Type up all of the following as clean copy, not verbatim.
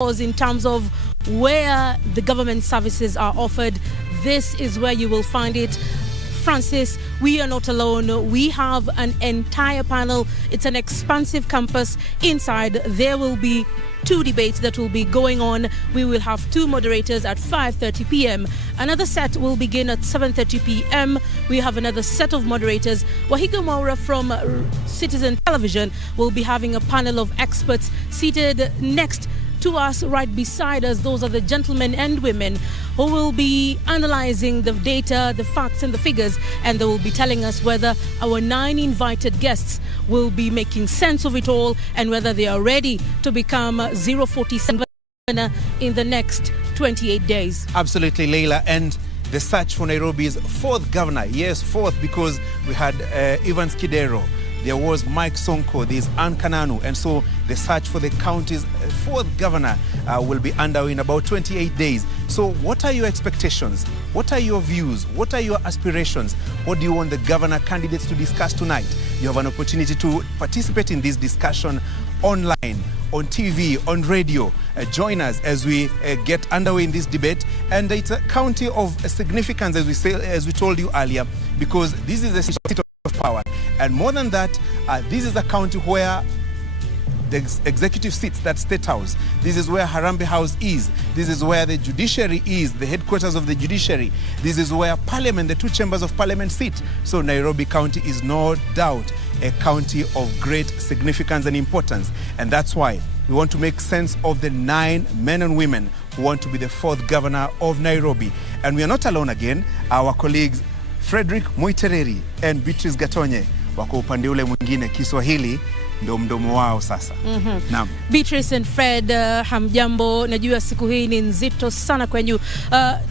in terms of where the government services are offered. This is where you will find it. Francis, we are not alone. We have an entire panel. It's an expansive campus. Inside, there will be 2 debates that will be going on. We will have 2 moderators at 5:30 p.m. Another set will begin at 7:30 p.m. We have another set of moderators. Wahiga Maura from Citizen Television will be having a panel of experts seated next to us, right beside us. Those are the gentlemen and women who will be analyzing the data, the facts and the figures, and they will be telling us whether our 9 invited guests will be making sense of it all and whether they are ready to become 047 in the next 28 days. Absolutely, Leila. And the search for Nairobi's 4th governor. Yes, 4th, because we had Evans Kidero. There was Mike Sonko, there's Ann Kananu, and so the search for the county's 4th governor will be underway in about 28 days. So what are your expectations? What are your views? What are your aspirations? What do you want the governor candidates to discuss tonight? You have an opportunity to participate in this discussion online, on TV, on radio. Join us as we get underway in this debate. And it's a county of significance, as we told you earlier, because this is a seat of power. And more than that, this is a county where the executive sits, that State House. This is where Harambee House is. This is where the judiciary is, the headquarters of the judiciary. This is where Parliament, the 2 chambers of Parliament sit. So Nairobi County is no doubt a county of great significance and importance. And that's why we want to make sense of the 9 men and women who want to be the 4th governor of Nairobi. And we are not alone again. Our colleagues Frederick Muitereri and Beatrice Gatonye wako upande ule mwingine. Kiswahili ndo mdomo wao sasa. Naam. Beatrice and Fred, hamjambo. Najua siku hii ni nzito sana kwenyu.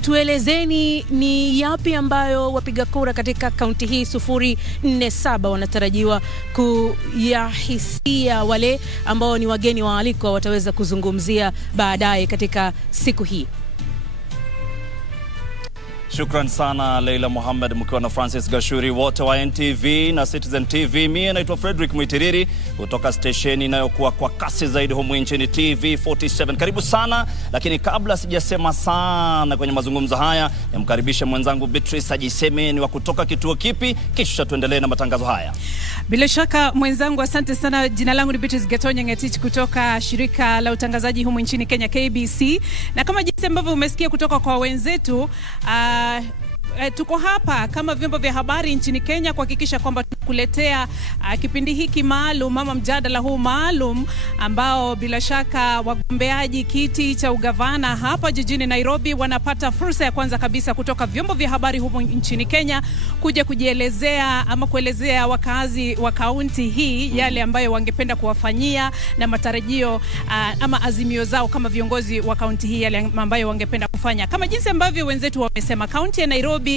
Tuelezeni ni yapi ambayo wapiga kura katika kaunti hii 047 wanatarajiwa kuyahisia, wale ambao ni wageni waalikwa wataweza kuzungumzia baadaye katika siku hii. Shukran sana Leila Muhammad, mkiwa na Francis Gashuri, wote wa NTV na Citizen TV. Mimi naitwa Frederick Muitereri kutoka stesheni inayokuwa kwa kasi zaidi humu nchini, TV47. Karibu sana, lakini kabla sijasema sana kwenye mazungumzo haya, nimkaribishe mwenzangu Beatrice ajiseme ni wa kutoka kituo kipi, kisha tuendelee na matangazo haya. Bila shaka mwenzangu, asante sana. Jina langu ni Beatrice Gatonye Ngetich kutoka shirika la utangazaji humu nchini Kenya, KBC. Na kama jinsi ambavyo umesikia kutoka kwa wenzetu, tuko hapa kama vyombo vya habari nchini Kenya kuhakikisha kwamba tunakuletea kipindi hiki maalum, ama mjadala huu maalum, ambao bila shaka wagombeaji kiti cha ugavana hapa jijini Nairobi wanapata fursa ya kwanza kabisa kutoka vyombo vya habari humu nchini Kenya kuja kujielezea ama kuelezea wakazi wa kaunti hii yale ambayo wangependa kuwafanyia na matarajio ama azimio zao kama viongozi wa kaunti hii, yale ambayo wangependa kufanya. Kama jinsi ambavyo wenzetu wamesema, kaunti ya Nairobi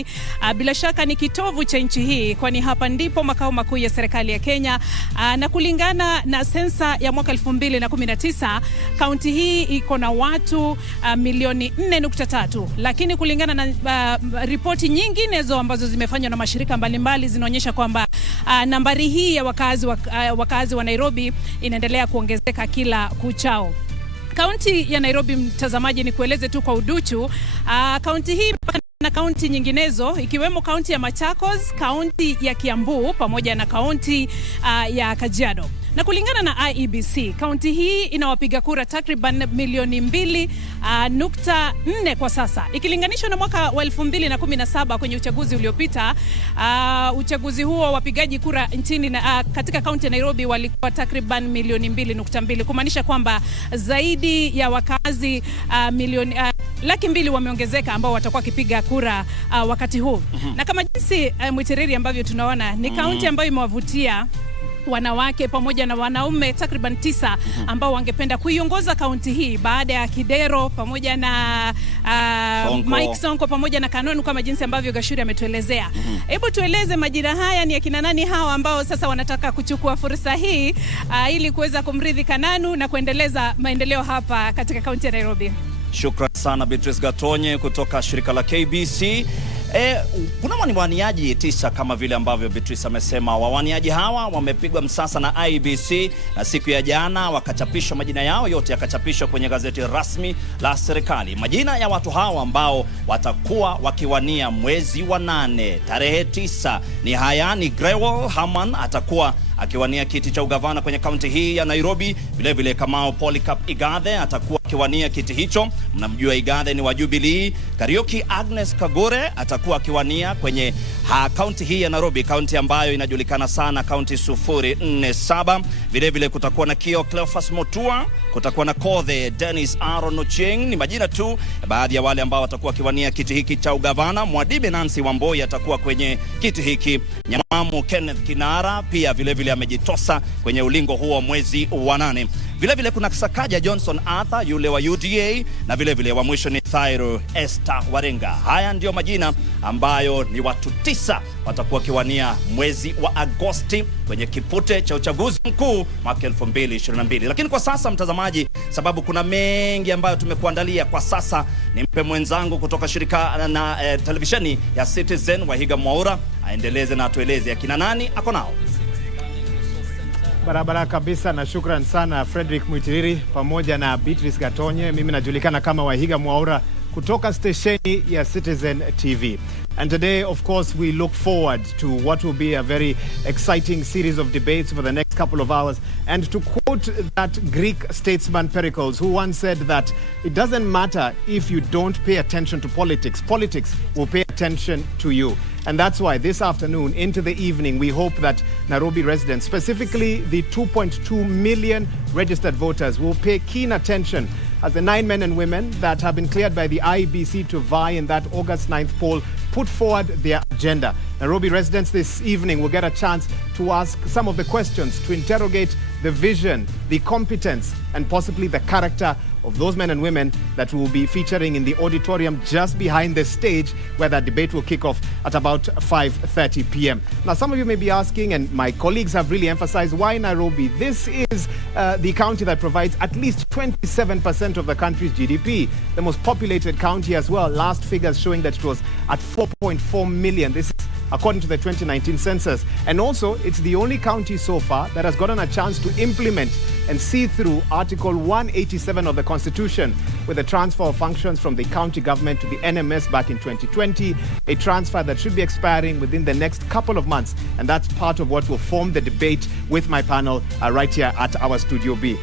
bila shaka ni kitovu cha nchi hii, kwani hapa ndipo makao makuu ya serikali ya Kenya. Na kulingana na sensa ya mwaka 2019, kaunti hii iko na watu milioni 4.3, lakini kulingana na ripoti nyinginezo ambazo zimefanywa na mashirika mbalimbali zinaonyesha kwamba nambari hii ya wakazi wa Nairobi inaendelea kuongezeka kila kuchao. Kaunti ya Nairobi, mtazamaji, ni kueleze tu kwa uduchu, kaunti hii na kaunti nyinginezo ikiwemo kaunti ya Machakos, kaunti ya Kiambu pamoja na kaunti ya Kajiado. Na kulingana na IEBC, kaunti hii inawapiga kura takriban milioni 2.4 kwa sasa. Ikilinganishwa na mwaka wa 2017 kwenye uchaguzi uliopita, uchaguzi huo wapigaji kura nchini katika kaunti ya Nairobi walikuwa takriban milioni 2.2, kumaanisha kwamba zaidi ya wakazi milioni 200,000 wameongezeka ambao watakuwa kipiga kura wakati huu. Na kama jinsi Muitereri ambavyo tunaona, ni kaunti ambayo imewavutia wanawake pamoja na wanaume takriban 9 ambao wangependa kuiongoza kaunti hii baada ya Kidero pamoja na Mike Sonko pamoja na Kanonu, kama jinsi ambavyo Gashuri ametuelezea. Hebu tueleze majina haya ni akina nani hawa ambao sasa wanataka kuchukua fursa hii ili kuweza kumridhi Kananu na kuendeleza maendeleo hapa katika kaunti ya Nairobi. Shukran sana Beatrice Gatonye kutoka shirika la KBC. Kuna waniaji 9 kama vile ambavyo Beatrice amesema. Wawaniaji hawa wamepigwa msasa na IBC na siku ya jana wakachapishwa majina yao yote yakachapishwa kwenye gazeti rasmi la serikali. Majina ya watu hawa ambao watakuwa wakiwania mwezi wa 8 tarehe 9 ni haya: ni Grewal Haman atakuwa akiwania kiti cha ugavana kwenye kaunti hii ya Nairobi. Vile vile Kamau Polycarp Igathe atakuwa akiwania kiti hicho. Mnamjua Igathe ni wa Jubilee. Kariuki Agnes Kagore atakuwa akiwania kwenye kaunti hii ya Nairobi, kaunti ambayo inajulikana sana kaunti 047. Vile vile kutakuwa na Kio Cleophas Motua, kutakuwa na Kothe Dennis Aaron Ochieng. Ni majina tu baadhi ya wale ambao watakuwa akiwania kiti hiki cha ugavana. Mwadibe Nancy Wamboi atakuwa kwenye kiti hiki. Nyamamu Kenneth Kinara pia vile vile amejitosa kwenye ulingo huo mwezi wa 8. Vile vile kuna Sakaja Johnson Arthur yule wa UDA, na vile vile wa mwisho ni Thairo Esther Warenga. Haya ndio majina ambayo ni watu 9 watakuwa kiwania mwezi wa Agosti kwenye kipute cha uchaguzi mkuu mwaka 2022. Lakini kwa sasa mtazamaji, sababu kuna mengi ambayo tumekuandalia kwa sasa, nimpe mwenzangu kutoka shirika na televisheni ya Citizen Wahiga Mwaura aendeleze na atueleze akina nani ako nao. Barabara kabisa, na shukran sana Frederick Mwitiriri pamoja na Beatrice Gatonye. Mimi najulikana kama Wahiga Mwaura kutoka stesheni ya Citizen TV. And today, of course, we look forward to what will be a very exciting series of debates for the next couple of hours. And to quote that Greek statesman Pericles, who once said that it doesn't matter if you don't pay attention to politics, politics will pay attention to you. And that's why this afternoon into the evening, we hope that Nairobi residents, specifically the 2.2 million registered voters, will pay keen attention as the 9 men and women that have been cleared by the IBC to vie in that August 9th poll put forward their agenda. Nairobi residents this evening will get a chance to ask some of the questions, to interrogate the vision, the competence, and possibly the character of those men and women that will be featuring in the auditorium just behind the stage, where that debate will kick off at about 5:30 p.m. Now, some of you may be asking, and my colleagues have really emphasized, why Nairobi? This is the county that provides at least 27% of the country's GDP, the most populated county as well. Last figures showing that it was at 4.4 million. This is according to the 2019 census. And also, it's the only county so far that has gotten a chance to implement and see through Article 187 of the Constitution, with the transfer of functions from the county government to the NMS back in 2020, a transfer that should be expiring within the next couple of months. And that's part of what will form the debate with my panel right here at our Studio B.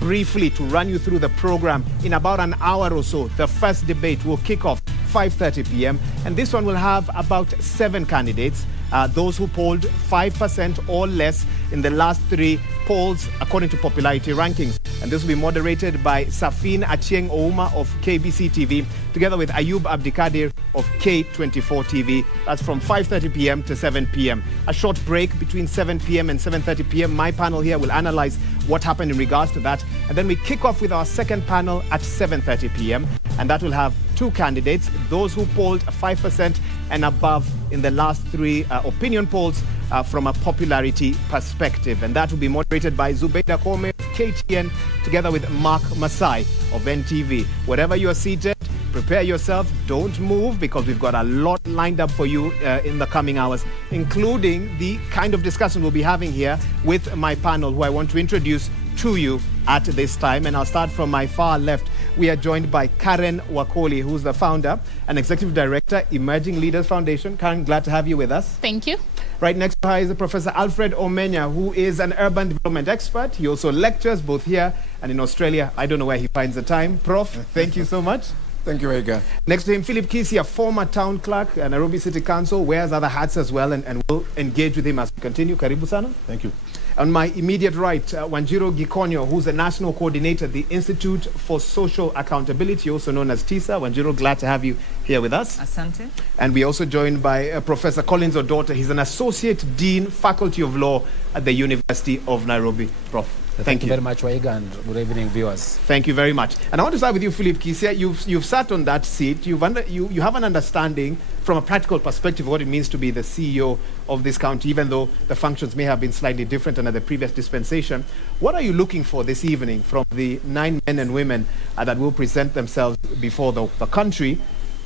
Briefly, to run you through the program, in about an hour or so, the first debate will kick off 5:30 p.m. and this one will have about 7 candidates, those who polled 5% or less in the last 3 polls according to popularity rankings. And this will be moderated by Safin Achieng Ouma of KBC TV, together with Ayub Abdikadir of K24 TV. That's from 5:30 p.m. to 7 p.m. A short break between 7 p.m. and 7:30 p.m. My panel here will analyze what happened in regards to that. And then we kick off with our second panel at 7:30 p.m. And that will have 2 candidates, those who polled 5% and above in the last 3 opinion polls from a popularity perspective. And that will be moderated by Zubeida Kome of KTN, together with Mark Masai of NTV. Wherever you are seated, prepare yourself, don't move, because we've got a lot lined up for you in the coming hours, including the kind of discussion we'll be having here with my panel, who I want to introduce to you at this time. And I'll start from my far left. We are joined by Karen Wakoli, who's the founder and executive director, Emerging Leaders Foundation. Karen, glad to have you with us. Thank you. Right next to her is Professor Alfred Omenya, who is an urban development expert. He also lectures both here and in Australia. I don't know where he finds the time. Prof, thank you so much. Thank you, Ega. Next to him, Philip Kisi, a former town clerk, Nairobi City Council, wears other hats as well, and we'll engage with him as we continue. Karibu sana. Thank you. On my immediate right, Wanjiro Gikonyo, who's the national coordinator at the Institute for Social Accountability, also known as TISA. Wanjiro, glad to have you here with us. Asante. And we're also joined by Professor Collins Odote. He's an associate dean, Faculty of Law at the University of Nairobi. Prof, thank you very much, Waiga, and good evening, viewers. Thank you very much. And I want to start with you, Philip Kisia. You've sat on that seat. You have an understanding from a practical perspective of what it means to be the CEO of this county, even though the functions may have been slightly different under the previous dispensation. What are you looking for this evening from the 9 men and women that will present themselves before the country,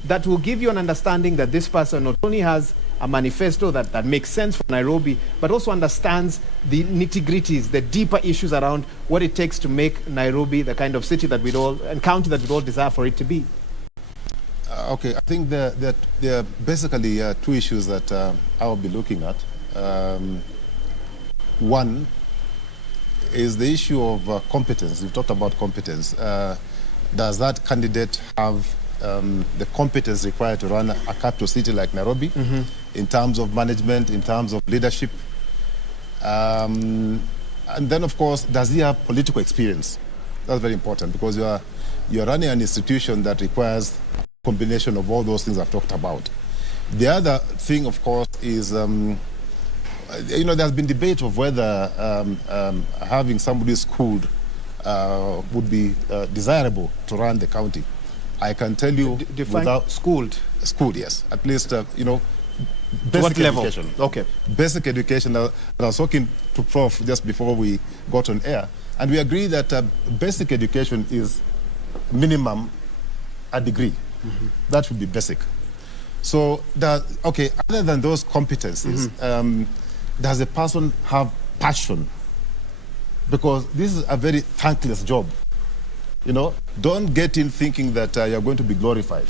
that will give you an understanding that this person not only has a manifesto that makes sense for Nairobi, but also understands the nitty-gritties, the deeper issues around what it takes to make Nairobi the kind of city that we'd all, and county that we'd all desire for it to be. Okay, I think there are basically two issues that I will be looking at. One is the issue of competence. We've talked about competence. Does that candidate have the competence required to run a capital city like Nairobi, in terms of management, in terms of leadership? And then, of course, does he have political experience? That's very important, because you're running an institution that requires a combination of all those things I've talked about. The other thing, of course, is there's been debate of whether having somebody schooled would be desirable to run the county. I can tell you, without schooled, yes, at least basic education. Okay, basic education. I was talking to Prof just before we got on air, and we agree that basic education is minimum a degree. That should be basic. So other than those competencies, does a person have passion? Because this is a very thankless job. Don't get in thinking that you're going to be glorified.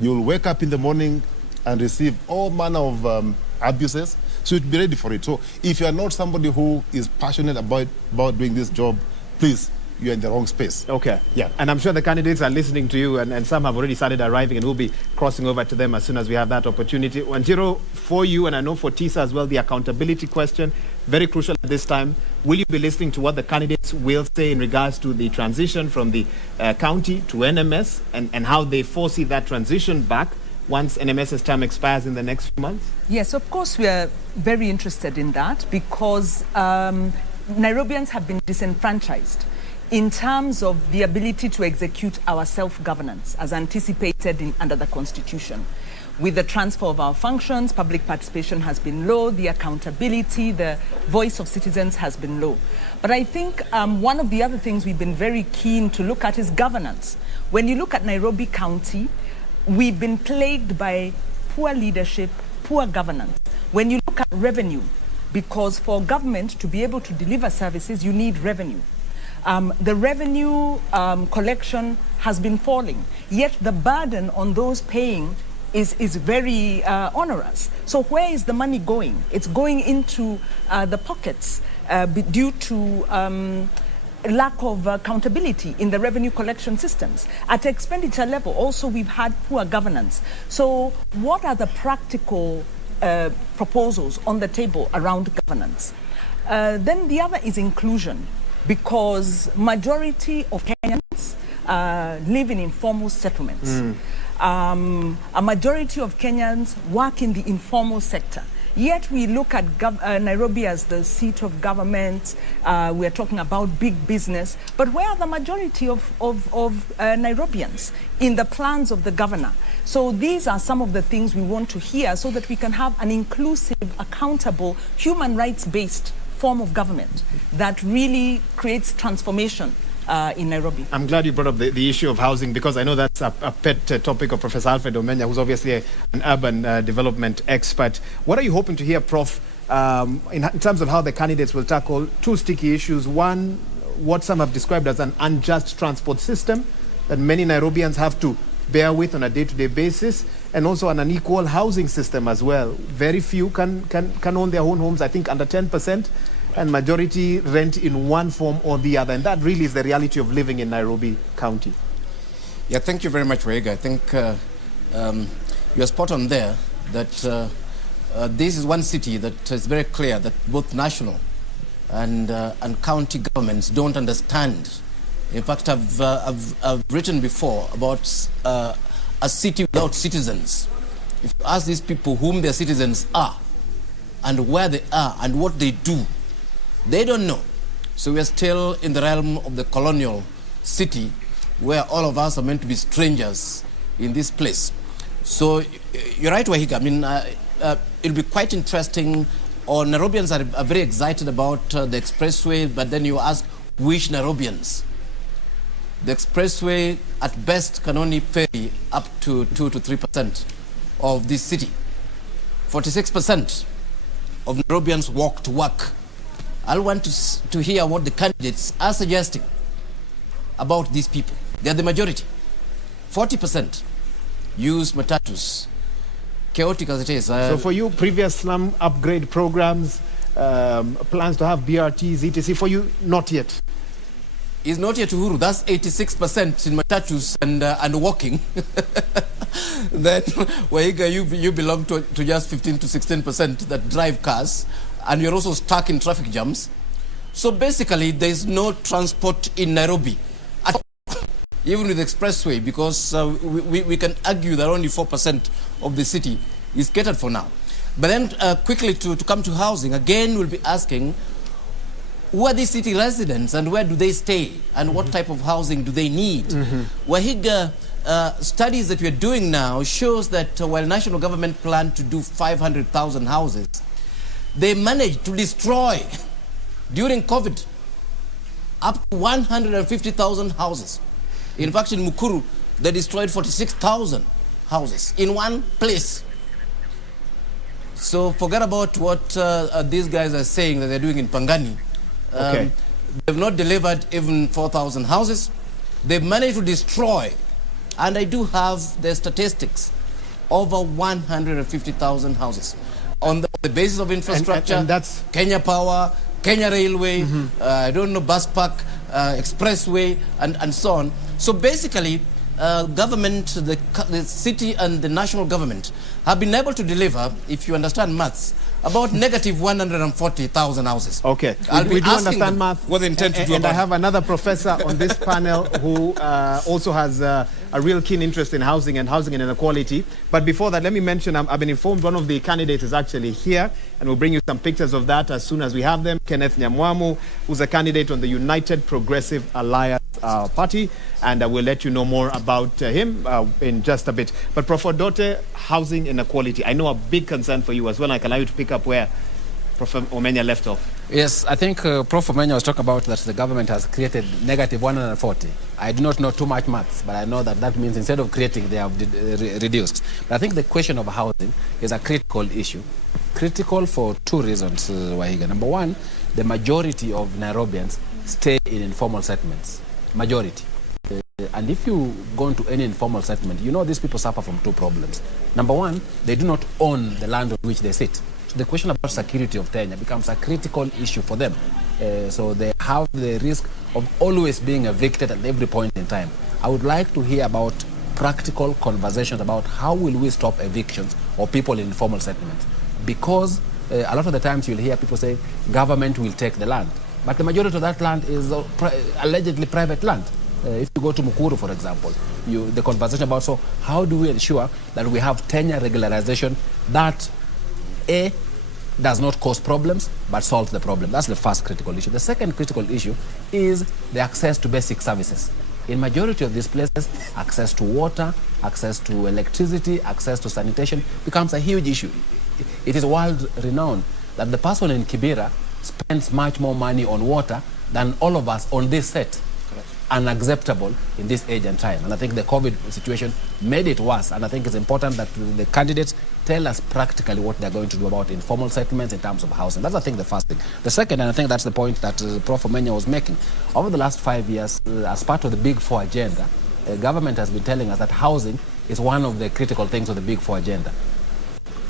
You'll wake up in the morning and receive all manner of abuses, so you'd be ready for it. So if you're not somebody who is passionate about doing this job, please, you're in the wrong space. Okay. Yeah. And I'm sure the candidates are listening to you, and some have already started arriving, and we'll be crossing over to them as soon as we have that opportunity. Wanjiro, for you, and I know for Tisa as well, the accountability question, very crucial at this time. Will you be listening to what the candidates will say in regards to the transition from the county to NMS, and how they foresee that transition back once NMS's term expires in the next few months? Yes, of course, we are very interested in that, because Nairobians have been disenfranchised in terms of the ability to execute our self-governance as anticipated under the Constitution. With the transfer of our functions, public participation has been low, the accountability, the voice of citizens has been low. But I think one of the other things we've been very keen to look at is governance. When you look at Nairobi County, we've been plagued by poor leadership, poor governance. When you look at revenue, because for government to be able to deliver services, you need revenue. The revenue collection has been falling, yet the burden on those paying is very onerous. So where is the money going? It's going into the pockets due to lack of accountability in the revenue collection systems. At expenditure level, also we've had poor governance. So what are the practical proposals on the table around governance? Then the other is inclusion, because majority of Kenyans live in informal settlements. A majority of Kenyans work in the informal sector. Yet we look at Nairobi as the seat of government. We're talking about big business. But where are the majority of Nairobians in the plans of the governor? So these are some of the things we want to hear, so that we can have an inclusive, accountable, human rights-based form of government that really creates transformation in Nairobi. I'm glad you brought up the issue of housing, because I know that's a pet topic of Professor Alfred Omenya, who's obviously an urban development expert. What are you hoping to hear, Prof, in terms of how the candidates will tackle two sticky issues? One, what some have described as an unjust transport system that many Nairobians have to bear with on a day-to-day basis, and also an unequal housing system as well. Very few can own their own homes, I think under 10%, and majority rent in one form or the other. And that really is the reality of living in Nairobi County. Yeah, thank you very much, Waiga. I think you're spot on there, that this is one city that is very clear that both national and county governments don't understand. In fact, I've written before about a city without citizens. If you ask these people whom their citizens are, and where they are, and what they do, they don't know. So we are still in the realm of the colonial city, where all of us are meant to be strangers in this place. So you're right, Wahiga. I mean, it'll be quite interesting. Or Nairobians are very excited about the expressway, but then you ask which Nairobians. The expressway, at best, can only ferry up to 2 to 3% of this city. 46% of Nairobians walk to work. I want to hear what the candidates are suggesting about these people. They are the majority. 40% use matatus, chaotic as it is. So for you, previous slum upgrade programs, plans to have BRTs, etc. For you, not yet. Is not yet Uhuru. That's 86% in matatus and walking. Then, Waiga, you belong to just 15 to 16% that drive cars, and you're also stuck in traffic jams. So basically, there's no transport in Nairobi at all, even with the expressway, because we can argue that only 4% of the city is catered for now. But then quickly to come to housing, again we'll be asking, who are these city residents and where do they stay and what type of housing do they need? Wahiga, studies that we're doing now shows that while national government planned to do 500,000 houses, they managed to destroy during COVID up to 150,000 houses. In fact, in Mukuru, they destroyed 46,000 houses in one place. So forget about what these guys are saying that they're doing in Pangani. Okay. They've not delivered even 4,000 houses. They've managed to destroy, and I do have the statistics, over 150,000 houses on the basis of infrastructure. And that's Kenya Power, Kenya Railway, I don't know, bus park, expressway, and so on. So basically, government, the city and the national government have been able to deliver, if you understand maths, about negative 140,000 houses. Okay, we do understand math. What they intend to do. And I have another professor on this panel who also has a real keen interest in housing and housing inequality. But before that, let me mention, I've been informed one of the candidates is actually here, and we'll bring you some pictures of that as soon as we have them. Kenneth Nyamwamu, who's a candidate on the United Progressive Alliance Party, and we'll let you know more about him in just a bit. But Prof. Odote, housing inequality, I know a big concern for you as well. I can allow you to pick up where Prof. Omenya left off. Yes, I think Prof. Omenya was talking about that the government has created negative 140. I do not know too much maths, but I know that that means instead of creating, they have reduced. But I think the question of housing is a critical issue. Critical for two reasons, Wahiga. Number one, the majority of Nairobians stay in informal settlements. Majority. And if you go into any informal settlement, you know these people suffer from two problems. Number one, they do not own the land on which they sit. So the question about security of tenure becomes a critical issue for them. So they have the risk of always being evicted at every point in time. I would like to hear about practical conversations about how will we stop evictions of people in informal settlements. Because a lot of the times you'll hear people say government will take the land. But the majority of that land is allegedly private land. If you go to Mukuru, for example, the conversation about, so how do we ensure that we have tenure regularization that A, does not cause problems, but solves the problem? That's the first critical issue. The second critical issue is the access to basic services. In majority of these places, access to water, access to electricity, access to sanitation becomes a huge issue. It is world renowned that the person in Kibera spends much more money on water than all of us on this set. Unacceptable in this age and time. And I think the COVID situation made it worse. And I think it's important that the candidates tell us practically what they're going to do about informal settlements in terms of housing. That's, I think, the first thing. The second, and I think that's the point that Prof. Omenya was making, over the last 5 years, as part of the Big Four agenda, government has been telling us that housing is one of the critical things of the Big Four agenda.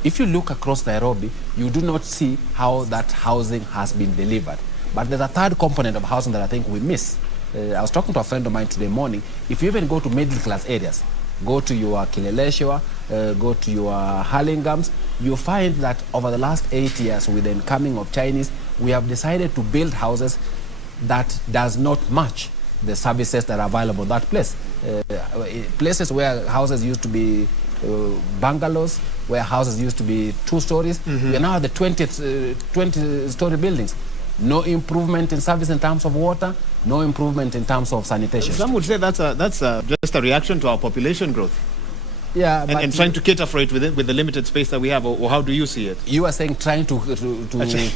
If you look across Nairobi, you do not see how that housing has been delivered. But there's a third component of housing that I think we miss. I was talking to a friend of mine today morning. If you even go to middle class areas, go to your Kileleshwa, go to your Hurlinghams, you find that over the last 8 years with the incoming of Chinese, we have decided to build houses that does not match the services that are available in that place. Places where houses used to be bungalows, where houses used to be 2 stories, we are now at the 20-story buildings. No improvement in service in terms of water, no improvement in terms of sanitation. Some would say that's just a reaction to our population growth. Yeah, and trying to cater for it with the limited space that we have, or how do you see it? You are saying trying to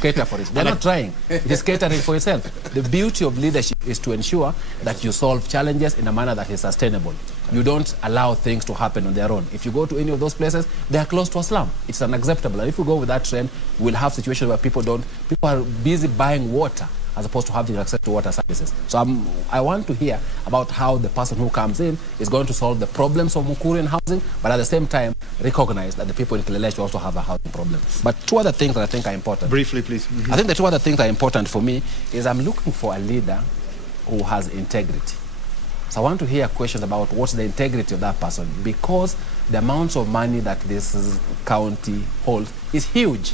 cater for it. They're not trying. It is catering for itself. The beauty of leadership is to ensure that you solve challenges in a manner that is sustainable. You don't allow things to happen on their own. If you go to any of those places, they are close to a slum. It's unacceptable. And if we go with that trend, we'll have situations where people are busy buying water as opposed to having access to water services. So I want to hear about how the person who comes in is going to solve the problems of Mukuru housing, but at the same time recognize that the people in Kileleshwa also have a housing problem. But two other things that I think are important. Briefly, please. I think the two other things that are important for me is I'm looking for a leader who has integrity. So I want to hear questions about what's the integrity of that person, because the amounts of money that this county holds is huge.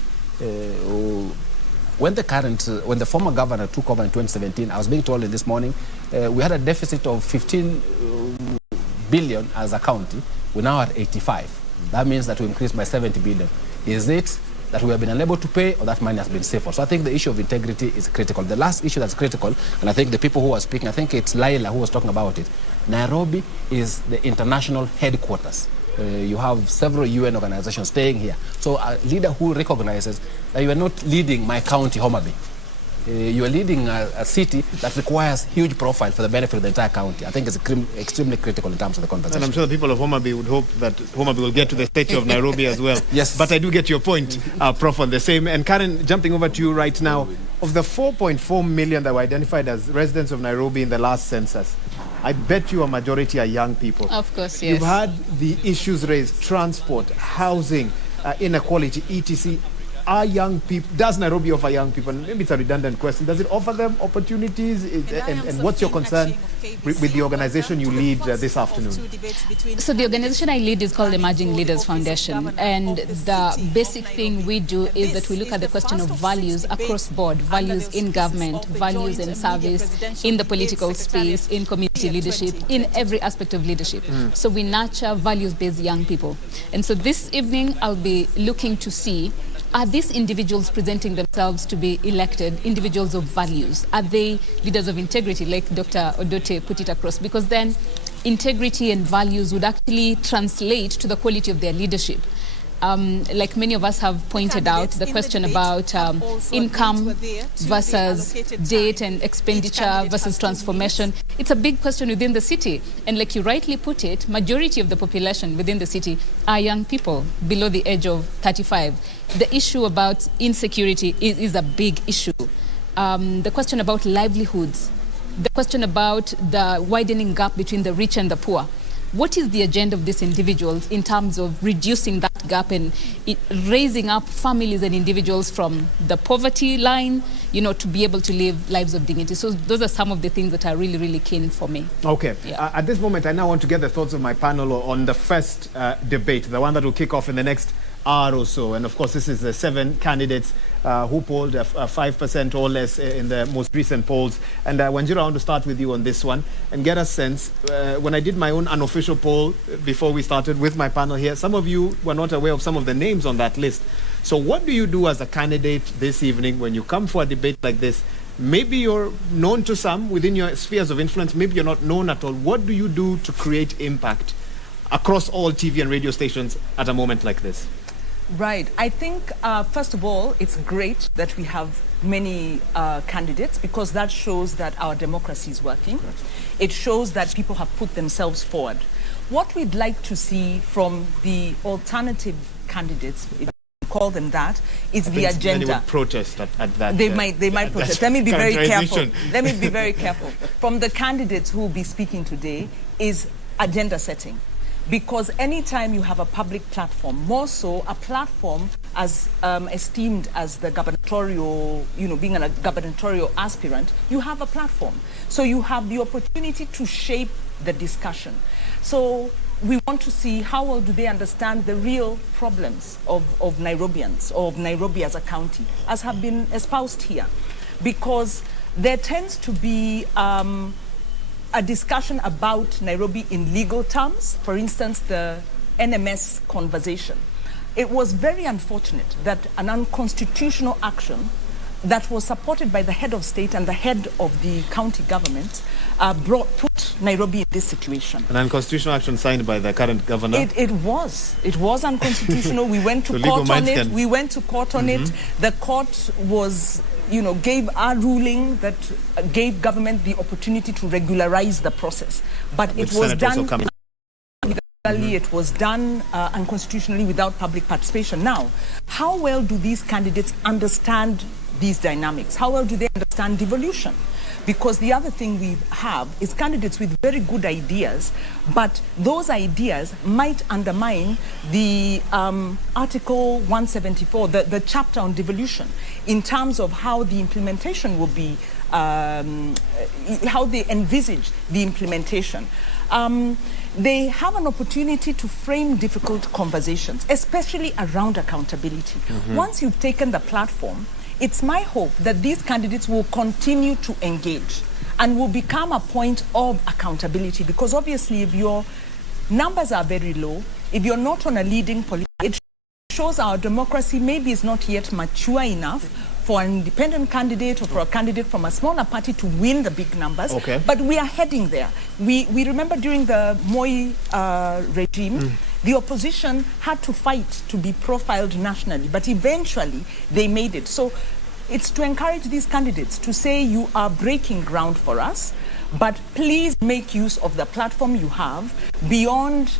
When the former governor took over in 2017, I was being told this morning, we had a deficit of 15 billion as a county. We're now at 85. That means that we increased by 70 billion. Is it that we have been unable to pay, or that money has been saved for? So I think the issue of integrity is critical. The last issue that's critical, and I think the people who are speaking, I think it's Laila who was talking about it. Nairobi is the international headquarters. You have several UN organizations staying here. So a leader who recognizes that you are not leading my county, Homa Bay. You are leading a city that requires huge profile for the benefit of the entire county. I think it's extremely critical in terms of the conversation. And I'm sure the people of Homa Bay would hope that Homa Bay will get to the statue of Nairobi as well. Yes. But I do get your point, Prof, on the same. And Karen, jumping over to you right now, of the 4.4 million that were identified as residents of Nairobi in the last census, I bet you a majority are young people. Of course, yes. You've had the issues raised: transport, housing, inequality, etc. Are young people, does Nairobi offer young people, and maybe it's a redundant question, does it offer them opportunities? And what's your concern with the organization you lead this afternoon? So the organization I lead is called Emerging Leaders Foundation, and the basic thing we do is that we look at the question of values across board, values in government, values in service, in the political space, in community leadership, in every aspect of leadership. So we nurture values-based young people. And so this evening I'll be looking to see, are these individuals presenting themselves to be elected individuals of values? Are they leaders of integrity, like Dr. Odote put it across? Because then integrity and values would actually translate to the quality of their leadership. Like many of us have pointed out, the question about income versus debt and expenditure versus transformation. It's a big question within the city. And like you rightly put it, majority of the population within the city are young people below the age of 35. The issue about insecurity is a big issue. The question about livelihoods, the question about the widening gap between the rich and the poor. What is the agenda of these individuals in terms of reducing that gap and raising up families and individuals from the poverty line, to be able to live lives of dignity? So those are some of the things that are really, really keen for me. Okay. Yeah. At this moment, I now want to get the thoughts of my panel on the first debate, the one that will kick off in the next hour or so. And of course, this is the 7 candidates who polled 5% or less in the most recent polls. And Wanjiru, I want to start with you on this one and get a sense. When I did my own unofficial poll before we started with my panel here, some of you were not aware of some of the names on that list. So what do you do as a candidate this evening when you come for a debate like this? Maybe you're known to some within your spheres of influence. Maybe you're not known at all. What do you do to create impact across all TV and radio stations at a moment like this? Right. I think, first of all, it's great that we have many candidates, because that shows that our democracy is working. Right. It shows that people have put themselves forward. What we'd like to see from the alternative candidates, if you call them that, is the agenda. They would protest at that. They might protest. Let me be very careful. Let me be very careful. From the candidates who will be speaking today is agenda setting. Because anytime you have a public platform, more so a platform as esteemed as the gubernatorial, being a gubernatorial aspirant, you have a platform. So you have the opportunity to shape the discussion. So we want to see how well do they understand the real problems of Nairobians, or of Nairobi as a county, as have been espoused here. Because there tends to be a discussion about Nairobi in legal terms, for instance, the NMS conversation. It was very unfortunate that an unconstitutional action that was supported by the head of state and the head of the county government put Nairobi in this situation. An unconstitutional action signed by the current governor. It was unconstitutional. We went to court on it. We went to court on it. The court was, gave our ruling that gave government the opportunity to regularize the process. But it was done. It was done unconstitutionally without public participation. Now, how well do these candidates understand these dynamics? How well do they understand devolution? Because the other thing we have is candidates with very good ideas, but those ideas might undermine the Article 174, the chapter on devolution, in terms of how the implementation will be, how they envisage the implementation. They have an opportunity to frame difficult conversations, especially around accountability. Once you've taken the platform, it's my hope that these candidates will continue to engage and will become a point of accountability, because obviously if your numbers are very low, if you're not on a leading policy, it shows our democracy maybe is not yet mature enough for an independent candidate or for a candidate from a smaller party to win the big numbers. Okay. But we are heading there. We remember during the Moi regime, the opposition had to fight to be profiled nationally, but eventually they made it. So it's to encourage these candidates to say, you are breaking ground for us, but please make use of the platform you have beyond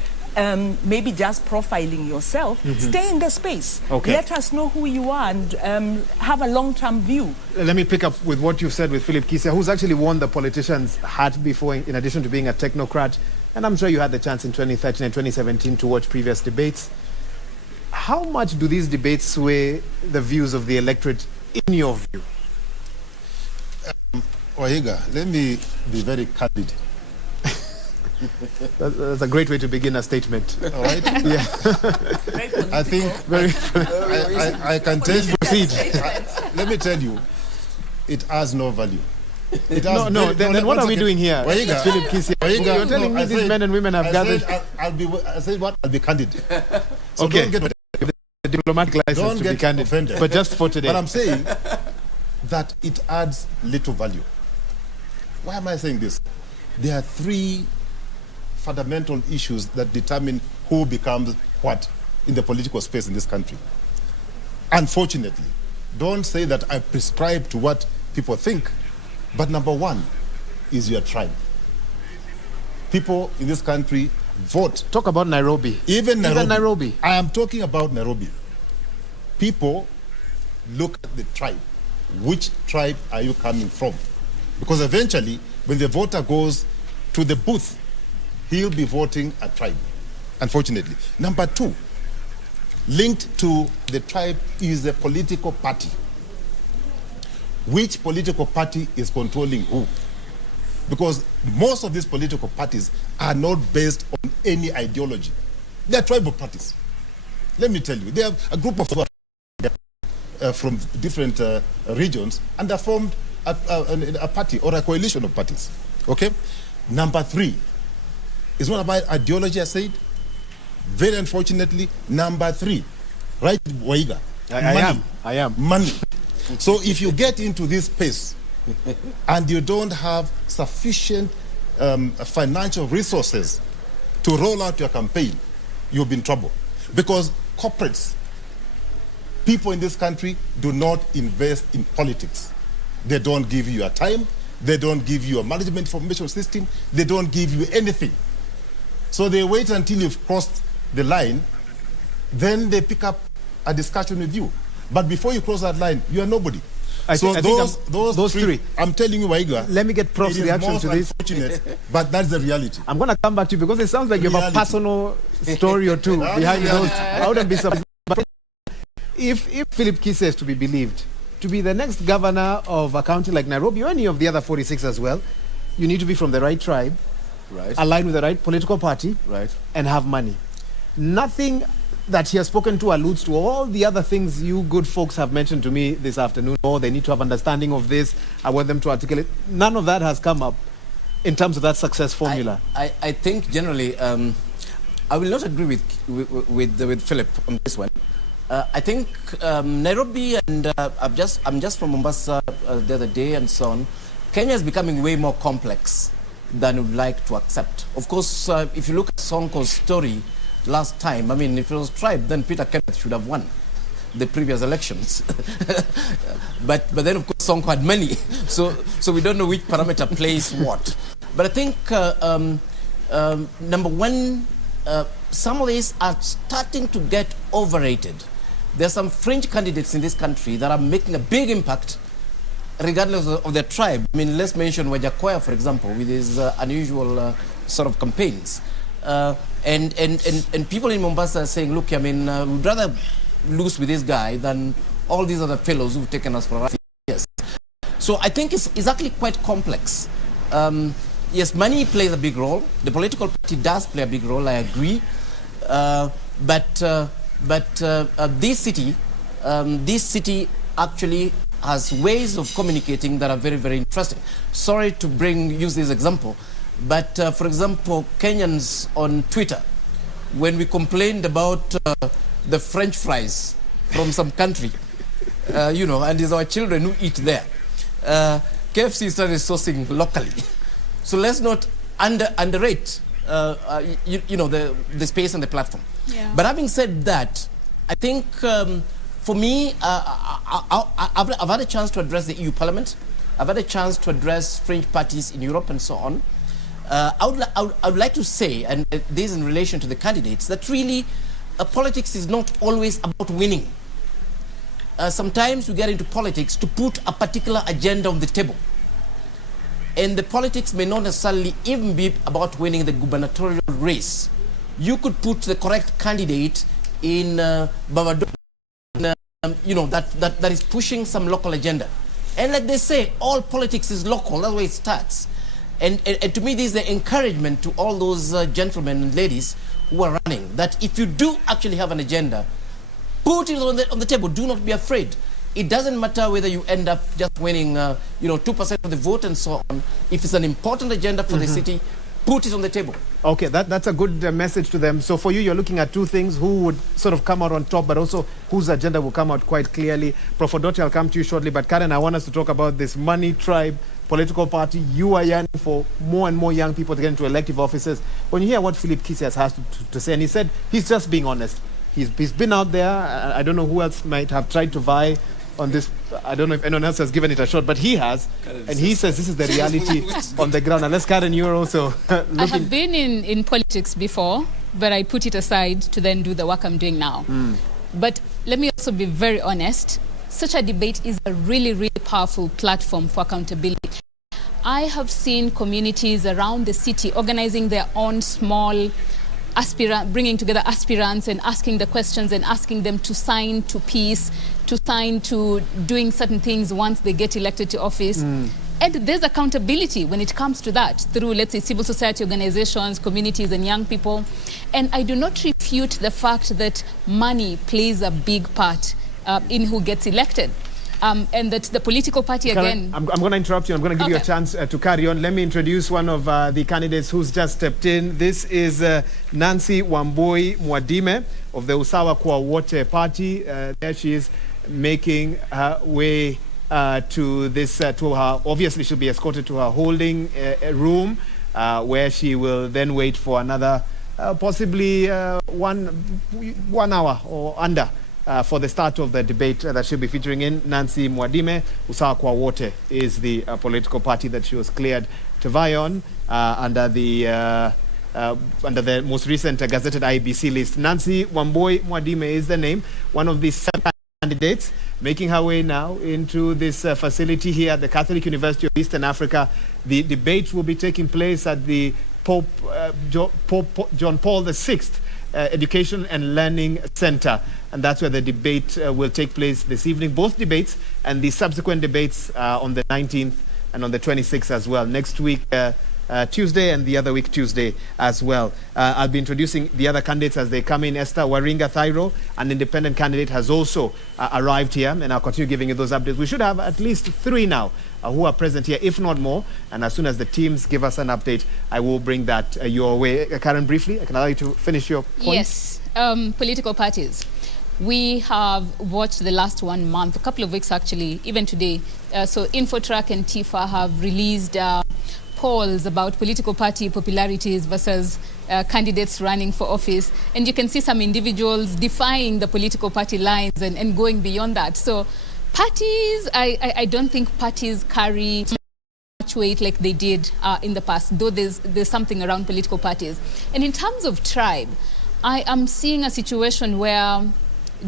maybe just profiling yourself. Stay in the space. Okay. Let us know who you are and have a long-term view. Let me pick up with what you've said with Philip Kisia, who's actually worn the politician's hat before, in addition to being a technocrat. And I'm sure you had the chance in 2013 and 2017 to watch previous debates. How much do these debates sway the views of the electorate, in your view? Wahiga, let me be very candid. That's a great way to begin a statement. All right? Yeah. I think I can tell you. Proceed. Let me tell you, it has no value. It has then what are we doing here? Wahiga, Philip Kisia. You're telling me these men and women have gathered. I said what? I'll be candid. So Okay. don't get The diplomatic license Don't to get be candid. offended. But just for today. But I'm saying that it adds little value. Why am I saying this? There are three fundamental issues that determine who becomes what in the political space in this country. Unfortunately, don't say that I prescribe to what people think, but number one is your tribe. People in this country vote. Talk about Nairobi. Even Nairobi. I am talking about Nairobi. People look at the tribe. Which tribe are you coming from? Because eventually, when the voter goes to the booth, he'll be voting a tribe, unfortunately. Number two, linked to the tribe is the political party. Which political party is controlling who? Because most of these political parties are not based on any ideology. They are tribal parties. Let me tell you, they have a group of from different regions, and they formed a party or a coalition of parties. Okay? Number three, it's not about ideology, I said. Very unfortunately, number three, right, Waiga? I am. Money. So if you get into this space and you don't have sufficient financial resources to roll out your campaign, you'll be in trouble. Because corporates, people in this country do not invest in politics. They don't give you a time, they don't give you a management information system, they don't give you anything. So they wait until you've crossed the line, then they pick up a discussion with you. But before you cross that line, you are nobody. I think those three. I'm telling you, Waiga. Let me get Prof's reaction to this. But that's the reality. I'm going to come back to you because it sounds like you have a personal story or two behind those. I wouldn't be surprised. But if Philip Kisia is to be believed, to be the next governor of a county like Nairobi or any of the other 46 as well, you need to be from the right tribe, right, aligned with the right political party, right, and have money. Nothing that he has spoken to alludes to all the other things you good folks have mentioned to me this afternoon. Oh, they need to have understanding of this. I want them to articulate. None of that has come up in terms of that success formula. I think generally, I will not agree with Philip on this one. I think Nairobi and I'm just from Mombasa the other day and so on. Kenya is becoming way more complex than we'd like to accept. Of course, if you look at Sonko's story last time, I mean, if it was tribe, then Peter Kenneth should have won the previous elections. but then, of course, Sonko had many. So we don't know which parameter plays what. But I think, number one, some of these are starting to get overrated. There are some fringe candidates in this country that are making a big impact regardless of their tribe. I mean, let's mention Wajakoya, for example, with his unusual sort of campaigns. And people in Mombasa are saying, look, I mean, we'd rather lose with this guy than all these other fellows who've taken us for a few years. So I think it's actually quite complex. Yes, money plays a big role. The political party does play a big role, I agree. But this city actually has ways of communicating that are very, very interesting. Sorry to use this example, but for example, Kenyans on Twitter, when we complained about the French fries from some country, you know, and it's our children who eat there, KFC started sourcing locally. So let's not underrate, you know, the space and the platform. Yeah. But having said that, I think for me, I've had a chance to address the EU Parliament. I've had a chance to address fringe parties in Europe and so on. I would like to say, and this in relation to the candidates, that really politics is not always about winning. Sometimes we get into politics to put a particular agenda on the table. And the politics may not necessarily even be about winning the gubernatorial race. You could put the correct candidate in Bavadoa, you know, that is pushing some local agenda. And like they say, all politics is local. That's where it starts. And to me, this is the encouragement to all those gentlemen and ladies who are running, that if you do actually have an agenda, put it on the table. Do not be afraid. It doesn't matter whether you end up just winning, you know, 2% of the vote and so on. If it's an important agenda for the city, put it on the table. Okay, that's a good message to them. So for you, you're looking at two things: who would sort of come out on top, but also whose agenda will come out quite clearly. Prof. Odoti, I'll come to you shortly. But Karen, I want us to talk about this money tribe political party. You are yearning for more and more young people to get into elective offices. When you hear what Philip Kisias has to say, and he said he's just being honest. He's been out there. I don't know who else might have tried to vie on this. I don't know if anyone else has given it a shot, but he has. And he says this is the reality on the ground. Unless, Karen, you're also looking... I have been in politics before, but I put it aside to then do the work I'm doing now. But let me also be very honest. Such a debate is a really, really powerful platform for accountability. I have seen communities around the city organizing their own small bringing together aspirants and asking the questions and asking them to sign to peace, to sign to doing certain things once they get elected to office. And there's accountability when it comes to that through, let's say, civil society organizations, communities and young people. And I do not refute the fact that money plays a big part in who gets elected. And that the political party, again... I'm going to interrupt you. I'm going to give you a chance to carry on. Let me introduce one of the candidates who's just stepped in. This is Nancy Wambui Mwadime of the Usawa kwa Wote party. There she is making her way to this, to her... Obviously, she'll be escorted to her holding room, where she will then wait for another possibly 1 hour or under. For the start of the debate that she'll be featuring in. Nancy Mwadime, Usawa kwa Wote, is the political party that she was cleared to vie on under the most recent gazetted IBC list. Nancy Wambui Mwadime is the name, one of the 7 candidates making her way now into this facility here at the Catholic University of Eastern Africa. The debate will be taking place at the Pope John Paul VI Education and Learning Center, and that's where the debate will take place this evening. Both debates and the subsequent debates on the 19th and on the 26th as well. Next week, Tuesday, and the other week Tuesday as well. I'll be introducing the other candidates as they come in. Esther Waringa Thairo, an independent candidate, has also arrived here, and I'll continue giving you those updates. We should have at least 3 now who are present here, if not more. And as soon as the teams give us an update, I will bring that your way. Karen, briefly, I can allow you to finish your point. Yes, political parties. We have watched the last 1 month, a couple of weeks actually, even today. So Infotrack and TIFA have released polls about political party popularities versus candidates running for office, and you can see some individuals defying the political party lines and going beyond that. So parties, I don't think parties carry much weight like they did in the past, though there's something around political parties. And in terms of tribe, I am seeing a situation where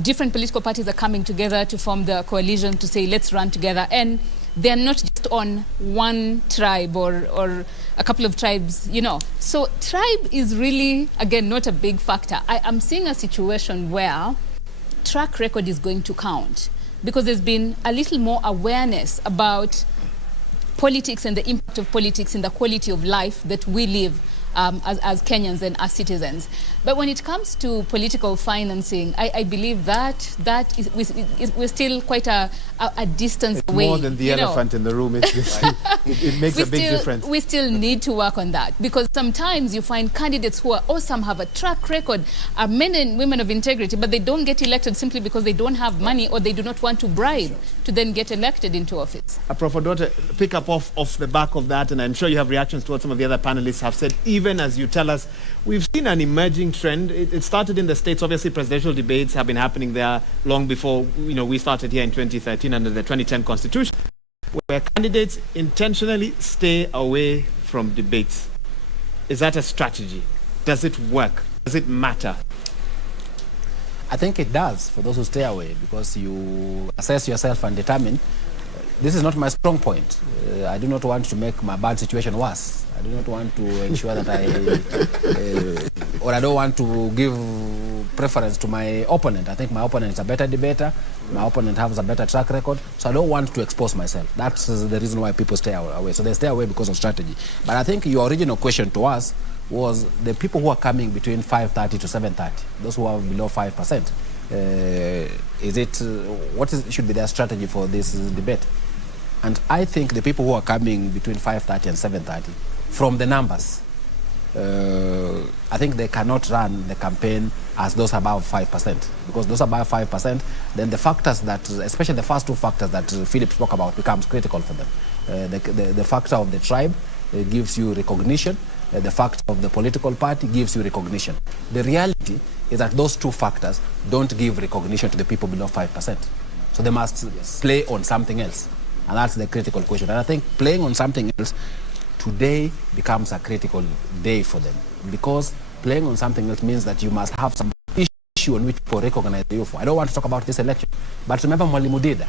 different political parties are coming together to form the coalition to say, let's run together. And they're not just on one tribe or a couple of tribes, you know. So tribe is really, again, not a big factor. I am seeing a situation where track record is going to count, because there's been a little more awareness about politics and the impact of politics in the quality of life that we live as Kenyans and as citizens. But when it comes to political financing, I believe that we're still quite a distance it's away. More than the elephant in the room. It makes a big difference. We still need to work on that, because sometimes you find candidates who are awesome, have a track record, are men and women of integrity, but they don't get elected simply because they don't have money or they do not want to bribe to then get elected into office. Prof. Odote, pick up off the back of that, and I'm sure you have reactions to what some of the other panelists have said. Even as you tell us, we've seen an emerging trend. It started in the States. Obviously, presidential debates have been happening there long before, you know, we started here in 2013 under the 2010 Constitution, where candidates intentionally stay away from debates. Is that a strategy? Does it work? Does it matter? I think it does for those who stay away, because you assess yourself and determine, this is not my strong point. I do not want to make my bad situation worse. I do not want to ensure that or I don't want to give preference to my opponent. I think my opponent is a better debater. My opponent has a better track record. So I don't want to expose myself. That's the reason why people stay away. So they stay away because of strategy. But I think your original question to us was the people who are coming between 530 to 730, those who are below 5%. What should be their strategy for this debate? And I think the people who are coming between 530 and 730, from the numbers, I think they cannot run the campaign as those above 5%, because those above 5%, then the factors that, especially the first two factors that Philip spoke about, becomes critical for them. The factor of the tribe gives you recognition. The factor of the political party gives you recognition. The reality is that those two factors don't give recognition to the people below 5%. So they must play on something else. And that's the critical question. And I think playing on something else today becomes a critical day for them, because playing on something else means that you must have some issue on which people recognize you for. I don't want to talk about this election, but remember Mwalimu Dida.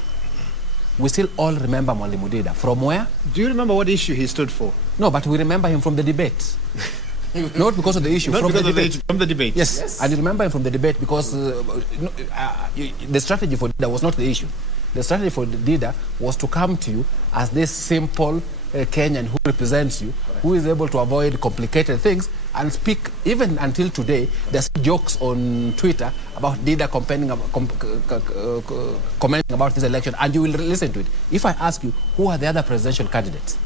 We still all remember Mwalimu Dida. From where? Do you remember what issue he stood for? No, but we remember him from the debate. Not because of the issue, from the debate. From the debate. Yes, and you remember him from the debate because the strategy for Dida was not the issue. The strategy for Dida was to come to you as this simple Kenyan who represents you, who is able to avoid complicated things and speak. Even until today, there's jokes on Twitter about Dida commenting about this election, and you will listen to it. If I ask you, who are the other presidential candidates?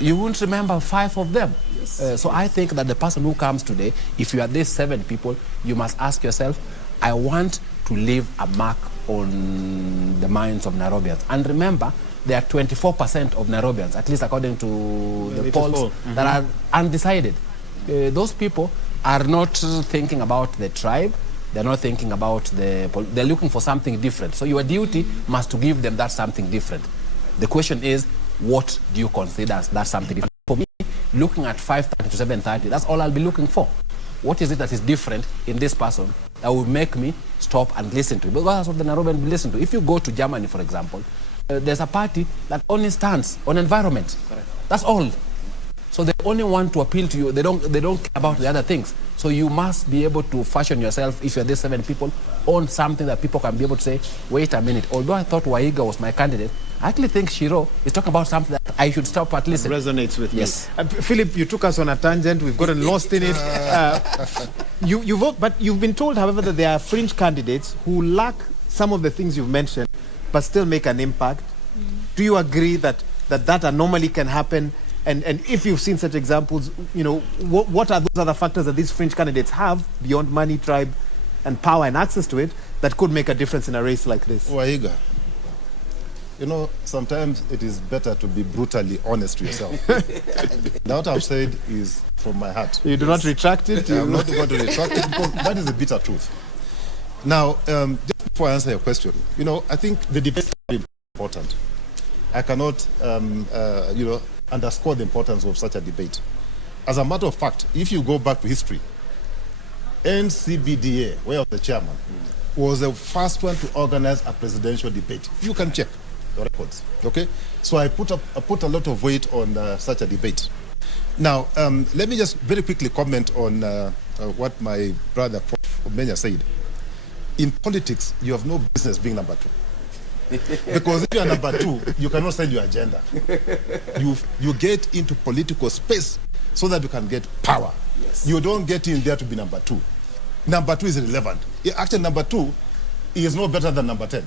You won't remember 5 of them. Yes. So I think that the person who comes today, if you are these 7 people, you must ask yourself, I want to leave a mark on the minds of Nairobians. And remember, there are 24% of Nairobians, at least according to the polls, that are undecided. Those people are not thinking about the tribe. They're not thinking about they're looking for something different. So your duty must to give them that something different. The question is, what do you consider as that something different? For me, looking at 530 to 730, that's all I'll be looking for. What is it that is different in this person that will make me stop and listen to it? Because that's what the Nairobians will listen to. If you go to Germany, for example, there's a party that only stands on environment. Correct. That's all. So they only want to appeal to you. They don't care about the other things. So you must be able to fashion yourself, if you're these 7 people, on something that people can be able to say, wait a minute, although I thought Waihiga was my candidate, I actually think Shiro is talking about something that I should stop at listening. Resonates with yes. me. Philip, you took us on a tangent. We've gotten lost in it. You vote, but you've been told, however, that there are fringe candidates who lack some of the things you've mentioned, but still make an impact. Do you agree that anomaly can happen? And if you've seen such examples, you know, what are those other factors that these fringe candidates have beyond money, tribe, and power and access to it that could make a difference in a race like this? Waihiga, you know, sometimes it is better to be brutally honest to yourself. Now what I've said is from my heart. You do not retract it? I'm not going to retract it because that is the bitter truth. Now, just before I answer your question, you know, I think the debate is very important. I cannot, you know, underscore the importance of such a debate. As a matter of fact, if you go back to history, NCBDA, where was the chairman, was the first one to organize a presidential debate. You can check the records, okay? So I put a lot of weight on such a debate. Now, let me just very quickly comment on what my brother Prof. Menya said. In politics, you have no business being number two. Because if you are number two, you cannot sell your agenda. You get into political space so that you can get power. Yes. You don't get in there to be number two. Number two is irrelevant. Actually, number two is no better than number 10.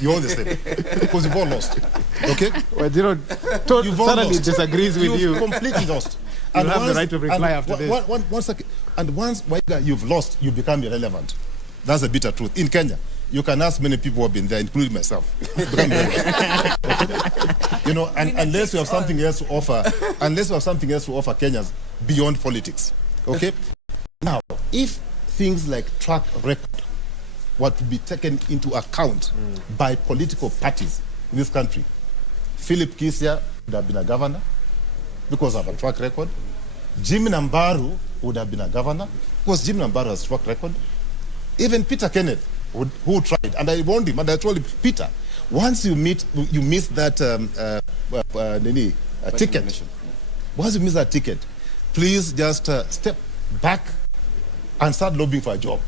You're all the same. Because you've all lost. Okay? Well, you know, totally disagrees with you. You've completely lost. You have the right to reply after this. One second. And once you've lost, you become irrelevant. That's the bitter truth. In Kenya, you can ask many people who have been there, including myself. You know, unless you have something else to offer, Kenyans beyond politics. Okay? Now, if things like track record were to be taken into account by political parties in this country, Philip Kisia would have been a governor because of a track record. Jimmy Nambaru would have been a governor because Jimmy Nambaru has a track record. Even Peter Kenneth, who tried, and I warned him, and I told him, Peter, once you miss that ticket, once you miss that ticket, please just step back and start lobbying for a job.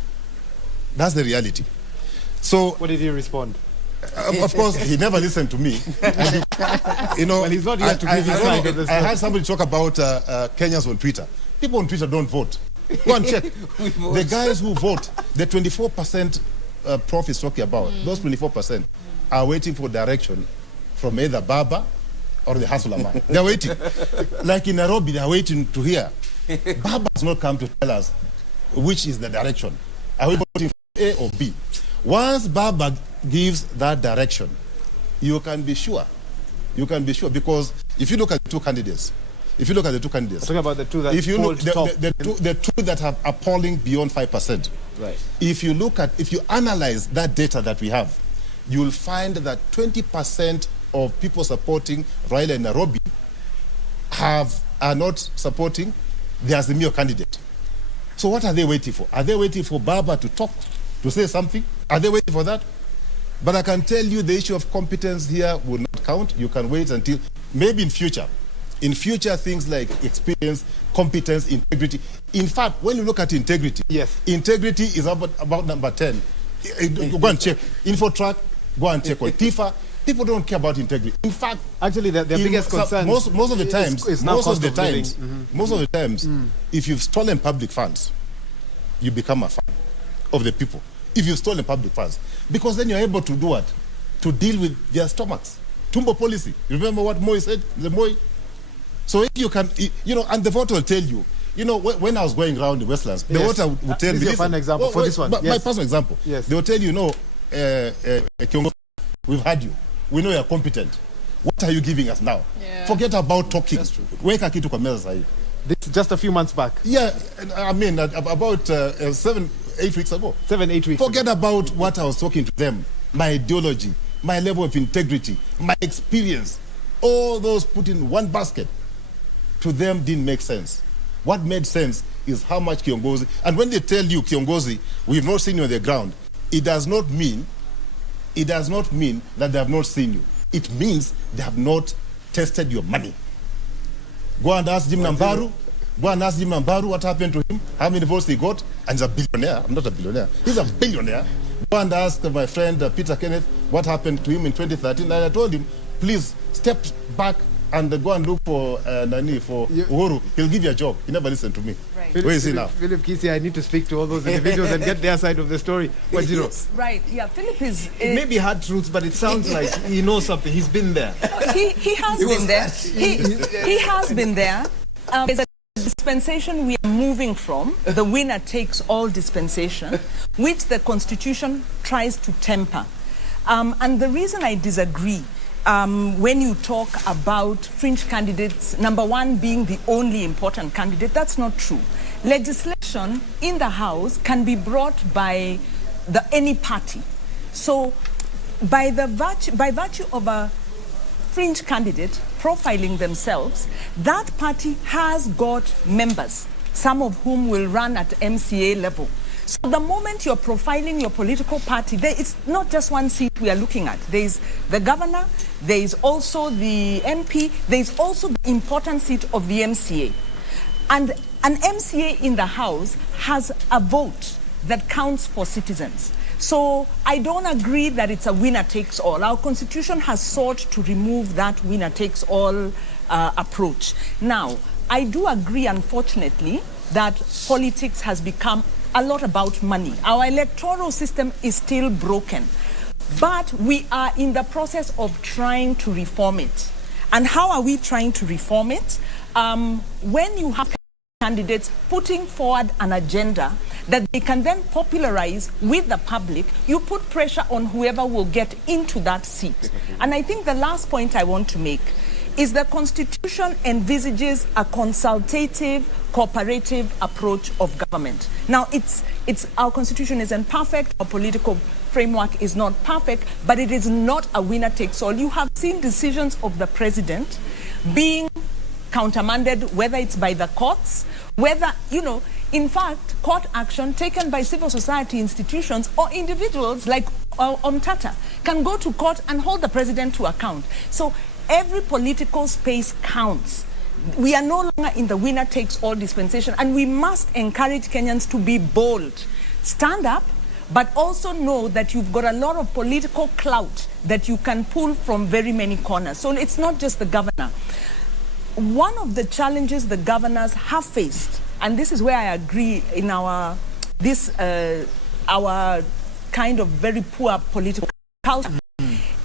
That's the reality. So, what did he respond? Of course, he never listened to me. You know, well, he's not here to give his side of the story. I heard somebody talk about Kenyans on Twitter. People on Twitter don't vote. Go and check. The guys who vote, the 24% Prof is talking about, those 24% are waiting for direction from either Baba or the hustler man. They're waiting. Like in Nairobi, they're waiting to hear. Baba has not come to tell us which is the direction. Are we voting for A or B? Once Baba gives that direction, you can be sure. You can be sure, because if you look at the two candidates, talking about the two that if you look the two that have appalling beyond 5%. Right. If you analyze that data that we have, you'll find that 20% of people supporting Raila in Nairobi are not supporting the Azimio candidate. So what are they waiting for? Are they waiting for Baba to talk, to say something? Are they waiting for that? But I can tell you the issue of competence here will not count. You can wait until maybe in future. In future, things like experience, competence, integrity. In fact, when you look at integrity, yes, integrity is about number 10. Go and check. Infotrack, go and check on TIFA. People don't care about integrity. In fact, actually, the biggest concern most of the times, if you've stolen public funds, you become a fan of the people. If you've stolen public funds, because then you're able to do what? To deal with their stomachs. Tumbo policy. You remember what Moi said? The Moi. So if you can, you know, and the voter will tell you, you know, when I was going around the Westlands, the voter would tell me. This is a fun example for this one. My personal example. Yes. They will tell you, no, we've had you. We know you're competent. What are you giving us now? Yeah. Forget about talking. Weka kitu kwa meza sahi. This is just a few months back. Yeah, I mean, about 7-8 weeks ago. 7-8 weeks Forget ago. about what I was talking to them, my ideology, my level of integrity, my experience. All those put in one basket, to them didn't make sense. What made sense is how much Kiongozi, and when they tell you, Kiongozi, we've not seen you on the ground, it does not mean that they have not seen you. It means they have not tested your money. Go and ask Jim Nambaru. Go and ask Jim Nambaru what happened to him, how many votes he got, and he's a billionaire. I'm not a billionaire. He's a billionaire. Go and ask my friend Peter Kenneth what happened to him in 2013. And I told him, please step back and go and look for Uhuru. He'll give you a job. He never listened to me. Right. Where is he now? Philip Kisia, I need to speak to all those individuals and get their side of the story. But you know, right, yeah, Philip is... It may be hard truths, but it sounds like he knows something. He's been there. He has been there. He has been there. There's a dispensation we are moving from, the winner takes all dispensation, which the Constitution tries to temper. And the reason I disagree when you talk about fringe candidates, number one being the only important candidate, that's not true. Legislation in the House can be brought by any party. So by virtue of a fringe candidate profiling themselves, that party has got members, some of whom will run at MCA level. So the moment you're profiling your political party, it's not just one seat we are looking at. There is the governor, there is also the MP, there is also the important seat of the MCA. And an MCA in the House has a vote that counts for citizens. So I don't agree that it's a winner takes all. Our constitution has sought to remove that winner takes all approach. Now, I do agree, unfortunately, that politics has become a lot about money. Our electoral system is still broken, but we are in the process of trying to reform it. And how are we trying to reform it? When you have candidates putting forward an agenda that they can then popularize with the public, you put pressure on whoever will get into that seat. And I think the last point I want to make is the Constitution envisages a consultative, cooperative approach of government. Now, our Constitution isn't perfect, our political framework is not perfect, but it is not a winner-takes-all. You have seen decisions of the president being countermanded, whether it's by the courts, whether, in fact, court action taken by civil society institutions or individuals like Omtata can go to court and hold the president to account. So every political space counts. We are no longer in the winner-takes-all dispensation, and we must encourage Kenyans to be bold. Stand up, but also know that you've got a lot of political clout that you can pull from very many corners. So it's not just the governor. One of the challenges the governors have faced, and this is where I agree in our kind of very poor political culture,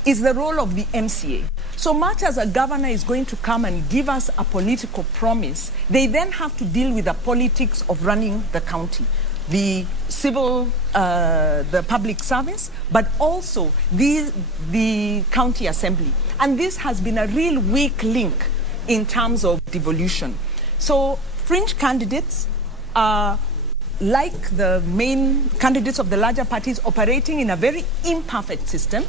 is the role of the MCA. So much as a governor is going to come and give us a political promise, they then have to deal with the politics of running the county, the civil, the public service, but also the county assembly. And this has been a real weak link in terms of devolution. So fringe candidates are like the main candidates of the larger parties operating in a very imperfect system,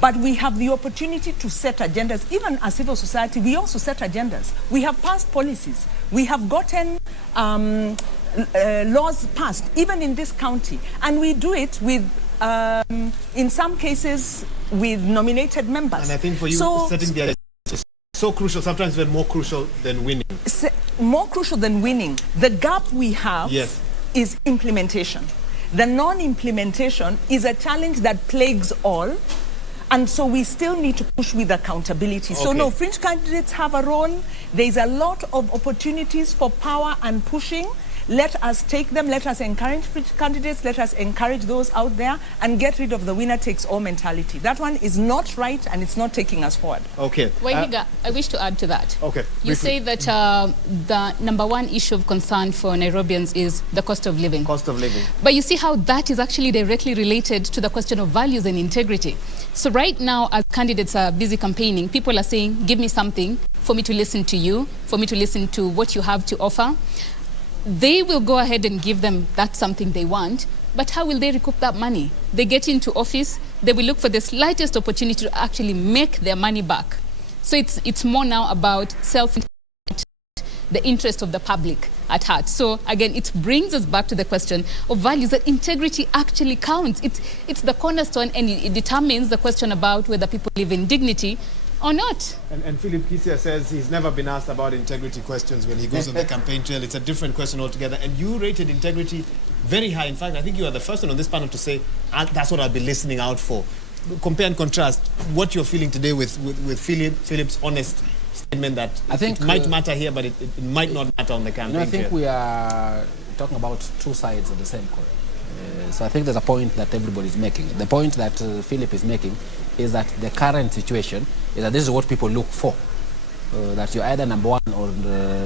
but we have the opportunity to set agendas. Even as civil society, we also set agendas. We have passed policies. We have gotten laws passed, even in this county. And we do it with, in some cases, with nominated members. And I think for you, setting the agenda is so crucial, sometimes even more crucial than winning. More crucial than winning. The gap we have is implementation. The non-implementation is a challenge that plagues all. And so we still need to push with accountability. So no, fringe candidates have a role. There's a lot of opportunities for power and pushing. Let us take them. Let us encourage fringe candidates. Let us encourage those out there and get rid of the winner-takes-all mentality. That one is not right, and it's not taking us forward. Okay. Wahiga, I wish to add to that. Okay. You say that the number one issue of concern for Nairobians is the cost of living. Cost of living. But you see how that is actually directly related to the question of values and integrity. So right now, as candidates are busy campaigning, people are saying, give me something for me to listen to you, for me to listen to what you have to offer. They will go ahead and give them that something they want, but how will they recoup that money? They get into office, they will look for the slightest opportunity to actually make their money back. So it's more now about the interest of the public at heart. So again, it brings us back to the question of values, that integrity actually counts. It's the cornerstone, and it determines the question about whether people live in dignity or not. And Philip Kisia says he's never been asked about integrity questions when he goes on the campaign trail. It's a different question altogether. And you rated integrity very high. In fact, I think you are the first one on this panel to say, that's what I'll be listening out for. Compare and contrast what you're feeling today with Philip's honest statement that I think it might matter here, but it might not matter on the campaign I think trail. we are talking about two sides of the same coin. So I think there's a point that everybody is making. The point that Philip is making is that the current situation is that this is what people look for, that you're either number one or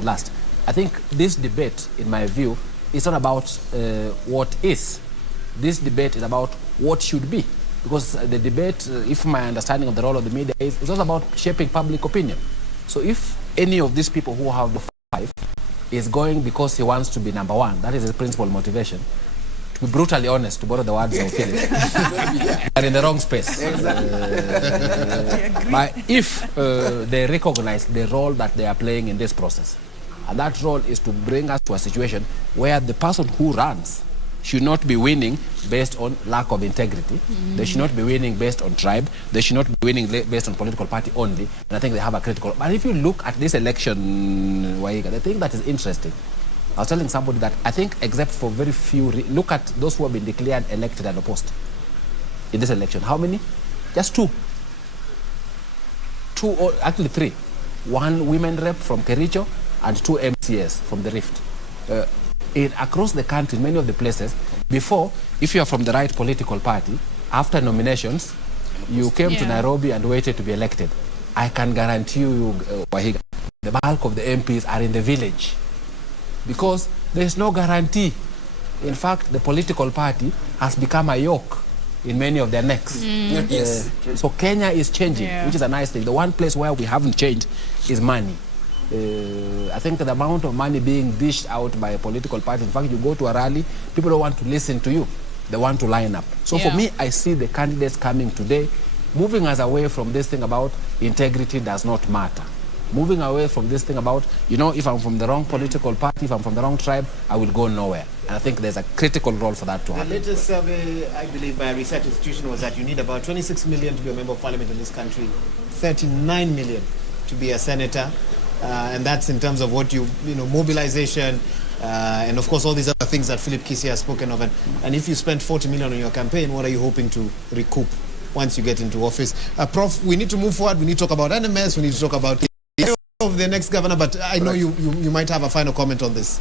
last. I think this debate, in my view, is not about what is. This debate is about what should be. Because the debate, if my understanding of the role of the media is, it's also about shaping public opinion. So if any of these people who have the 5 is going because he wants to be number 1, that is his principal motivation. To be brutally honest, to borrow the words of Philip, are in the wrong space. But if they recognize the role that they are playing in this process, and that role is to bring us to a situation where the person who runs should not be winning based on lack of integrity. They should not be winning based on tribe. They should not be winning based on political party only. And I think they have a critical... But if you look at this election, Waihiga, the thing that is interesting, I was telling somebody that I think except for very few... Look at those who have been declared elected and opposed in this election. How many? Just 2. 2, or actually 3. 1 women rep from Kericho and 2 MCAs from the Rift. Across the country, many of the places, before, if you are from the right political party, after nominations, you came to Nairobi and waited to be elected. I can guarantee you, Waihiga, the bulk of the MPs are in the village. Because there is no guarantee. In fact, the political party has become a yoke in many of their necks. Yes. So Kenya is changing, which is a nice thing. The one place where we haven't changed is money. I think the amount of money being dished out by a political party, in fact, you go to a rally, people don't want to listen to you. They want to line up. So for me, I see the candidates coming today, moving us away from this thing about integrity does not matter. Moving away from this thing about, you know, if I'm from the wrong political party, if I'm from the wrong tribe, I will go nowhere. And I think there's a critical role for that to happen. The latest survey, I believe, by a research institution was that you need about 26 million to be a member of parliament in this country, 39 million to be a senator. And that's in terms of what you know, mobilization, and of course all these other things that Philip Kisi has spoken of. And if you spend 40 million on your campaign, what are you hoping to recoup once you get into office? Prof, we need to move forward. We need to talk about NMS. We need to talk about the next governor. But I know you might have a final comment on this.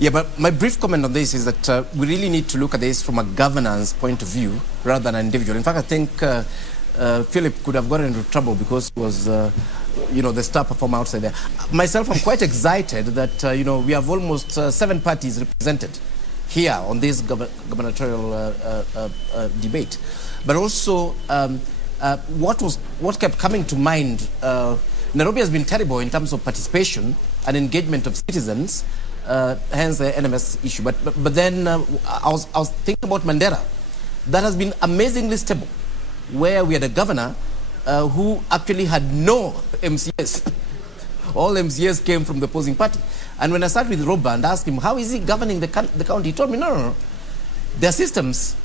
Yeah, but my brief comment on this is that we really need to look at this from a governance point of view rather than an individual. In fact, I think Philip could have gotten into trouble because he was, you know, the star performer outside there. Myself, I'm quite excited that, you know, we have almost 7 parties represented here on this gubernatorial debate. But also, what kept coming to mind, Nairobi has been terrible in terms of participation and engagement of citizens, hence the NMS issue. But then I was thinking about Mandera. That has been amazingly stable, where we had a governor who actually had no MCS. All MCS came from the opposing party. And when I sat with Roba and asked him, how is he governing the county? He told me, no. There are systems,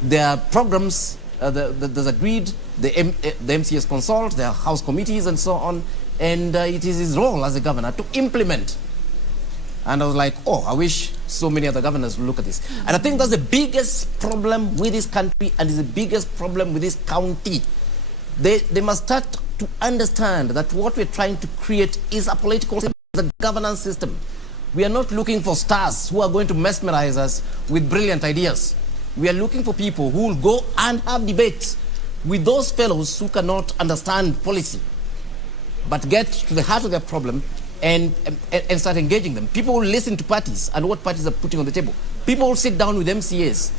there are programs, there's agreed, the MCS consult, there are house committees and so on, and it is his role as a governor to implement. And I was like, oh, I wish so many other governors would look at this. And I think that's the biggest problem with this country and is the biggest problem with this county. They must start to understand that what we're trying to create is a political system, a governance system. We are not looking for stars who are going to mesmerize us with brilliant ideas. We are looking for people who will go and have debates with those fellows who cannot understand policy, but get to the heart of their problem and start engaging them. People will listen to parties and what parties are putting on the table. People will sit down with MCAs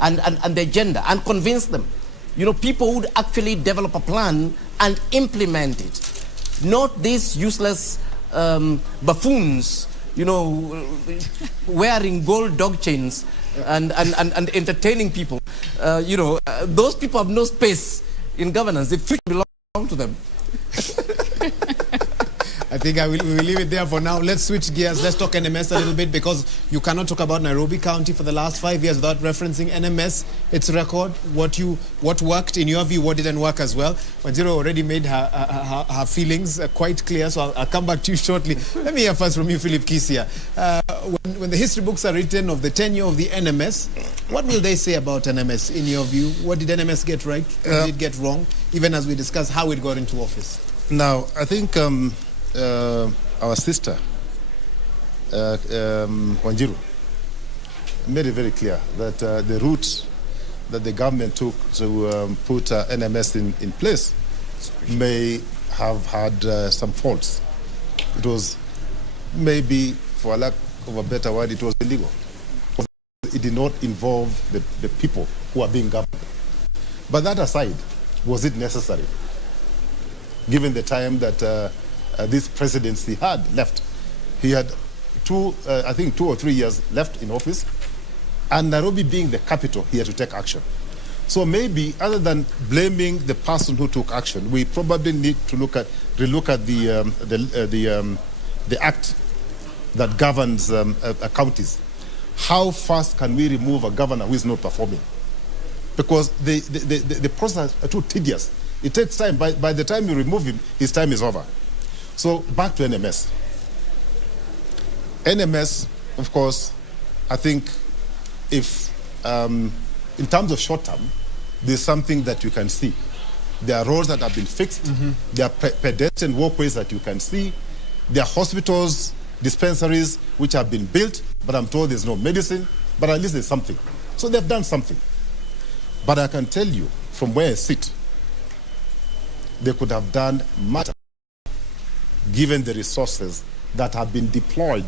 and the agenda and convince them. You know, people would actually develop a plan and implement it. Not these useless buffoons, you know, wearing gold dog chains and entertaining people. You know, those people have no space in governance. The future belongs to them. I think we will leave it there for now. Let's switch gears. Let's talk NMS a little bit, because you cannot talk about Nairobi County for the last 5 years without referencing NMS, its record, what worked in your view, what didn't work as well. Wanjiru already made her feelings quite clear, so I'll come back to you shortly. Let me hear first from you, Philip Kisia. When the history books are written of the tenure of the NMS, what will they say about NMS in your view? What did NMS get right? What did it get wrong? Even as we discuss how it got into office. Now, I think our sister, Wanjiru, made it very clear that the route that the government took to put NMS in place may have had some faults. It was maybe, for a lack of a better word, it was illegal. It did not involve the people who are being governed. But that aside, was it necessary? Given the time that this presidency had left. He had I think 2 or 3 years left in office, and Nairobi being the capital, he had to take action. So maybe, other than blaming the person who took action, we probably need to relook at the act that governs counties. How fast can we remove a governor who is not performing? Because the process is too tedious. It takes time. By the time you remove him, his time is over. So back to NMS. NMS, of course, I think if, in terms of short term, there's something that you can see. There are roads that have been fixed. There are pedestrian walkways that you can see. There are hospitals, dispensaries, which have been built, but I'm told there's no medicine, but at least there's something. So they've done something. But I can tell you, from where I sit, they could have done much given the resources that have been deployed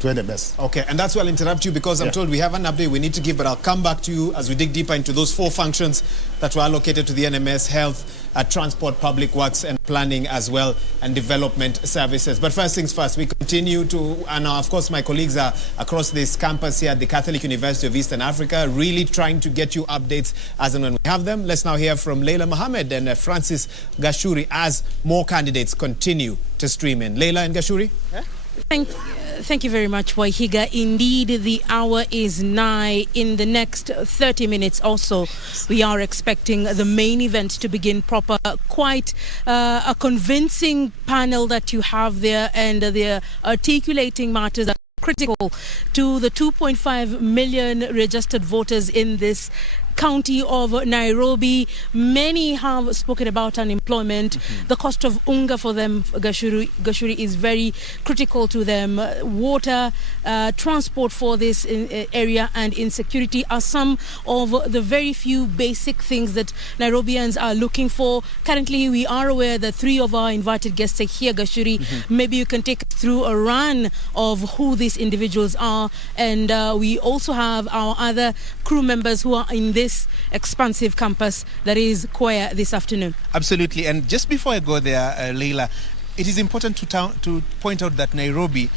to NMS. Okay, and that's why I'll interrupt you because I'm told we have an update we need to give, but I'll come back to you as we dig deeper into those 4 functions that were allocated to the NMS: health, transport, public works, and planning, as well, and development services. But first things first, we continue to, and of course my colleagues are across this campus here at the Catholic University of Eastern Africa, really trying to get you updates as and when we have them. Let's now hear from Leila Mohammed and Francis Gashuri as more candidates continue to stream in. Leila and Gashuri? Yeah. Thank you very much, Waihiga. Indeed, the hour is nigh. In the next 30 minutes or so, we are expecting the main event to begin proper. Quite a convincing panel that you have there, and they're articulating matters that are critical to the 2.5 million registered voters in this county of Nairobi. Many have spoken about unemployment. The cost of unga for them, Gashuri, is very critical to them. Water, transport for this area, and insecurity are some of the very few basic things that Nairobians are looking for. Currently, we are aware that 3 of our invited guests are here, Gashuri. Maybe you can take us through a run of who these individuals are. And we also have our other crew members who are in this expansive campus that is Kwaya this afternoon. Absolutely. And just before I go there, Leila, it is important to point out that Nairobi,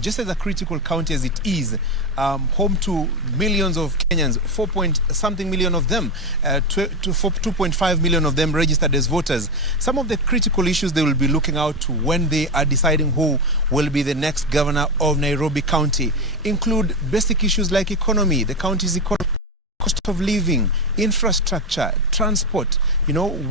just as a critical county as it is, home to millions of Kenyans, 4-point-something million of them, 2.5 million of them registered as voters. Some of the critical issues they will be looking out to when they are deciding who will be the next governor of Nairobi County include basic issues like economy, the county's economy, cost of living, infrastructure, transport,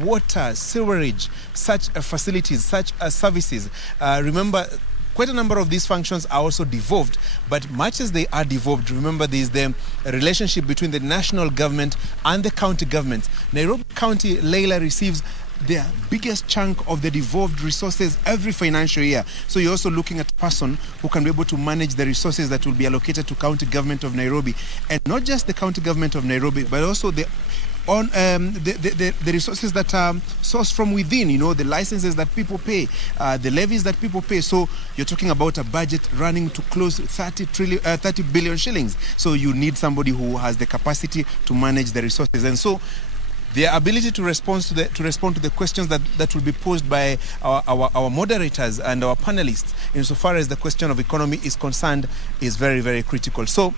water, sewerage, such facilities, such services. Remember, quite a number of these functions are also devolved, but much as they are devolved, remember there is the relationship between the national government and the county government. Nairobi County, Leila, receives their biggest chunk of the devolved resources every financial year. So you're also looking at a person who can be able to manage the resources that will be allocated to county government of Nairobi. And not just the county government of Nairobi, but also the resources that are sourced from within, the licenses that people pay, the levies that people pay. So you're talking about a budget running to close 30 billion shillings. So you need somebody who has the capacity to manage the resources. And so their ability to respond to the questions that will be posed by our moderators and our panelists, insofar as the question of economy is concerned, is very, very critical. So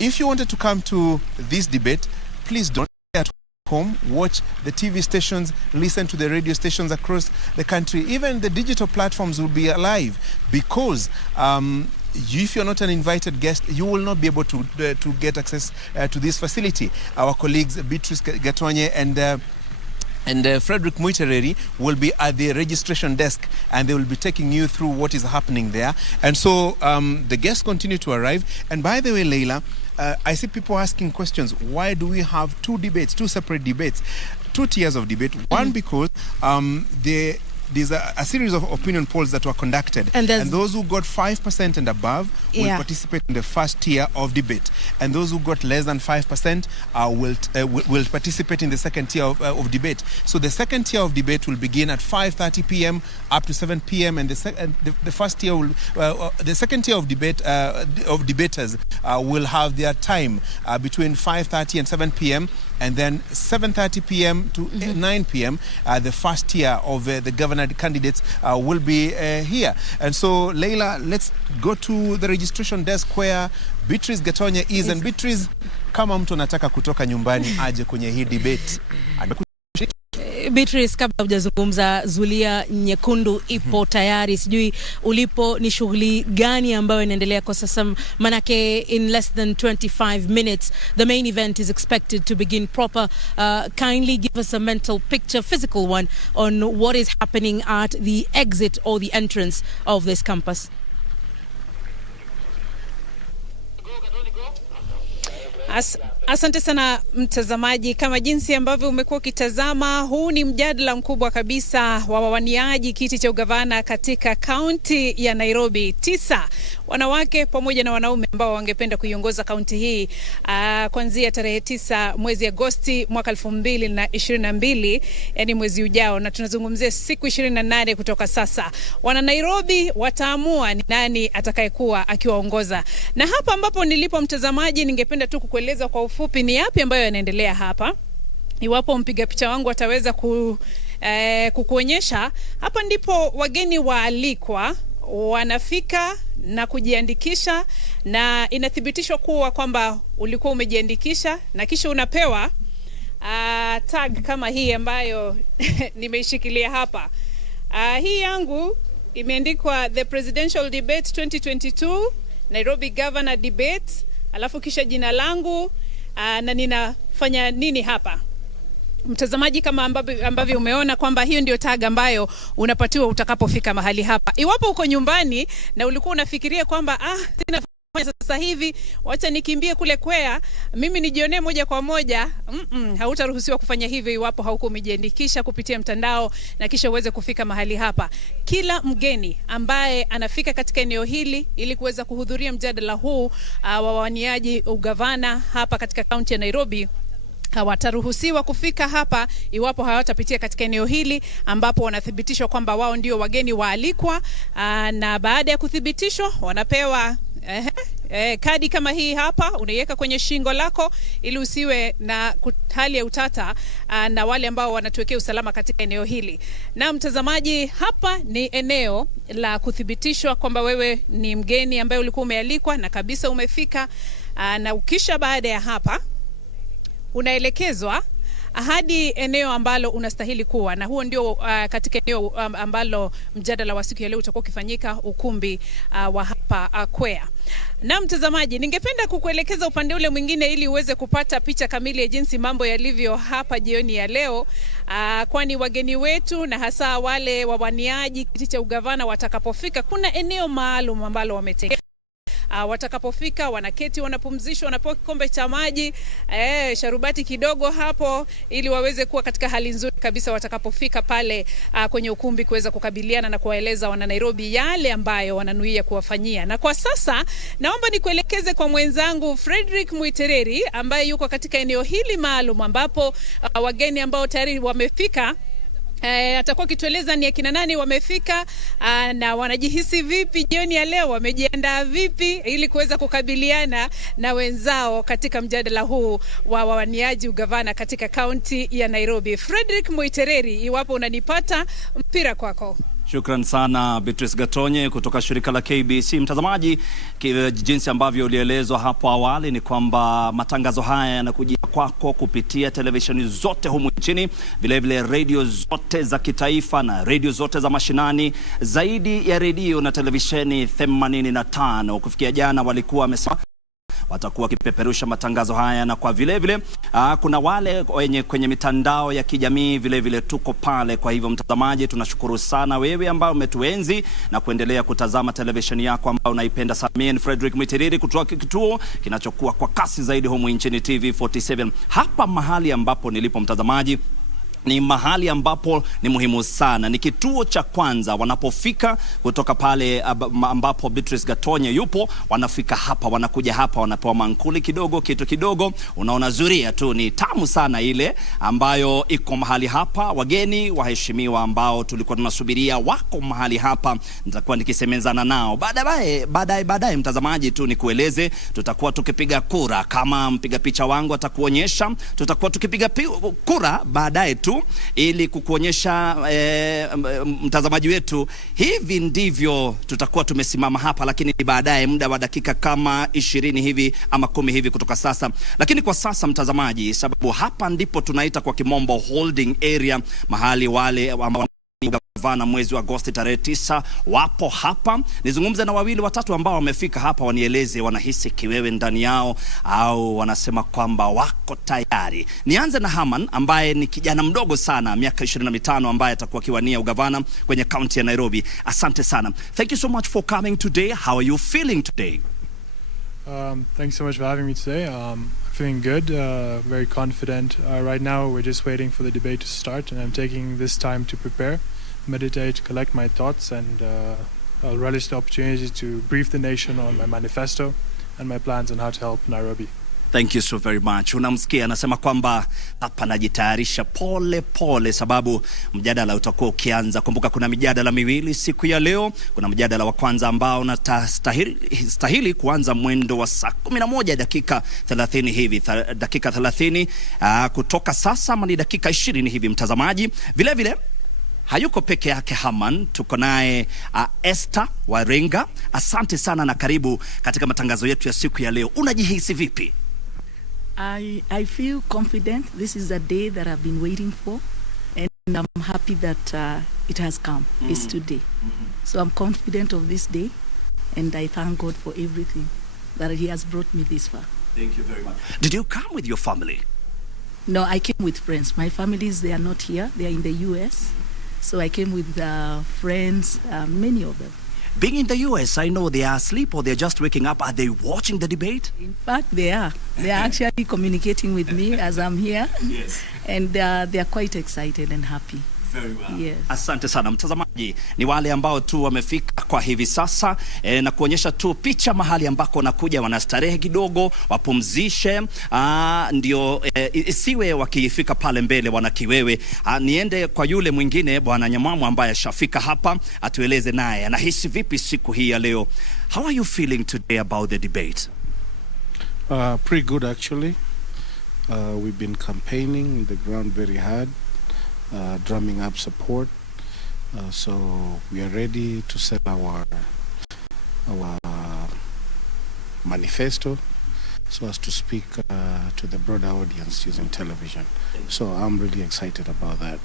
if you wanted to come to this debate, please don't stay at home, watch the TV stations, listen to the radio stations across the country. Even the digital platforms will be alive, because if you're not an invited guest, you will not be able to get access to this facility. Our colleagues Beatrice Gatonye and Frederick Muitereri will be at the registration desk, and they will be taking you through what is happening there. And so the guests continue to arrive. And by the way, Leila, I see people asking questions. Why do we have 2 separate debates, 2 tiers of debate? One, because there's a series of opinion polls that were conducted, and those who got 5% and above will participate in the first tier of debate, and those who got less than 5% will participate in the second tier of debate. So the second tier of debate will begin at 5:30 p.m. up to 7 p.m. and the first tier will the second tier of debate of debaters will have their time between 5:30 and 7 p.m. and then 7:30 p.m. to 9 p.m. The first tier of the governor candidates will be here. And so, Leila, let's go to the registration desk where Beatrice Gatonye is. And Beatrice, kama mtu anataka kutoka nyumbani aje kwenye hii debate, Beatrice, kabla hujazungumza, zulia nyekundu ipo tayari. Sijui ulipo ni shughuli gani ambayo inaendelea kwa sasa, manake in less than 25 minutes the main event is expected to begin proper. Kindly give us a mental picture, physical one, on what is happening at the exit or the entrance of this campus. Asante sana mtazamaji, kama jinsi ambavyo umekuwa ukitazama, huu ni mjadala mkubwa kabisa wa wawaniaji kiti cha ugavana katika kaunti ya Nairobi. 9 wanawake pamoja na wanaume ambao wangependa kuiongoza kaunti hii kuanzia tarehe 9 mwezi Agosti mwaka 2022, yani mwezi ujao, na tunazungumzia siku 28 kutoka sasa. Wana Nairobi wataamua ni nani atakayekuwa akiwaongoza. Na hapa ambapo nilipo mtazamaji, ningependa tu kukueleza kwa ufupi ni yapi ambayo yanaendelea hapa. Iwapo mpiga picha wangu ataweza kukuonyesha, hapa ndipo wageni waalikwa wanafika na kujiandikisha, na inathibitishwa kuwa kwamba ulikuwa umejiandikisha na kisha unapewa tag kama hii ambayo nimeishikilia hapa. Hii yangu imeandikwa The Presidential Debate 2022 Nairobi Governor Debate, alafu kisha jina langu na ninafanya nini hapa. Mtazamaji, kama ambavyo umeona kwamba hiyo ndio tag ambayo unapatiwa utakapofika mahali hapa. Iwapo uko nyumbani na ulikuwa unafikiria kwamba sina sasa hivi, wacha nikimbie kule kwea mimi nijionee moja kwa moja, hautaruhusiwa kufanya hivyo iwapo hauko umejiandikisha kupitia mtandao na kisha uweze kufika mahali hapa. Kila mgeni ambaye anafika katika eneo hili ili kuweza kuhudhuria mjadala huu wa wawaniaji ugavana hapa katika kaunti ya Nairobi hawataruhusiwa kufika hapa iwapo hawatapitia katika eneo hili ambapo wanathibitishwa kwamba wao ndio wageni waalikwa, na baada ya kuthibitishwa wanapewa kadi kama hii hapa, unaiweka kwenye shingo lako ili usiwe na hali ya utata na wale ambao wanatuwekea usalama katika eneo hili. Na mtazamaji, hapa ni eneo la kuthibitishwa kwamba wewe ni mgeni ambaye ulikuwa umealikwa na kabisa umefika, na ukisha baada ya hapa unaelekezwa hadi eneo ambalo unastahili kuwa, na huo ndio katika eneo ambalo mjadala wa siku ya leo utakuwa ukifanyika, ukumbi wa hapa Kwea. Na mtazamaji, ningependa kukuelekeza upande ule mwingine ili uweze kupata picha kamili ya jinsi mambo yalivyo hapa jioni ya leo, kwani wageni wetu na hasa wale wawaniaji kiti cha ugavana watakapofika, kuna eneo maalum ambalo wametenga. Watakapofika wanaketi, wanapumzishwa, wanapewa kikombe cha maji, sharubati kidogo hapo, ili waweze kuwa katika hali nzuri kabisa watakapofika pale kwenye ukumbi kuweza kukabiliana na kuwaeleza wana Nairobi yale ambayo wananuia kuwafanyia. Na kwa sasa naomba nikuelekeze kwa mwenzangu Fredrick Muitereri ambaye yuko katika eneo hili maalum ambapo wageni ambao tayari wamefika atakuwa kitueleza ni akina nani wamefika na wanajihisi vipi jioni ya leo, wamejiandaa vipi ili kuweza kukabiliana na wenzao katika mjadala huu wa wawaniaji ugavana katika kaunti ya Nairobi. Fredrick Muitereri, iwapo unanipata, mpira kwako. Shukran sana Beatrice Gatonye kutoka shirika la KBC. Mtazamaji, jinsi ambavyo ulielezwa hapo awali ni kwamba matangazo haya yanakujia kwako kupitia televisheni zote humu nchini, vile vile radio zote za kitaifa na radio zote za mashinani, zaidi ya radio na televisheni 85. Kufikia jana walikuwa wamesema watakuwa wakipeperusha matangazo haya, na kwa vile vile kuna wale kwenye mitandao ya kijamii vile vile tuko pale. Kwa hivyo mtazamaji, tunashukuru sana wewe ambao umetuenzi na kuendelea kutazama televisheni yako ambao unaipenda sana. Mimi Fredrick Muitereri kutoka kituo kinachokuwa kwa kasi zaidi humu nchini TV 47. Hapa mahali ambapo nilipo mtazamaji ni mahali ambapo ni muhimu sana. Ni kituo cha kwanza wanapofika kutoka pale ambapo Beatrice Gatonye yupo, wanafika hapa, wanakuja hapa, wanapewa mankuli kidogo, kitu kidogo, unaona zuria tu ni tamu sana ile ambayo iko mahali hapa. Wageni waheshimiwa ambao tulikuwa tunasubiria wako mahali hapa, nitakuwa nikisemezana nao baadaye. Mtazamaji, tu nikueleze, tutakuwa tukipiga kura kama mpiga picha wangu atakuonyesha, tutakuwa tukipiga kura baadaye tu ili kukuonyesha mtazamaji wetu. Hivi ndivyo tutakuwa tumesimama hapa, lakini baadaye muda wa dakika kama 20 hivi ama 10 hivi kutoka sasa. Lakini kwa sasa mtazamaji, sababu hapa ndipo tunaita kwa kimombo holding area, mahali wale ambao gavana mwezi wa Agosti tarehe 9 wapo hapa. Nizungumze na wawili watatu ambao wamefika hapa, wanieleze wanahisi kiwewe ndani yao au wanasema kwamba wako tayari. Nianze na Haman ambaye ni kijana mdogo sana, miaka 25, ambaye atakuwa kiwania ugavana kwenye county ya Nairobi. Asante sana. Thank you so much for coming today. How are you feeling today? Thanks so much for having me today. Feeling good, very confident. Right now we're just waiting for the debate to start, and I'm taking this time to prepare, meditate, collect my thoughts, and I'll relish the opportunity to brief the nation on my manifesto and my plans on how to help Nairobi. Thank you so very much. Unamsikia anasema kwamba hapa najitayarisha pole pole, sababu mjadala utakuwa ukianza. Kumbuka kuna mijadala miwili siku ya leo. Kuna mjadala wa kwanza ambao unastahili kuanza mwendo wa saa 11 dakika 30 hivi, dakika 30 kutoka sasa, ama ni dakika 20 hivi mtazamaji. Vile vile hayuko peke yake Haman, tuko naye Esther Warenga. Asante sana na karibu katika matangazo yetu ya siku ya leo. Unajihisi vipi? I feel confident. This is a day that I've been waiting for, and I'm happy that it has come. It's today. So I'm confident of this day, and I thank God for everything that He has brought me this far. Thank you very much. Did you come with your family? No, I came with friends. My families, they are not here. They are in the US. So I came with friends, many of them. Being in the US, I know they are asleep or they're just waking up. Are they watching the debate? In fact, they are. They are actually communicating with me as I'm here. Yes. And they are quite excited and happy. Very well. Yes. Asante sana mtazamaji. Ni wale ambao tu wamefika kwa hivi sasa na kuonyesha tu picha mahali ambako wanakuja, wanastarehe kidogo, wapumzishe, ndio isiwe wakifika pale mbele wanakiwewe. Niende kwa yule mwingine bwana Nyamwamu ambaye ashafika hapa, atueleze naye anahisi vipi siku hii ya leo. How are you feeling today about the debate? Pretty good actually. We've been campaigning the ground very hard. Drumming up support, so we are ready to sell our manifesto so as to speak to the broader audience using television. So I'm really excited about that.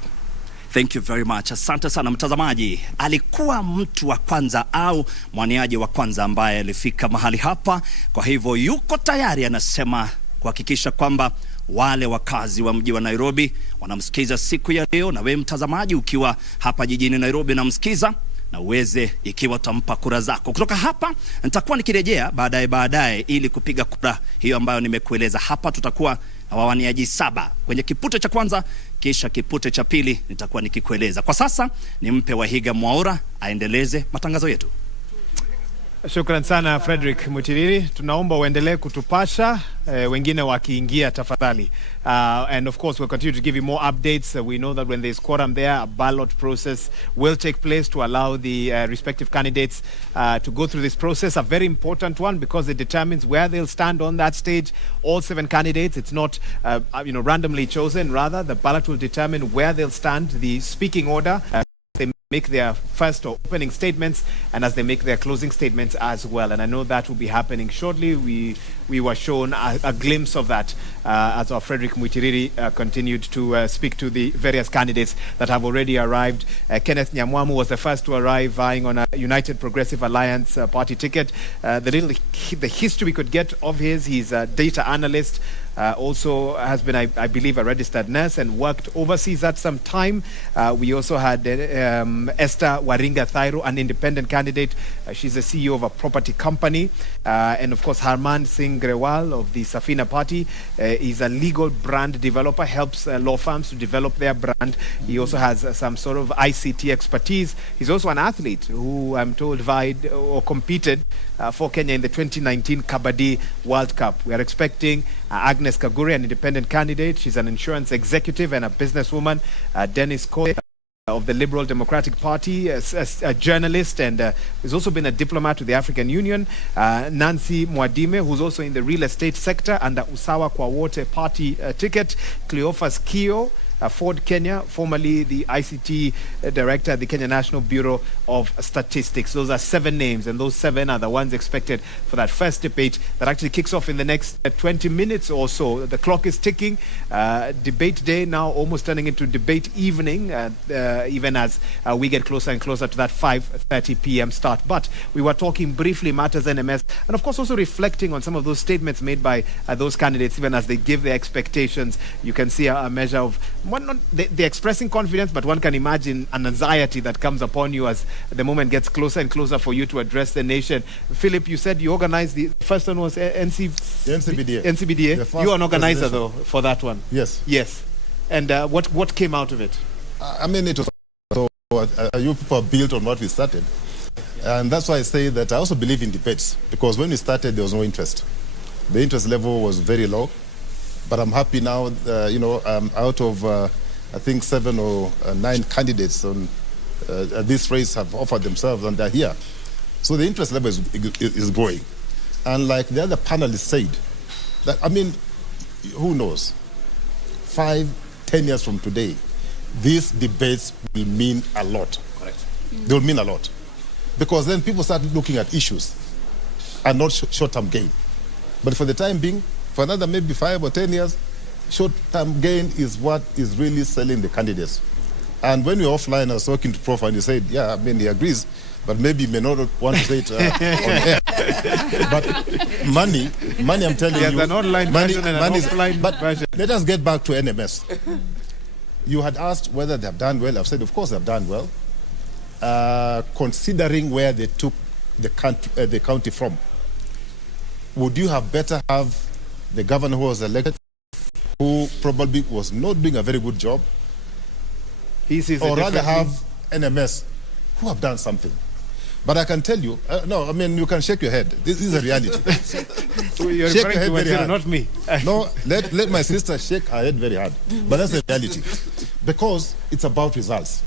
Thank you very much. Asante sana mtazamaji. Alikuwa mtu wa kwanza au mwaniaji wa kwanza ambaye alifika mahali hapa, kwa hivyo yuko tayari, anasema kuhakikisha kwamba wale wakazi wa mji wa Nairobi wanamsikiza siku ya leo. Na wewe mtazamaji ukiwa hapa jijini Nairobi namsikiza, na uweze ikiwa tampa kura zako. Kutoka hapa nitakuwa nikirejea baadaye ili kupiga kura hiyo ambayo nimekueleza. Hapa tutakuwa na wawaniaji 7 kwenye kipute cha kwanza, kisha kipute cha pili nitakuwa nikikueleza. Kwa sasa nimpe Wahiga Mwaura aendeleze matangazo yetu. Shukran sana Frederick Mutiriri. Tunaomba uendelee kutupasha wengine wakiingia tafadhali. And of course we'll continue to give you more updates. We know that when there's quorum there, a ballot process will take place to allow the respective candidates to go through this process. A very important one because it determines where they'll stand on that stage. All 7 candidates. It's not randomly chosen. Rather, the ballot will determine where they'll stand, the speaking order. They make their first or opening statements and as they make their closing statements as well. And I know that will be happening shortly. We were shown a glimpse of that as our Frederick Mutiriri continued to speak to the various candidates that have already arrived. Kenneth Nyamwamu was the first to arrive, vying on a United Progressive Alliance party ticket. The history we could get of his, he's a data analyst, also has been, I believe, a registered nurse and worked overseas at some time. We also had Esther Waringa Thairo, an independent candidate. She's the CEO of a property company. And of course, Harman Singh Grewal of the Safina Party is a legal brand developer, helps law firms to develop their brand. He also has some sort of ICT expertise. He's also an athlete who, I'm told, vied or competed for Kenya in the 2019 Kabaddi World Cup. We are expecting Agnes Kagure, an independent candidate. She's an insurance executive and a businesswoman. Dennis Koe of the Liberal Democratic Party, a journalist, and has also been a diplomat to the African Union. Nancy Mwadime, who's also in the real estate sector under Usawa kwa Wote party ticket. Cleophas Kio, Ford Kenya, formerly the ICT director at the Kenya National Bureau of Statistics. Those are 7 names, and those 7 are the ones expected for that first debate that actually kicks off in the next 20 minutes or so. The clock is ticking. Debate day now almost turning into debate evening, even as we get closer and closer to that 5:30 p.m. start. But we were talking briefly matters NMS, and of course also reflecting on some of those statements made by those candidates, even as they give their expectations. You can see a measure of they're expressing confidence, but one can imagine an anxiety that comes upon you as the moment gets closer and closer for you to address the nation. Philip, you said you organized the first one was NCBDA. NCBDA. You are an organizer though for that one. Yes. Yes. And what came out of it? I mean, it was so you people built on what we started, and that's why I say that I also believe in debates, because when we started there was no interest. The interest level was very low. But I'm happy now, out of, I think, 7 or 9 candidates on this race have offered themselves, and they're here. So the interest level is growing. And like the other panelists said, that, I mean, who knows? 5, 10 years from today, these debates will mean a lot. Correct. They will mean a lot. Because then people start looking at issues and not short-term gain. But for the time being, for another maybe 5 or 10 years, short-term gain is what is really selling the candidates. And when we were offline, I was talking to Prof, and he said, yeah, I mean, he agrees, but maybe he may not want to say it on air. But money, I'm telling you, an online money, version and an offline version. Let us get back to NMS. You had asked whether they have done well. I've said, of course, they have done well. Considering where they took the county from, would you have better have the governor who was elected, who probably was not doing a very good job, or rather have NMS who have done something? But I can tell you, no, I mean, you can shake your head. This is a reality. You're shake your head very hard. Not me. No, let my sister shake her head very hard. But that's the reality. Because it's about results.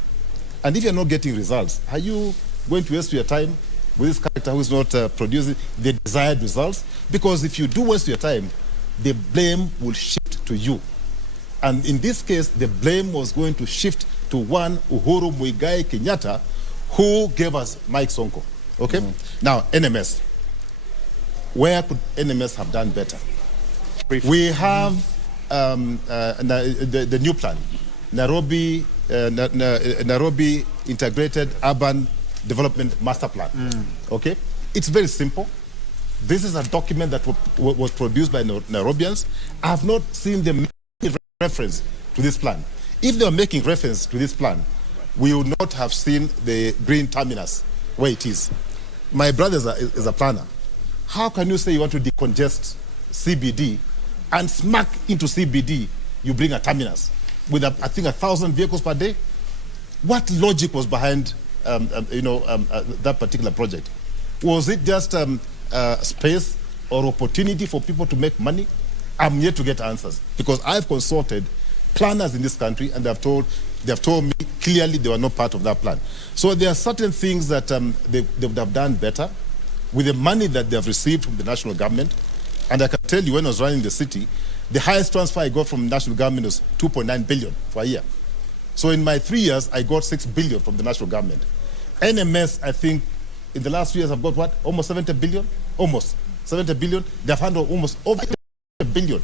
And if you're not getting results, are you going to waste your time with this character who is not producing the desired results? Because if you do waste your time, the blame will shift to you. And in this case, the blame was going to shift to one Uhuru Muigai Kenyatta, who gave us Mike Sonko. Okay? Now, NMS. Where could NMS have done better? We have the new plan, Nairobi Integrated Urban Development Master Plan. Okay? It's very simple. This is a document that was produced by Nairobians. I have not seen them make reference to this plan. If they were making reference to this plan, we would not have seen the green terminus where it is. My brother is a planner. How can you say you want to decongest CBD and smack into CBD, you bring a terminus with, I think, 1,000 vehicles per day? What logic was behind that particular project? Was it just space or opportunity for people to make money? I'm yet to get answers, because I've consulted planners in this country, and they have told me clearly they were not part of that plan. So there are certain things that they would have done better with the money that they have received from the national government. And I can tell you, when I was running the city, the highest transfer I got from the national government was 2.9 billion for a year. So in my 3 years, I got 6 billion from the national government. NMS, I think, in the last 2 years, I've got what? Almost 70 billion? Almost 70 billion. They've handled almost over 70 billion.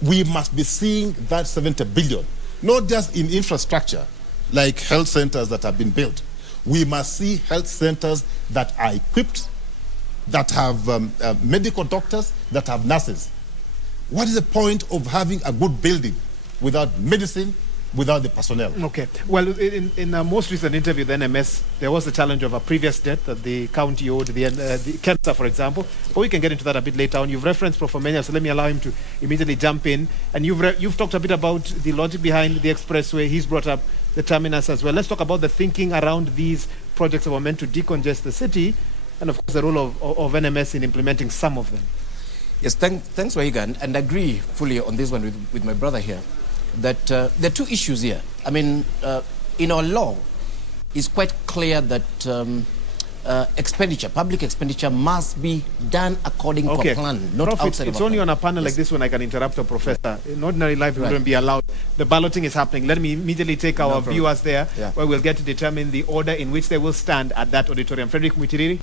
We must be seeing that 70 billion, not just in infrastructure, like health centers that have been built. We must see health centers that are equipped, that have medical doctors, that have nurses. What is the point of having a good building without medicine, without the personnel. Okay. Well, in a most recent interview, the NMS, there was the challenge of a previous debt that the county owed, the KEMSA, for example. But we can get into that a bit later on. You've referenced Profomenya, so let me allow him to immediately jump in. And you've talked a bit about the logic behind the expressway. He's brought up the terminus as well. Let's talk about the thinking around these projects that were meant to decongest the city, and of course the role of NMS in implementing some of them. Yes, thanks, Wahiga, and agree fully on this one with my brother here, that there are two issues here. I mean, in our law, it's quite clear that public expenditure must be done according to a plan, not Prof, outside it's of a only plan. on a panel like this when I can interrupt a professor. Right. In ordinary life, it wouldn't be allowed. The balloting is happening. Let me immediately take our viewers there, where we'll get to determine the order in which they will stand at that auditorium. Frederick Mutiriri.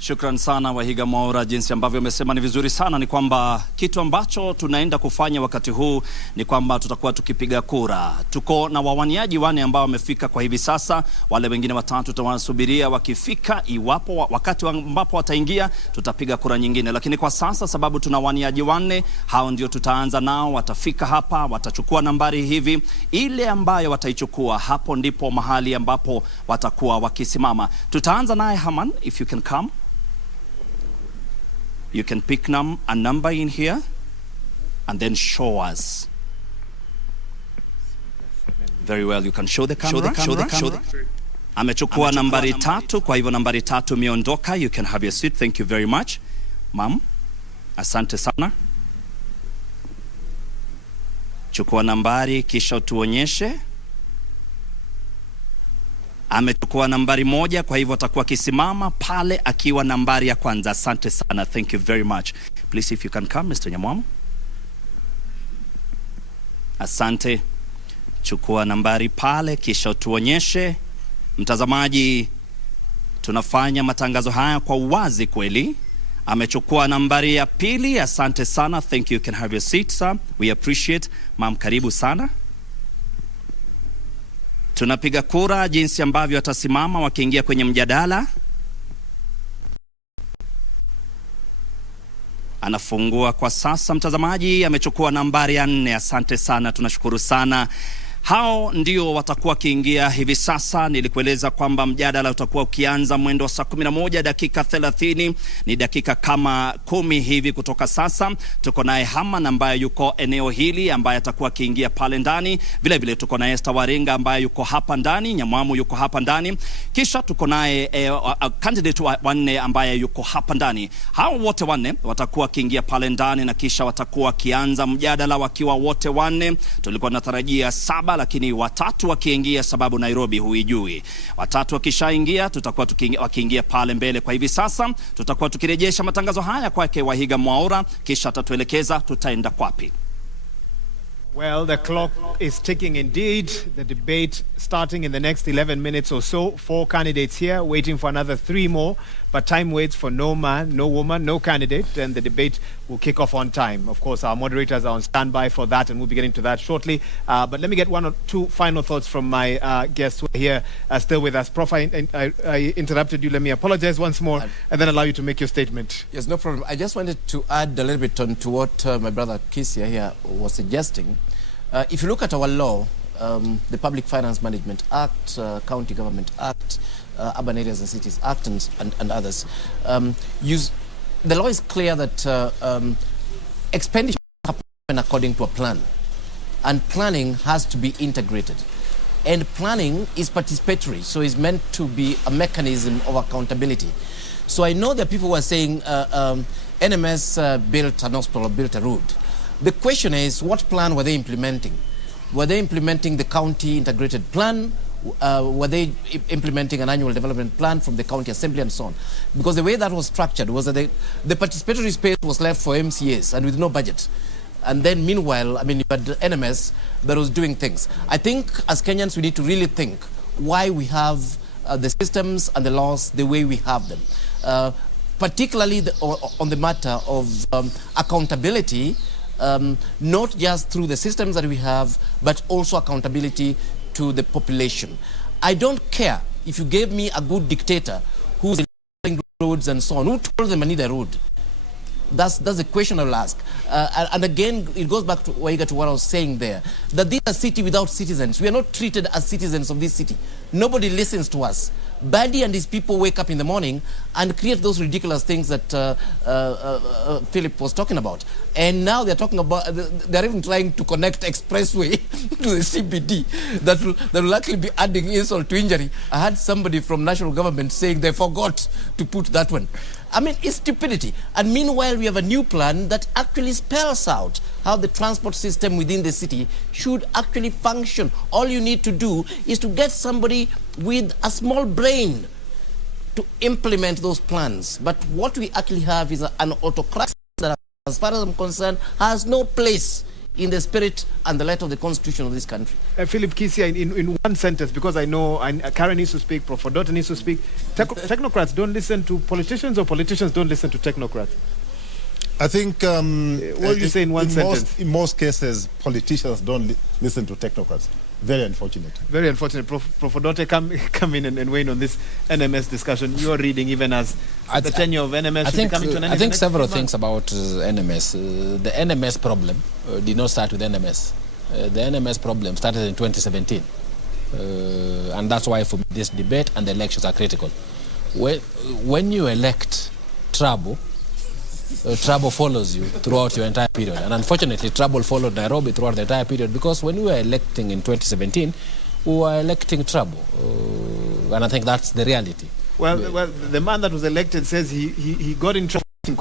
Shukran sana Wahiga Mwaura, jinsi ambavyo umesema ni vizuri sana. Ni kwamba kitu ambacho tunaenda kufanya wakati huu ni kwamba tutakuwa tukipiga kura. Tuko na wawaniaji wane ambao wamefika kwa hivi sasa. Wale wengine watatu tutawasubiria wakifika. Iwapo wakati ambapo wataingia tutapiga kura nyingine. Lakini kwa sasa, sababu tuna wawaniaji wane, hao ndio tutaanza nao. Watafika hapa, watachukua nambari hivi. Ile ambayo wataichukua, hapo ndipo mahali ambapo watakuwa wakisimama. Tutaanza naye Haman, if you can come. You can pick a number in here and then show us. Very well, you can show the camera. Show the camera. Amechukua nambari 3, kwa hivyo nambari 3 imeondoka. You can have your seat. Thank you very much. Ma'am, asante sana. Chukua nambari kisha tuonyeshe. Amechukua nambari 1, kwa hivyo atakuwa kisimama pale akiwa nambari ya kwanza. Asante sana. Thank you very much. Please, if you can come, Mr. Nyamwamu. Asante. Chukua nambari pale kisha tuonyeshe. Mtazamaji, tunafanya matangazo haya kwa uwazi kweli. Amechukua nambari ya 2. Asante sana. Thank you. You can have your seat, sir. We appreciate. Ma'am, karibu sana. Tunapiga kura jinsi ambavyo watasimama wakiingia kwenye mjadala. Anafungua kwa sasa mtazamaji. Amechukua nambari ya 4. Asante sana, tunashukuru sana. Hao ndio watakuwa kiingia hivi sasa. Nilikueleza kwamba mjadala utakuwa ukianza mwendo wa saa 11 dakika 30. Ni dakika kama 10 hivi kutoka sasa. Tuko naye Haman ambaye yuko eneo hili ambaye atakuwa kiingia pale ndani. Vile vile tuko naye Esther Warenga ambaye yuko hapa ndani. Nyamwamu yuko hapa ndani. Kisha tuko naye candidate wanne ambaye yuko hapa ndani. Hao wote wanne watakuwa kiingia pale ndani na kisha watakuwa kianza mjadala wakiwa wote wanne. Tulikuwa tunatarajia 7, lakini watatu wakiingia sababu Nairobi huijui. Watatu wakishaingia tutakuwa wakiingia pale mbele. Kwa hivi sasa tutakuwa tukirejesha matangazo haya kwake Wahiga Mwaura, kisha atatuelekeza tutaenda kwapi. Well, the clock is ticking indeed. The debate starting in the next 11 minutes or so. 4 candidates here, waiting for another 3 more. But time waits for no man, no woman, no candidate. And the debate will kick off on time. Of course, our moderators are on standby for that, and we'll be getting to that shortly. But let me get 1 or 2 final thoughts from my guests who are here still with us. Prof, I interrupted you. Let me apologize once more and then allow you to make your statement. Yes, no problem. I just wanted to add a little bit on to what my brother Kisia here was suggesting. If you look at our law, the Public Finance Management Act, County Government Act, Urban Areas and Cities Act, and others, the law is clear that expenditure happen according to a plan, and planning has to be integrated. And planning is participatory, so it's meant to be a mechanism of accountability. So I know that people were saying NMS built an hospital or built a road. The question is, what plan were they implementing? Were they implementing the county integrated plan? Were they implementing an annual development plan from the county assembly and so on? Because the way that was structured was that the participatory space was left for MCAs and with no budget. And then meanwhile, I mean, you had NMS that was doing things. I think as Kenyans, we need to really think why we have the systems and the laws the way we have them. Particularly on the matter of accountability, not just through the systems that we have, but also accountability to the population. I don't care if you gave me a good dictator who's building roads and so on. Who told them I need a road? That's the question I'll ask. And again, it goes back to Waiga, to what I was saying there, that this is a city without citizens. We are not treated as citizens of this city. Nobody listens to us. Badi and his people wake up in the morning and create those ridiculous things that Philip was talking about. And now they're talking about, they're even trying to connect expressway to the CBD that will actually be adding insult to injury. I had somebody from national government saying they forgot to put that one. I mean, it's stupidity. And meanwhile, we have a new plan that actually spells out how the transport system within the city should actually function. All you need to do is to get somebody with a small brain to implement those plans. But what we actually have is an autocracy that, as far as I'm concerned, has no place in the spirit and the letter of the Constitution of this country. Philip Kisia, in one sentence, because I know Karen needs to speak, Prof. Dota needs to speak. Technocrats don't listen to politicians, or politicians don't listen to technocrats? I think what do you say in one sentence? In most cases, politicians don't listen to technocrats. Very unfortunate. Very unfortunate. Prof. Dota, come in and weigh in on this NMS discussion. You're reading even as the tenure of NMS should be coming to an end. I think several things about NMS. The NMS problem did not start with NMS. The NMS problem started in 2017. And that's why, for me, this debate and the elections are critical. When you elect trouble, trouble follows you throughout your entire period. And unfortunately, trouble followed Nairobi throughout the entire period, because when we were electing in 2017, we were electing trouble. And I think that's the reality. Well, the man that was elected says he got in trouble in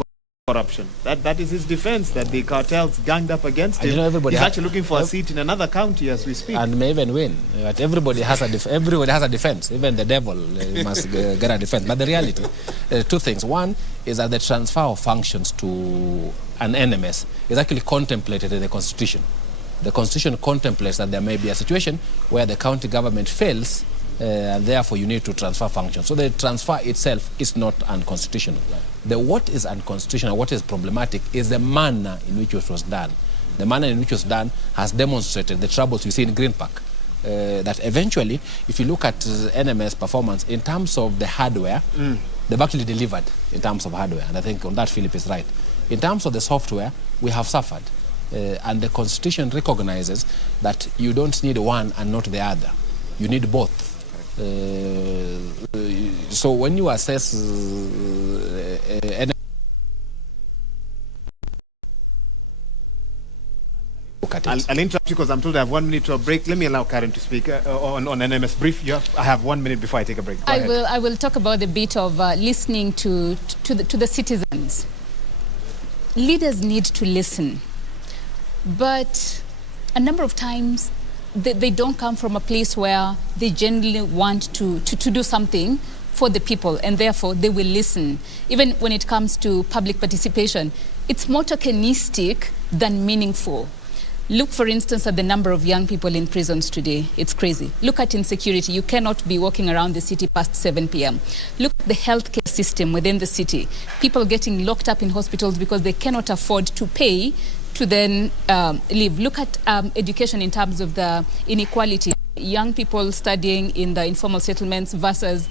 corruption. That is his defense, that the cartels ganged up against him. He's actually looking for a seat in another county as we speak. And may even win. But everybody has a defense. Even the devil must get a defense. But the reality, two things. One is that the transfer of functions to an NMS is actually contemplated in the Constitution. The Constitution contemplates that there may be a situation where the county government fails, and therefore you need to transfer functions. So the transfer itself is not unconstitutional. What is unconstitutional, what is problematic, is the manner in which it was done. The manner in which it was done has demonstrated the troubles you see in Green Park. That eventually, if you look at NMS performance in terms of the hardware, they've actually delivered in terms of hardware. And I think on that, Philip is right. In terms of the software, we have suffered. And the Constitution recognizes that you don't need one and not the other. You need both. So when you assess I'll interrupt you because I'm told I have 1 minute to a break. Let me allow Karen to speak on NMS brief. I have 1 minute before I take a break. Go ahead. I will talk about the bit of listening to the citizens. Leaders need to listen, but a number of times they don't come from a place where they genuinely want to do something for the people, and therefore they will listen. Even when it comes to public participation, it's more tokenistic than meaningful. Look, for instance, at the number of young people in prisons today. It's crazy. Look at insecurity. You cannot be walking around the city past 7 p.m. Look at the healthcare system within the city. People getting locked up in hospitals because they cannot afford to pay to then live. Look at education in terms of the inequality. Young people studying in the informal settlements versus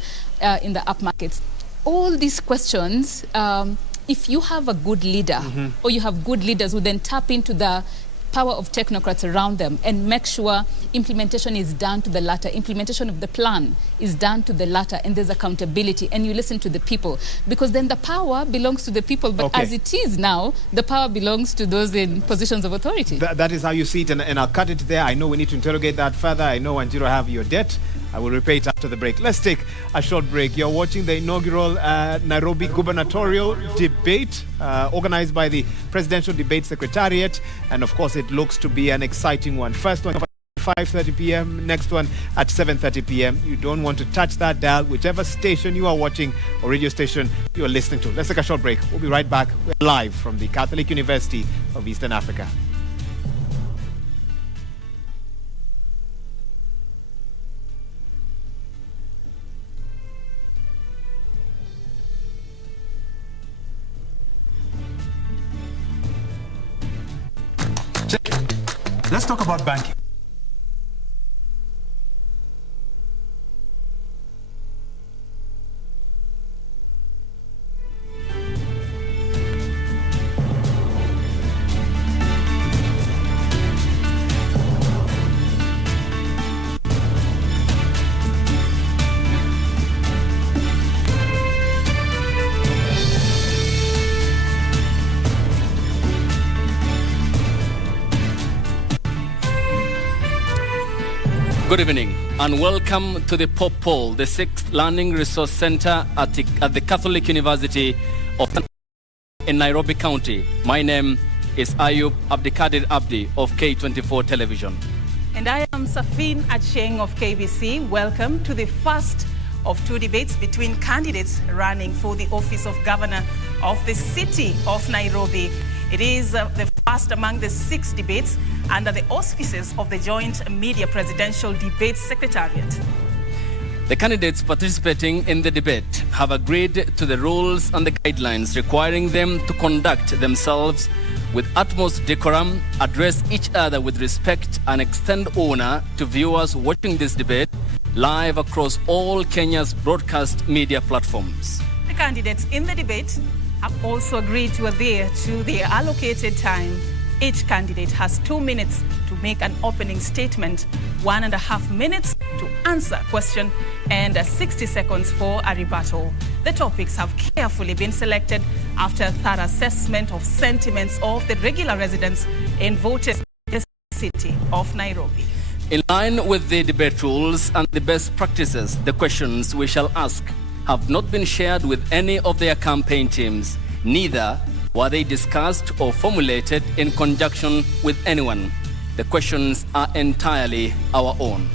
in the upmarkets. All these questions, if you have a good leader, or you have good leaders who then tap into the power of technocrats around them and make sure implementation is done to the latter, implementation of the plan is done to the latter, and there's accountability, and you listen to the people, because then the power belongs to the people. But as it is now, the power belongs to those in positions of authority. That is how you see it, and I'll cut it there. I know we need to interrogate that further. I know Wanjiru have your debt. I will repay it after the break. Let's take a short break. You're watching the inaugural Nairobi gubernatorial debate organized by the Presidential Debate Secretariat. And of course, it looks to be an exciting one. First one at 5:30 p.m., next one at 7:30 p.m. You don't want to touch that dial, whichever station you are watching or radio station you are listening to. Let's take a short break. We'll be right back. We're live from the Catholic University of Eastern Africa. Let's talk about banking. Good evening and welcome to the Pop Poll, the 6th Learning Resource Center at the Catholic University of in Nairobi County. My name is Ayub Abdikadir Abdi of K24 Television. And I am Safin Acheng of KBC. Welcome to the first of two debates between candidates running for the office of governor of the city of Nairobi. It is the first among the 6 debates under the auspices of the Joint Media Presidential Debate Secretariat. The candidates participating in the debate have agreed to the rules and the guidelines requiring them to conduct themselves with utmost decorum, address each other with respect, and extend honor to viewers watching this debate live across all Kenya's broadcast media platforms. The candidates in the debate have also agreed to adhere to their allocated time. Each candidate has 2 minutes to make an opening statement, 1.5 minutes to answer a question, and 60 seconds for a rebuttal. The topics have carefully been selected after a thorough assessment of sentiments of the regular residents and voters in the city of Nairobi. In line with the debate rules and the best practices, the questions we shall ask have not been shared with any of their campaign teams. Neither were they discussed or formulated in conjunction with anyone. The questions are entirely our own.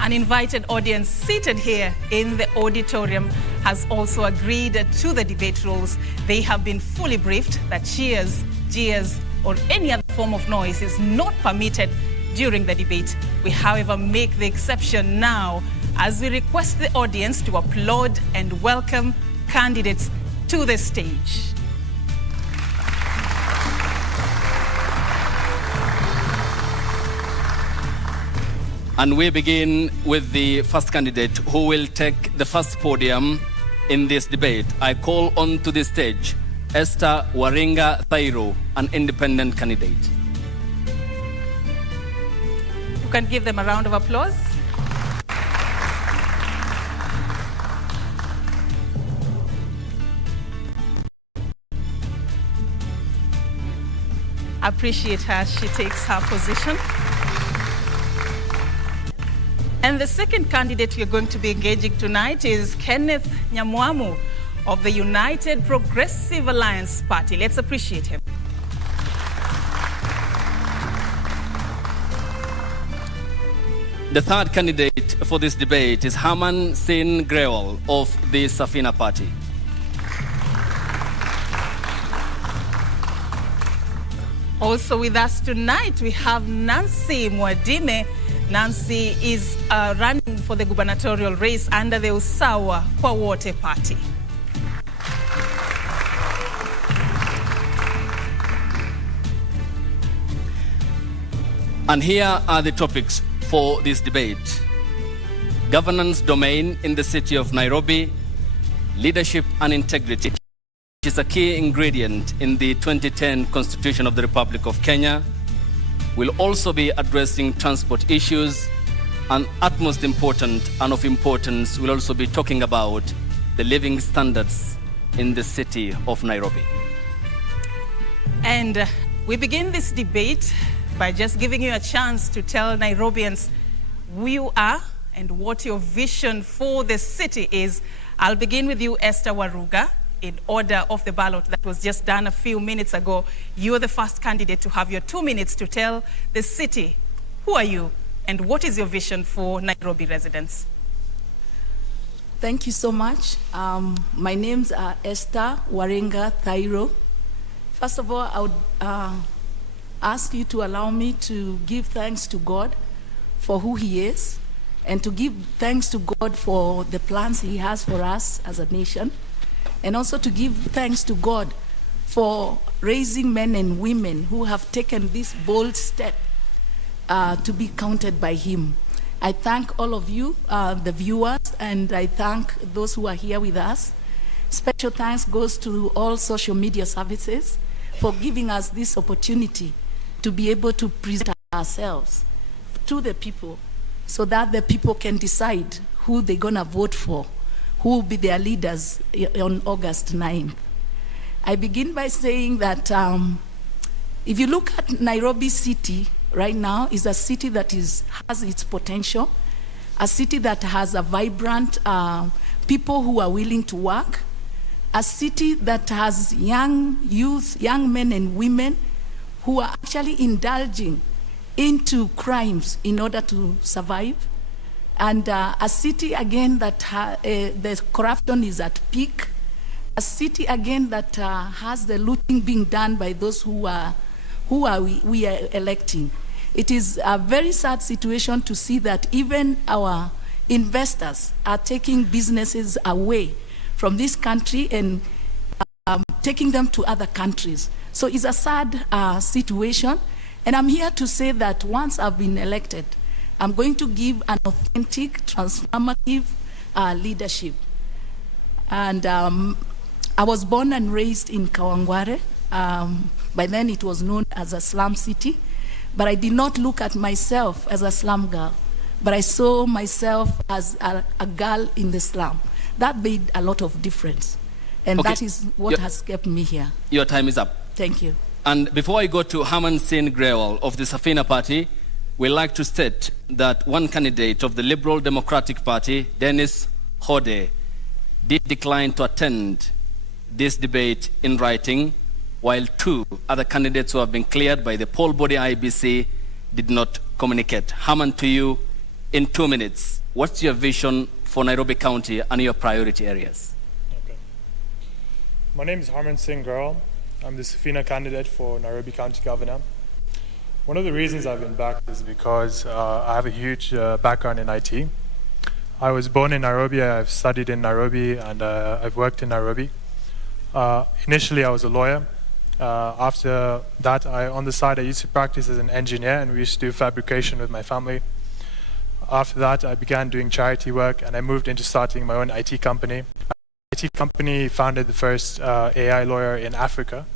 An invited audience seated here in the auditorium has also agreed to the debate rules. They have been fully briefed that cheers, jeers, or any other form of noise is not permitted during the debate. We, however, make the exception now as we request the audience to applaud and welcome candidates to the stage. And we begin with the first candidate who will take the first podium in this debate. I call on to the stage Esther Waringa Thairo, an independent candidate. You can give them a round of applause. Appreciate her as she takes her position. And the second candidate we're going to be engaging tonight is Kenneth Nyamwamu of the United Progressive Alliance Party. Let's appreciate him. The third candidate for this debate is Herman Sin Grewal of the Safina Party. Also with us tonight, we have Nancy Mwadime. Nancy is running for the gubernatorial race under the Usawa Kwa Wote Party. And here are the topics for this debate: governance domain in the city of Nairobi, leadership and integrity, which is a key ingredient in the 2010 Constitution of the Republic of Kenya. We'll also be addressing transport issues, and utmost important and of importance, we'll also be talking about the living standards in the city of Nairobi. And we begin this debate by just giving you a chance to tell Nairobians who you are and what your vision for the city is. I'll begin with you, Esther Waruga, in order of the ballot that was just done a few minutes ago. You're the first candidate to have your 2 minutes to tell the city who are you and what is your vision for Nairobi residents. Thank you so much. My names are Esther Waringa Thairo. First of all, I would ask you to allow me to give thanks to God for who He is, and to give thanks to God for the plans He has for us as a nation, and also to give thanks to God for raising men and women who have taken this bold step to be counted by Him. I thank all of you, the viewers, and I thank those who are here with us. Special thanks goes to all social media services for giving us this opportunity to be able to present ourselves to the people so that the people can decide who they're gonna vote for, who will be their leaders on August 9th. I begin by saying that if you look at Nairobi City right now, is a city that has its potential, a city that has a vibrant people who are willing to work, a city that has young youth, young men and women who are actually indulging into crimes in order to survive, and a city again that the corruption is at peak, a city again that has the looting being done by those who we are electing. It is a very sad situation to see that even our investors are taking businesses away from this country and taking them to other countries. So it's a sad situation. And I'm here to say that once I've been elected, I'm going to give an authentic, transformative leadership. And I was born and raised in Kawangware. By then it was known as a slum city. But I did not look at myself as a slum girl, but I saw myself as a girl in the slum. That made a lot of difference. And that is what has kept me here. Your time is up. Thank you. And before I go to Herman Singh Grewal of the Safina Party, we'd like to state that one candidate of the Liberal Democratic Party, Dennis Hode, did decline to attend this debate in writing, while two other candidates who have been cleared by the poll body IBC did not communicate. Herman, to you in 2 minutes. What's your vision for Nairobi County and your priority areas? Okay. My name is Herman Singh Grewal. I'm the Safina candidate for Nairobi County Governor. One of the reasons I've been back is because I have a huge background in IT. I was born in Nairobi, I've studied in Nairobi, and I've worked in Nairobi. Initially, I was a lawyer. After that, on the side, I used to practice as an engineer, and we used to do fabrication with my family. After that, I began doing charity work, and I moved into starting my own IT company. IT company founded the first AI lawyer in Africa,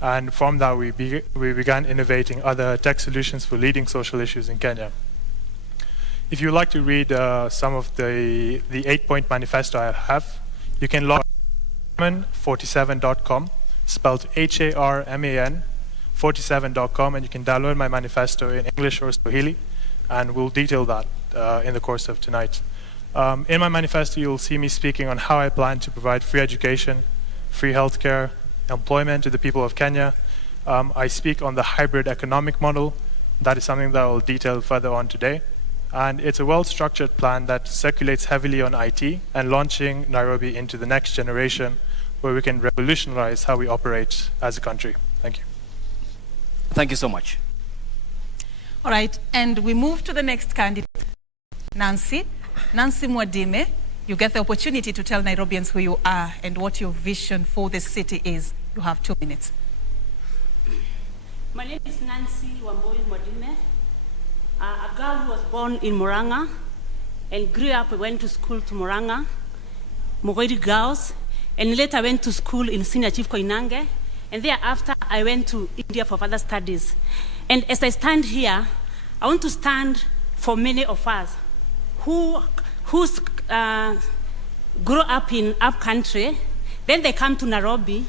and from that we began innovating other tech solutions for leading social issues in Kenya. If you'd like to read some of the 8-point manifesto I have, you can log on 47.com, spelled HARMAN 47.com, and you can download my manifesto in English or Swahili, and we'll detail that in the course of tonight. In my manifesto, you'll see me speaking on how I plan to provide free education, free healthcare, employment to the people of Kenya. I speak on the hybrid economic model. That is something that I'll detail further on today. And it's a well-structured plan that circulates heavily on IT and launching Nairobi into the next generation where we can revolutionize how we operate as a country. Thank you. Thank you so much. All right, and we move to the next candidate, Nancy Mwadime. You get the opportunity to tell Nairobians who you are and what your vision for the city is. You have 2 minutes. My name is Nancy Mwadime, a girl who was born in Murang'a and grew up, went to school to Murang'a, Mogori Girls, and later went to school in Senior Chief Koinange, and thereafter I went to India for further studies. And as I stand here, I want to stand for many of us who grew up in up country, then they come to Nairobi,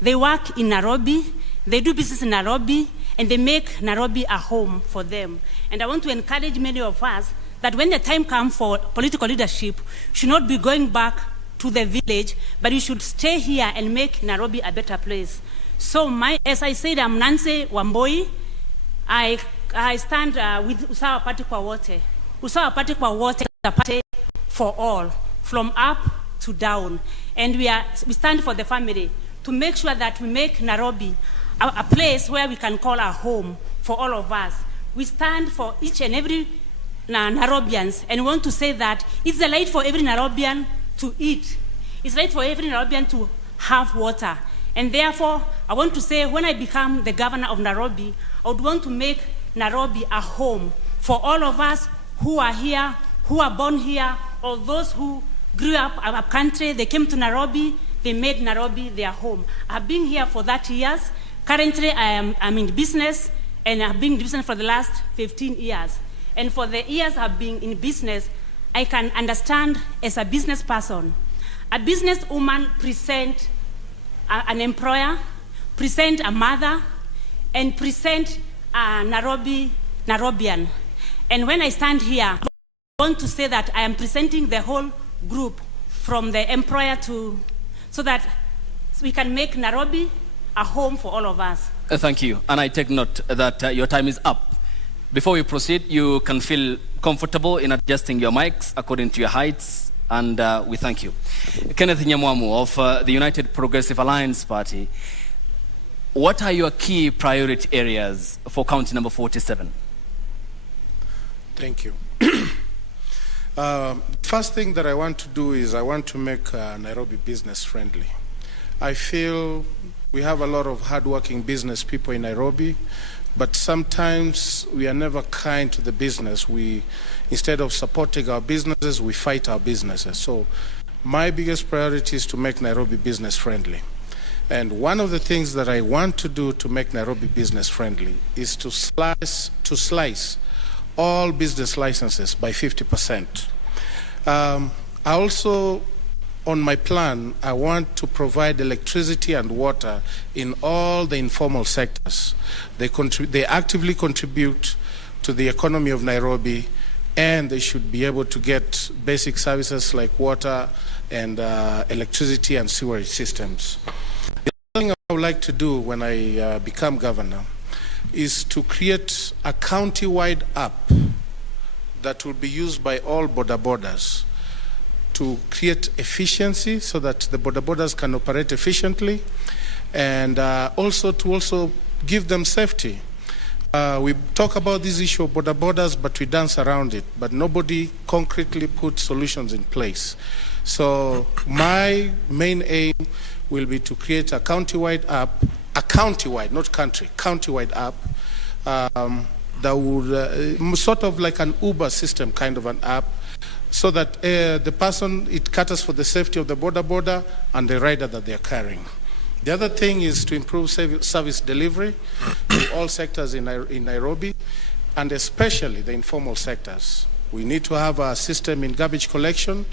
they work in Nairobi, they do business in Nairobi, and they make Nairobi a home for them. And I want to encourage many of us that when the time comes for political leadership, should not be going back to the village, but you should stay here and make Nairobi a better place. So as I said, I'm Nancy Wamboi. I stand with Usawa Party kwa Wote. Usawa Party kwa Wote is a party for all, from up to down. And we stand for the family to make sure that we make Nairobi a place where we can call our home for all of us. We stand for each and every Nairobians, and we want to say that it's the right for every Nairobian to eat. It's right for every Nairobian to have water. And therefore, I want to say, when I become the governor of Nairobi, I would want to make Nairobi a home for all of us who are here, who are born here, or those who grew up country, they came to Nairobi, they made Nairobi their home. I've been here for 30 years. Currently, I'm in business, and I've been in business for the last 15 years. And for the years I've been in business, I can understand as a business person. A businesswoman present an employer, present a mother, and present a Nairobian. And when I stand here, want to say that I am presenting the whole group from the employer so that we can make Nairobi a home for all of us. Thank you. And I take note that your time is up. Before we proceed, you can feel comfortable in adjusting your mics according to your heights, and we thank you. Kenneth Nyamwamu of the United Progressive Alliance Party, what are your key priority areas for county number 47? Thank you. First thing that I want to do is I want to make Nairobi business friendly. I feel we have a lot of hardworking business people in Nairobi, but sometimes we are never kind to the business. Instead of supporting our businesses, we fight our businesses. So my biggest priority is to make Nairobi business friendly. And one of the things that I want to do to make Nairobi business friendly is to slice all business licenses by 50%. I also, on my plan, I want to provide electricity and water in all the informal sectors. They actively contribute to the economy of Nairobi, and they should be able to get basic services like water and electricity and sewerage systems. The other thing I would like to do when I become governor is to create a county-wide app that will be used by all border borders to create efficiency so that the border borders can operate efficiently, and also to give them safety. We talk about this issue of border borders, but we dance around it, but nobody concretely put solutions in place. So my main aim will be to create a county-wide app, a county-wide, not country, county-wide app that would sort of like an Uber system kind of an app, so that the person, it caters for the safety of the border and the rider that they're carrying. The other thing is to improve service delivery to all sectors in Nairobi, and especially the informal sectors. We need to have a system in garbage collection.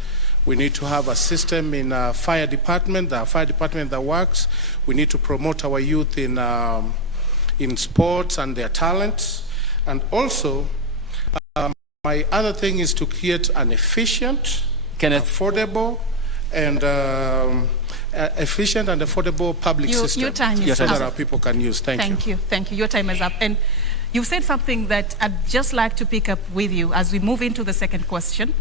We need to have a system in fire department, the fire department that works. We need to promote our youth in sports and their talents. And also, my other thing is to create an efficient, affordable, and public system your time is so up. that our people can use. Thank you. Thank you. Your time is up. And you've said something that I'd just like to pick up with you as we move into the second question.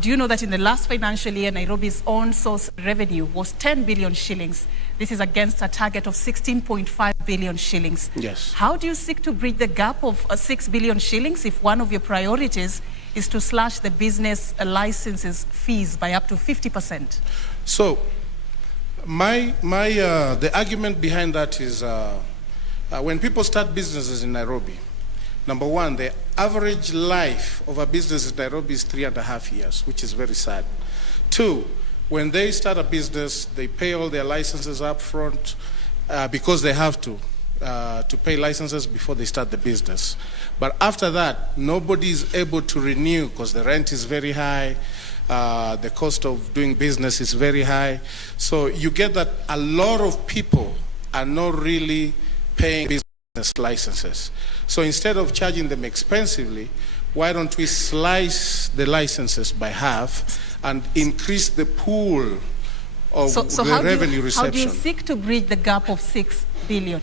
Do you know that in the last financial year, Nairobi's own source revenue was 10 billion shillings? This is against a target of 16.5 billion shillings. Yes. How do you seek to bridge the gap of 6 billion shillings if one of your priorities is to slash the business licenses fees by up to 50%? So, the argument behind that is when people start businesses in Nairobi, number one, the average life of a business in Nairobi is 3.5 years, which is very sad. Two, when they start a business, they pay all their licenses up front because they have to pay licenses before they start the business. But after that, nobody is able to renew because the rent is very high. The cost of doing business is very high. So you get that a lot of people are not really paying business licenses. So instead of charging them expensively, why don't we slice the licenses by half and increase the pool of the revenue reception? How do you seek to bridge the gap of 6 billion?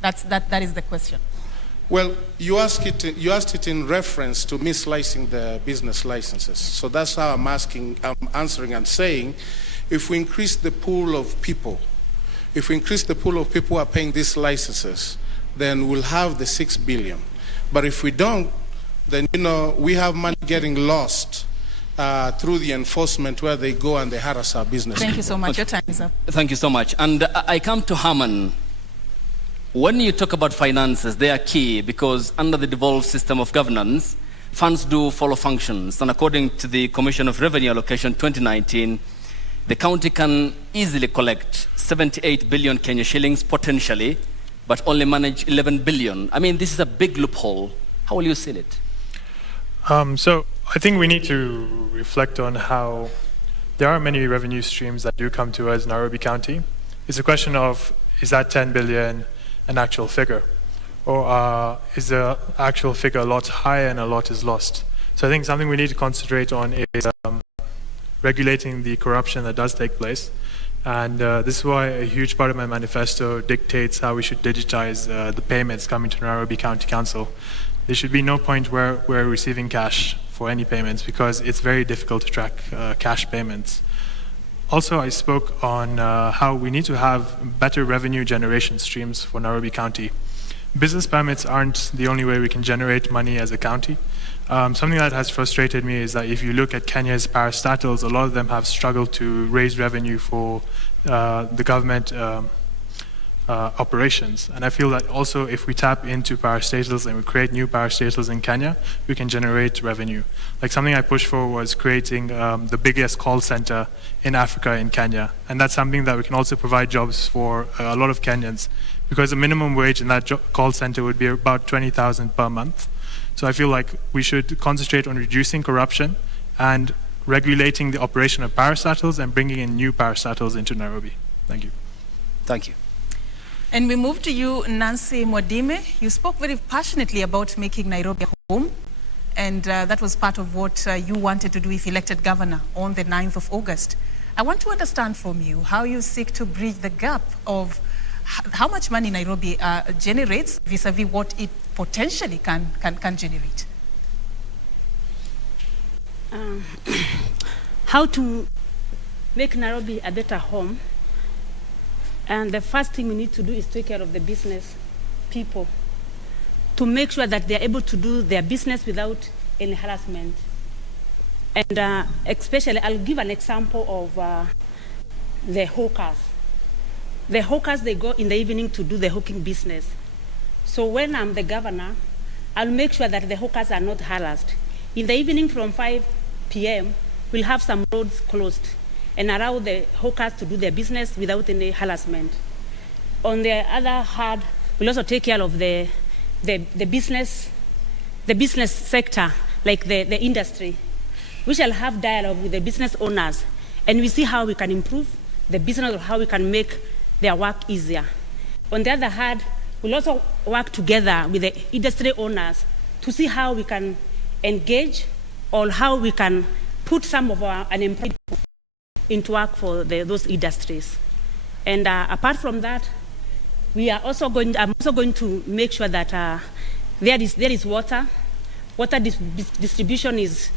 That is the question. Well, you asked it in reference to me slicing the business licenses. So that's how I'm answering and saying, if we increase the pool of people, who are paying these licenses, then we'll have the 6 billion. But if we don't, then we have money getting lost through the enforcement where they go and they harass our business. Thank you so much. Your time is up. Thank you so much. And I come to Herman. When you talk about finances, they are key because under the devolved system of governance, funds do follow functions. And according to the Commission of Revenue Allocation 2019, the county can easily collect 78 billion Kenya shillings potentially, but only manage 11 billion. I mean, this is a big loophole. How will you seal it? So I think we need to reflect on how there are many revenue streams that do come to us in Nairobi County. It's a question of, is that 10 billion an actual figure? Or is the actual figure a lot higher and a lot is lost? So I think something we need to concentrate on is regulating the corruption that does take place. And this is why a huge part of my manifesto dictates how we should digitize the payments coming to Nairobi County Council. There should be no point where we're receiving cash for any payments because it's very difficult to track cash payments. Also, I spoke on how we need to have better revenue generation streams for Nairobi County. Business permits aren't the only way we can generate money as a county. Something that has frustrated me is that if you look at Kenya's parastatals, a lot of them have struggled to raise revenue for the government operations. And I feel that also if we tap into parastatals and we create new parastatals in Kenya, we can generate revenue. Like something I pushed for was creating the biggest call center in Africa in Kenya. And that's something that we can also provide jobs for a lot of Kenyans because the minimum wage in that call center would be about 20,000 per month. So I feel like we should concentrate on reducing corruption and regulating the operation of parastatals and bringing in new parastatals into Nairobi. Thank you. Thank you. And we move to you, Nancy Mwadime. You spoke very passionately about making Nairobi a home, and that was part of what you wanted to do if elected governor on the 9th of August. I want to understand from you how you seek to bridge the gap of how much money Nairobi generates vis-a-vis what it potentially can generate. How to make Nairobi a better home. And the first thing we need to do is take care of the business people to make sure that they're able to do their business without any harassment. And especially, I'll give an example of the hawkers. The hawkers, they go in the evening to do the hawking business. So when I'm the governor, I'll make sure that the hawkers are not harassed. In the evening from 5 p.m., we'll have some roads closed and allow the hawkers to do their business without any harassment. On the other hand, we'll also take care of the business sector, like the industry. We shall have dialogue with the business owners, and we see how we can improve the business or how we can make their work easier. On the other hand, we'll also work together with the industry owners to see how we can engage or how we can put some of our unemployed people into work for those industries. And apart from that, I'm also going to make sure that there is water. Water distribution is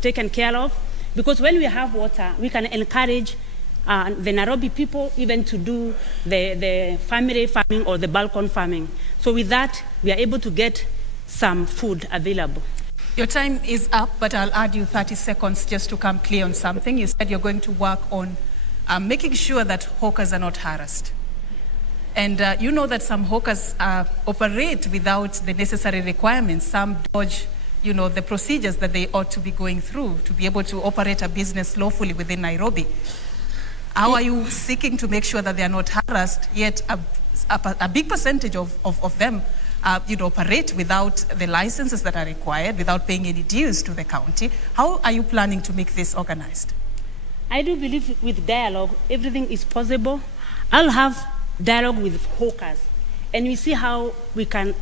taken care of, because when we have water, we can encourage the Nairobi people even to do the family farming or the balcony farming. So with that, we are able to get some food available. Your time is up, but I'll add you 30 seconds just to come clear on something. You said you're going to work on making sure that hawkers are not harassed. And you know that some hawkers operate without the necessary requirements. Some dodge, the procedures that they ought to be going through to be able to operate a business lawfully within Nairobi. How are you seeking to make sure that they are not harassed, yet a big percentage of them operate without the licenses that are required, without paying any dues to the county? How are you planning to make this organized? I do believe with dialogue, everything is possible. I'll have dialogue with hawkers, and we see how we can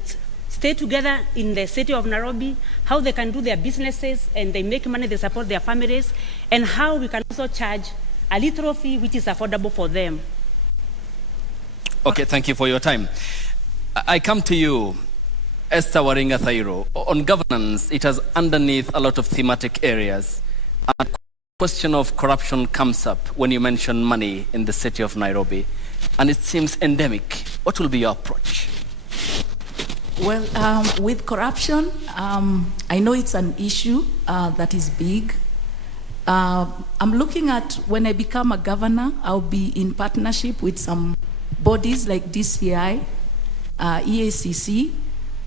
stay together in the city of Nairobi, how they can do their businesses and they make money, they support their families, and how we can also charge a little fee which is affordable for them. Okay, thank you for your time. I come to you, Esther Waringa Thairo. On governance, it has underneath a lot of thematic areas. A question of corruption comes up when you mention money in the city of Nairobi, and it seems endemic. What will be your approach? Well, with corruption, I know it's an issue that is big. I'm looking at, when I become a governor, I'll be in partnership with some bodies like DCI, EACC,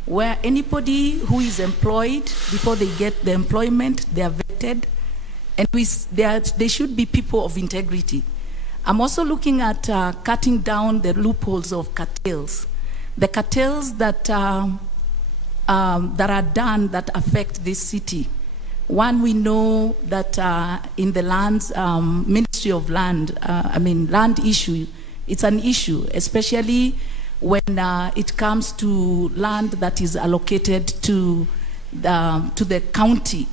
where anybody who is employed, before they get the employment, they are vetted, and they should be people of integrity. I'm also looking at cutting down the loopholes of cartels. The cartels that are done that affect this city. One, we know that in the lands, Ministry of Land, land issue, it's an issue, especially when it comes to land that is allocated to to the county.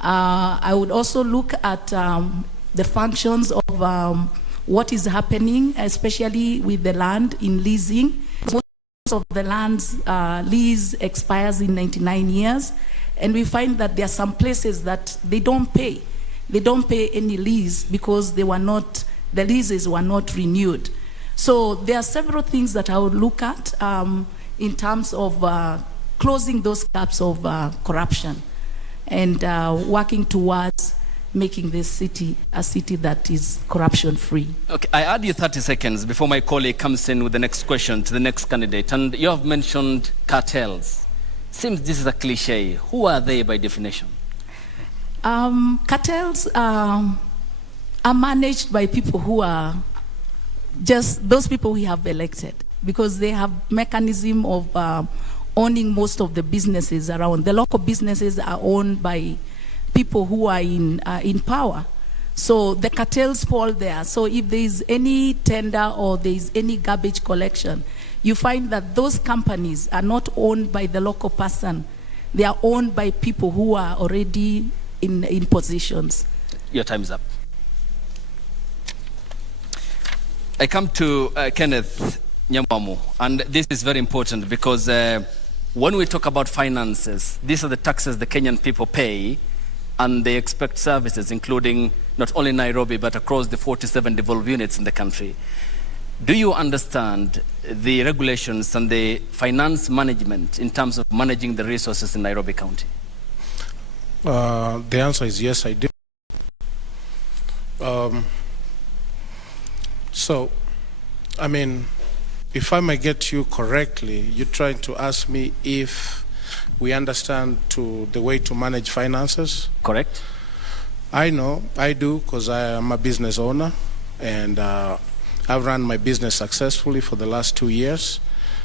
I would also look at the functions of what is happening, especially with the land in leasing. Most of the land's lease expires in 99 years, and we find that there are some places that they don't pay. They don't pay any lease because the leases were not renewed. So there are several things that I would look at in terms of closing those gaps of corruption and working towards making this city a city that is corruption-free. Okay, I add you 30 seconds before my colleague comes in with the next question to the next candidate. And you have mentioned cartels. Seems this is a cliche. Who are they by definition? Cartels are managed by people who are just those people we have elected, because they have mechanism of owning most of the businesses around. The local businesses are owned by people who are in power. So the cartels fall there. So if there is any tender or there is any garbage collection, you find that those companies are not owned by the local person. They are owned by people who are already in positions. Your time is up. I come to Kenneth Nyamamu, and this is very important because when we talk about finances, these are the taxes the Kenyan people pay, and they expect services, including not only Nairobi, but across the 47 devolved units in the country. Do you understand the regulations and the finance management in terms of managing the resources in Nairobi County? The answer is yes, I do. So, I mean, if I may get you correctly, you're trying to ask me if we understand the way to manage finances? Correct. I know, I do, because I am a business owner, and I've run my business successfully for the last 2 years.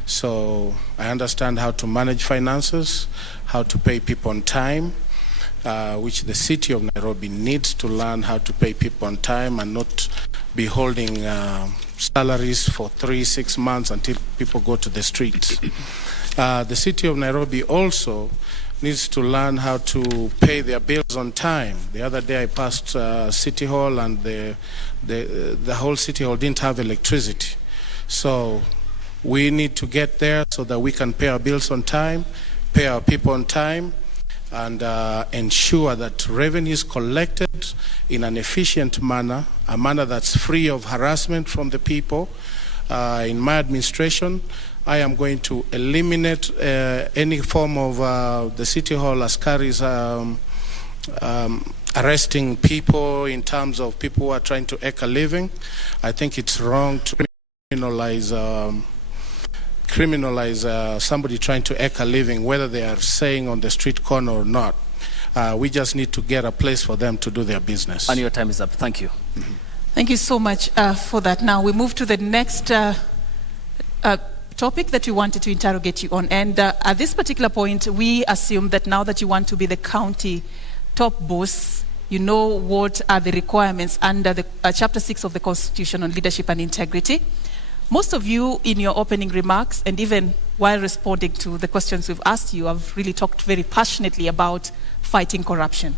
So I understand how to manage finances, how to pay people on time, which the city of Nairobi needs to learn how to pay people on time and not be holding salaries for 3-6 months until people go to the streets. The city of Nairobi also needs to learn how to pay their bills on time. The other day I passed City Hall, and the whole City Hall didn't have electricity. So we need to get there so that we can pay our bills on time, pay our people on time, and ensure that revenue is collected in an efficient manner, a manner that's free of harassment from the people. In my administration, I am going to eliminate any form of the City Hall askaris arresting people in terms of people who are trying to eke a living. I think it's wrong to criminalize somebody trying to eke a living, whether they are staying on the street corner or not. We just need to get a place for them to do their business. And your time is up. Thank you. Mm-hmm. Thank you so much for that. Now we move to the next topic that we wanted to interrogate you on. And at this particular point, we assume that now that you want to be the county top boss, you know what are the requirements under the Chapter 6 of the Constitution on Leadership and Integrity. Most of you, in your opening remarks, and even while responding to the questions we've asked you, have really talked very passionately about fighting corruption.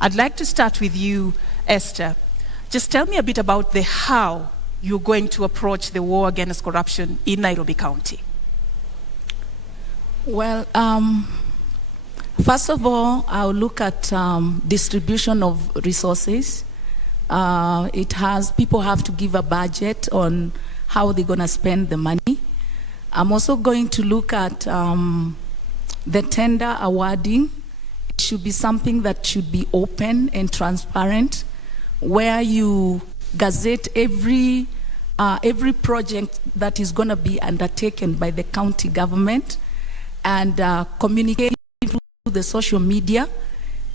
I'd like to start with you, Esther. Just tell me a bit about the how you're going to approach the war against corruption in Nairobi County. Well, first of all, I'll look at distribution of resources. People have to give a budget on how they're going to spend the money. I'm also going to look at the tender awarding. It should be something that should be open and transparent, where you gazette every project that is going to be undertaken by the county government, and communicate through the social media.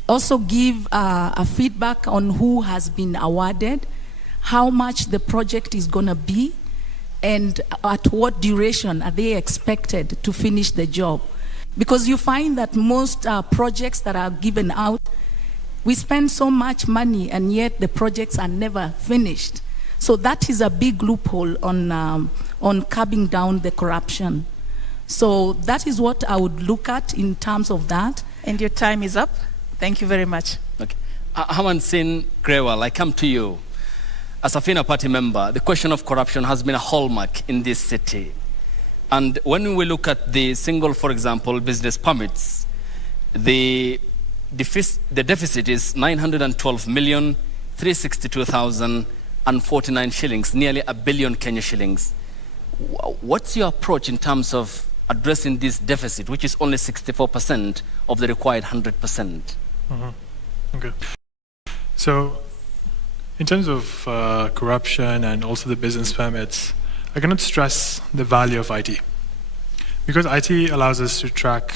Also give a feedback on who has been awarded, how much the project is going to be, and at what duration are they expected to finish the job. Because you find that most projects that are given out, we spend so much money and yet the projects are never finished. So that is a big loophole on curbing down the corruption. So that is what I would look at in terms of that. And your time is up. Thank you very much. Okay. Haman Sin Grewal, I come to you. As a FINA party member, the question of corruption has been a hallmark in this city. And when we look at the single, for example, business permits, the deficit is 912,362,049 shillings, nearly a billion Kenya shillings. What's your approach in terms of addressing this deficit, which is only 64% of the required 100%? Mm-hmm. Okay. So, in terms of corruption and also the business permits, I cannot stress the value of IT. Because IT allows us to track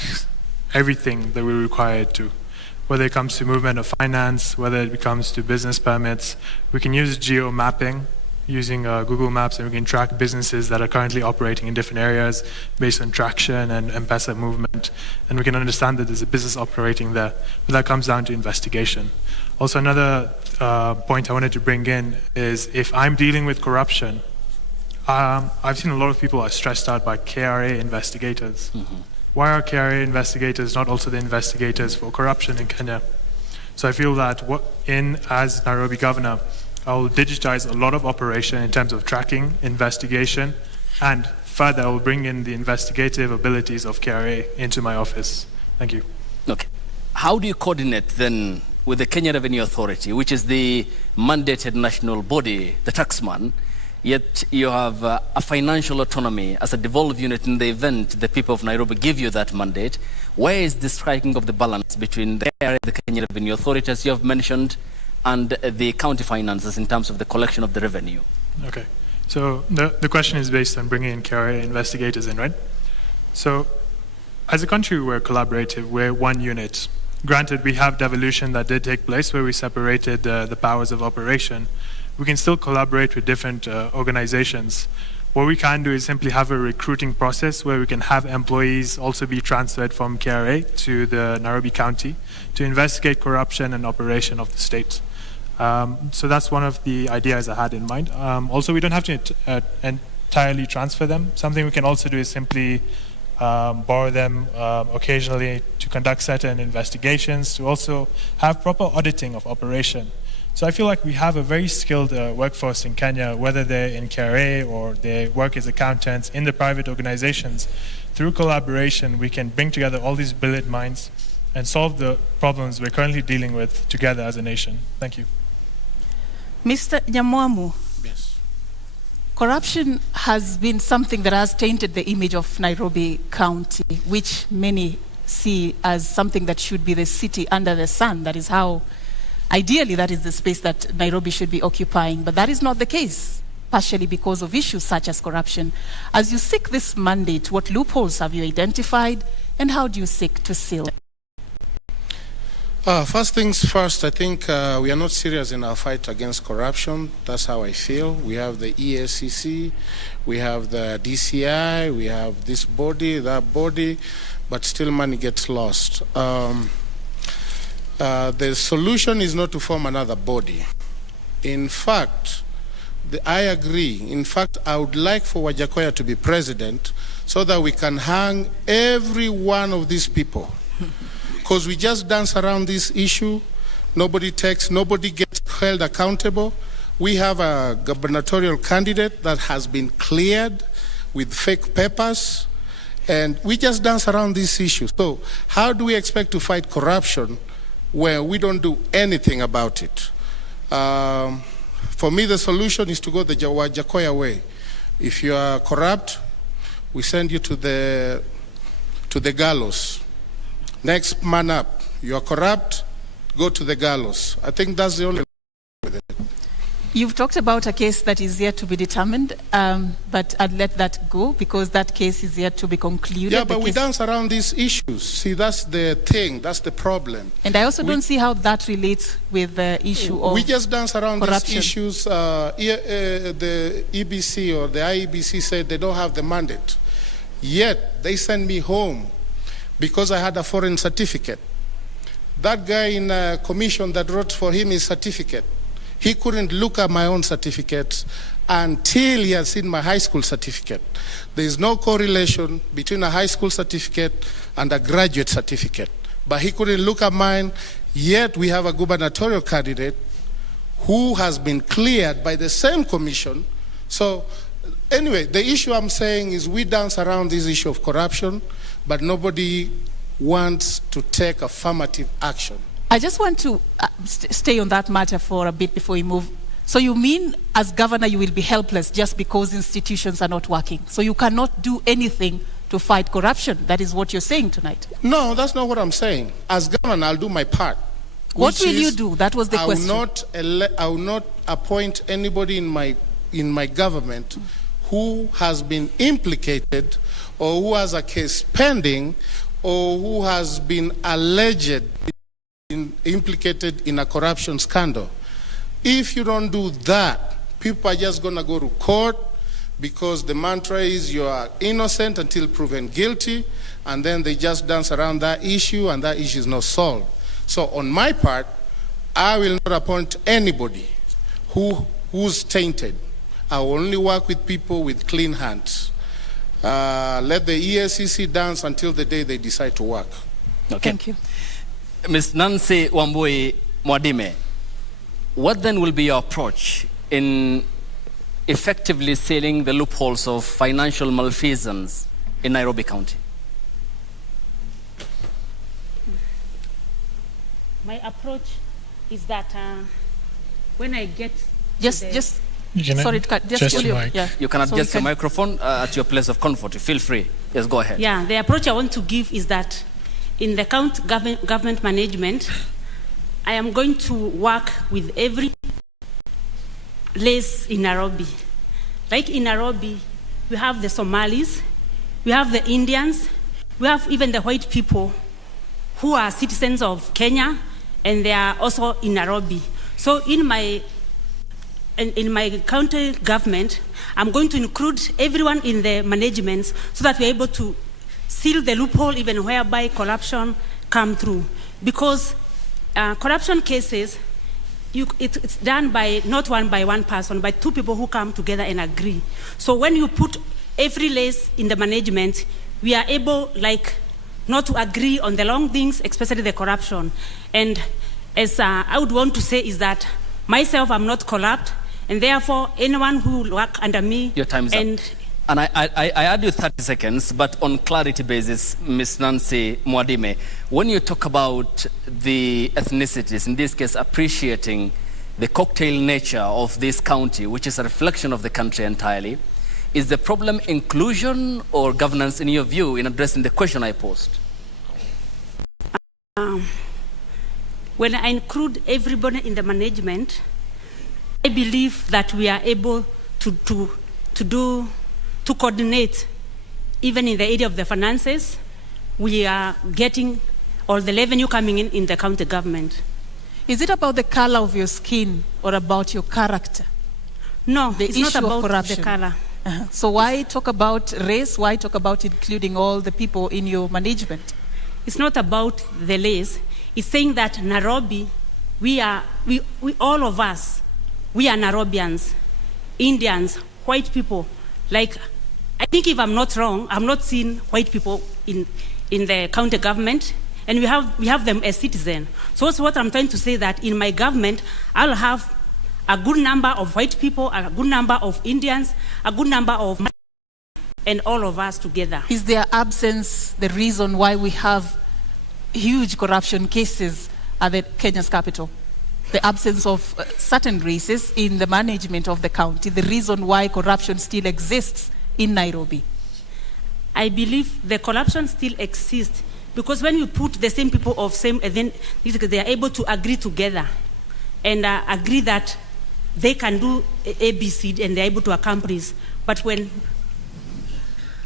everything that we're required to. Whether it comes to movement of finance, whether it comes to business permits, we can use geo mapping using Google Maps, and we can track businesses that are currently operating in different areas based on traction and M-Pesa movement. And we can understand that there's a business operating there. But that comes down to investigation. Also, another point I wanted to bring in is if I'm dealing with corruption, I've seen a lot of people are stressed out by KRA investigators. Mm-hmm. Why are KRA investigators not also the investigators for corruption in Kenya? So I feel that as Nairobi governor, I will digitize a lot of operation in terms of tracking, investigation, and further I will bring in the investigative abilities of KRA into my office. Thank you. Okay. How do you coordinate then with the Kenya Revenue Authority, which is the mandated national body, the taxman, yet you have a financial autonomy as a devolved unit in the event the people of Nairobi give you that mandate? Where is the striking of the balance between the Kenya Revenue Authority, as you have mentioned, and the county finances in terms of the collection of the revenue? Okay. So the question is based on bringing in KRA investigators in, right? So as a country, we're collaborative. We're one unit. Granted, we have devolution that did take place where we separated the powers of operation. We can still collaborate with different organizations. What we can do is simply have a recruiting process where we can have employees also be transferred from KRA to the Nairobi County to investigate corruption and operation of the state. So that's one of the ideas I had in mind. Also, we don't have to entirely transfer them. Something we can also do is simply borrow them occasionally to conduct certain investigations, to also have proper auditing of operation. So I feel like we have a very skilled workforce in Kenya, whether they're in KRA or they work as accountants in the private organizations. Through collaboration, we can bring together all these brilliant minds and solve the problems we're currently dealing with together as a nation. Thank you. Mr. Nyamwamu. Yes. Corruption has been something that has tainted the image of Nairobi County, which many see as something that should be the city under the sun. That is how, ideally, that is the space that Nairobi should be occupying. But that is not the case, partially because of issues such as corruption. As you seek this mandate, what loopholes have you identified, and how do you seek to seal it? First things first, I think we are not serious in our fight against corruption. That's how I feel. We have the EACC, we have the DCI, we have this body, that body, but still money gets lost. The solution is not to form another body. In fact, I agree. In fact, I would like for Wajakoya to be president so that we can hang every one of these people. Because we just dance around this issue, nobody gets held accountable. We have a gubernatorial candidate that has been cleared with fake papers, and we just dance around this issue. So how do we expect to fight corruption where we don't do anything about it? For me, the solution is to go the Wajakoya way. If you are corrupt, we send you to the gallows. Next man up. You are corrupt, go to the gallows. I think that's the only way with it. You've talked about a case that is yet to be determined, but I'd let that go because that case is yet to be concluded. Yeah, but we dance around these issues. See, that's the thing, that's the problem. And I also don't see how that relates with the issue of we just dance around corruption. These issues. The EBC or the IEBC said they don't have the mandate. Yet, they send me home because I had a foreign certificate. That guy in a commission that wrote for him his certificate, he couldn't look at my own certificates until he had seen my high school certificate. There is no correlation between a high school certificate and a graduate certificate. but he couldn't look at mine. Yet we have a gubernatorial candidate who has been cleared by the same commission. So anyway, the issue I'm saying is we dance around this issue of corruption, but nobody wants to take affirmative action. I just want to stay on that matter for a bit before we move. So you mean as governor you will be helpless just because institutions are not working? So you cannot do anything to fight corruption? That is what you're saying tonight? No, that's not what I'm saying. As governor, I'll do my part. What will you do? That was the question. I will not appoint anybody in my government who has been implicated or who has a case pending or who has been alleged implicated in a corruption scandal. If you don't do that, people are just going to go to court because the mantra is you are innocent until proven guilty, and then they just dance around that issue and that issue is not solved. So on my part, I will not appoint anybody who's tainted. I will only work with people with clean hands. Let the EACC dance until the day they decide to work. Okay. Thank you. Ms. Nancy Wambui Mwadime, what then will be your approach in effectively sealing the loopholes of financial malfeasance in Nairobi County? My approach is that when I get just you can adjust your microphone at your place of comfort. Feel free. Yes, go ahead. Yeah, the approach I want to give is that in the county government management, I am going to work with every place in Nairobi. Like in Nairobi, we have the Somalis, we have the Indians, we have even the white people who are citizens of Kenya, and they are also in Nairobi. So in my county government, I'm going to include everyone in the management so that we're able to seal the loophole even whereby corruption come through. Because corruption cases, it's done by not one person, but two people who come together and agree. So when you put every lace in the management, we are able not to agree on the long things, especially the corruption. And as I would want to say is that myself, I'm not corrupt, and therefore anyone who will work under me. Your time is up. And I add you 30 seconds, but on clarity basis, Ms. Nancy Mwadime, when you talk about the ethnicities, in this case appreciating the cocktail nature of this county, which is a reflection of the country entirely, is the problem inclusion or governance in your view in addressing the question I posed? When I include everybody in the management, I believe that we are able to coordinate, even in the area of the finances. We are getting all the revenue coming in the county government. Is it about the color of your skin or about your character? No, it's not about corruption. the color. So why talk about race? Why talk about including all the people in your management? It's not about the race. It's saying that Nairobi, we all of us, we are Nairobians, Indians, white people. I think if I'm not wrong, I'm not seeing white people in the county government, and we have them as citizens. So that's what I'm trying to say, that in my government, I'll have a good number of white people, a good number of Indians, a good number of, and all of us together. Is their absence the reason why we have huge corruption cases at the Kenya's capital? The absence of certain races in the management of the county, the reason why corruption still exists in Nairobi? I believe the corruption still exists because when you put the same people of same, then they are able to agree together and agree that they can do ABC and they're able to accomplish. But when...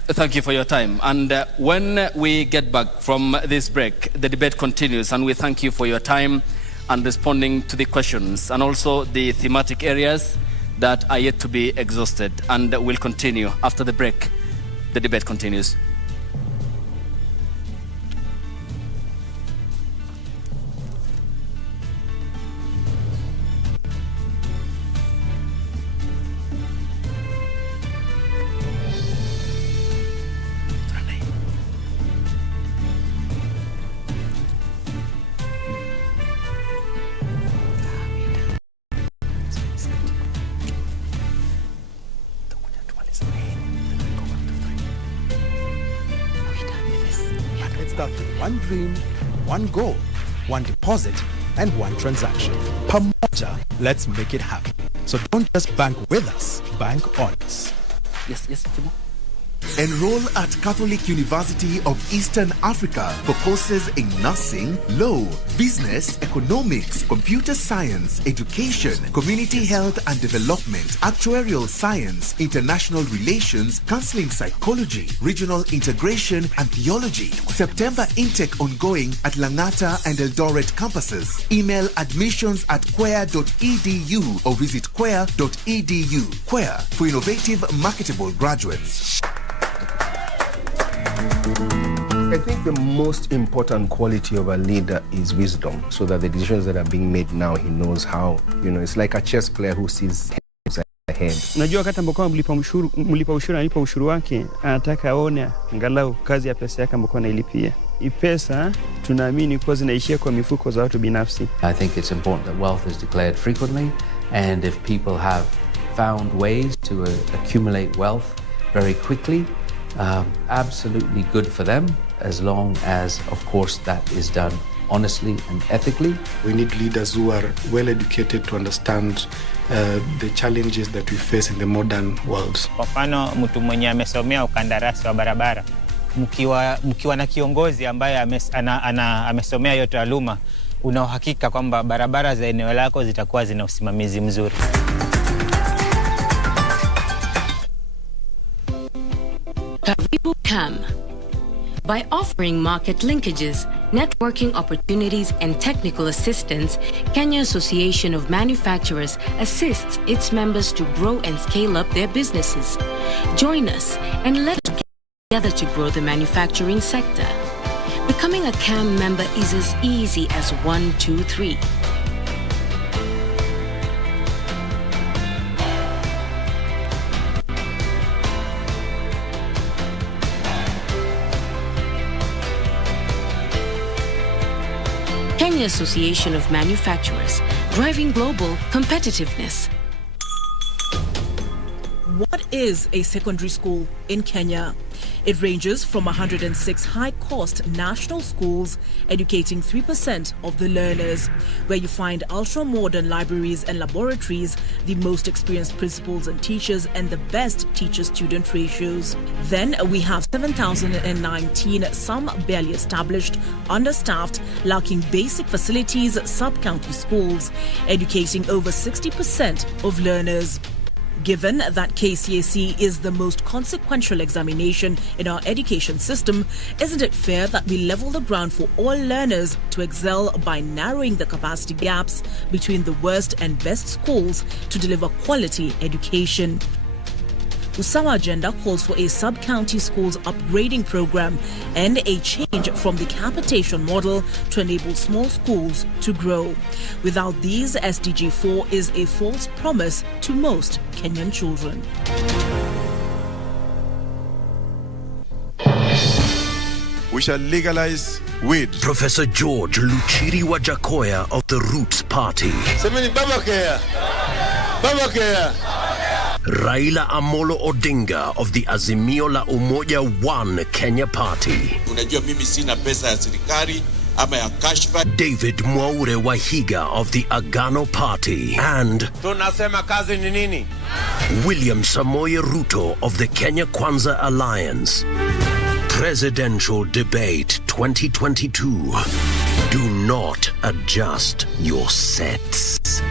Thank you for your time. And when we get back from this break, the debate continues, and we thank you for your time and responding to the questions and also the thematic areas that are yet to be exhausted. And we'll continue after the break. The debate continues. one dream, one goal, one deposit, and one transaction. Pamoja, let's make it happen. So don't just bank with us, bank on us. Yes, Timo. Enroll at Catholic University of Eastern Africa for courses in nursing, law, business, economics, computer science, education, community health and development, actuarial science, international relations, counseling psychology, regional integration and theology. September intake ongoing at Langata and Eldoret campuses. Email admissions@quer.edu or visit quer.edu. Quer, for innovative, marketable graduates. I think the most important quality of a leader is wisdom, so that the decisions that are being made now, he knows how, it's like a chess player who sees ahead. Unajua wakati ambapo mlipa ushuru analipa ushuru wake, anataka aone angalau kazi ya pesa yake ambayo anailipia. Pesa tunaamini kwa zinaishia kwa mifuko za watu binafsi. I think it's important that wealth is declared frequently, and if people have found ways to accumulate wealth very quickly, absolutely good for them, as long as, of course, that is done honestly and ethically. We need leaders who are well educated to understand the challenges that we face in the modern world. Kwa mfano, mtu mwenye amesomea ukandarasi wa barabara, mkiwa na kiongozi ambaye amesomea hiyo taaluma, una uhakika kwamba barabara za eneo lako zitakuwa zina usimamizi mzuri. Karibu CAM. By offering market linkages, networking opportunities, and technical assistance, Kenya Association of Manufacturers assists its members to grow and scale up their businesses. Join us and let's get together to grow the manufacturing sector. Becoming a CAM member is as easy as 1, 2, 3. Kenya Association of Manufacturers, driving global competitiveness. What is a secondary school in Kenya? It ranges from 106 high-cost national schools educating 3% of the learners, where you find ultra-modern libraries and laboratories, the most experienced principals and teachers, and the best teacher-student ratios. Then we have 7,019 some barely established, understaffed, lacking basic facilities sub-county schools, educating over 60% of learners. Given that KCSE is the most consequential examination in our education system, isn't it fair that we level the ground for all learners to excel by narrowing the capacity gaps between the worst and best schools to deliver quality education? Usawa Agenda calls for a sub-county schools upgrading program and a change from the capitation model to enable small schools to grow. Without these, SDG 4 is a false promise to most Kenyan children. We shall legalize weed. Professor George Luchiri Wajakoya of the Roots Party. Semeni Babakea. Babakea. Raila Amolo Odinga of the Azimio la Umoja One Kenya Party. Unajua mimi sina pesa ya serikali ama ya kashfa. David Mwaure Wahiga of the Agano Party. And tunasema kazi ni nini? William Samoei Ruto of the Kenya Kwanza Alliance. Presidential Debate 2022. Do not adjust your sets.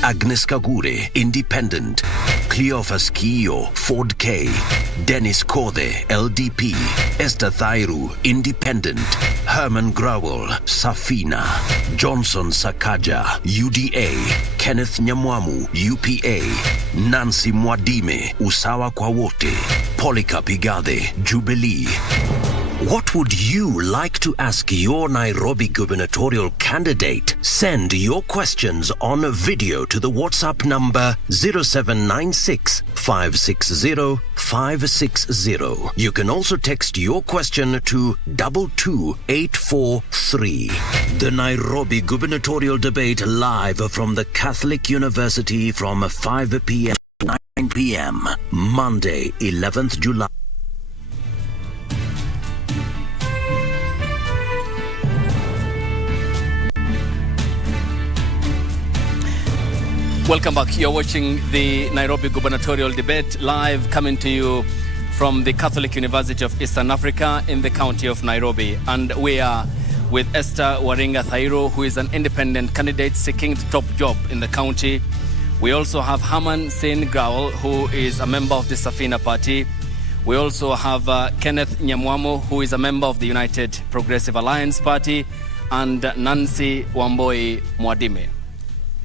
Agnes Kagure, Independent. Cleophas Kiyo, Ford K. Dennis Kode, LDP. Esther Thairu, Independent. Herman Growell, Safina. Johnson Sakaja, UDA. Kenneth Nyamwamu, UPA. Nancy Mwadime, Usawa kwa Wote. Polycarp Igathe, Jubilee. What would you like to ask your Nairobi gubernatorial candidate? Send your questions on video to the WhatsApp number 0796 560 560. You can also text your question to 22843. The Nairobi gubernatorial debate live from the Catholic University from 5 p.m. to 9 p.m. Monday, 11th July. Welcome back. You're watching the Nairobi gubernatorial debate live, coming to you from the Catholic University of Eastern Africa in the county of Nairobi. And we are with Esther Waringa Thairo, who is an independent candidate seeking the top job in the county. We also have Herman Sain Growell, who is a member of the Safina Party. We also have Kenneth Nyamwamo, who is a member of the United Progressive Alliance Party, and Nancy Wamboi Mwadime.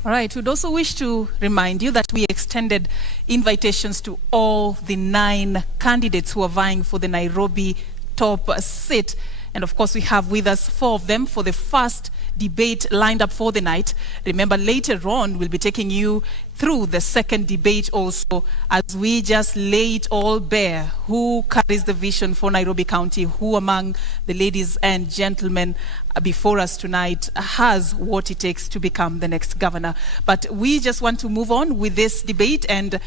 All right, we'd also wish to remind you that we extended invitations to all the 9 candidates who are vying for the Nairobi top seat. And of course, we have with us 4 of them for the first debate lined up for the night. Remember, later on, we'll be taking you through the second debate also, as we just lay it all bare. Who carries the vision for Nairobi County? Who among the ladies and gentlemen before us tonight has what it takes to become the next governor? But we just want to move on with this debate, and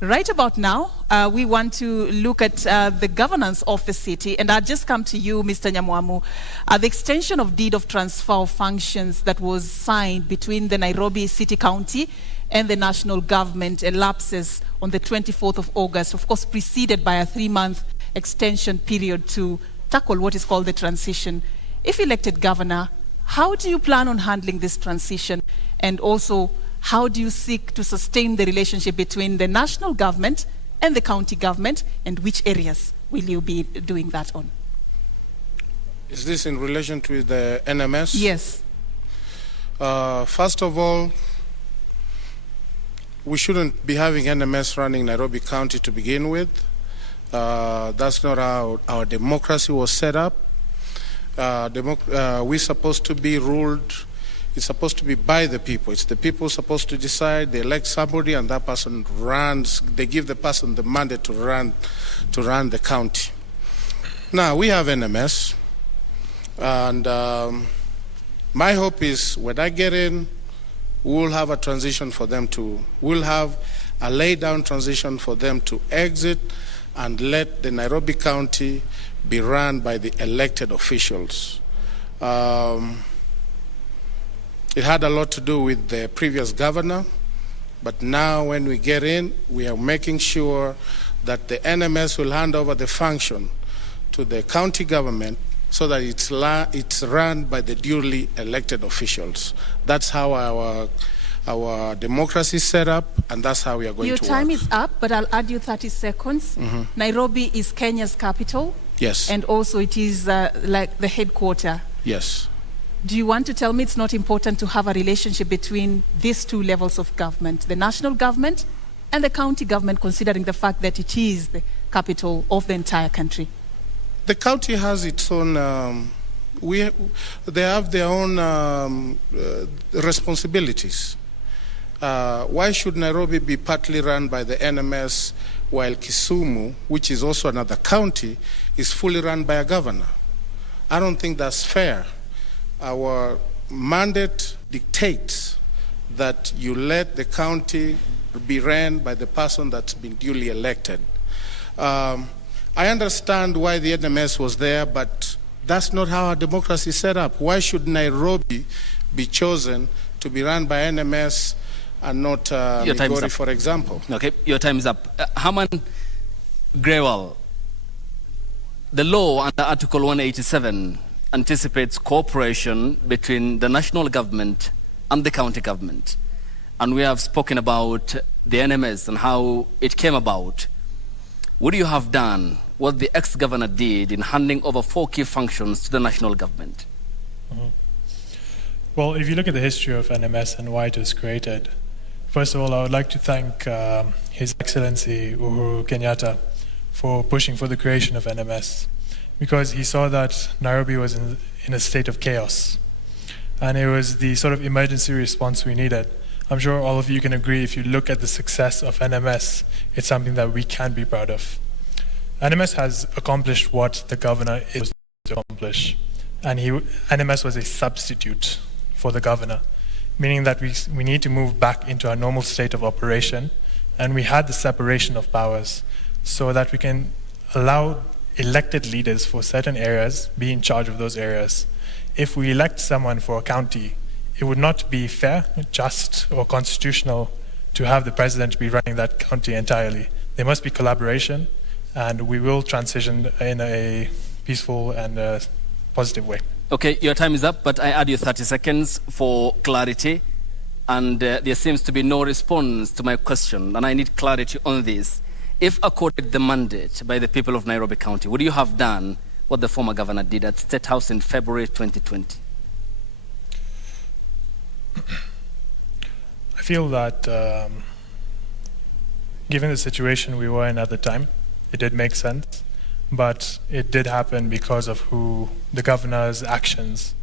right about now, we want to look at the governance of the city. And I'll just come to you, Mr. Nyamwamu. The extension of deed of transfer of functions that was signed between the Nairobi City County and the national government elapses on the 24th of August, of course preceded by a 3-month extension period to tackle what is called the transition. If elected governor, how do you plan on handling this transition? And also, how do you seek to sustain the relationship between the national government and the county government, and which areas will you be doing that on? Is this in relation to the NMS? Yes. First of all, we shouldn't be having NMS running Nairobi County to begin with. That's not how our democracy was set up. We're supposed to be ruled. It's supposed to be by the people. It's the people supposed to decide. They elect somebody, and that person runs. They give the person the mandate to run the county. Now we have NMS, and my hope is when I get in, we'll have a transition for them to. We'll have a lay down transition for them to exit, and let the Nairobi County be run by the elected officials. It had a lot to do with the previous governor, but now when we get in, we are making sure that the NMS will hand over the function to the county government so that it's run by the duly elected officials. That's how our democracy is set up, and that's how we are going to work. Your time is up, but I'll add you 30 seconds. Mm-hmm. Nairobi is Kenya's capital. Yes. And also it is like the headquarters. Yes. Do you want to tell me it's not important to have a relationship between these 2 levels of government, the national government and the county government, considering the fact that it is the capital of the entire country? The county has its own, they have their own responsibilities. Why should Nairobi be partly run by the NMS while Kisumu, which is also another county, is fully run by a governor? I don't think that's fair. Our mandate dictates that you let the county be ran by the person that's been duly elected. I understand why the NMS was there, but that's not how our democracy is set up. Why should Nairobi be chosen to be run by NMS and not Migori, for example? Okay, your time is up. Herman Grewal, the law under Article 187 anticipates cooperation between the national government and the county government. And we have spoken about the NMS and how it came about. Would you have done what the ex-governor did in handing over 4 key functions to the national government? Mm-hmm. Well, if you look at the history of NMS and why it was created, first of all, I would like to thank His Excellency Uhuru Kenyatta for pushing for the creation of NMS, because he saw that Nairobi was in a state of chaos, and it was the sort of emergency response we needed. I'm sure all of you can agree, if you look at the success of NMS, it's something that we can be proud of. NMS has accomplished what the governor is to accomplish, and NMS was a substitute for the governor, meaning that we need to move back into our normal state of operation, and we had the separation of powers so that we can allow elected leaders for certain areas be in charge of those areas. If we elect someone for a county, it would not be fair, just, or constitutional to have the president be running that county entirely. There must be collaboration, and we will transition in a peaceful and positive way. Okay, your time is up, but I add you 30 seconds for clarity. And there seems to be no response to my question, and I need clarity on this. If accorded the mandate by the people of Nairobi County, would you have done what the former governor did at State House in February 2020? I feel that given the situation we were in at the time, it did make sense, but it did happen because of the governor's actions.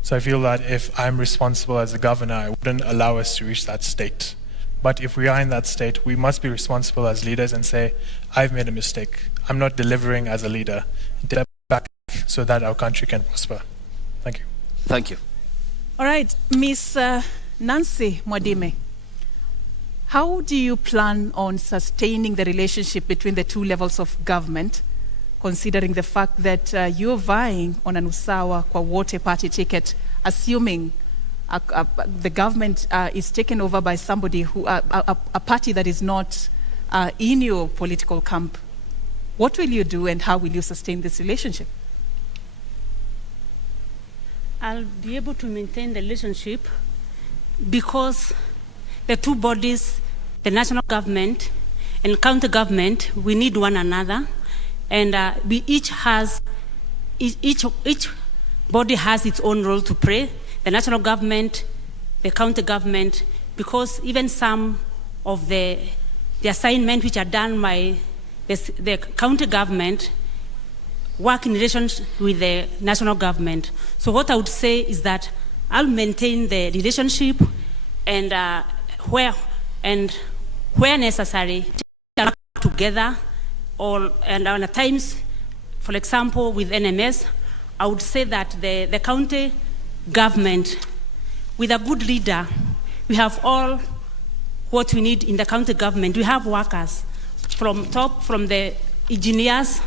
So I feel that if I'm responsible as a governor, I wouldn't allow us to reach that state. But if we are in that state, we must be responsible as leaders and say, I've made a mistake. I'm not delivering as a leader. Step back so that our country can prosper. Thank you. Thank you. All right, Miss Nancy Mwadime, how do you plan on sustaining the relationship between the two levels of government, considering the fact that you're vying on an usawa kwa wote party ticket, assuming the government is taken over by somebody a party that is not in your political camp? What will you do, and how will you sustain this relationship? I'll be able to maintain the relationship because the two bodies, the national government and county government, we need one another. And each body has its own role to play. The national government, the county government, because even some of the assignments which are done by the county government work in relation with the national government. So what I would say is that I'll maintain the relationship, and where necessary, work together. And at times, for example, with NMS, I would say that the county government, with a good leader, we have all what we need in the county government. We have workers from top, from the engineers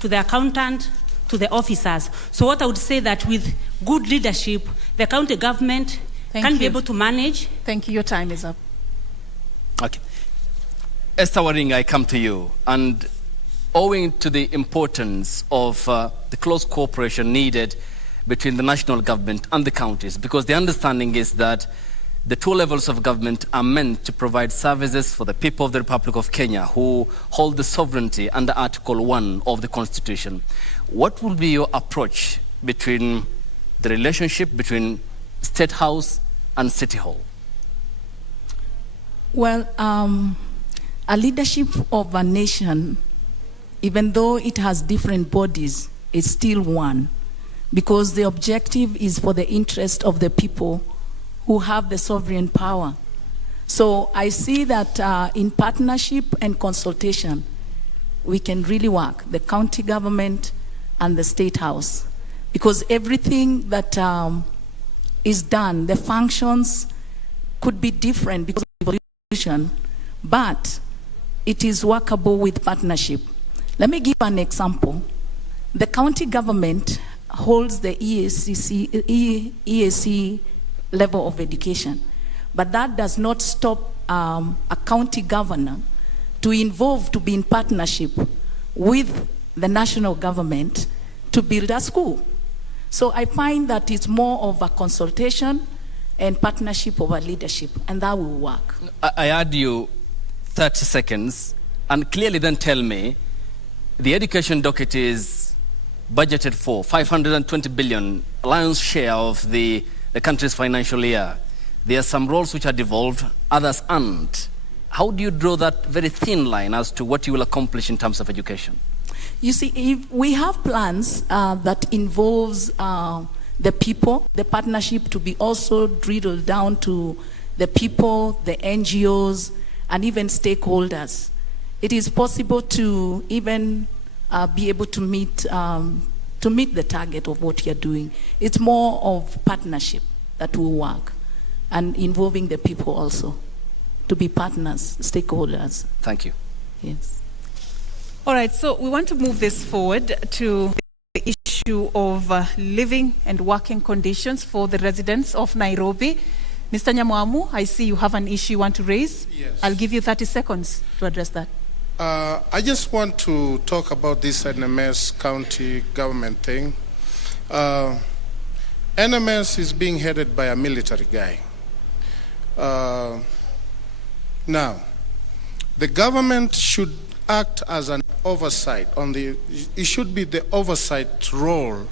to the accountant to the officers. So what I would say that with good leadership, the county government can be able to manage. Thank you. Your time is up. Okay. Esther Waring, I come to you. And owing to the importance of the close cooperation needed between the national government and the counties, because the understanding is that the two levels of government are meant to provide services for the people of the Republic of Kenya who hold the sovereignty under Article 1 of the Constitution. What will be your approach between the relationship between State House and City Hall? Well, a leadership of a nation, even though it has different bodies, is still one, because the objective is for the interest of the people who have the sovereign power. So I see that in partnership and consultation, we can really work, the county government and the State House, because everything that is done, the functions could be different because of evolution, but it is workable with partnership. Let me give an example. The county government holds the EAC level of education, but that does not stop a county governor to be in partnership with the national government to build a school. So I find that it's more of a consultation and partnership over leadership, and that will work. I add you 30 seconds, and clearly then tell me, the education docket is budgeted for 520 billion, lion's share of the country's financial year. There are some roles which are devolved, others aren't. How do you draw that very thin line as to what you will accomplish in terms of education? You see, if we have plans that involves the people, the partnership to be also drilled down to the people, the NGOs, and even stakeholders. It is possible to even be able to meet the target of what you're doing. It's more of partnership that will work, and involving the people also to be partners, stakeholders. Thank you. Yes. All right, so we want to move this forward to the issue of living and working conditions for the residents of Nairobi. Mr. Nyamwamu, I see you have an issue you want to raise. Yes. I'll give you 30 seconds to address that. I just want to talk about this NMS county government thing. NMS is being headed by a military guy. Now, the government should act as an oversight it should be the oversight role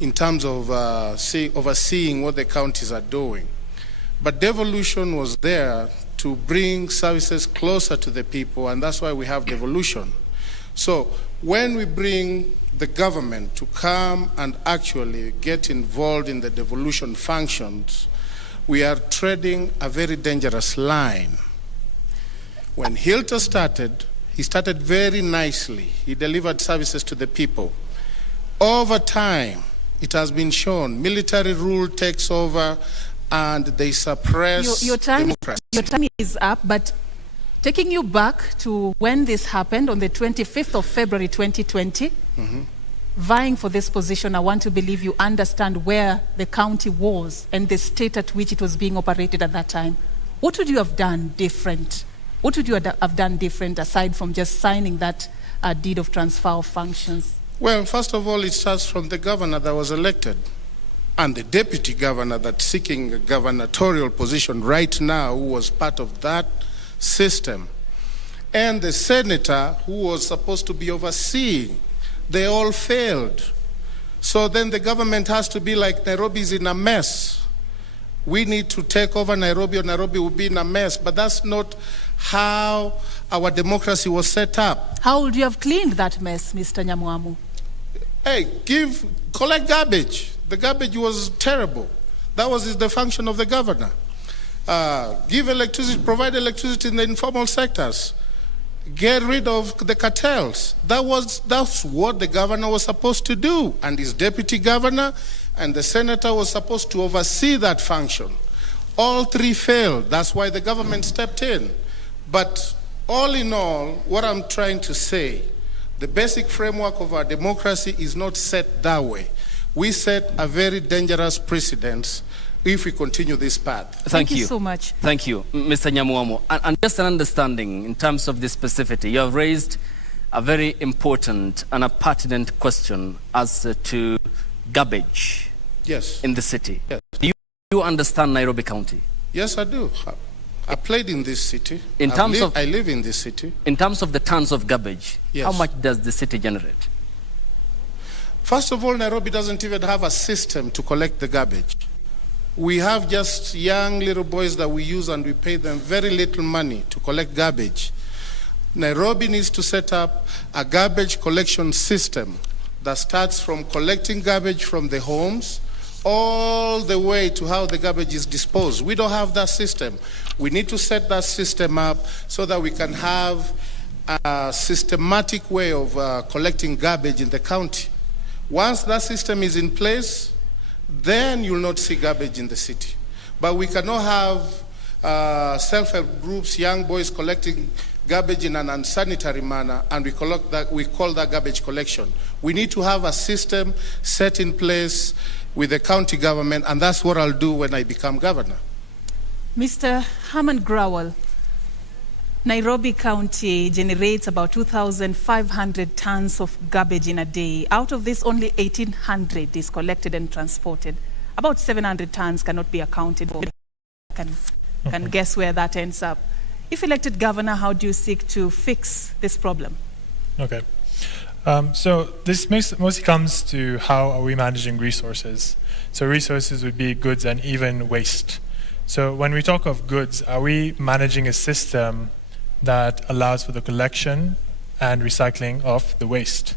in terms of overseeing what the counties are doing. But devolution was there to bring services closer to the people, and that's why we have devolution. So when we bring the government to come and actually get involved in the devolution functions, we are treading a very dangerous line. When Hilter started, he started very nicely. He delivered services to the people. Over time, it has been shown military rule takes over and they suppress democracy. Your time is up, but taking you back to when this happened on the 25th of February 2020, vying for this position, I want to believe you understand where the county was and the state at which it was being operated at that time. What would you have done different? What would you have done different aside from just signing that deed of transfer of functions? Well, first of all, it starts from the governor that was elected and the deputy governor that's seeking a gubernatorial position right now, who was part of that system, and the senator who was supposed to be overseeing. They all failed. So then the government has to be like, Nairobi's in a mess. We need to take over Nairobi or Nairobi will be in a mess. But that's not how our democracy was set up. How would you have cleaned that mess, Mr. Nyamwamu? Hey, collect garbage. The garbage was terrible. That was the function of the governor. Give electricity, provide electricity in the informal sectors. Get rid of the cartels. That's what the governor was supposed to do. And his deputy governor and the senator was supposed to oversee that function. All three failed. That's why the government stepped in. But all in all, what I'm trying to say, the basic framework of our democracy is not set that way. We set a very dangerous precedent if we continue this path. Thank you so much. Thank you, Mr. Nyamwamu. And just an understanding in terms of the specificity, you have raised a very important and a pertinent question as to garbage in the city. Yes. Do you understand Nairobi County? Yes, I do. I played in this city. I live in this city. In terms of the tons of garbage, yes. How much does the city generate? First of all, Nairobi doesn't even have a system to collect the garbage. We have just young little boys that we use and we pay them very little money to collect garbage. Nairobi needs to set up a garbage collection system that starts from collecting garbage from the homes all the way to how the garbage is disposed. We don't have that system. We need to set that system up so that we can have a systematic way of collecting garbage in the county. Once that system is in place, then you'll not see garbage in the city. But we cannot have self-help groups, young boys collecting garbage in an unsanitary manner, and we call that garbage collection. We need to have a system set in place with the county government, and that's what I'll do when I become governor. Mr. Herman Growell, Nairobi County generates about 2,500 tons of garbage in a day. Out of this, only 1,800 is collected and transported. About 700 tons cannot be accounted for. Can guess where that ends up. If elected governor, how do you seek to fix this problem? Okay. So this mostly comes to how are we managing resources. So resources would be goods and even waste. So when we talk of goods, are we managing a system that allows for the collection and recycling of the waste?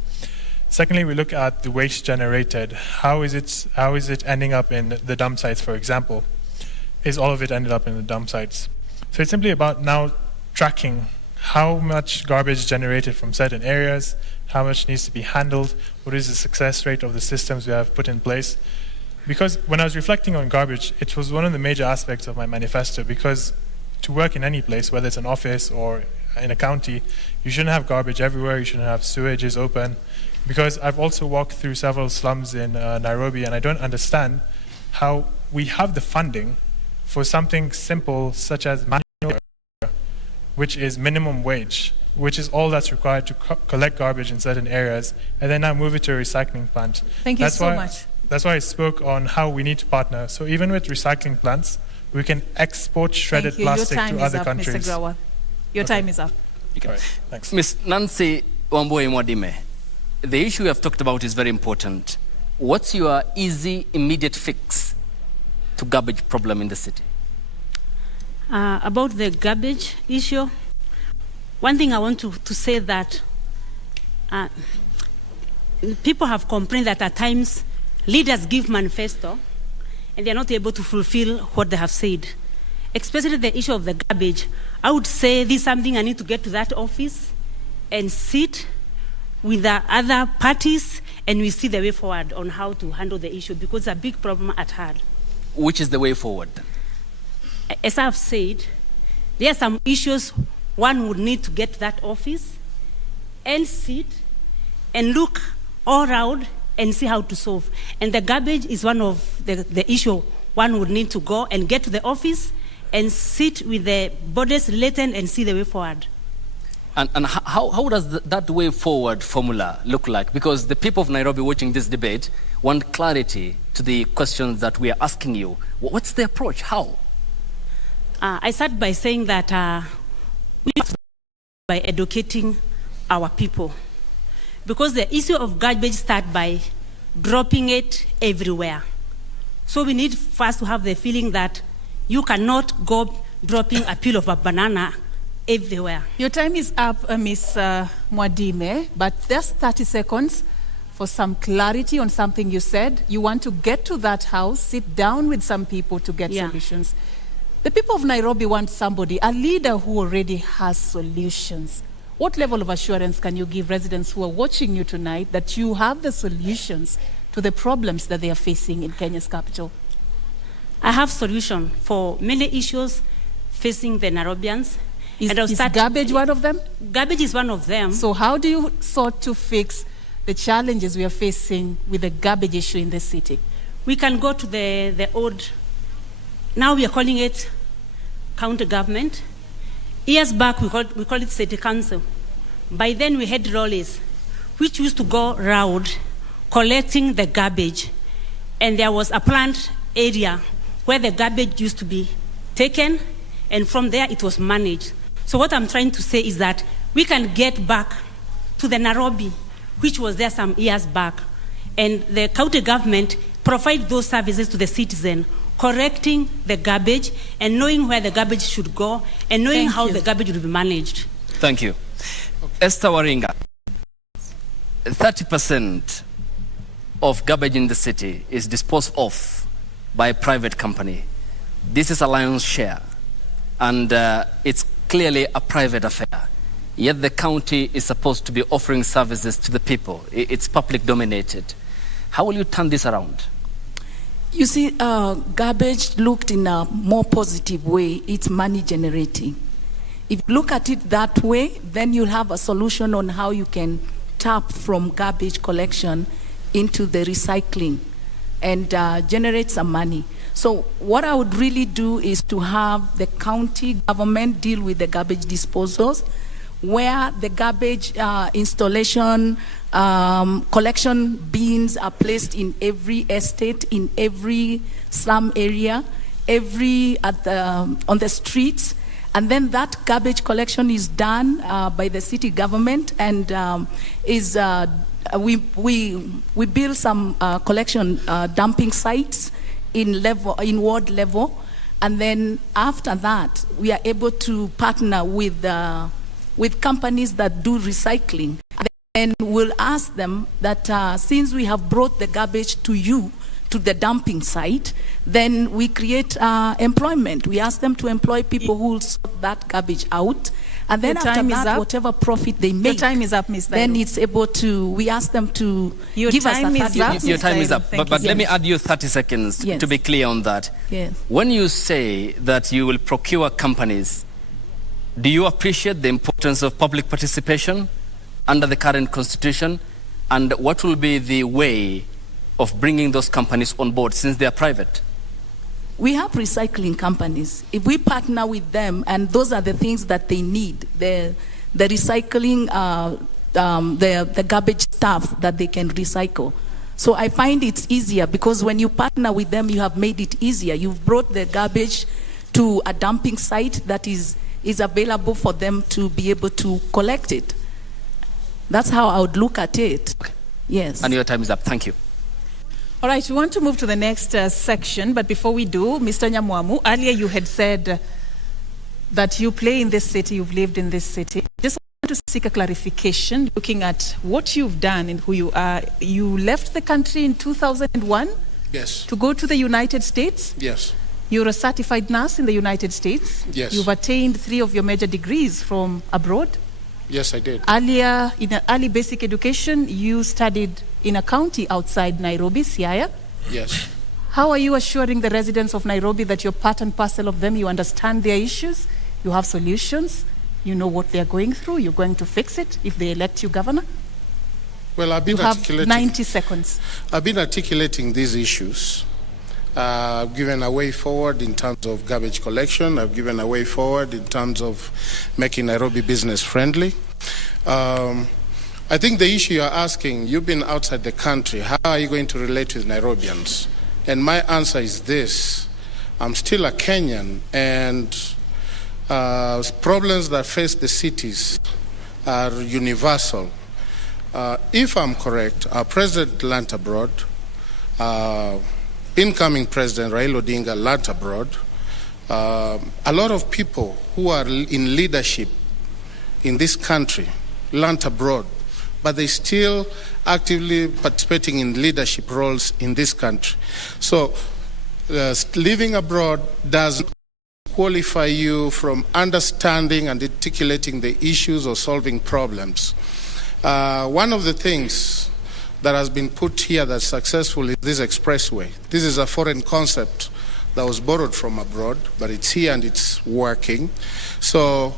Secondly, we look at the waste generated. How is it ending up in the dump sites, for example? Is all of it ended up in the dump sites? So it's simply about now tracking how much garbage generated from certain areas, how much needs to be handled, what is the success rate of the systems we have put in place. Because when I was reflecting on garbage, it was one of the major aspects of my manifesto, because to work in any place, whether it's an office or in a county, you shouldn't have garbage everywhere, you shouldn't have sewages open. Because I've also walked through several slums in Nairobi, and I don't understand how we have the funding for something simple such as manual labor, which is minimum wage, which is all that's required to collect garbage in certain areas, and then now move it to a recycling plant. Thank you so much. That's why I spoke on how we need to partner. So even with recycling plants, we can export shredded plastic to other countries. Mr. Grawal. Your time is up. Okay. All right. Thanks. Ms. Nancy Wambui Mwadime, the issue we have talked about is very important. What's your easy, immediate fix to garbage problem in the city? About the garbage issue, one thing I want to say that people have complained that at times leaders give manifesto and they're not able to fulfill what they have said. Especially the issue of the garbage, I would say this is something I need to get to that office and sit with the other parties and we see the way forward on how to handle the issue because it's a big problem at hand. Which is the way forward? As I've said, there are some issues one would need to get to that office and sit and look all around and see how to solve. And the garbage is one of the issue one would need to go and get to the office and sit with the bodies related and see the way forward. And how does that way forward formula look like? Because the people of Nairobi watching this debate want clarity to the questions that we are asking you. What's the approach? How? I start by saying that we have to by educating our people. Because the issue of garbage starts by dropping it everywhere. So we need first to have the feeling that you cannot go dropping a peel of a banana everywhere. Your time is up, Ms. Mwadime, but just 30 seconds for some clarity on something you said. You want to get to that house, sit down with some people to get solutions. The people of Nairobi want somebody, a leader who already has solutions. What level of assurance can you give residents who are watching you tonight that you have the solutions to the problems that they are facing in Kenya's capital? I have solution for many issues facing the Nairobians. Is garbage one of them? Garbage is one of them. So how do you sort to fix the challenges we are facing with the garbage issue in the city? We can go to the old, now we are calling it county government. Years back, we call it city council. By then, we had lorries, which used to go round collecting the garbage. And there was a plant area where the garbage used to be taken, and from there, it was managed. So what I'm trying to say is that we can get back to the Nairobi, which was there some years back, and the county government provide those services to the citizen, correcting the garbage and knowing where the garbage should go and knowing how the garbage will be managed. Thank you. Esther Waringa, 30% of garbage in the city is disposed of by a private company. This is a lion's share, and it's clearly a private affair. Yet the county is supposed to be offering services to the people. It's public dominated. How will you turn this around? You see, garbage looked in a more positive way. It's money generating. If you look at it that way, then you'll have a solution on how you can tap from garbage collection into the recycling and generate some money. So what I would really do is to have the county government deal with the garbage disposals, where the garbage installation, collection bins are placed in every estate, in every slum area, on the streets, and then that garbage collection is done by the city government, and we build some collection dumping sites in ward level, and then after that we are able to partner with companies that do recycling. And we'll ask them that since we have brought the garbage to you, to the dumping site, then we create employment. We ask them to employ people who will sort that garbage out. And then after that, whatever profit they make, your time is up, Ms. then it's able to, we ask them to give us a 30%. Your time is up. But let me add you 30 seconds to be clear on that. Yes. When you say that you will procure companies, do you appreciate the importance of public participation under the current constitution? And what will be the way of bringing those companies on board since they are private? we have recycling companies. If we partner with them, and those are the things that they need, the recycling, the garbage stuff that they can recycle. So I find it's easier because when you partner with them, you have made it easier. You've brought the garbage to a dumping site that is available for them to be able to collect it. That's how I would look at it. Okay. Yes. And your time is up. Thank you. All right, we want to move to the next section, but before we do, Mr. Nyamwamu, earlier you had said that you play in this city, you've lived in this city. Just want to seek a clarification, looking at what you've done and who you are. You left the country in 2001? Yes. To go to the United States? Yes. You're a certified nurse in the United States? Yes. You've attained 3 of your major degrees from abroad? Yes, I did. Earlier, in early basic education, you studied in a county outside Nairobi, Siaya. Yes. How are you assuring the residents of Nairobi that you're part and parcel of them, you understand their issues, you have solutions, you know what they're going through, you're going to fix it if they elect you governor? Well, I've been You have 90 seconds. I've been articulating these issues. I've given a way forward in terms of garbage collection. I've given a way forward in terms of making Nairobi business friendly. I think the issue you're asking, you've been outside the country, how are you going to relate with Nairobians? And my answer is this: I'm still a Kenyan, and problems that face the cities are universal. If I'm correct, our president learnt abroad. Incoming President Raila Odinga learnt abroad. A lot of people who are in leadership in this country learnt abroad, but they still actively participating in leadership roles in this country. So living abroad does not qualify you from understanding and articulating the issues or solving problems. One of the things that has been put here that's successful is this expressway. This is a foreign concept that was borrowed from abroad, but it's here and it's working. So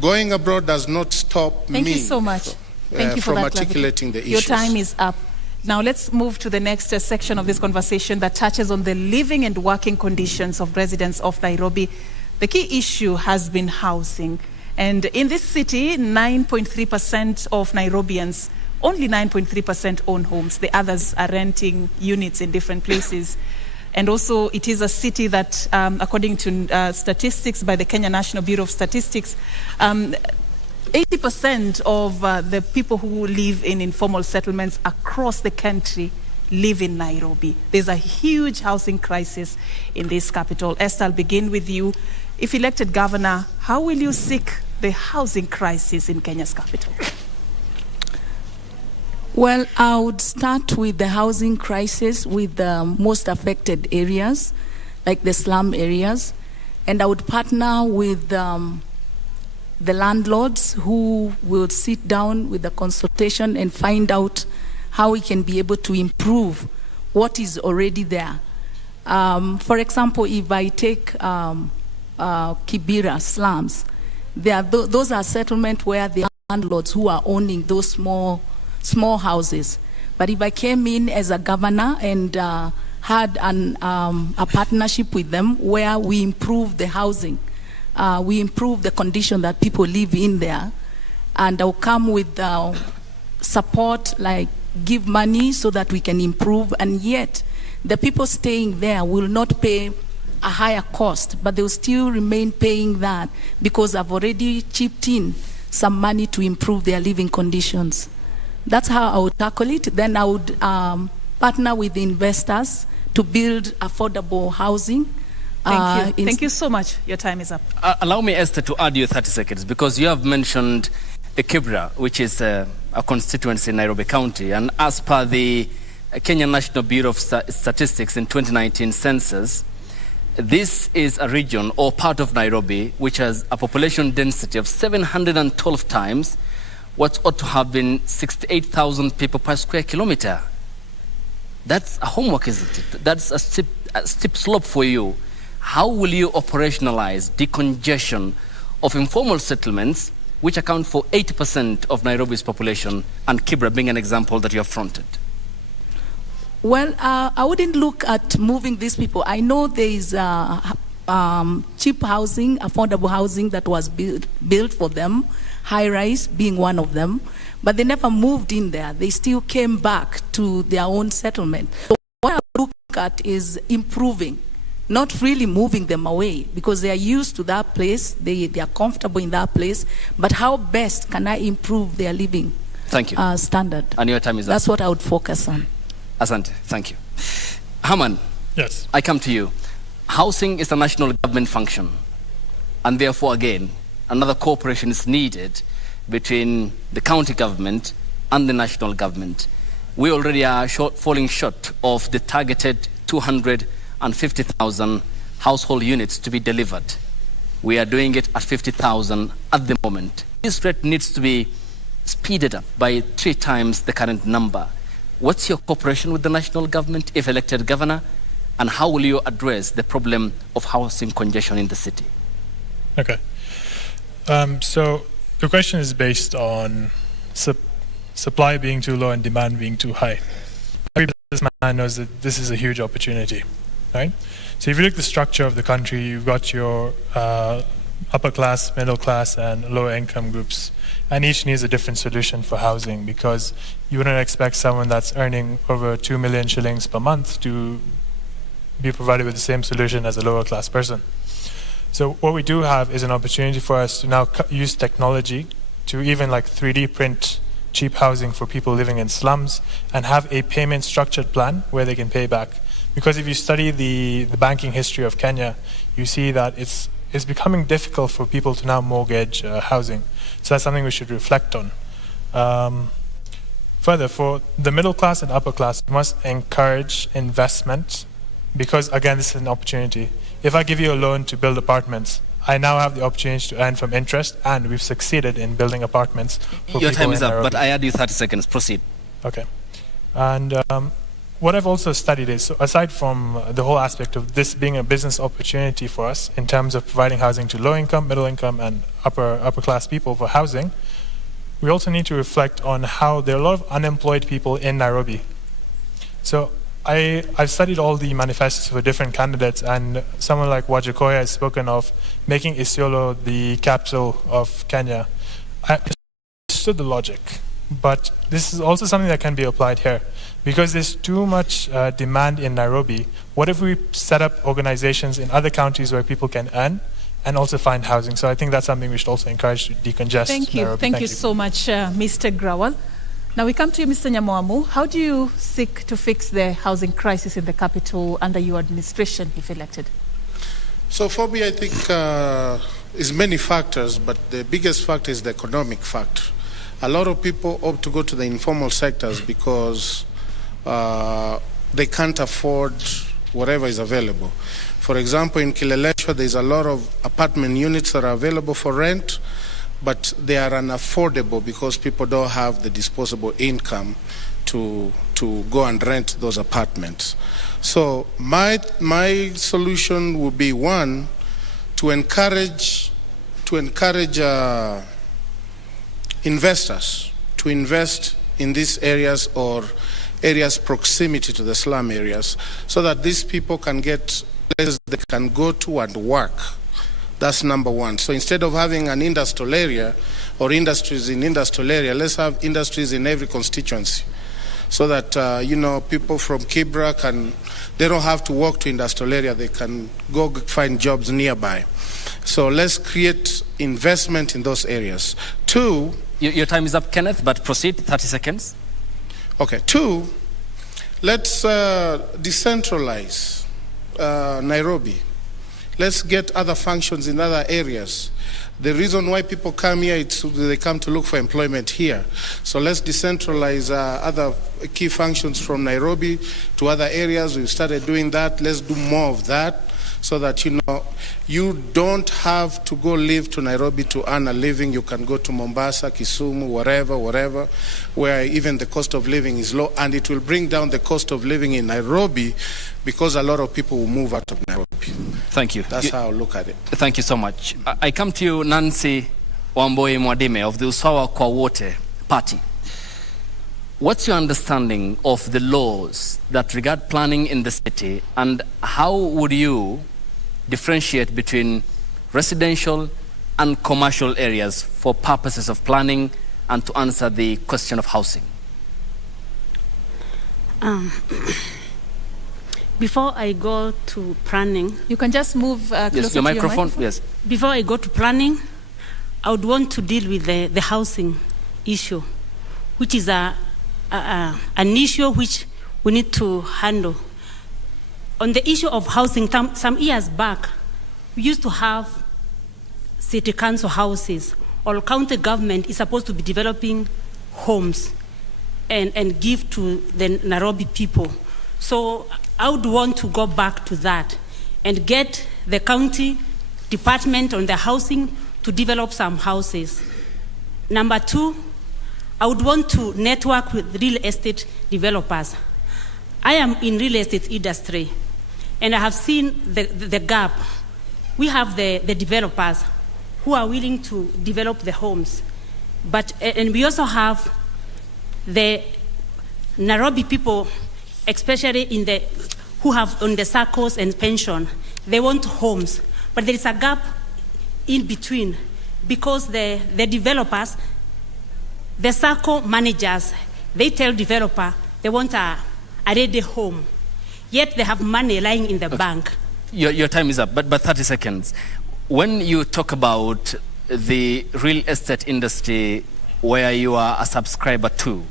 going abroad does not stop me. Thank you so much. Thank you for from that articulating the Your issues. time is up. Now let's move to the next section of this conversation that touches on the living and working conditions of residents of Nairobi. The key issue has been housing. And in this city, 9.3% of Nairobians, only 9.3% own homes. The others are renting units in different places. And also, it is a city that, according to statistics by the Kenya National Bureau of Statistics, 80% of the people who live in informal settlements across the country live in Nairobi. There's a huge housing crisis in this capital. Esther, I'll begin with you. If elected governor, how will you seek the housing crisis in Kenya's capital? Well, I would start with the housing crisis with the most affected areas, like the slum areas, and I would partner with the landlords who will sit down with the consultation and find out how we can be able to improve what is already there. For example, if I take Kibera slums, those are settlements where the landlords who are owning those small houses. But if I came in as a governor and had a partnership with them where we improve the housing, we improve the condition that people live in there, and I'll come with support, like give money so that we can improve, and yet the people staying there will not pay a higher cost, but they'll still remain paying that because I've already chipped in some money to improve their living conditions. That's how I would tackle it. Then I would partner with the investors to build affordable housing. Thank you. Thank you so much. Your time is up. Allow me, Esther, to add you 30 seconds, because you have mentioned Kibera, which is a constituency in Nairobi County. And as per the Kenya National Bureau of Statistics in 2019 census, this is a region or part of Nairobi which has a population density of 712 times what ought to have been 68,000 people per square kilometer. That's a homework, isn't it? That's a steep slope for you. How will you operationalize decongestion of informal settlements, which account for 80% of Nairobi's population, and Kibera being an example that you have fronted? Well, I wouldn't look at moving these people. I know there is cheap housing, affordable housing that was built for them, high-rise being one of them, but they never moved in there. They still came back to their own settlement. So what I look at is improving, not really moving them away, because they are used to that place, they are comfortable in that place, but how best can I improve their living standard? And your time is up. That's what I would focus on. Asante, thank you. Herman, yes. I come to you. Housing is a national government function, and therefore, again, another cooperation is needed between the county government and the national government. We already are falling short of the targeted 250,000 household units to be delivered. We are doing it at 50,000 at the moment. This rate needs to be speeded up by 3 times the current number. What's your cooperation with the national government, if elected governor, and how will you address the problem of housing congestion in the city? Okay. So the question is based on supply being too low and demand being too high. Every businessman knows that this is a huge opportunity, right? So if you look at the structure of the country, you've got your upper class, middle class, and lower income groups, and each needs a different solution for housing, because you wouldn't expect someone that's earning over 2 million shillings per month to be provided with the same solution as a lower class person. So what we do have is an opportunity for us to now use technology to even like 3D print cheap housing for people living in slums and have a payment structured plan where they can pay back. Because if you study the banking history of Kenya, you see that it's becoming difficult for people to now mortgage housing. So that's something we should reflect on. Further, for the middle class and upper class, we must encourage investment, because again, this is an opportunity. If I give you a loan to build apartments, I now have the opportunity to earn from interest, and we've succeeded in building apartments for Your people time is in up, Nairobi. but I add you 30 seconds. Proceed. Okay. And what I've also studied is, so aside from the whole aspect of this being a business opportunity for us in terms of providing housing to low income, middle income, and upper class people for housing, we also need to reflect on how there are a lot of unemployed people in Nairobi. So I've studied all the manifestos for different candidates, and someone like Wajakoya has spoken of making Isiolo the capital of Kenya. I understood the logic, but this is also something that can be applied here. Because there's too much demand in Nairobi, what if we set up organizations in other counties where people can earn and also find housing? So I think that's something we should also encourage to decongest Thank you. Nairobi. Thank you so much, Mr. Grawal. Now we come to you, Mr. Nyamoamu. How do you seek to fix the housing crisis in the capital under your administration, if elected? So for me, I think it's many factors, but the biggest factor is the economic factor. A lot of people opt to go to the informal sectors because they can't afford whatever is available. For example, in Kileleshwa, there's a lot of apartment units that are available for rent, but they are unaffordable because people don't have the disposable income to go and rent those apartments. So my solution would be, one, to encourage investors to invest in these areas or areas proximity to the slum areas, so that these people can get places they can go to and work. That's number one. So instead of having an industrial area or industries in industrial area, let's have industries in every constituency, so that people from Kibra they don't have to walk to industrial area. They can go find jobs nearby. So let's create investment in those areas. Two. Your time is up, Kenneth, but proceed. 30 seconds. Okay. Two. Let's decentralize Nairobi. Let's get other functions in other areas. The reason why people come here is they come to look for employment here. So let's decentralize other key functions from Nairobi to other areas. We've started doing that. Let's do more of that, so that you don't have to go live to Nairobi to earn a living. You can go to Mombasa, Kisumu, wherever, where even the cost of living is low, and it will bring down the cost of living in Nairobi, because a lot of people will move out of Nairobi. Thank you. That's how I look at it. Thank you so much. I come to you, Nancy Wamboi Mwadime of the Usawa kwa Wote party. what's your understanding of the laws that regard planning in the city, and how would you differentiate between residential and commercial areas for purposes of planning and to answer the question of housing? Before I go to planning, you can just move closer yes, to microphone. your microphone. Yes. Before I go to planning, I would want to deal with the housing issue, which is an issue which we need to handle. On the issue of housing, some years back, we used to have city council houses, or county government is supposed to be developing homes and give to the Nairobi people. So I would want to go back to that and get the county department on the housing to develop some houses. Number two, I would want to network with real estate developers. I am in real estate industry, and I have seen the gap. We have the developers who are willing to develop the homes, and we also have the Nairobi people, especially who have on the circles and pension. They want homes, but there is a gap in between, because the developers, the circle managers, they tell developer they want a ready home, yet they have money lying in the bank. Your time is up, but 30 seconds. When you talk about the real estate industry where you are a subscriber to,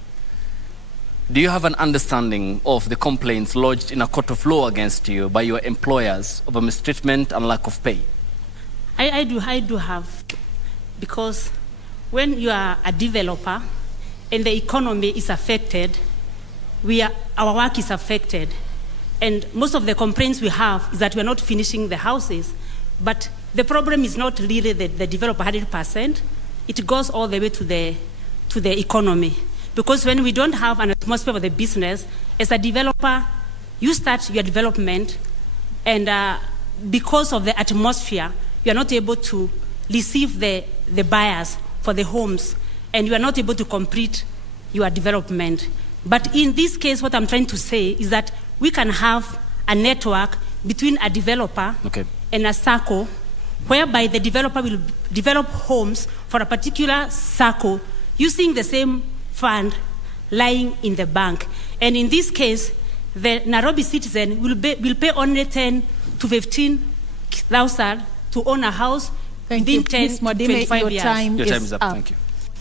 do you have an understanding of the complaints lodged in a court of law against you by your employers of mistreatment and lack of pay? I do have, because when you are a developer and the economy is affected, our work is affected. And most of the complaints we have is that we are not finishing the houses. But the problem is not really the developer 100%. It goes all the way to the economy. Because when we don't have an atmosphere for the business, as a developer, you start your development, and because of the atmosphere, you are not able to receive the buyers for the homes, and you are not able to complete your development. But in this case, what I'm trying to say is that we can have a network between a developer and a circle, whereby the developer will develop homes for a particular circle using the same fund lying in the bank. And in this case, the Nairobi citizen will pay only 10 to 15,000 to own a house within 10 to 25 years. Your time is up. Thank you.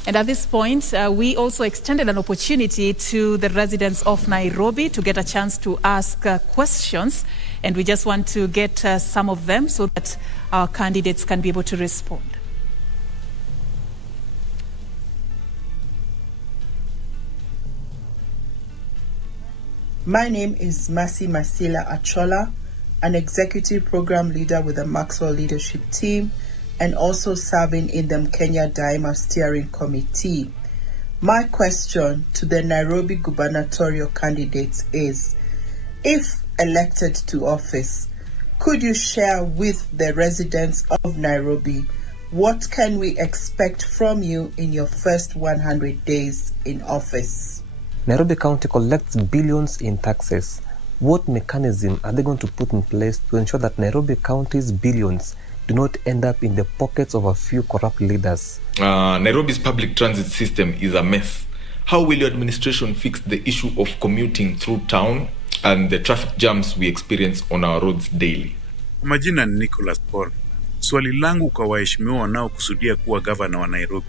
And at this point, we also extended an opportunity to the residents of Nairobi to get a chance to ask questions. And we just want to get some of them so that our candidates can be able to respond. My name is Mercy Masila Achola, an executive program leader with the Maxwell Leadership Team, and also serving in the Kenya Daima Steering Committee. My question to the Nairobi gubernatorial candidates is, if elected to office, could you share with the residents of Nairobi what can we expect from you in your first 100 days in office? Nairobi County collects billions in taxes. What mechanism are they going to put in place to ensure that Nairobi County's billions do not end up in the pockets of a few corrupt leaders? Nairobi's public transit system is a mess. How will your administration fix the issue of commuting through town and the traffic jams we experience on our roads daily? Majina ni Nicholas Paul. Swali langu kwa waheshimiwa wanaokusudia kuwa gavana wa Nairobi.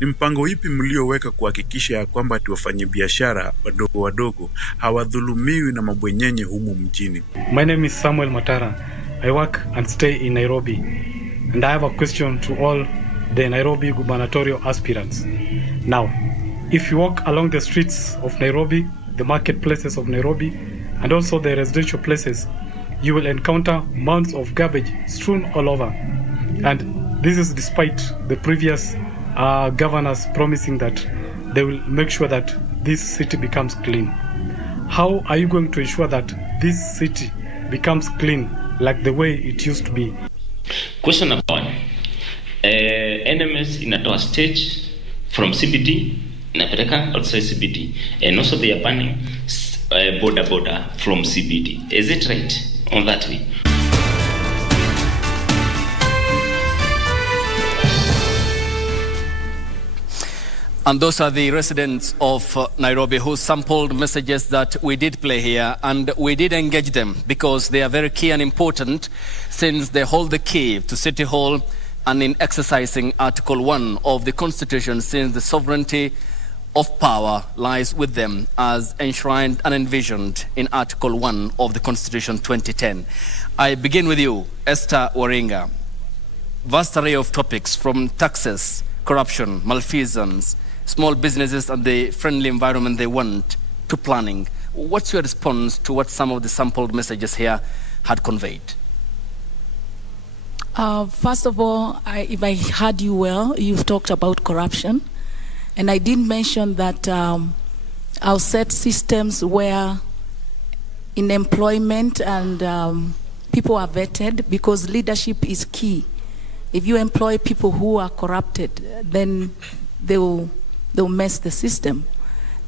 Ni mpango ipi mlioweka kuhakikisha ya kwamba wafanyabiashara wadogo wadogo hawadhulumiwi na mabwenyenye humu mjini? My name is Samuel Matara. I work and stay in Nairobi. And I have a question to all the Nairobi gubernatorial aspirants. Now, if you walk along the streets of Nairobi, the marketplaces of Nairobi, and also the residential places, you will encounter mounds of garbage strewn all over. And this is despite the previous governors promising that they will make sure that this city becomes clean. How are you going to ensure that this city becomes clean like the way it used to be? Question number one. NMS inatoa stage from CBD inapeleka outside CBD, and also they are banning border from CBD. Is it right on that way? And those are the residents of Nairobi who sampled messages that we did play here, and we did engage them because they are very key and important since they hold the key to City Hall and in exercising Article 1 of the Constitution, since the sovereignty of power lies with them as enshrined and envisioned in Article 1 of the Constitution 2010. I begin with you, Esther Waringa. Vast array of topics from taxes, corruption, malfeasance, small businesses and the friendly environment they want, to planning. What's your response to what some of the sampled messages here had conveyed? First of all, if I heard you well, you've talked about corruption. And I did mention that I'll set systems where in employment and people are vetted, because leadership is key. If you employ people who are corrupted, then they'll mess the system.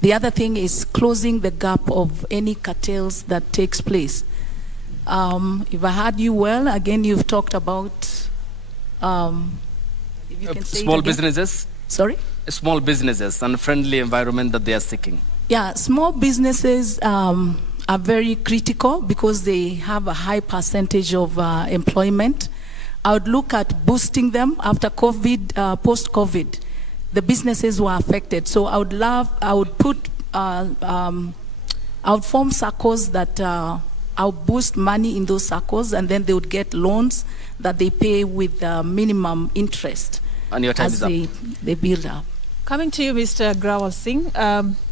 The other thing is closing the gap of any cartels that takes place. If I heard you well, again, you've talked about if you can say small businesses. Sorry? Small businesses and friendly environment that they are seeking. Yeah, small businesses are very critical because they have a high percentage of employment. I would look at boosting them after COVID, post-COVID. The businesses were affected. So I would form circles that I'll boost money in those circles, and then they would get loans that they pay with minimum interest. And your time as is up. They build up. Coming to you, Mr. Grawal Singh,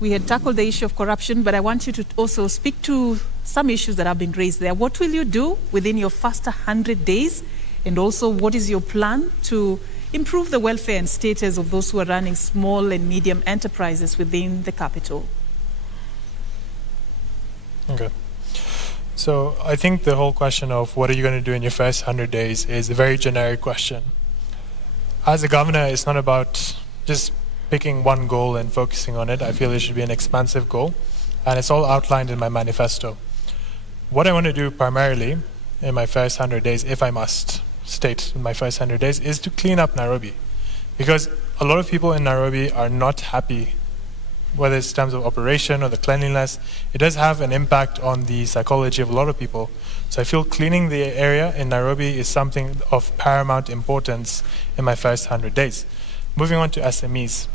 we had tackled the issue of corruption, but I want you to also speak to some issues that have been raised there. What will you do within your first 100 days? And also, what is your plan to improve the welfare and status of those who are running small and medium enterprises within the capital? Okay. So I think the whole question of what are you going to do in your first 100 days is a very generic question. As a governor, it's not about just picking one goal and focusing on it. I feel it should be an expansive goal, and it's all outlined in my manifesto. What I want to do primarily in my first 100 days, if I must state in my first 100 days, is to clean up Nairobi. Because a lot of people in Nairobi are not happy, whether it's in terms of operation or the cleanliness. It does have an impact on the psychology of a lot of people. So I feel cleaning the area in Nairobi is something of paramount importance in my first 100 days. Moving on to SMEs.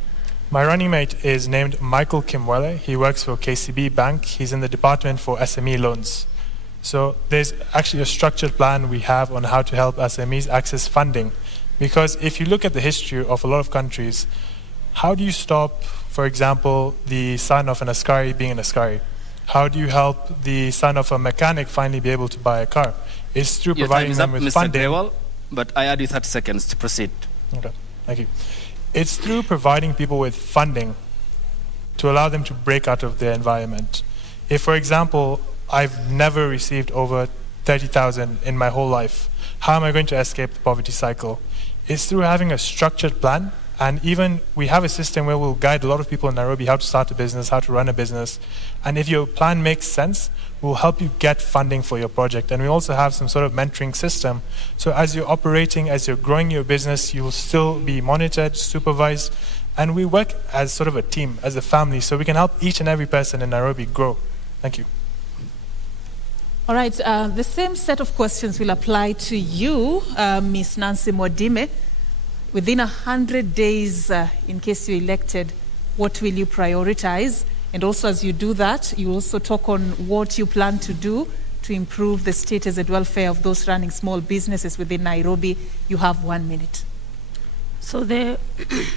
My running mate is named Michael Kimwele. He works for KCB Bank. He's in the department for SME loans. So there's actually a structured plan we have on how to help SMEs access funding. Because if you look at the history of a lot of countries, how do you stop, for example, the son of an askari being an askari? How do you help the son of a mechanic finally be able to buy a car? It's through providing them with funding. Mr. But I add you 30 seconds to proceed. Okay, thank you. It's through providing people with funding to allow them to break out of their environment. If, for example, I've never received over 30,000 in my whole life, how am I going to escape the poverty cycle? It's through having a structured plan. And even we have a system where we'll guide a lot of people in Nairobi how to start a business, how to run a business. And if your plan makes sense, we'll help you get funding for your project. And we also have some sort of mentoring system. So as you're operating, as you're growing your business, you will still be monitored, supervised. And we work as sort of a team, as a family, so we can help each and every person in Nairobi grow. Thank you. All right, the same set of questions will apply to you, Ms. Nancy Mwadime. Within 100 days, in case you're elected, what will you prioritize? And also, as you do that, you also talk on what you plan to do to improve the status and welfare of those running small businesses within Nairobi. You have 1 minute. So the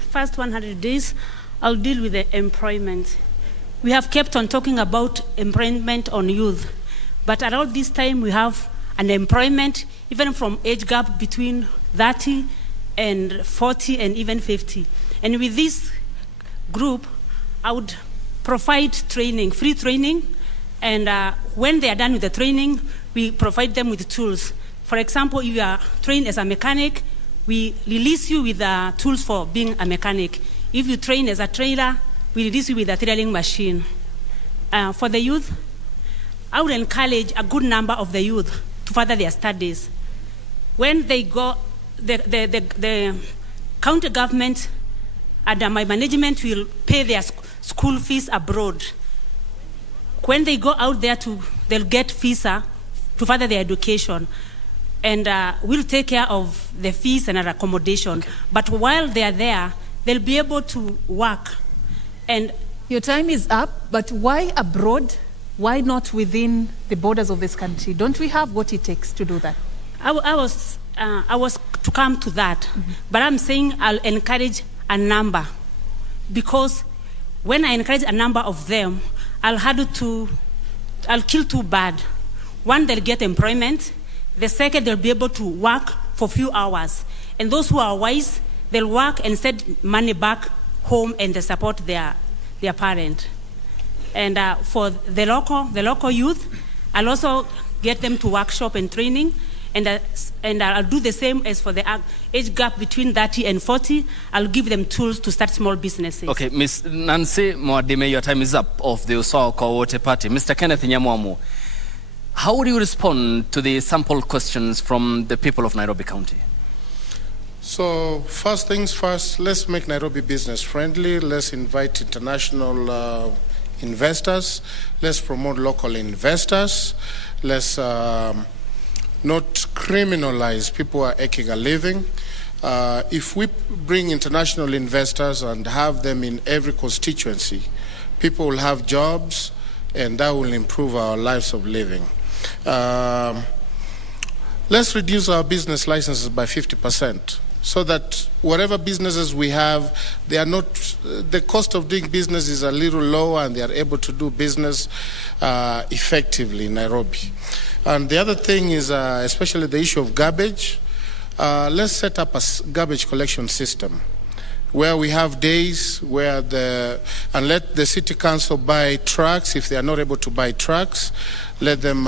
first 100 days, I'll deal with the employment. We have kept on talking about employment on youth, but around this time we have unemployment, even from age gap between 30 and 40 and even 50. And with this group, I would provide training, free training, and when they are done with the training, we provide them with tools. For example, if you are trained as a mechanic, we release you with tools for being a mechanic. If you train as a trainer, we release you with a thrilling machine. For the youth, I would encourage a good number of the youth to further their studies. When they go, the county government under my management will pay their school fees abroad. When they go out there, they'll get visa to further their education. And we'll take care of the fees and accommodation. Okay. But while they're there, they'll be able to work. And your time is up, but why abroad? Why not within the borders of this country? Don't we have what it takes to do that? I was to come to that, but I'm saying I'll encourage a number, because when I encourage a number of them, I'll kill two birds. One, they'll get employment. The second, they'll be able to work for a few hours. And those who are wise, they'll work and send money back home and they support their parent. And for the local youth, I'll also get them to workshop and training. And I'll do the same as for the age gap between 30 and 40. I'll give them tools to start small businesses. Okay, Ms. Nancy Mwadime, your time is up of the Usawa kwa Wote Party. Mr. Kenneth Nyamwamu, how would you respond to the sample questions from the people of Nairobi County? So, first things first, let's make Nairobi business friendly. Let's invite international investors. Let's promote local investors. Let's not criminalize people who are making a living. If we bring international investors and have them in every constituency, people will have jobs, and that will improve our lives of living. Let's reduce our business licenses by 50%, so that whatever businesses we have, they are not, the cost of doing business is a little lower, and they are able to do business effectively in Nairobi. And the other thing is, especially the issue of garbage. Let's set up a garbage collection system where we have days where and let the city council buy trucks. If they are not able to buy trucks, let them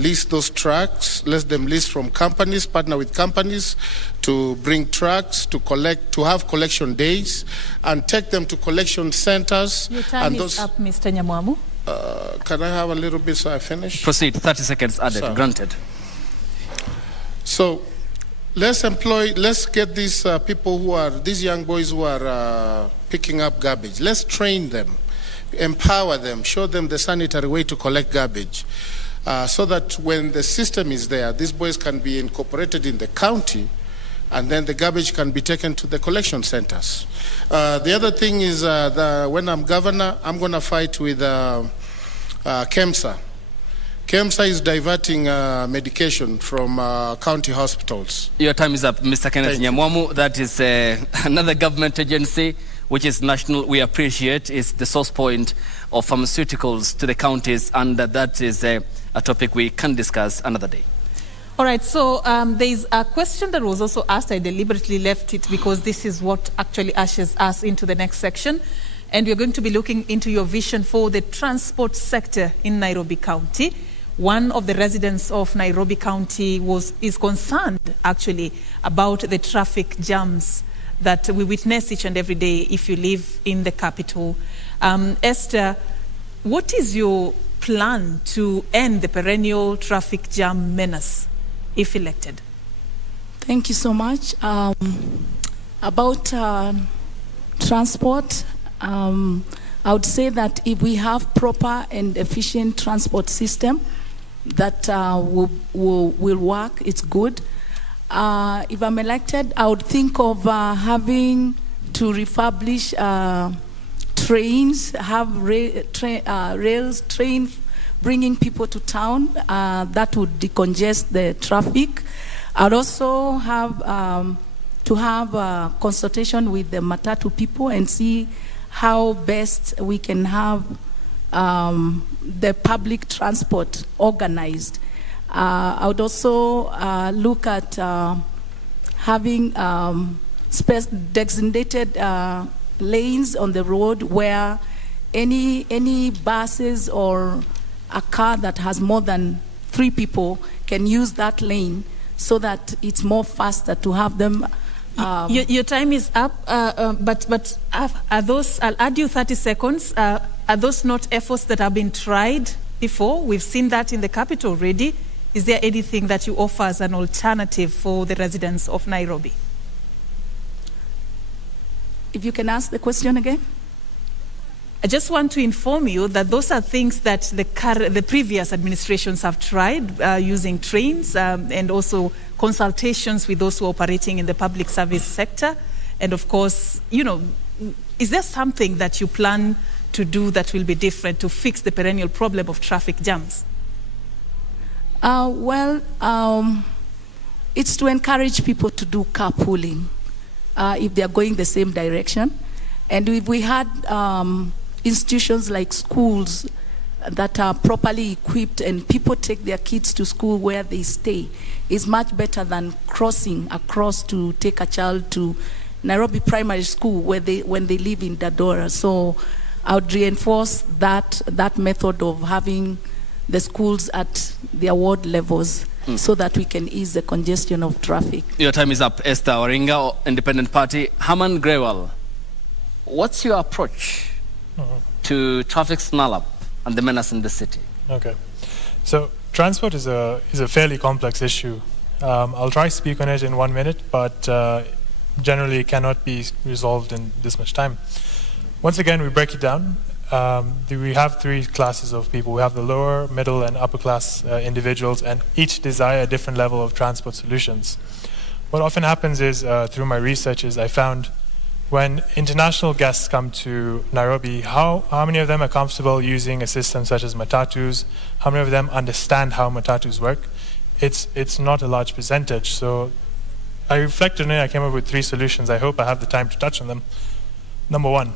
lease those trucks. Let them lease from companies, partner with companies to bring trucks to collect, to have collection days, and take them to collection centers. Your time is up, Mr. Nyamwamu. Can I have a little bit so I finish? Proceed. 30 seconds added. Sorry. Granted. So let's get these these young boys who are picking up garbage. Let's train them, empower them, show them the sanitary way to collect garbage, so that when the system is there, these boys can be incorporated in the county, and then the garbage can be taken to the collection centers. The other thing is when I'm governor, I'm going to fight with KEMSA. KEMSA is diverting medication from county hospitals. Your time is up, Mr. Kenneth Nyamwamu. That is another government agency which is national. We appreciate is the source point of pharmaceuticals to the counties, and that is a topic we can discuss another day. All right, so there's a question that was also asked. I deliberately left it because this is what actually ushers us into the next section. And we're going to be looking into your vision for the transport sector in Nairobi County. One of the residents of Nairobi County is concerned, actually, about the traffic jams that we witness each and every day if you live in the capital. Esther, what is your plan to end the perennial traffic jam menace, if elected? Thank you so much. About transport, I would say that if we have proper and efficient transport system that will work, it's good. If I'm elected, I would think of having to refurbish trains, have rails, train bringing people to town. That would decongest the traffic. I'd also have to have a consultation with the Matatu people and see how best we can have the public transport organized. I would also look at having designated lanes on the road where any buses or a car that has more than 3 people can use that lane, so that it's more faster to have them Your time is up, but are those, I'll add you 30 seconds, are those not efforts that have been tried before? We've seen that in the capital already. Is there anything that you offer as an alternative for the residents of Nairobi? If you can ask the question again. I just want to inform you that those are things that the previous administrations have tried, using trains and also consultations with those who are operating in the public service sector. And of course, you know, is there something that you plan to do that will be different to fix the perennial problem of traffic jams? It's to encourage people to do carpooling if they are going the same direction. And if we had institutions like schools that are properly equipped and people take their kids to school where they stay, is much better than crossing across to take a child to Nairobi Primary School when they live in Dadora. So I would reinforce that method of having the schools at their ward levels so that we can ease the congestion of traffic. Your time is up. Esther Waringa, Independent Party. Herman Grewal, what's your approach to traffic snarl-up and the menace in the city? Okay. So transport is a fairly complex issue. I'll try to speak on it in 1 minute, but generally it cannot be resolved in this much time. Once again, we break it down. We have three classes of people. We have the lower, middle, and upper class individuals, and each desire a different level of transport solutions. What often happens is, through my research, is I found when international guests come to Nairobi, how many of them are comfortable using a system such as matatus? How many of them understand how matatus work? It's not a large percentage. So I reflected on it. I came up with 3 solutions. I hope I have the time to touch on them. Number 1.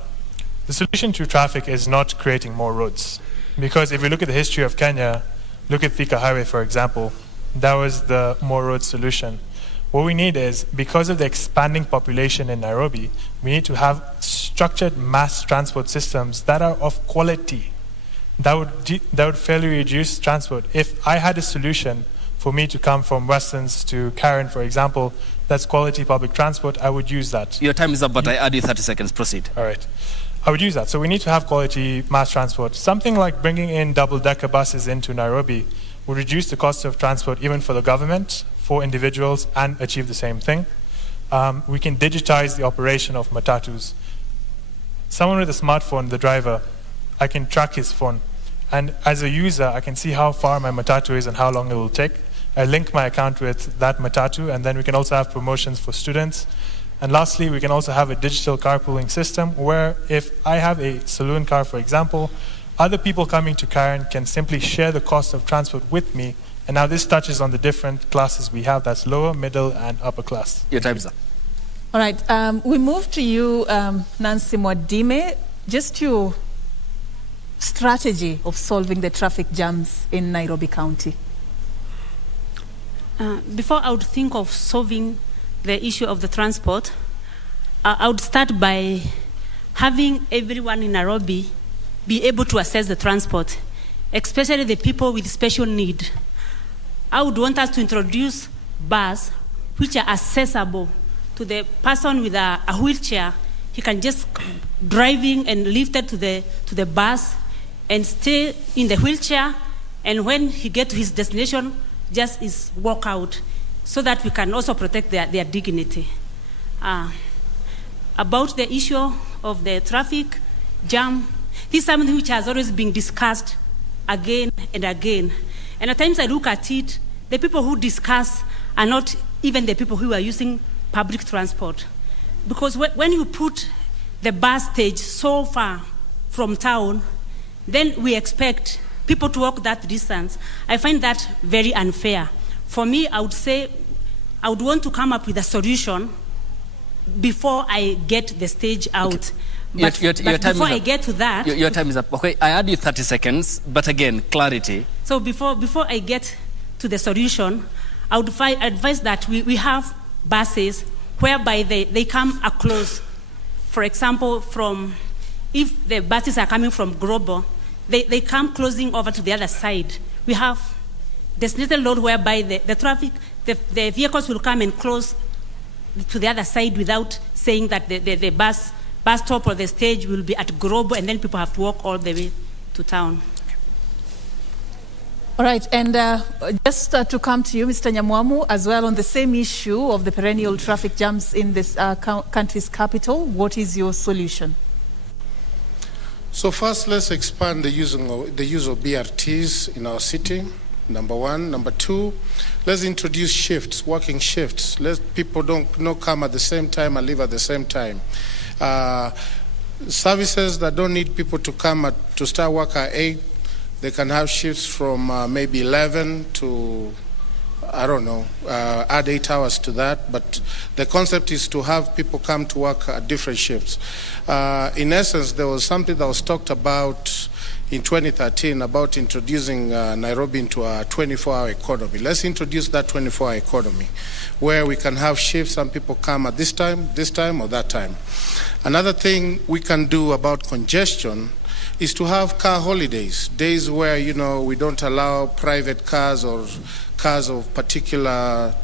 The solution to traffic is not creating more roads. Because if we look at the history of Kenya, look at Thika Highway, for example, that was the more road solution. What we need is, because of the expanding population in Nairobi, we need to have structured mass transport systems that are of quality, that would fairly reduce transport. If I had a solution for me to come from Westlands to Karen, for example, that's quality public transport, I would use that. Your time is up, but I add you 30 seconds. Proceed. All right. I would use that. So we need to have quality mass transport. Something like bringing in double-decker buses into Nairobi would reduce the cost of transport even for the government, for individuals, and achieve the same thing. We can digitize the operation of matatus. Someone with a smartphone, the driver, I can track his phone. And as a user, I can see how far my matatu is and how long it will take. I link my account with that matatu, and then we can also have promotions for students. And lastly, we can also have a digital carpooling system where if I have a saloon car, for example, other people coming to Karen can simply share the cost of transport with me. And now this touches on the different classes we have, that's lower, middle, and upper class. Your time's up. All right, we move to you, Nancy Mwadime. Just your strategy of solving the traffic jams in Nairobi County. Before I would think of solving the issue of the transport, I would start by having everyone in Nairobi be able to access the transport, especially the people with special need. I would want us to introduce buses which are accessible to the person with a wheelchair. He can just driving and lifted to the bus and stay in the wheelchair, and when he get to his destination, just is walk out, so that we can also protect their dignity. About the issue of the traffic jam, this is something which has always been discussed again and again. And at times I look at it, the people who discuss are not even the people who are using public transport. Because when you put the bus stage so far from town, then we expect people to walk that distance. I find that very unfair. For me, I would say I would want to come up with a solution before I get the stage out. Okay. But before I get to that... Your time is up. Okay, I add you 30 seconds, but again, clarity. So before I get to the solution, I would advise that we have buses whereby they come across. For example, if the buses are coming from Global, they come closing over to the other side. We have designated road whereby the traffic, the vehicles will come and close to the other side without saying that the bus stop or the stage will be at Grobo, and then people have to walk all the way to town. All right, and just to come to you, Mr. Nyamwamu, as well on the same issue of the perennial traffic jams in this country's capital, what is your solution? So first, let's expand the use of BRTs in our city, number one. Number two, let's introduce shifts, working shifts. Let people not come at the same time and leave at the same time. Services that don't need people to come to start work at 8, they can have shifts from maybe 11 to, I don't know, add 8 hours to that. But the concept is to have people come to work at different shifts. In essence, there was something that was talked about in 2013 about introducing Nairobi into a 24-hour economy. Let's introduce that 24-hour economy where we can have shifts and people come at this time, or that time. Another thing we can do about congestion is to have car holidays, days where, we don't allow private cars or cars of particular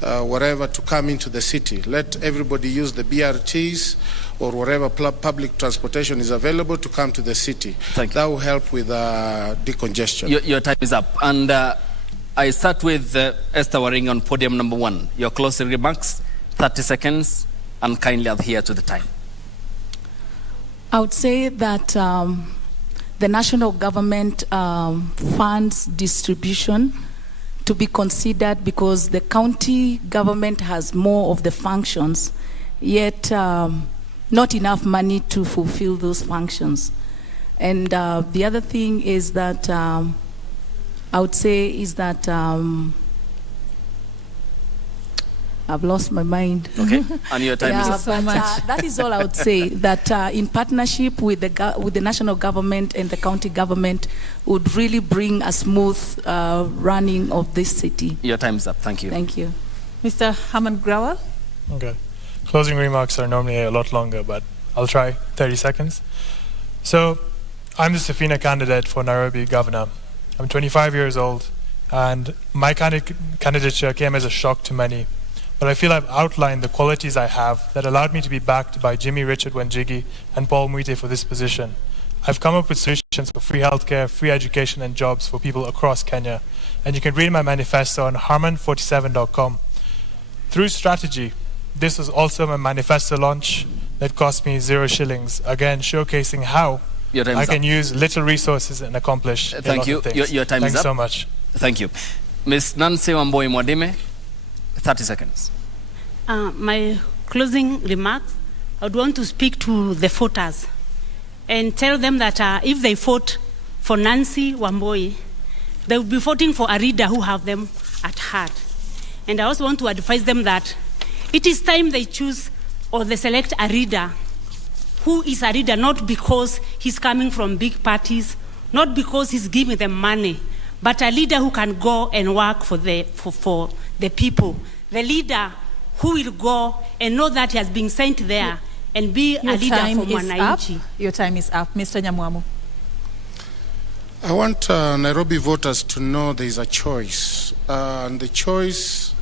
whatever to come into the city. Let everybody use the BRTs or whatever public transportation is available to come to the city. Thank you. That will help with decongestion. Your time is up. And I start with Esther Waring on podium number 1. Your closing remarks, 30 seconds, and kindly adhere to the time. I would say that the national government funds distribution to be considered, because the county government has more of the functions, yet not enough money to fulfill those functions. And the other thing is that I would say is that I've lost my mind. Okay, and your time is up. So much. That is all I would say, that in partnership with the national government and the county government would really bring a smooth running of this city. Your time is up. Thank you. Thank you. Mr. Hammond Growell? Okay. Closing remarks are normally a lot longer, but I'll try 30 seconds. So, I'm the Safina candidate for Nairobi governor. I'm 25 years old, and my candidature came as a shock to many. But I feel I've outlined the qualities I have that allowed me to be backed by Jimmy Richard Wanjigi and Paul Mwite for this position. I've come up with solutions for free healthcare, free education, and jobs for people across Kenya. And you can read my manifesto on harman47.com. Through strategy, this was also my manifesto launch that cost me 0 shillings, again showcasing how I can use little resources and accomplish a lot of things. Your time is up. Thanks so much. Thank you. Ms. Nancy Wamboi Mwadime, 30 seconds. My closing remarks, I would want to speak to the voters and tell them that if they vote for Nancy Wamboi, they will be voting for a leader who have them at heart. And I also want to advise them that it is time they choose or they select a leader who is a leader not because he's coming from big parties, not because he's giving them money, but a leader who can go and work for the people. The leader who will go and know that he has been sent there and be a leader for Mwananchi. Your time is up. Mr. Nyamwamu. I want Nairobi voters to know there is a choice. And the choice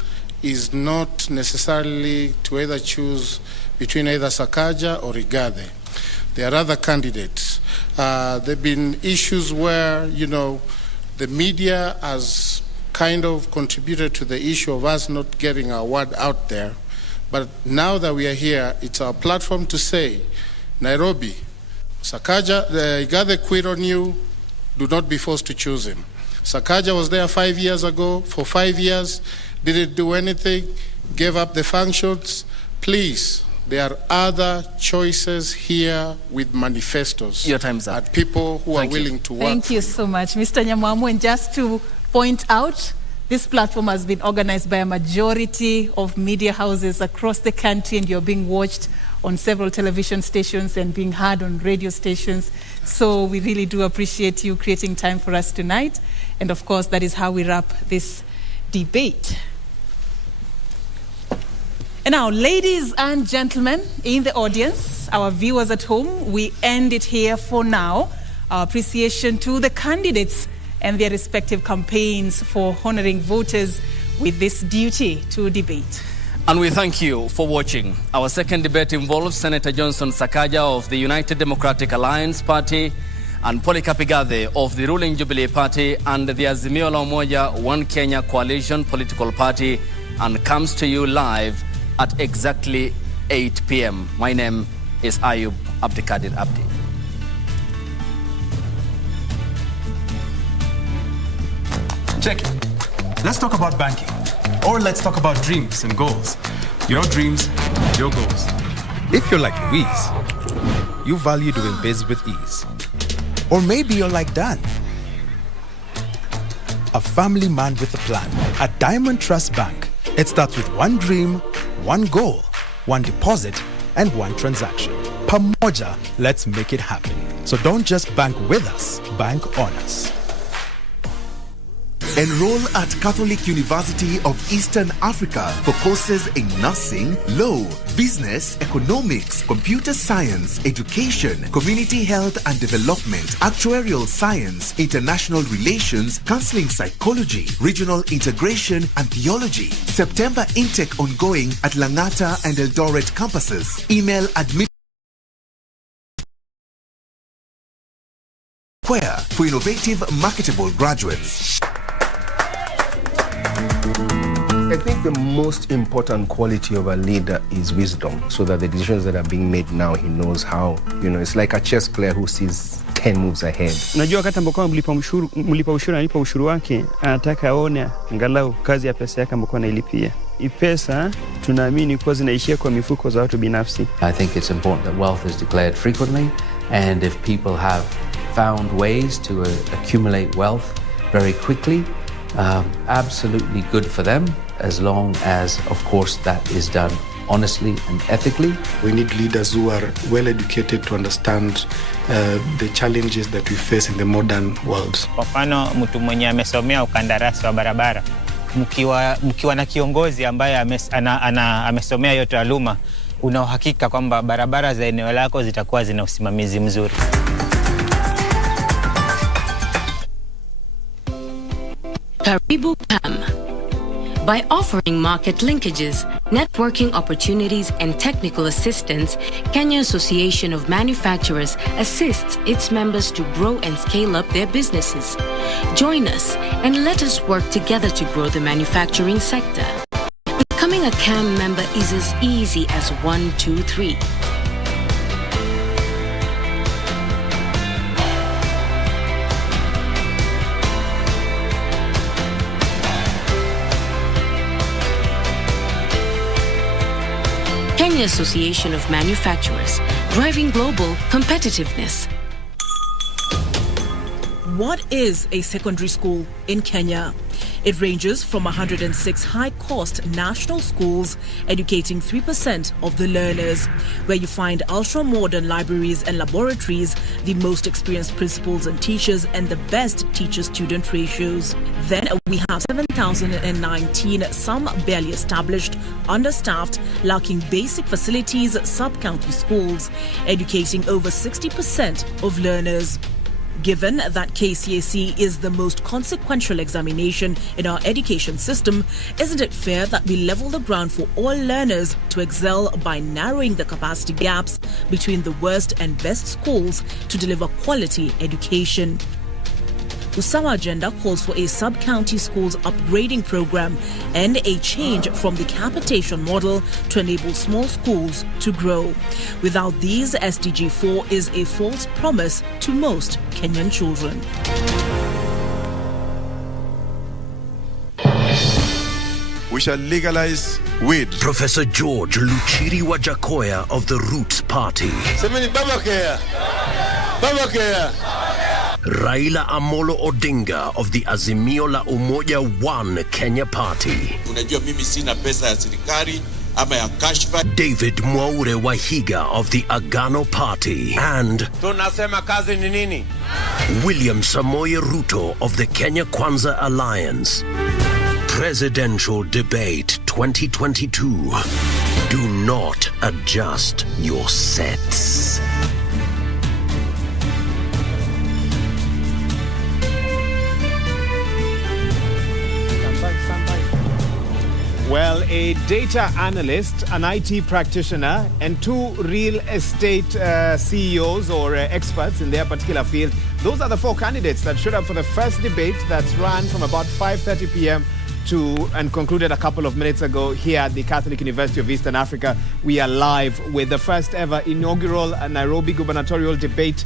is not necessarily to either choose between either Sakaja or Rigathi. There are other candidates. There have been issues where, the media has kind of contributed to the issue of us not getting our word out there. But now that we are here, it's our platform to say, Nairobi, Sakaja, Rigathi quit on you, do not be forced to choose him. Sakaja was there 5 years ago, for 5 years, didn't do anything, gave up the functions. Please, there are other choices here with manifestos. Your time's up. And people who are willing to work. Thank you so much, Mr. Nyamwamu. And just to point out, this platform has been organized by a majority of media houses across the country, and you're being watched on several television stations and being heard on radio stations. So we really do appreciate you creating time for us tonight. And of course, that is how we wrap this debate. And now, ladies and gentlemen in the audience, our viewers at home, we end it here for now. Our appreciation to the candidates and their respective campaigns for honoring voters with this duty to debate. And we thank you for watching. Our second debate involves Senator Johnson Sakaja of the United Democratic Alliance Party and Polycarp Igathe of the ruling Jubilee Party and the Azimio la Umoja One Kenya Coalition political party, and comes to you live at exactly 8 p.m. My name is Ayub Abdikadir Abdi. Check it. Let's talk about banking. Or let's talk about dreams and goals. Your dreams, your goals. If you're like Louise, you value doing biz with ease. Or maybe you're like Dan, a family man with a plan. At Diamond Trust Bank, it starts with one dream, one goal, one deposit, and one transaction. Pamoja, let's make it happen. So don't just bank with us, bank on us. Enroll at Catholic University of Eastern Africa for courses in nursing, law, business, economics, computer science, education, community health and development, actuarial science, international relations, counseling psychology, regional integration, and theology. September intake ongoing at Langata and Eldoret campuses. Email admin for innovative, marketable graduates. I think the most important quality of a leader is wisdom, so that the decisions that are being made now, he knows how, it's like a chess player who sees 10 moves ahead. Unajua wakati ambapo mlipa ushuru analipa ushuru wake, anataka aone angalau kazi ya pesa yake ambayo anailipia. Pesa tunaamini kuwa zinaishia kwa mifuko za watu binafsi. I think it's important that wealth is declared frequently, and if people have found ways to accumulate wealth very quickly, absolutely good for them, as long as, of course, that is done honestly and ethically. We need leaders who are well educated to understand the challenges that we face in the modern world. Kwa mfano, mtu mwenye amesomea ukandarasi wa barabara, mkiwa na kiongozi ambaye amesomea hiyo taaluma, una uhakika kwamba barabara za eneo lako zitakuwa zina usimamizi mzuri. Karibu Kam. By offering market linkages, networking opportunities, and technical assistance, Kenya Association of Manufacturers assists its members to grow and scale up their businesses. Join us and let us work together to grow the manufacturing sector. Becoming a CAM member is as easy as 1, 2, 3. Kenya Association of Manufacturers, driving global competitiveness. What is a secondary school in Kenya? It ranges from 106 high-cost national schools educating 3% of the learners, where you find ultra-modern libraries and laboratories, the most experienced principals and teachers, and the best teacher-student ratios. Then we have 7,019, some barely established, understaffed, lacking basic facilities, sub-county schools, educating over 60% of learners. Given that KCSE is the most consequential examination in our education system, isn't it fair that we level the ground for all learners to excel by narrowing the capacity gaps between the worst and best schools to deliver quality education? Usawa Agenda calls for a sub-county schools upgrading program and a change from the capitation model to enable small schools to grow. Without these, SDG 4 is a false promise to most Kenyan children. We shall legalize weed. Professor George Luchiri Wajakoya of the Roots Party. Semeni Babakea. Babakea. Raila Amolo Odinga of the Azimio la Umoja One Kenya Party. Unajua mimi sina pesa ya serikali ama ya kashfa. David Mwaure Wahiga of the Agano Party. And tunasema kazi ni nini? William Samoei Ruto of the Kenya Kwanza Alliance. Presidential Debate 2022. Do not adjust your sets. Well, a data analyst, an IT practitioner, and 2 real estate CEOs or experts in their particular field. Those are the 4 candidates that showed up for the first debate that's run from about 5:30 p.m. and concluded a couple of minutes ago here at the Catholic University of Eastern Africa. We are live with the first ever inaugural Nairobi gubernatorial debate.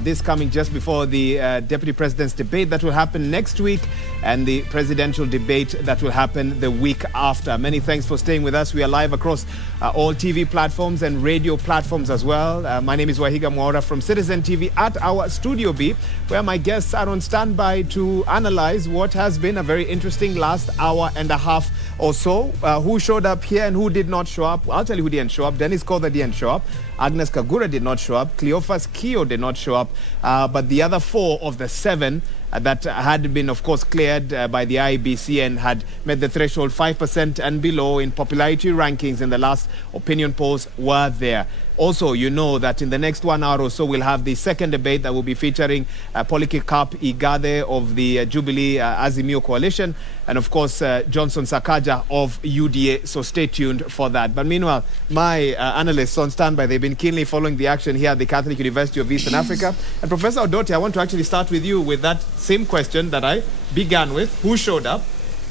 This coming just before the Deputy President's debate that will happen next week, and the presidential debate that will happen the week after. Many thanks for staying with us. We are live across all TV platforms and radio platforms as well. My name is Wahiga Mwaura from Citizen TV at our Studio B, where my guests are on standby to analyze what has been a very interesting last hour and a half or so. Who showed up here and who did not show up? I'll tell you who didn't show up. Dennis Kothe didn't show up. Agnes Kagura did not show up. Cleophas Kio did not show up. But the other 4 of the 7 that had been, of course, cleared by the IBC and had met the threshold 5% and below in popularity rankings in the last opinion polls were there. Also, you know that in the next 1 hour or so, we'll have the second debate that will be featuring Polycarp Igade of the Jubilee Azimio Coalition, and of course, Johnson Sakaja of UDA. So stay tuned for that. But meanwhile, my analysts on standby, they've been keenly following the action here at the Catholic University of Eastern Africa. And Professor Odote, I want to actually start with you with that same question that I began with. Who showed up?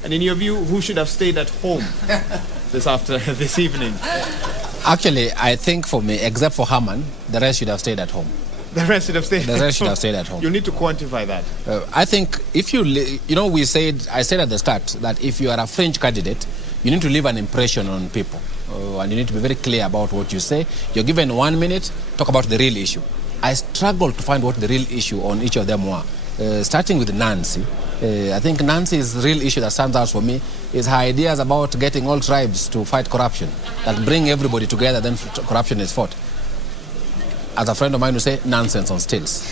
And in your view, who should have stayed at home this evening? Actually, I think for me, except for Herman, the rest should have stayed at home. The rest should have stayed. The rest should have stayed at home. You need to quantify that. I think if I said at the start that if you are a fringe candidate, you need to leave an impression on people, and you need to be very clear about what you say. You're given 1 minute, talk about the real issue. I struggled to find what the real issue on each of them were. Starting with Nancy, I think Nancy's real issue that stands out for me is her ideas about getting all tribes to fight corruption, that bring everybody together, then corruption is fought. As a friend of mine would say, nonsense on stilts.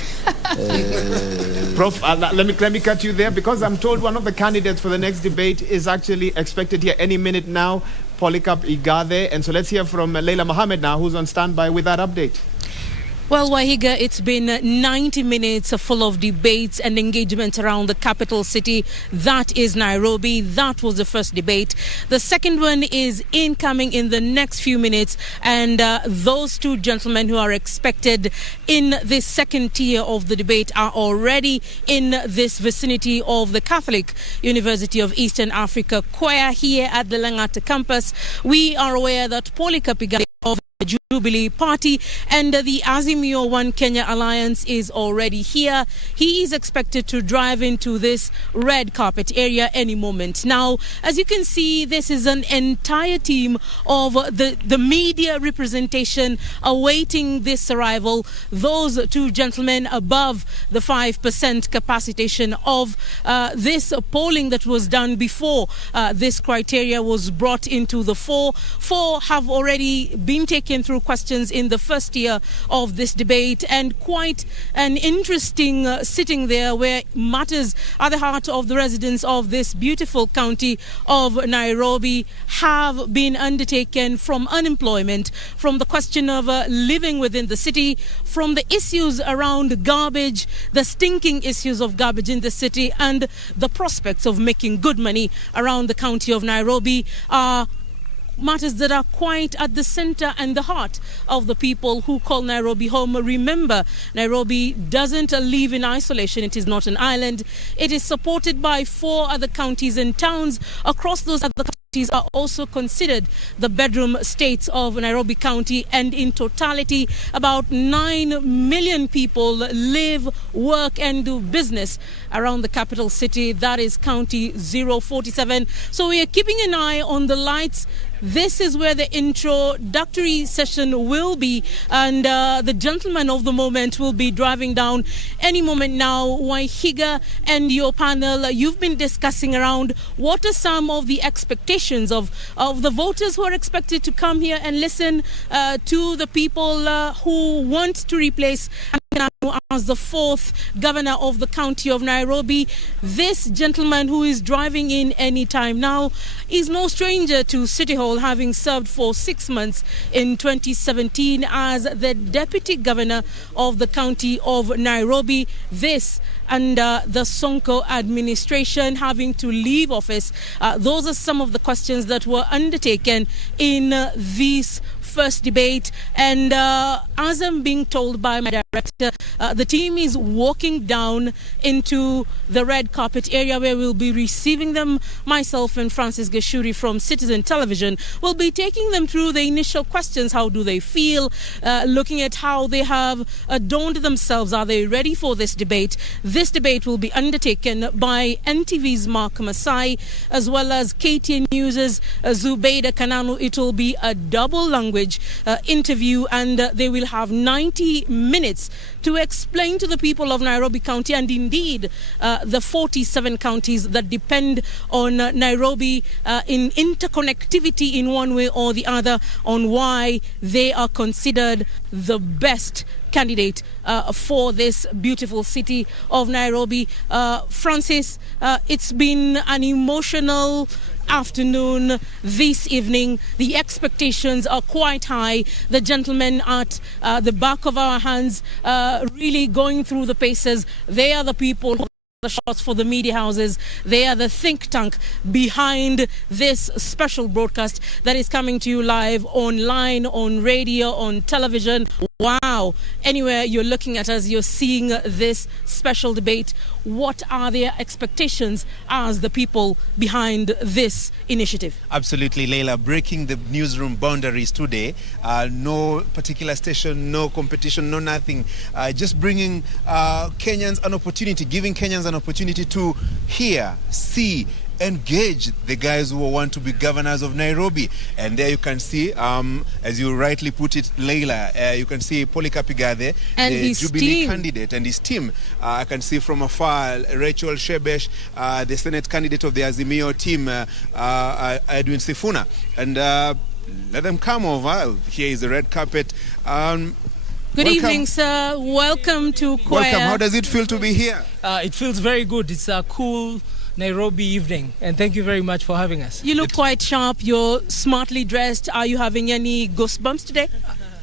Prof, let me cut you there, because I'm told one of the candidates for the next debate is actually expected here any minute now, Polycarp Igade. And so let's hear from Leila Mohammed now, who's on standby with that update. Well, Wahiga, it's been 90 minutes full of debates and engagement around the capital city. That is Nairobi. That was the first debate. The second one is incoming in the next few minutes. And those 2 gentlemen who are expected in this second tier of the debate are already in this vicinity of the Catholic University of Eastern Africa choir here at the Langata campus. We are aware that Polycarp Igade of the Jubilee Party and the Azimio One Kenya Alliance is already here. He is expected to drive into this red carpet area any moment. Now, as you can see, this is an entire team of the media representation awaiting this arrival. Those 2 gentlemen above the 5% capacitation of this polling that was done before this criteria was brought into the fore. 4 have already been taken through questions in the first year of this debate, and quite an interesting sitting there where matters at the heart of the residents of this beautiful county of Nairobi have been undertaken, from unemployment, from the question of living within the city, from the issues around garbage, the stinking issues of garbage in the city, and the prospects of making good money around the county of Nairobi are matters that are quite at the center and the heart of the people who call Nairobi home. Remember, Nairobi doesn't live in isolation. It is not an island. It is supported by 4 other counties and towns. Across those other counties are also considered the bedroom states of Nairobi County, and in totality, about 9 million people live, work and do business around the capital city. That is County 047. So we are keeping an eye on the lights. This is where the introductory session will be, and the gentleman of the moment will be driving down any moment now. Wahiga and your panel, you've been discussing around what are some of the expectations of the voters who are expected to come here and listen to the people who want to replace as the fourth governor of the county of Nairobi. This gentleman, who is driving in any time now, is no stranger to City Hall, having served for 6 months in 2017 as the deputy governor of the county of Nairobi. This under the Sonko administration, having to leave office. Those are some of the questions that were undertaken in this first debate, and as I'm being told by my director, the team is walking down into the red carpet area where we'll be receiving them. Myself and Francis Gashuri from Citizen Television will be taking them through the initial questions. How do they feel? Looking at how they have adorned themselves. Are they ready for this debate? This debate will be undertaken by NTV's Mark Masai as well as KTN News' Zubeida Kananu. It will be a double language interview, and they will have 90 minutes to explain to the people of Nairobi County, and indeed the 47 counties that depend on Nairobi in interconnectivity in one way or the other, on why they are considered the best candidate for this beautiful city of Nairobi. Francis, it's been an emotional afternoon this evening. The expectations are quite high. The gentlemen at the back of our hands really going through the paces. They are the people who the shots for the media houses. They are the think tank behind this special broadcast that is coming to you live online, on radio, on television. Wow. Anywhere you're looking at us, you're seeing this special debate. What are their expectations as the people behind this initiative? Absolutely, Leila. Breaking the newsroom boundaries today. No particular station, no competition, no nothing. Just bringing Kenyans an opportunity, giving Kenyans an opportunity to hear, see, engage the guys who want to be governors of Nairobi. And there you can see, as you rightly put it, Leila, you can see Polycarp there, and the his Jubilee team. candidate and his team. I can see from afar Rachel Shebesh, the Senate candidate of the Azimio team, Edwin Sifuna. And let them come over. Here is the red carpet. Good evening, sir. Welcome to Choir. Welcome. How does it feel to be here? It feels very good. It's a cool Nairobi evening, and thank you very much for having us. You look quite sharp. You're smartly dressed. Are you having any goosebumps today?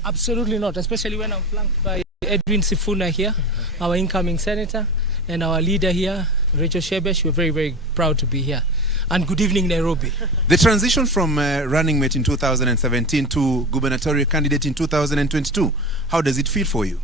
Absolutely not, especially when I'm flanked by Edwin Sifuna here, our incoming senator, and our leader here, Rachel Shebesh. We're very, very proud to be here. And good evening, Nairobi. The transition from running mate in 2017 to gubernatorial candidate in 2022, how does it feel for you?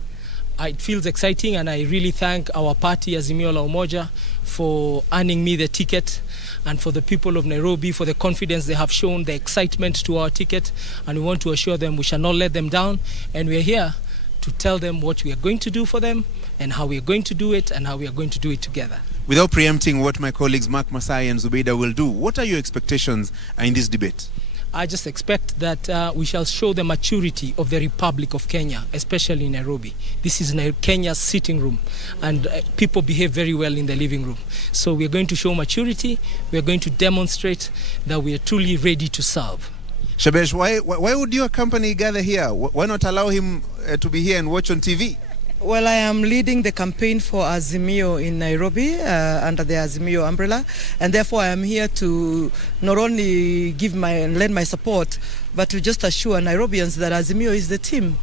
It feels exciting, and I really thank our party, Azimio la Umoja, for earning me the ticket, and for the people of Nairobi for the confidence they have shown, the excitement to our ticket, and we want to assure them we shall not let them down, and we are here to tell them what we are going to do for them and how we are going to do it and how we are going to do it together. Without preempting what my colleagues Mark Masai and Zubeida will do, what are your expectations in this debate? I just expect that we shall show the maturity of the Republic of Kenya, especially in Nairobi. This is Kenya's sitting room, and people behave very well in the living room. So we are going to show maturity. We are going to demonstrate that we are truly ready to serve. Shebesh, why would your company gather here? Why not allow him to be here and watch on TV? Well, I am leading the campaign for Azimio in Nairobi under the Azimio umbrella, and therefore I am here to not only lend my support, but to just assure Nairobians that Azimio is the team.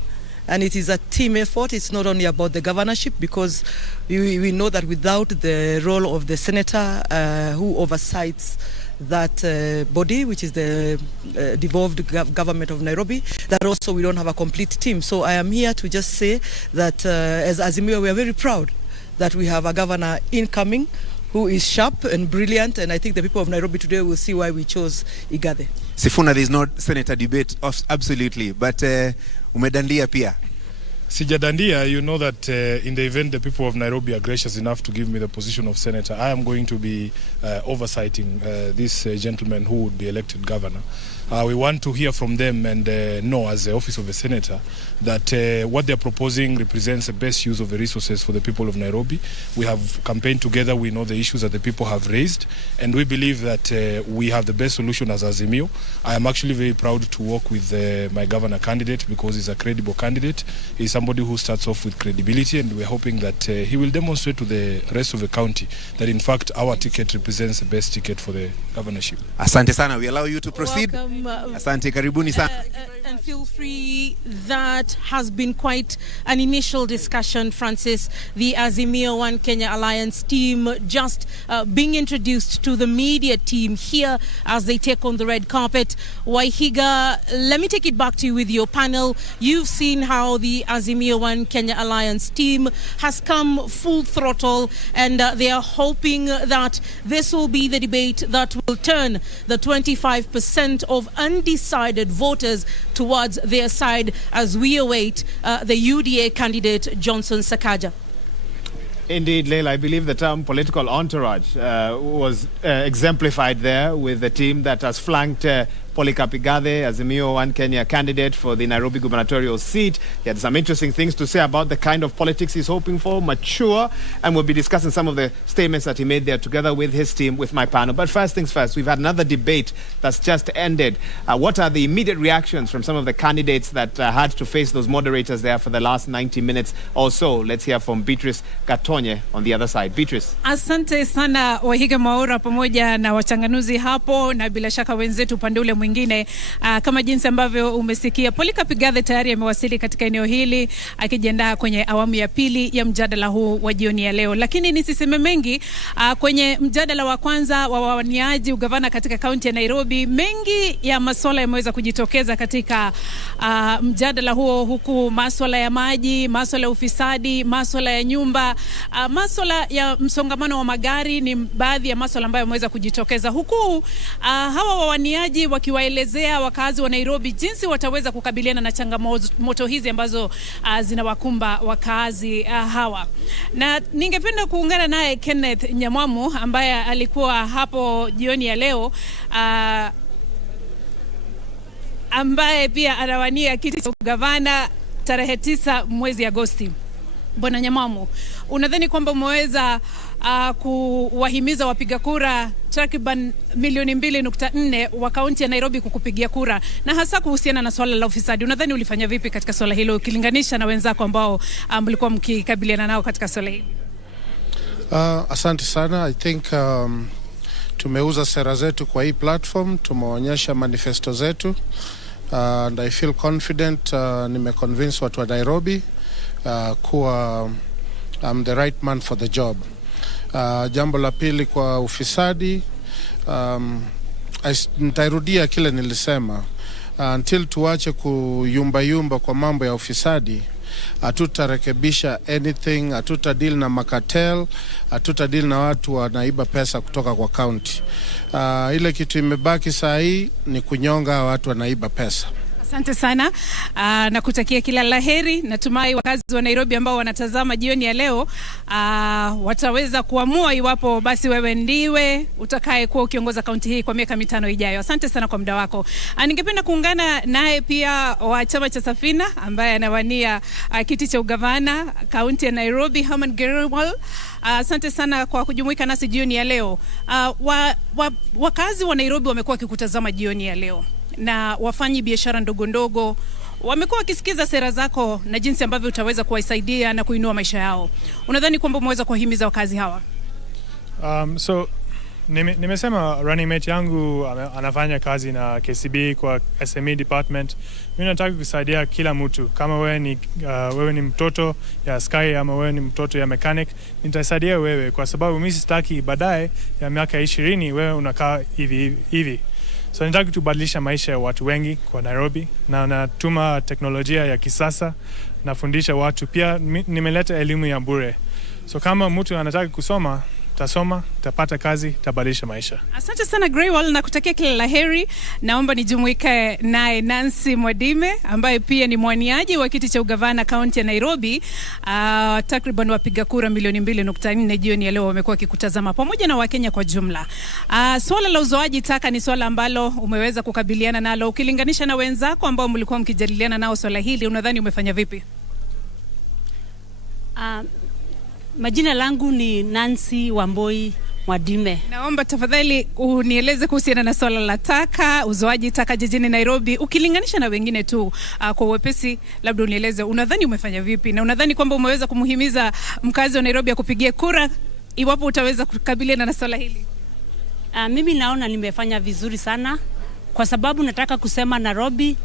And it is a team effort. It's not only about the governorship, because we know that without the role of the senator who oversees that body, which is the devolved government of Nairobi, that also we don't have a complete team. So I am here to just say that as Azimio, we are very proud that we have a governor incoming who is sharp and brilliant, and I think the people of Nairobi today will see why we chose Igathe. Sifuna, there is no senator debate, absolutely, but umedandia pia. Sijadandia, you know that in the event the people of Nairobi are gracious enough to give me the position of senator, I am going to be oversighting this gentleman who would be elected governor. We want to hear from them and know, as the office of a senator, that what they're proposing represents the best use of the resources for the people of Nairobi. We have campaigned together, we know the issues that the people have raised, and we believe that we have the best solution as Azimio. I am actually very proud to work with my governor candidate, because he's a credible candidate. He's someone somebody who starts off with credibility, and we're hoping that he will demonstrate to the rest of the county that in fact our ticket represents the best ticket for the governorship. Asante sana. We allow you to proceed. Welcome, Asante, karibuni sana. And feel free. That has been quite an initial discussion, Francis. The Azimio One Kenya Alliance team just being introduced to the media team here as they take on the red carpet. Wahiga, let me take it back to you with your panel. You've seen how the Azimio One Kenya Alliance team has come full throttle, and they are hoping that this will be the debate that will turn the 25% of undecided voters towards their side as we await the UDA candidate Johnson Sakaja. Indeed, Leila, I believe the term political entourage was exemplified there with the team that has flanked Polycarp Igathe, Azimio One Kenya candidate for the Nairobi gubernatorial seat. He had some interesting things to say about the kind of politics he's hoping for, mature, and we'll be discussing some of the statements that he made there together with his team, with my panel. But first things first, we've had another debate that's just ended. What are the immediate reactions from some of the candidates that had to face those moderators there for the last 90 minutes or so? Let's hear from Beatrice Gatonye on the other side. Beatrice. Asante sana Wahiga Mwaura pamoja na wachanganuzi hapo na bila shaka wenzetu upande ule mwingine. Kama jinsi ambavyo umesikia, Polycarp Igathe tayari amewasili katika eneo hili akijiandaa kwenye awamu ya pili ya mjadala huu wa jioni ya leo. Lakini nisiseme mengi, kwenye mjadala wa kwanza wa wawaniaji ugavana katika kaunti ya Nairobi, mengi ya masuala yameweza kujitokeza katika mjadala huo, huku masuala ya maji, masuala ya ufisadi, masuala ya nyumba, masuala ya msongamano wa magari ni baadhi ya masuala ambayo yameweza kujitokeza, huku hawa wawaniaji wakiwaelezea wakazi wa Nairobi jinsi wataweza kukabiliana na changamoto hizi ambazo zinawakumba wakazi hawa. Na ningependa kuungana naye Kenneth Nyamwamu ambaye alikuwa hapo jioni ya leo, ambaye pia anawania kiti cha gavana tarehe 9 mwezi Agosti. Bwana Nyamwamu, unadhani kwamba umeweza kuwahimiza wapiga kura takriban milioni 2.4 wa kaunti ya Nairobi kukupigia kura, na hasa kuhusiana na swala la ufisadi? Unadhani ulifanya vipi katika swala hilo ukilinganisha na wenzako ambao mlikuwa mkikabiliana nao katika swala hili? Asante sana. I think tumeuza sera zetu kwa hii platform, tumeonyesha manifesto zetu, and I feel confident, nimeconvince watu wa Nairobi kuwa I'm the right man for the job. Jambo la pili kwa ufisadi, nitairudia kile nilisema, until tuache kuyumba kwa mambo ya ufisadi, hatutarekebisha anything, hatutadeal na makatel, hatutadeal na watu wanaiba pesa kutoka kwa county. Ile kitu imebaki saa hii ni kunyonga watu wanaiba pesa. Asante sana, na kutakia kila laheri. Natumai wakazi wa Nairobi ambao wanatazama jioni ya leo wataweza kuamua iwapo basi wewe ndiwe utakaye kuwa ukiongoza kaunti hii kwa miaka 5 ijayo. Asante sana kwa muda wako. Ningependa kuungana naye pia wa chama cha Safina ambaye anawania kiti cha ugavana kaunti ya Nairobi, Herman Gerwal. Asante sana kwa kujumuika nasi jioni ya leo. Wakazi wa Nairobi wamekuwa wakikutazama jioni ya leo, na wafanyi biashara ndogo ndogo wamekuwa wakisikiza sera zako na jinsi ambavyo utaweza kuwasaidia na kuinua maisha yao. Unadhani kwamba umeweza kuwahimiza wakazi hawa? So nimesema running mate yangu anafanya kazi na KCB kwa SME department. Mimi nataka kusaidia kila mtu. Kama wewe ni mtoto ya Sky ama wewe ni mtoto ya mechanic, nitasaidia wewe, kwa sababu mimi sitaki baadaye ya miaka 20 wewe unakaa hivi. So nataka tubadilisha maisha ya watu wengi kwa Nairobi, na natuma teknolojia ya kisasa, nafundisha watu. Pia nimeleta elimu ya bure. So kama mtu anataka kusoma, tasoma, tapata kazi, tabadilisha maisha. Asante sana Greywall, na kutakia kila laheri. Naomba nijumuike naye Nancy Mwadime ambaye pia ni mwaniaji wa kiti cha ugavana kaunti ya Nairobi. Takriban wapiga kura milioni 2.4 jioni ya leo wamekuwa wakikutazama pamoja na Wakenya kwa jumla. Swala la uzoaji taka ni swala ambalo umeweza kukabiliana nalo. Ukilinganisha na wenzako ambao mlikuwa mkijadiliana nao swala hili, unadhani umefanya vipi? Majina langu ni Nancy Wamboi Mwadime. Naomba tafadhali unieleze kuhusiana na swala la taka, uzoaji taka jijini Nairobi ukilinganisha na wengine tu. Kwa uwepesi labda unieleze unadhani umefanya vipi na unadhani kwamba umeweza kumhimiza mkazi wa Nairobi akupigie kura iwapo utaweza kukabiliana na swala hili? Mimi naona nimefanya vizuri sana kwa sababu nataka kusema Nairobi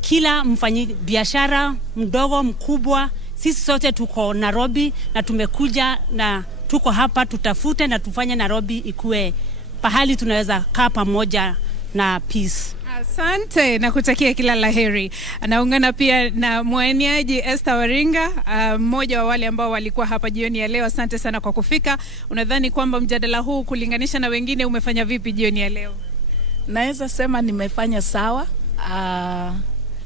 kila mfanyi biashara mdogo mkubwa, sisi sote tuko Nairobi na tumekuja na tuko hapa tutafute na tufanye Nairobi ikue pahali tunaweza kaa pamoja na peace. Asante na kutakia kila laheri. Anaungana pia na mwaniaji Esther Waringa, mmoja wa wale ambao walikuwa hapa jioni ya leo. Asante sana kwa kufika. Unadhani kwamba mjadala huu kulinganisha na wengine umefanya vipi jioni ya leo? Naweza sema nimefanya sawa.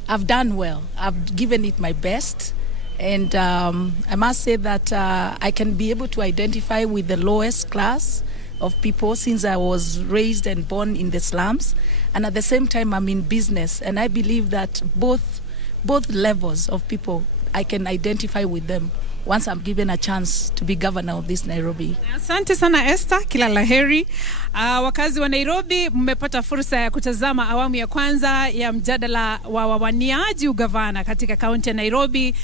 I've done well. I've given it my best. And I must say that I can be able to identify with the lowest class of people since I was raised and born in the slums. And at the same time, I'm in business. And I believe that both levels of people, I can identify with them once I'm given a chance to be governor of this Nairobi. Asante sana Esther, kila laheri. Wakazi wa Nairobi, mmepata fursa ya kutazama awamu ya kwanza ya mjadala wa wawaniaji ugavana katika kaunti ya Nairobi.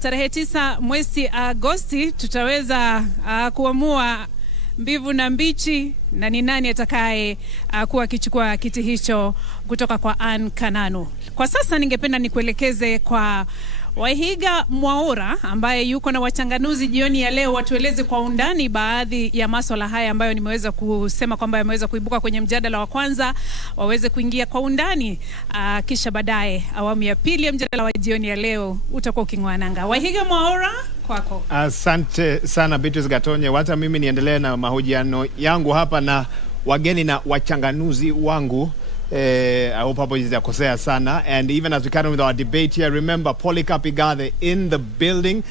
Tarehe 9 mwezi Agosti tutaweza kuamua mbivu na mbichi na ni nani atakaye kuwa akichukua kiti hicho kutoka kwa Ann Kananu. Kwa sasa ningependa nikuelekeze kwa Wahiga Mwaura ambaye yuko na wachanganuzi jioni ya leo, watueleze kwa undani baadhi ya masuala haya ambayo nimeweza kusema kwamba yameweza kuibuka kwenye mjadala wa kwanza, waweze kuingia kwa undani, kisha baadaye awamu ya pili ya mjadala wa jioni ya leo utakuwa ukingwananga. Wahiga Mwaura, kwako. Asante sana Beatrice Gatonye. Wacha mimi niendelee na mahojiano yangu hapa na wageni na wachanganuzi wangu. I hope hapo sijakosea sana. And even as we carry on with our debate here, remember Polycarp Igathe in the building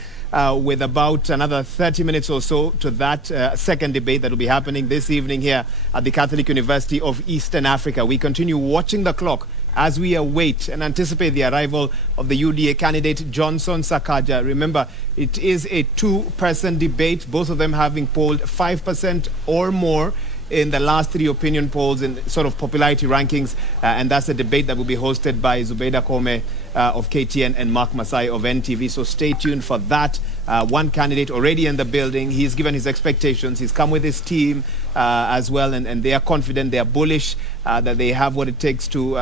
with about another 30 minutes or so to that second debate that will be happening this evening here at the Catholic University of Eastern Africa. We continue watching the clock as we await and anticipate the arrival of the UDA candidate Johnson Sakaja. Remember, it is a two-person debate, both of them having polled 5% or more in the last 3 opinion polls in sort of popularity rankings, and that's a debate that will be hosted by Zubeida Kome of KTN and Mark Masai of NTV. So stay tuned for that. One candidate already in the building. He's given his expectations. He's come with his team as well, and they are confident, they are bullish that they have what it takes to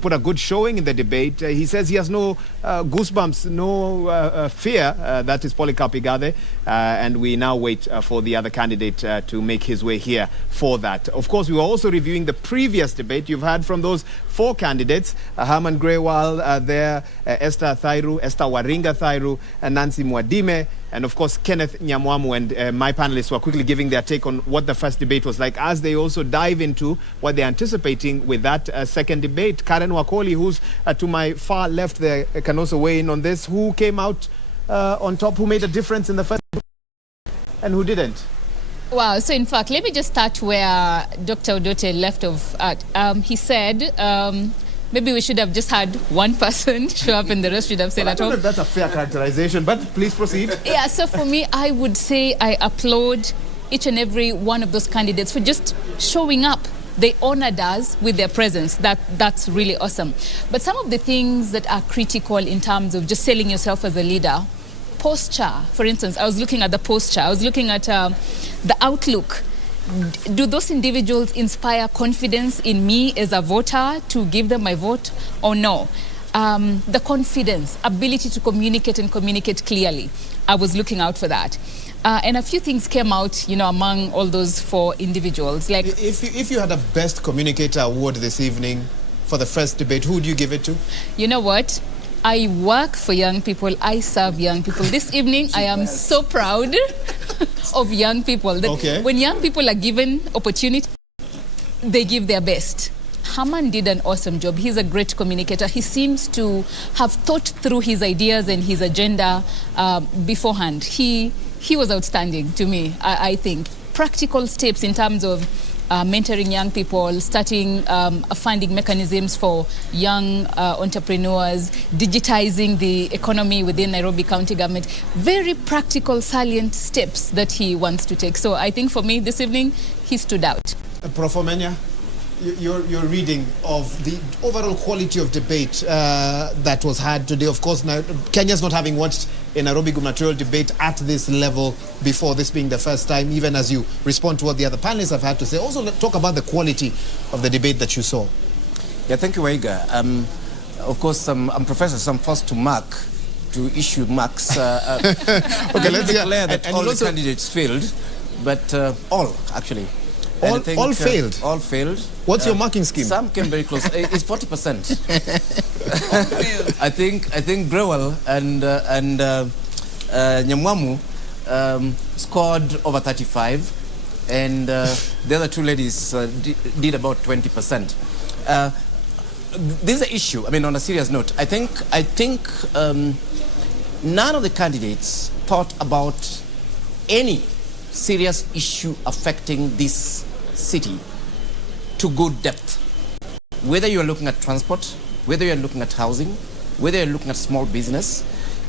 put a good showing in the debate. He says he has no goosebumps, no fear. That is Polycarp Igathe, and we now wait for the other candidate to make his way here for that. Of course, we were also reviewing the previous debate. You've heard from those 4 candidates, Herman Grewal there, Esther Waringa Thairu, and Nancy Mwadime, and of course Kenneth Nyamwamu. And my panelists were quickly giving their take on what the first debate was like as they also dive into what they're anticipating with that second debate. Karen Wakoli, who's to my far left there, can also weigh in on this. Who came out on top? Who made a difference in the first debate and who didn't? Wow, so in fact, let me just start where Dr. Odote left off at. He said maybe we should have just had one person show up and the rest should have stayed at home. I don't know if that's a fair characterization, but please proceed. Yeah, so for me, I would say I applaud each and every one of those candidates for just showing up. They honored us with their presence. That's really awesome. But some of the things that are critical in terms of just selling yourself as a leader, posture, for instance, I was looking at the posture. I was looking at the outlook. Do those individuals inspire confidence in me as a voter to give them my vote or no? The confidence, ability to communicate and communicate clearly. I was looking out for that. And a few things came out, among all those 4 individuals. Like, if you had a best communicator award this evening for the first debate, who would you give it to? You know what? I work for young people. I serve young people. This evening, I am so proud of young people. That when young people are given opportunity, they give their best. Herman did an awesome job. He's a great communicator. He seems to have thought through his ideas and his agenda beforehand. He was outstanding to me, I think. Practical steps in terms of mentoring young people, starting funding mechanisms for young entrepreneurs, digitizing the economy within Nairobi County government. Very practical, salient steps that he wants to take. So I think for me this evening, he stood out. Prof. Omenya, your reading of the overall quality of debate that was had today. Of course, now, Kenya's not having watched a Nairobi gubernatorial debate at this level before, this being the first time, even as you respond to what the other panelists have had to say. Also, talk about the quality of the debate that you saw. Yeah, thank you, Waiga. Of course, I'm professor, so I'm forced to issue marks. Okay, let's declare that all the candidates failed, but all, actually. All failed? All failed. What's your marking scheme? Some came very close. It's 40%. I think Brewell and Nyamwamu scored over 35, and the other two ladies did about 20%. This is an issue. I mean, on a serious note, I think none of the candidates thought about any serious issue affecting this city to good depth. Whether you're looking at transport, whether you're looking at housing, whether you're looking at small business,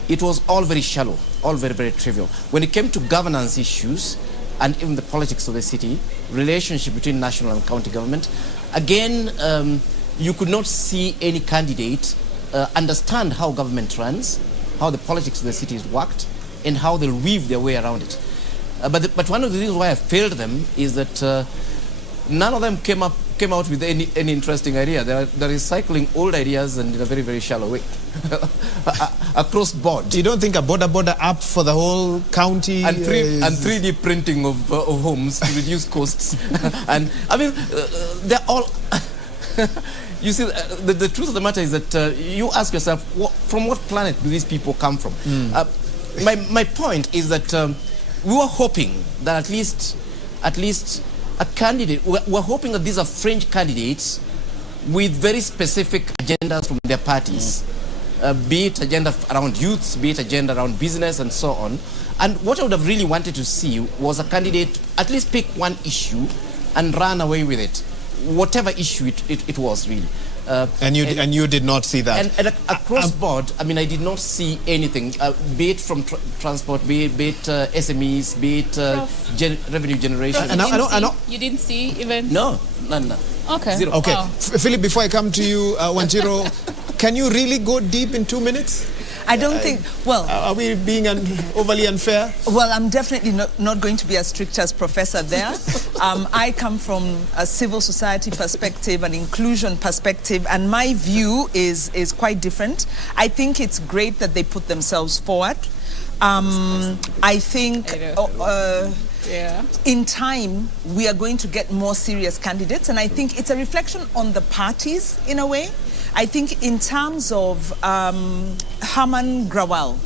it was all very shallow, all very, very trivial. When it came to governance issues and even the politics of the city, relationship between national and county government, again, you could not see any candidate understand how government runs, how the politics of the city is worked, and how they'll weave their way around it. But one of the reasons why I failed them is that none of them came out with any interesting idea. They're recycling old ideas and in a very, very shallow way across board. You don't think a border app for the whole county and 3D printing of homes to reduce costs? And I mean, they're all. You see, the truth of the matter is that you ask yourself, from what planet do these people come from? My point is that we were hoping that at least a candidate, we're hoping that these are fringe candidates with very specific agendas from their parties, be it agenda around youths, be it agenda around business and so on. And what I would have really wanted to see was a candidate at least pick one issue and run away with it, whatever issue it was really. And you did not see that? And across board, I mean, I did not see anything, be it from transport, be it SMEs, be it revenue generation. You didn't see even? No, none. Okay. Zero. Okay. Wow. Philip, before I come to you, Wanjiro, can you really go deep in 2 minutes? I don't think, well... Are we being overly unfair? Well, I'm definitely not going to be as strict as Professor there. I come from a civil society perspective, an inclusion perspective, and my view is quite different. I think it's great that they put themselves forward. I think in time, we are going to get more serious candidates, and I think it's a reflection on the parties in a way. I think in terms of Herman Grawal,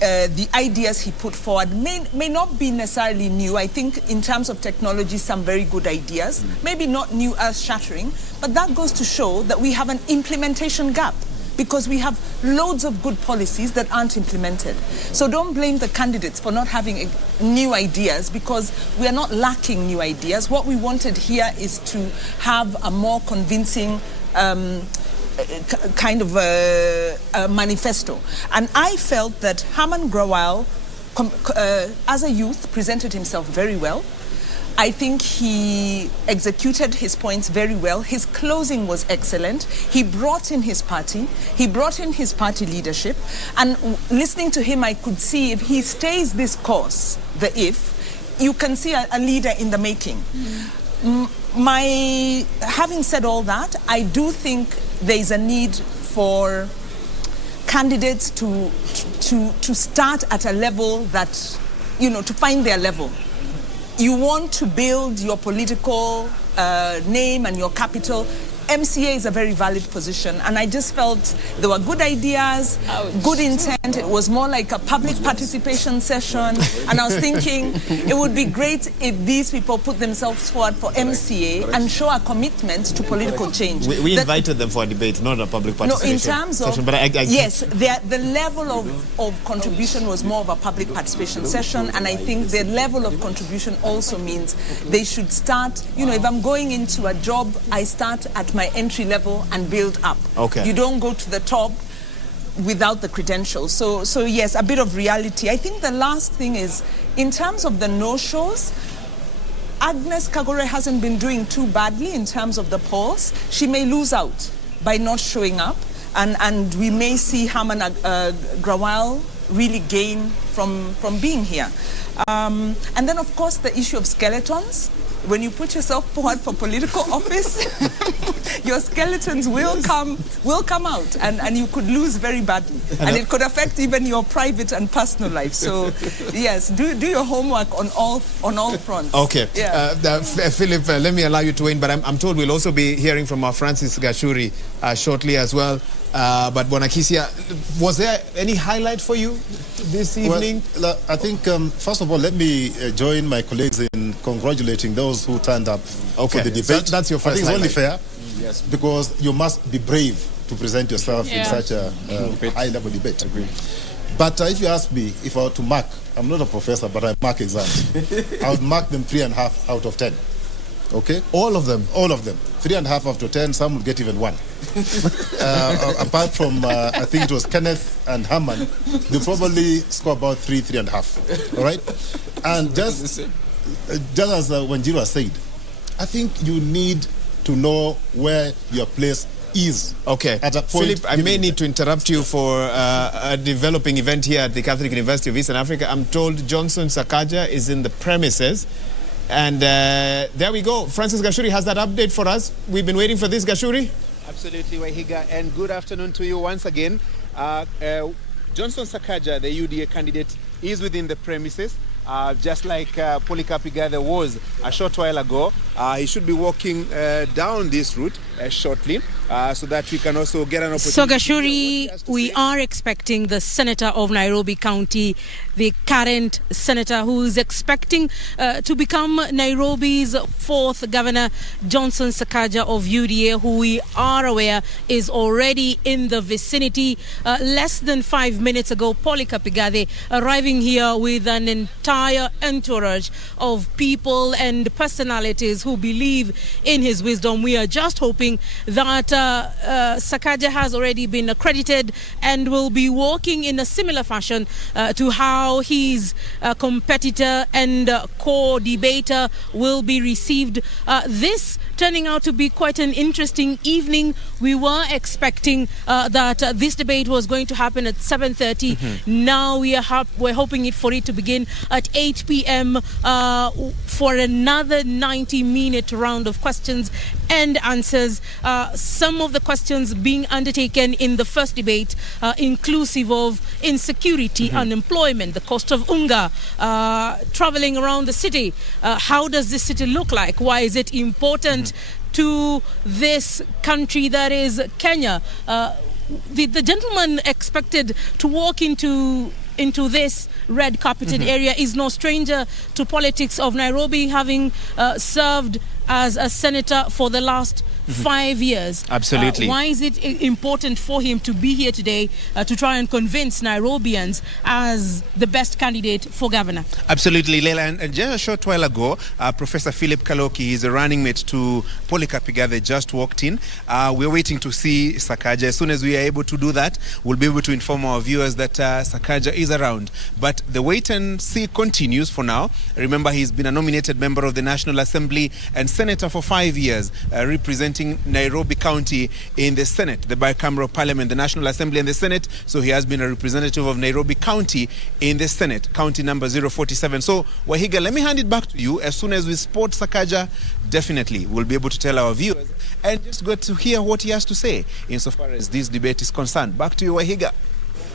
the ideas he put forward may not be necessarily new. I think in terms of technology, some very good ideas, maybe not new earth-shattering, but that goes to show that we have an implementation gap, because we have loads of good policies that aren't implemented. So don't blame the candidates for not having new ideas, because we are not lacking new ideas. What we wanted here is to have a more convincing kind of a manifesto. And I felt that Herman Grawal, as a youth, presented himself very well. I think he executed his points very well. His closing was excellent. He brought in his party. He brought in his party leadership. And listening to him, I could see if he stays this course, you can see a leader in the making. Having said all that, I do think there is a need for candidates to start at a level that, to find their level. You want to build your political name and your capital MCA is a very valid position, and I just felt there were good ideas, good intent. It was more like a public participation session, and I was thinking it would be great if these people put themselves forward for MCA and show a commitment to political change. We invited them for a debate, not a public participation. No, in terms of session, but yes, the level of contribution was more of a public participation session, and I think the level of contribution also means they should start. You know, if I'm going into a job, I start at my entry level and build up. Okay. You don't go to the top without the credentials. So yes, a bit of reality. I think the last thing is, in terms of the no-shows, Agnes Kagore hasn't been doing too badly in terms of the polls. She may lose out by not showing up, and we may see Herman Grawal really gain from being here. And then, of course, the issue of skeletons. When you put yourself forward for political office, your skeletons will come out, and you could lose very badly, and it could affect even your private and personal life. So, yes, do your homework on all fronts. Okay, yeah. Philip, let me allow you to win, but I'm told we'll also be hearing from Francis Gashuri shortly as well. But Bonakisia, was there any highlight for you this evening? Well, I think, first of all, let me join my colleagues in congratulating those who turned up for the debate. So that's your first I think highlight. it's only fair, yes, because you must be brave to present yourself in such a high-level debate. But if you ask me, if I were to mark, I'm not a professor, but I mark exams. I would mark them 3.5 out of 10. Okay? All of them? All of them. 3.5 out of 10, some would get even 1. Apart from, I think it was Kenneth and Herman, they probably score about 3.5. All right? And just as Wanjiru said, I think you need to know where your place is. Okay. At a point, Philip, I may need to interrupt you for a developing event here at the Catholic University of Eastern Africa. I'm told Johnson Sakaja is in the premises. And there we go. Francis Gashuri has that update for us. We've been waiting for this, Gashuri. Absolutely, Wahiga, and good afternoon to you once again. Johnson Sakaja, the UDA candidate, is within the premises. Just like Polycarp Igathe was a short while ago. He should be walking down this route shortly so that we can also get an opportunity. So Gashuri, we are expecting the Senator of Nairobi County, the current Senator who is expecting to become Nairobi's fourth governor, Johnson Sakaja of UDA, who we are aware is already in the vicinity. Less than 5 minutes ago, Polycarp Igathe arriving here with an entire entourage of people and personalities who believe in his wisdom. We are just hoping that Sakaja has already been accredited and will be walking in a similar fashion to how his competitor and co-debater will be received. This turning out to be quite an interesting evening. We were expecting that this debate was going to happen at 7:30. Now we're hoping for it to begin at 8 p.m. For another 90-minute round of questions and answers. Some of the questions being undertaken in the first debate, inclusive of insecurity, unemployment, the cost of unga, traveling around the city. How does this city look like? Why is it important to this country that is Kenya? The gentleman expected to walk into this red carpeted area is no stranger to politics of Nairobi, having served as a senator for the last 5 years. Absolutely. Why is it important for him to be here today to try and convince Nairobians as the best candidate for governor? Absolutely, Leila. And just a short while ago, Professor Philip Kaloki, he's a running mate to Polycarp Igathe, just walked in. We're waiting to see Sakaja. As soon as we are able to do that, we'll be able to inform our viewers that Sakaja is around. But the wait and see continues for now. Remember, he's been a nominated member of the National Assembly and senator for 5 years, representing Nairobi County in the Senate, the bicameral parliament, the National Assembly and the Senate. So he has been a representative of Nairobi County in the Senate, county number 047. So Wahiga, let me hand it back to you. As soon as we spot Sakaja, definitely we'll be able to tell our viewers and just get to hear what he has to say insofar as this debate is concerned. Back to you, Wahiga.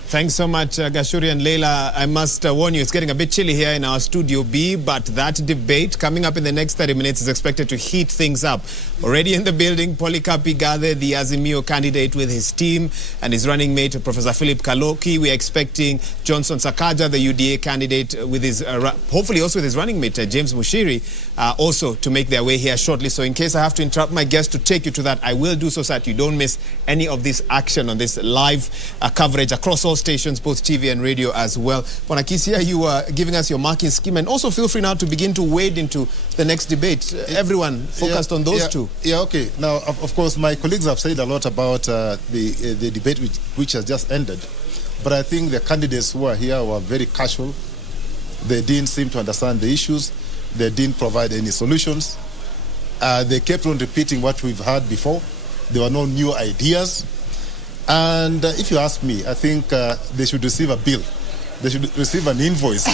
Thanks so much, Gashuri and Leila. I must warn you, it's getting a bit chilly here in our Studio B, but that debate coming up in the next 30 minutes is expected to heat things up. Already in the building, Polycarp Igathe, the Azimio candidate with his team, and his running mate, Professor Philip Kaloki. We're expecting Johnson Sakaja, the UDA candidate, with his hopefully also with his running mate, James Mushiri, also to make their way here shortly. So in case I have to interrupt my guest to take you to that, I will do so that you don't miss any of this action on this live coverage across all stations, both TV and radio as well. Bonakisia, you are giving us your marking scheme, and also feel free now to begin to wade into the next debate. Everyone focused on those two. Yeah, okay. Now, of course, my colleagues have said a lot about the debate which has just ended, but I think the candidates who are here were very casual. They didn't seem to understand the issues. They didn't provide any solutions. They kept on repeating what we've heard before. There were no new ideas. And if you ask me, I think they should receive a bill. They should receive an invoice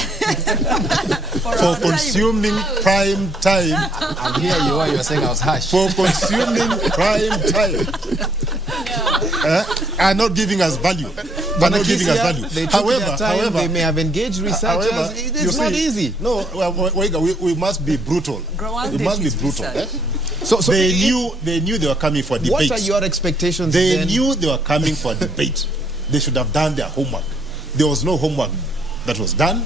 for consuming prime time. And here you are saying I was harsh. For consuming prime time. And not giving us value. But not giving us value. However, they may have engaged researchers. It's not easy. No, we must be brutal. We must be brutal. So they knew they were coming for a debate. What are your expectations? They knew they were coming for a debate. They should have done their homework. There was no homework that was done.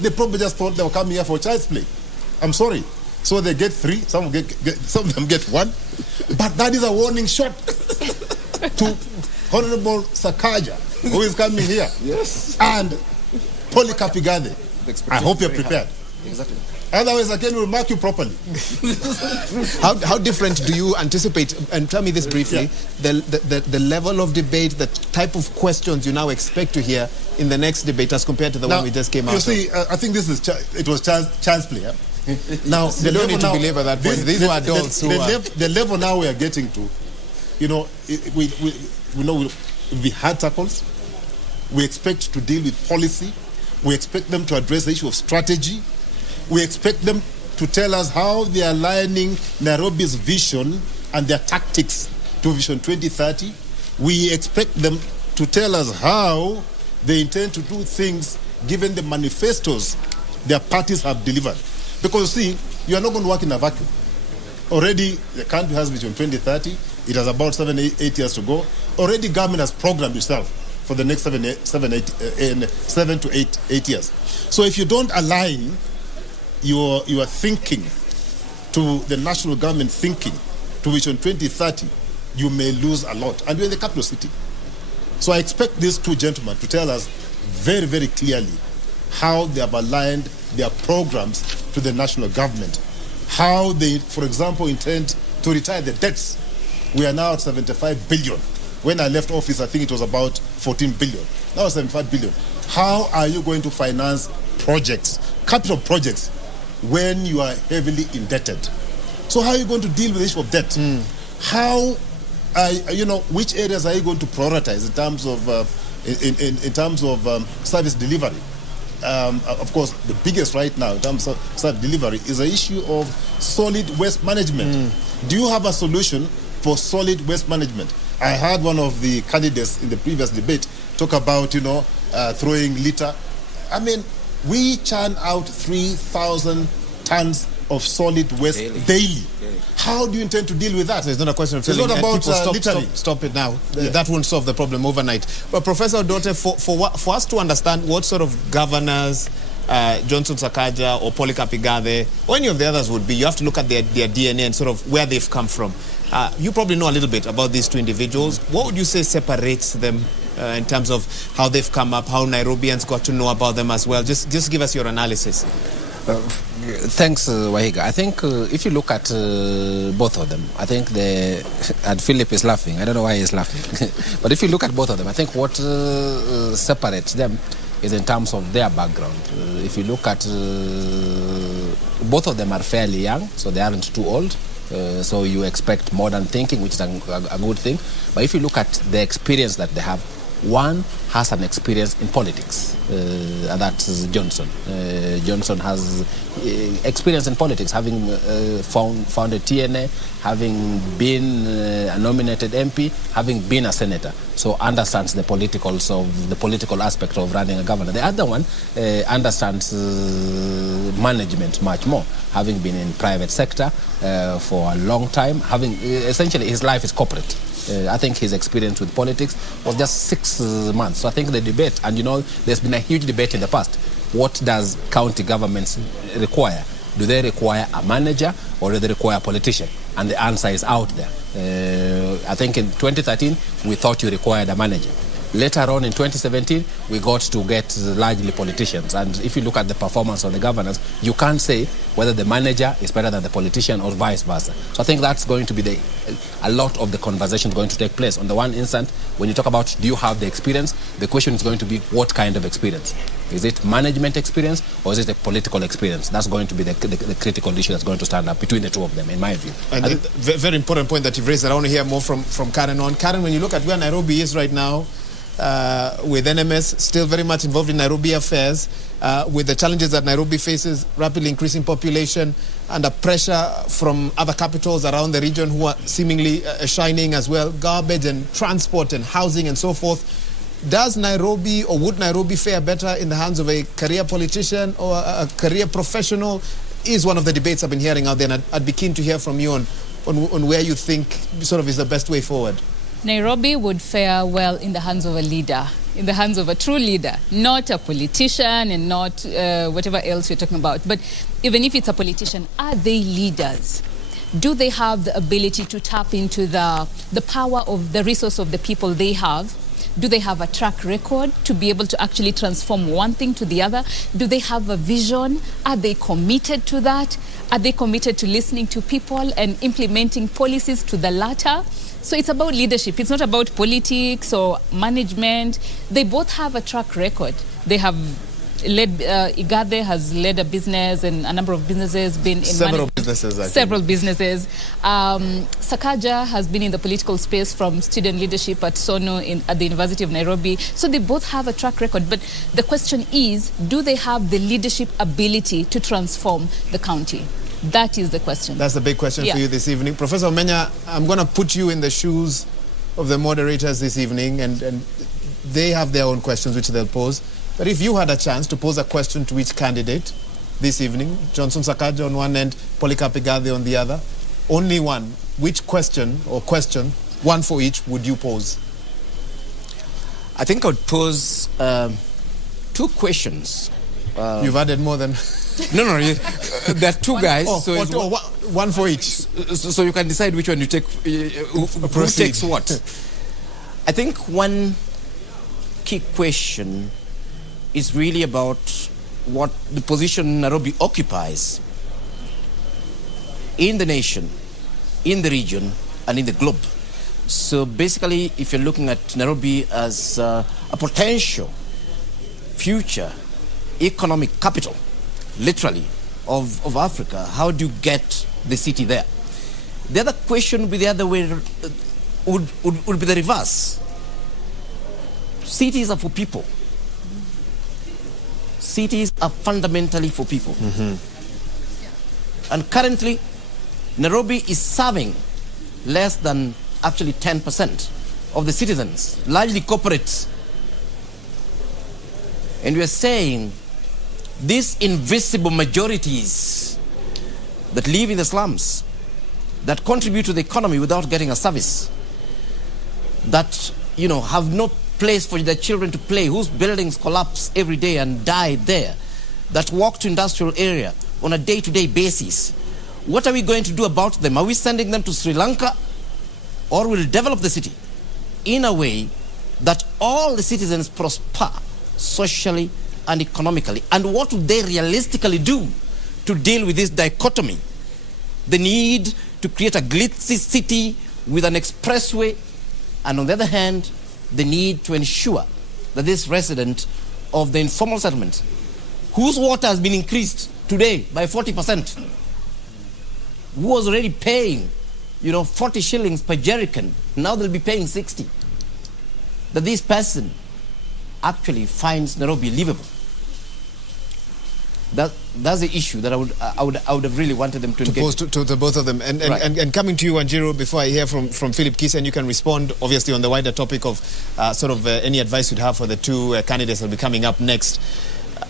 They probably just thought they were coming here for child's play. I'm sorry. So they get 3, some of them get 1. But that is a warning shot to Honorable Sakaja, who is coming here. Yes. And Polycarp Igathe. I hope you're prepared. Exactly. Otherwise, again, we'll mark you properly. How different do you anticipate, and tell me this briefly, the level of debate, the type of questions you now expect to hear in the next debate as compared to the one we just came out of? You see, I think this is it was child's play. Now, you don't need to belabor that point. These were adults who are... The level now we are getting to, you know, we know we had tackles. We expect to deal with policy. We expect them to address the issue of strategy. We expect them to tell us how they are aligning Nairobi's vision and their tactics to Vision 2030. We expect them to tell us how they intend to do things given the manifestos their parties have delivered. Because, see, you are not going to work in a vacuum. Already, the country has Vision 2030. It has about 7-8 years to go. Already, government has programmed itself for the next 7 to 8 years. So if you don't align your thinking to the national government thinking to Vision 2030, you may lose a lot. And you're in the capital city. So I expect these two gentlemen to tell us very, very clearly how they have aligned their programs to the national government. How they, for example, intend to retire the debts. We are now at 75 billion. When I left office, I think it was about 14 billion. Now 75 billion. How are you going to finance projects, capital projects, when you are heavily indebted? So how are you going to deal with the issue of debt? How, which areas are you going to prioritize in terms of service delivery? Of course, the biggest right now in terms of service delivery is the issue of solid waste management. Do you have a solution for solid waste management? I heard one of the candidates in the previous debate talk about, throwing litter. I mean, we churn out 3,000 tons of solid waste daily. How do you intend to deal with that? So it's not a question of it's telling not about people stop it now. Yeah. That won't solve the problem overnight. But Professor Odote, for us to understand what sort of governors Johnson Sakaja or Polycarp Igathe or any of the others would be, you have to look at their DNA and sort of where they've come from. You probably know a little bit about these two individuals. What would you say separates them in terms of how they've come up, how Nairobians got to know about them as well? Just give us your analysis. Thanks, Wahiga. I think if you look at both of them, I think and Philip is laughing. I don't know why he's laughing. But if you look at both of them, I think what separates them is in terms of their background. If you look at both of them are fairly young, so they aren't too old. So you expect modern thinking, which is a good thing. But if you look at the experience that they have, One has an experience in politics, and that's Johnson. Johnson has experience in politics, having founded TNA, having been a nominated MP, having been a senator. So understands the political aspect of running a government. The other one understands management much more, having been in private sector for a long time, having essentially his life is corporate. I think his experience with politics was just 6 months. So I think the debate, and there's been a huge debate in the past. What does county governments require? Do they require a manager or do they require a politician? And the answer is out there. I think in 2013, we thought you required a manager. Later on in 2017, we got to get largely politicians. And if you look at the performance of the governors, you can't say whether the manager is better than the politician or vice versa. So I think that's going to be a lot of the conversation going to take place. On the one instant, when you talk about do you have the experience, the question is going to be what kind of experience? Is it management experience or is it a political experience? That's going to be the critical issue that's going to stand up between the two of them, in my view. And a very important point that you've raised that I want to hear more from Karen on. Karen, when you look at where Nairobi is right now, with NMS still very much involved in Nairobi affairs, with the challenges that Nairobi faces, rapidly increasing population, under pressure from other capitals around the region who are seemingly shining as well, garbage and transport and housing and so forth. Does Nairobi or would Nairobi fare better in the hands of a career politician or a career professional? Is one of the debates I've been hearing out there, and I'd be keen to hear from you on where you think sort of is the best way forward. Nairobi would fare well in the hands of a leader, in the hands of a true leader, not a politician and not whatever else you're talking about. But even if it's a politician, are they leaders? Do they have the ability to tap into the power of the resource of the people they have? Do they have a track record to be able to actually transform one thing to the other? Do they have a vision? Are they committed to that? Are they committed to listening to people and implementing policies to the latter? So it's about leadership. It's not about politics or management. They both have a track record. They have led, Igade has led a business and a number of businesses been in several businesses, I think. Several businesses. Sakaja has been in the political space from student leadership at SONU at the University of Nairobi. So they both have a track record. But the question is, do they have the leadership ability to transform the county? That is the question. That's the big question for you this evening. Professor Omenya, I'm going to put you in the shoes of the moderators this evening, and they have their own questions which they'll pose. But if you had a chance to pose a question to each candidate this evening, Johnson Sakaja on one end, Polycarp Igathe on the other, only one, which question, one for each, would you pose? I think I would pose 2 questions. You've added more than... No, there are 2 guys. One for each. So you can decide which one you take, who takes what. I think one key question is really about what the position Nairobi occupies in the nation, in the region, and in the globe. So basically, if you're looking at Nairobi as a potential future economic capital, literally, of Africa, how do you get the city there? The other question would be the other way, would be the reverse. Cities are for people. Cities are fundamentally for people. And currently, Nairobi is serving less than actually 10% of the citizens, largely corporates. And we are saying these invisible majorities that live in the slums, that contribute to the economy without getting a service, that have no place for their children to play, whose buildings collapse every day and die there, that walk to industrial area on a day-to-day basis. What are we going to do about them? Are we sending them to Sri Lanka, or will develop the city in a way that all the citizens prosper socially and economically? And what would they realistically do to deal with this dichotomy? The need to create a glitzy city with an expressway, and on the other hand, the need to ensure that this resident of the informal settlement, whose water has been increased today by 40%, who was already paying 40 shillings per jerrycan, now they'll be paying 60. that this person actually finds Nairobi livable. That's the issue that I would have really wanted them to pose to the both of them. And coming to you, Wanjiru, before I hear from Philip Kisa, and you can respond obviously on the wider topic of any advice you'd have for the two candidates that will be coming up next.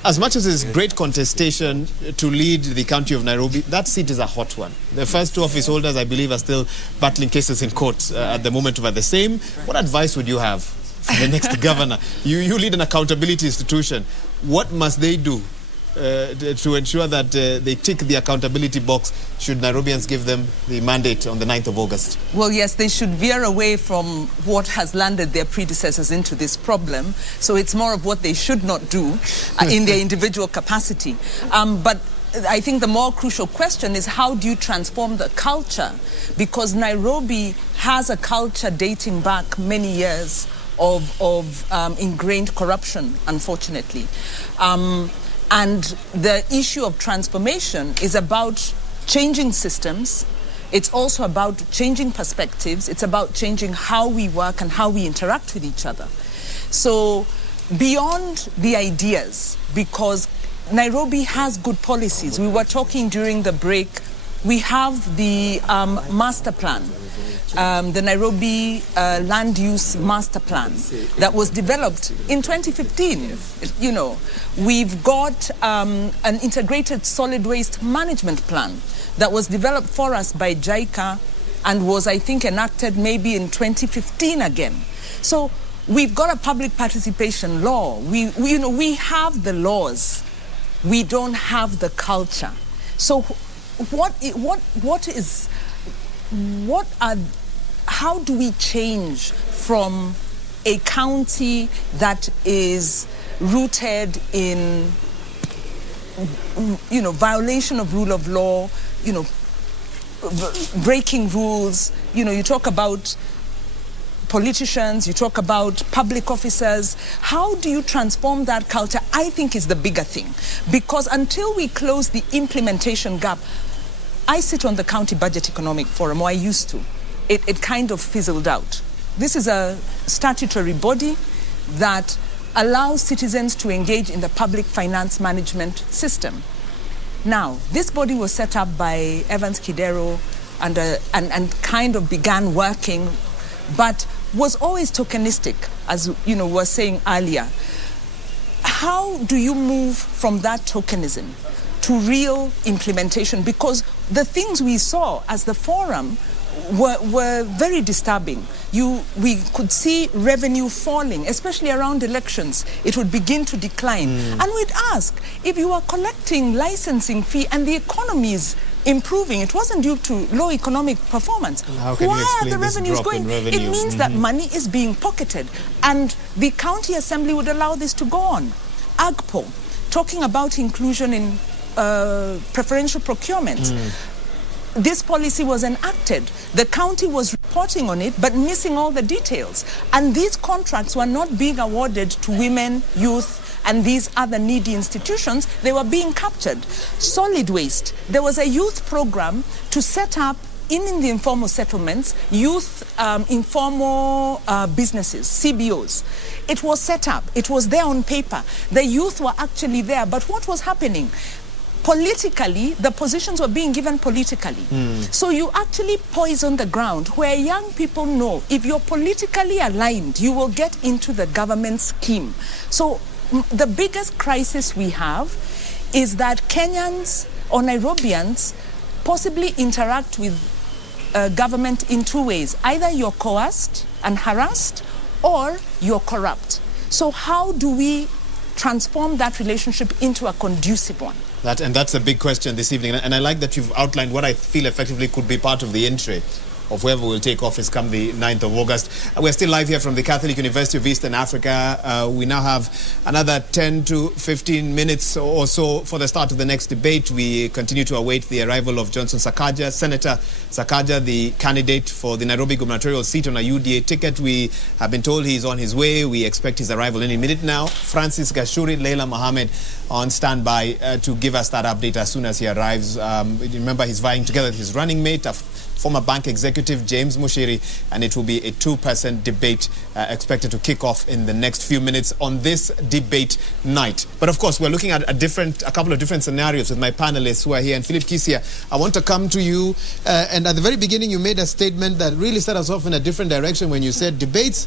As much as there's great contestation to lead the county of Nairobi, that seat is a hot one. The first two office holders, I believe, are still battling cases in court at the moment over the same. What advice would you have for the next governor? You lead an accountability institution. What must they do to ensure that they tick the accountability box should Nairobians give them the mandate on the 9th of August? Well, yes, they should veer away from what has landed their predecessors into this problem. So it's more of what they should not do in their individual capacity. But I think the more crucial question is, how do you transform the culture? Because Nairobi has a culture dating back many years of ingrained corruption, unfortunately. And the issue of transformation is about changing systems. It's also about changing perspectives. It's about changing how we work and how we interact with each other. So beyond the ideas, because Nairobi has good policies. We were talking during the break. We have the master plan, the Nairobi land use master plan that was developed in 2015. You know, we've got an integrated solid waste management plan that was developed for us by JICA and was, I think, enacted maybe in 2015 again. So we've got a public participation law. We have the laws. We don't have the culture. So how do we change from a county that is rooted in, violation of rule of law, breaking rules? You talk about politicians, you talk about public officers. How do you transform that culture? I think is the bigger thing, because until we close the implementation gap, I sit on the County Budget Economic Forum, or I used to. It kind of fizzled out. This is a statutory body that allows citizens to engage in the public finance management system. Now, this body was set up by Evans Kidero and kind of began working, but was always tokenistic, as we were saying earlier. How do you move from that tokenism to real implementation? Because the things we saw as the forum were very disturbing. We could see revenue falling, especially around elections. It would begin to decline. And we'd ask, if you are collecting licensing fee and the economy is improving, it wasn't due to low economic performance. Why are the revenues going? It means that money is being pocketed. And the county assembly would allow this to go on. AGPO, talking about inclusion in preferential procurement. This policy was enacted. The county was reporting on it, but missing all the details. And these contracts were not being awarded to women, youth, and these other needy institutions. They were being captured. Solid waste. There was a youth program to set up in the informal settlements, youth informal businesses, CBOs. It was set up. It was there on paper. The youth were actually there. But what was happening? Politically, the positions were being given politically. So you actually poison the ground where young people know if you're politically aligned, you will get into the government scheme. So the biggest crisis we have is that Kenyans or Nairobians possibly interact with government in two ways. Either you're coerced and harassed, or you're corrupt. So how do we transform that relationship into a conducive one? That's a big question this evening. And I like that you've outlined what I feel effectively could be part of the entry of whoever will take office come the 9th of August. We're still live here from the Catholic University of Eastern Africa. We now have another 10 to 15 minutes or so for the start of the next debate. We continue to await the arrival of Johnson Sakaja, Senator Sakaja, the candidate for the Nairobi gubernatorial seat on a UDA ticket. We have been told he's on his way. We expect his arrival any minute now. Francis Gashuri, Leila Mohammed on standby to give us that update as soon as he arrives. Remember, he's vying together with his running mate former bank executive James Mushiri, and it will be a two-person debate expected to kick off in the next few minutes on this debate night. But of course, we're looking at a couple of different scenarios with my panelists who are here. And Philip Kisia, I want to come to you. And at the very beginning, you made a statement that really set us off in a different direction when you said debates,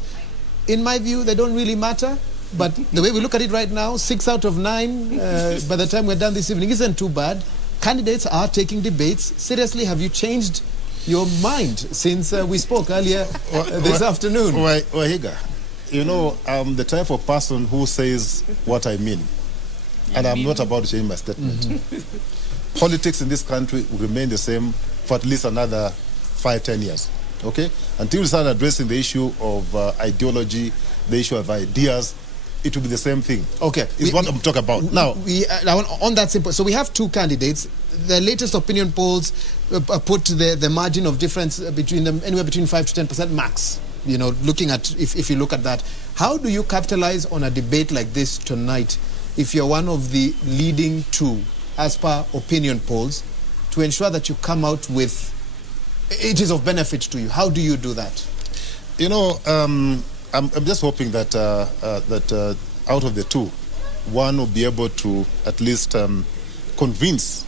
in my view, they don't really matter. But the way we look at it right now, 6 out of 9 by the time we're done this evening isn't too bad. Candidates are taking debates. Seriously, have you changed your mind since we spoke earlier this afternoon? Wahiga, you know, I'm the type of person who says what I mean. And I'm not about to change my statement. Politics in this country will remain the same for at least another 5-10 years. Okay? Until we start addressing the issue of ideology, the issue of ideas, it will be the same thing. Okay. It's what I'm talking about. Now, on that simple, so we have two candidates. The latest opinion polls put the margin of difference between them anywhere between 5 to 10% max. You know, looking at, if you look at that, how do you capitalize on a debate like this tonight if you're one of the leading two, as per opinion polls, to ensure that you come out with, it is of benefit to you? How do you do that? You know, I'm just hoping that out of the two, one will be able to at least convince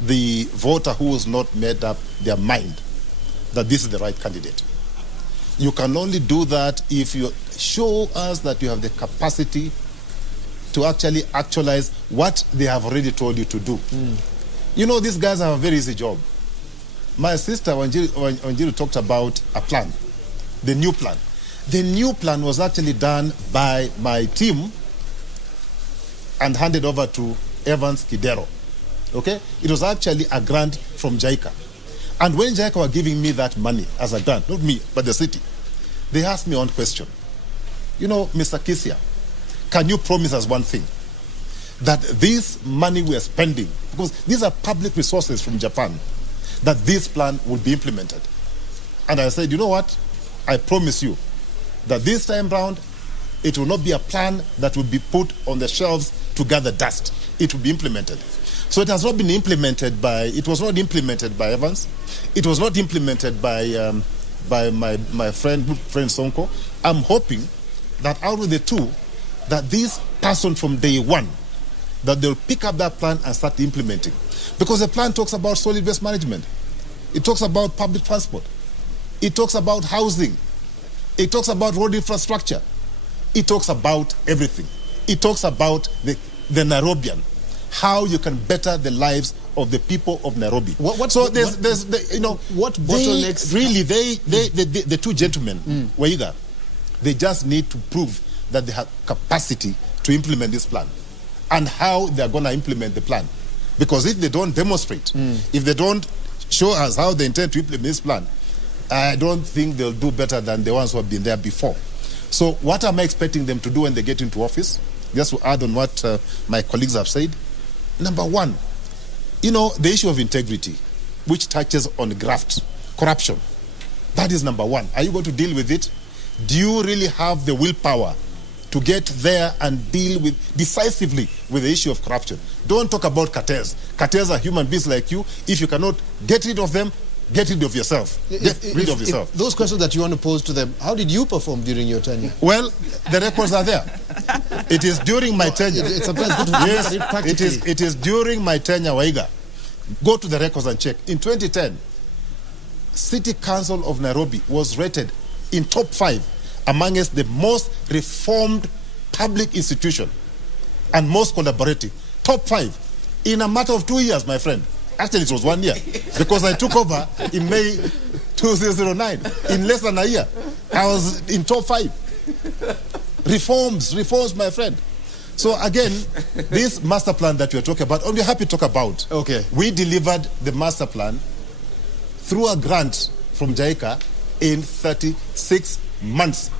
the voter who has not made up their mind that this is the right candidate. You can only do that if you show us that you have the capacity to actually actualize what they have already told you to do. You know, these guys have a very easy job. My sister, Wanjiru talked about a plan, the new plan. The new plan was actually done by my team and handed over to Evans Kidero. Okay? It was actually a grant from JICA. And when JICA were giving me that money as a grant, not me, but the city, they asked me one question. You know, Mr. Kisia, can you promise us one thing? That this money we are spending, because these are public resources from Japan, that this plan will be implemented. And I said, you know what? I promise you that this time round, it will not be a plan that will be put on the shelves to gather dust. It will be implemented. So it has not been implemented by, it was not implemented by Evans. It was not implemented by my friend Sonko. I'm hoping that out of the two, that this person from day one, that they'll pick up that plan and start implementing. Because the plan talks about solid waste management. It talks about public transport. It talks about housing. It talks about road infrastructure. It talks about everything. It talks about the Nairobian, how you can better the lives of the people of Nairobi. You know, what bottlenecks? Really, the two gentlemen, Waiga, they just need to prove that they have capacity to implement this plan and how they are going to implement the plan. Because if they don't demonstrate, if they don't show us how they intend to implement this plan, I don't think they'll do better than the ones who have been there before. So what am I expecting them to do when they get into office? Just to add on what my colleagues have said. Number one, you know, the issue of integrity, which touches on graft, corruption. That is number one. Are you going to deal with it? Do you really have the willpower to get there and deal with decisively with the issue of corruption? Don't talk about cartels. Cartels are human beings like you. If you cannot get rid of them, get rid of yourself. Get rid of yourself. Those questions that you want to pose to them, how did you perform during your tenure? Well, the records are there. It is during my tenure. It's sometimes good to yes, it is during my tenure, Waiga. Go to the records and check. In 2010, City Council of Nairobi was rated in top 5 amongst the most reformed public institution and most collaborative. Top 5 in a matter of 2 years, my friend. Actually, it was 1 year because I took over in May 2009. In less than a year, I was in top 5. Reforms, my friend. So again, this master plan that we are talking about, and we're happy to talk about. Okay. We delivered the master plan through a grant from JICA in 36 months.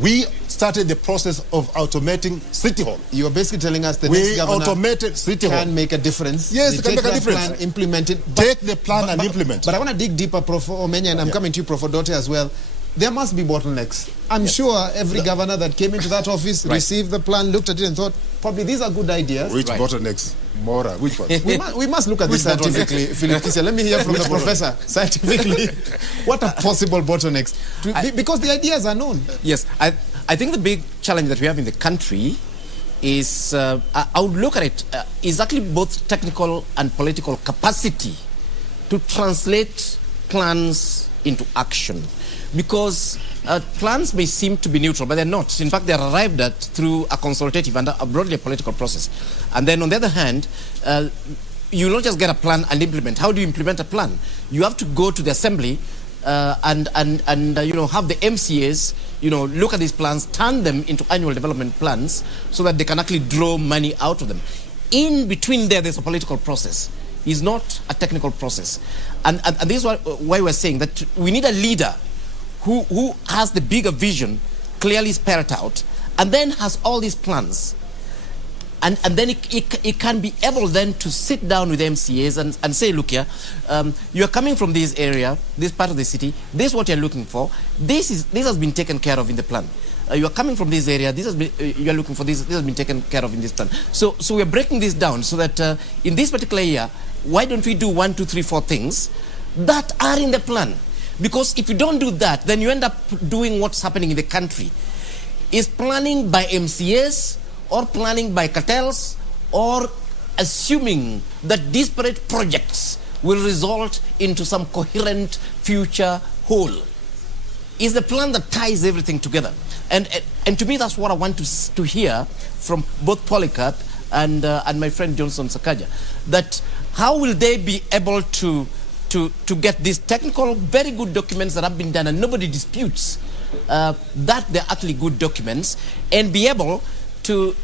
We started the process of automating City Hall. You are basically telling us the next governor automated City Hall can make a difference. Yes, it can make a difference. Plan, implement it. Take the plan and implement. But I want to dig deeper, Prof. Omenya, and I'm coming to you, Prof. Odote, as well. There must be bottlenecks. I'm sure every governor that came into that office received the plan, looked at it and thought, probably these are good ideas. Which bottlenecks? Mora, which one? We must look at this scientifically, Philip. Let me hear from the professor scientifically. What are possible bottlenecks? Because the ideas are known. Yes, I think the big challenge that we have in the country is, I would look at it, is actually both technical and political capacity to translate plans into action. Because plans may seem to be neutral, but they're not. In fact, they're arrived at through a consultative and a broadly political process. And then on the other hand, you don't just get a plan and implement. How do you implement a plan? You have to go to the assembly and have the MCAs, look at these plans, turn them into annual development plans so that they can actually draw money out of them. In between there's a political process. It's not a technical process. And this is why we're saying that we need a leader who has the bigger vision clearly spelled out and then has all these plans. And then it can be able then to sit down with MCAs and say, look here, you're coming from this area, this part of the city, this is what you're looking for, this has been taken care of in the plan. You are coming from this area, you are looking for this has been taken care of in this plan. So we're breaking this down so that in this particular year, why don't we do 1, 2, 3, 4 things that are in the plan? Because if you don't do that, then you end up doing what's happening in the country. Is planning by MCAs or planning by cartels or assuming that disparate projects will result into some coherent future whole. Is the plan that ties everything together. And to me, that's what I want to hear from both Polycarp and my friend Johnson Sakaja. That how will they be able to get these technical, very good documents that have been done and nobody disputes that they're actually good documents, and be able to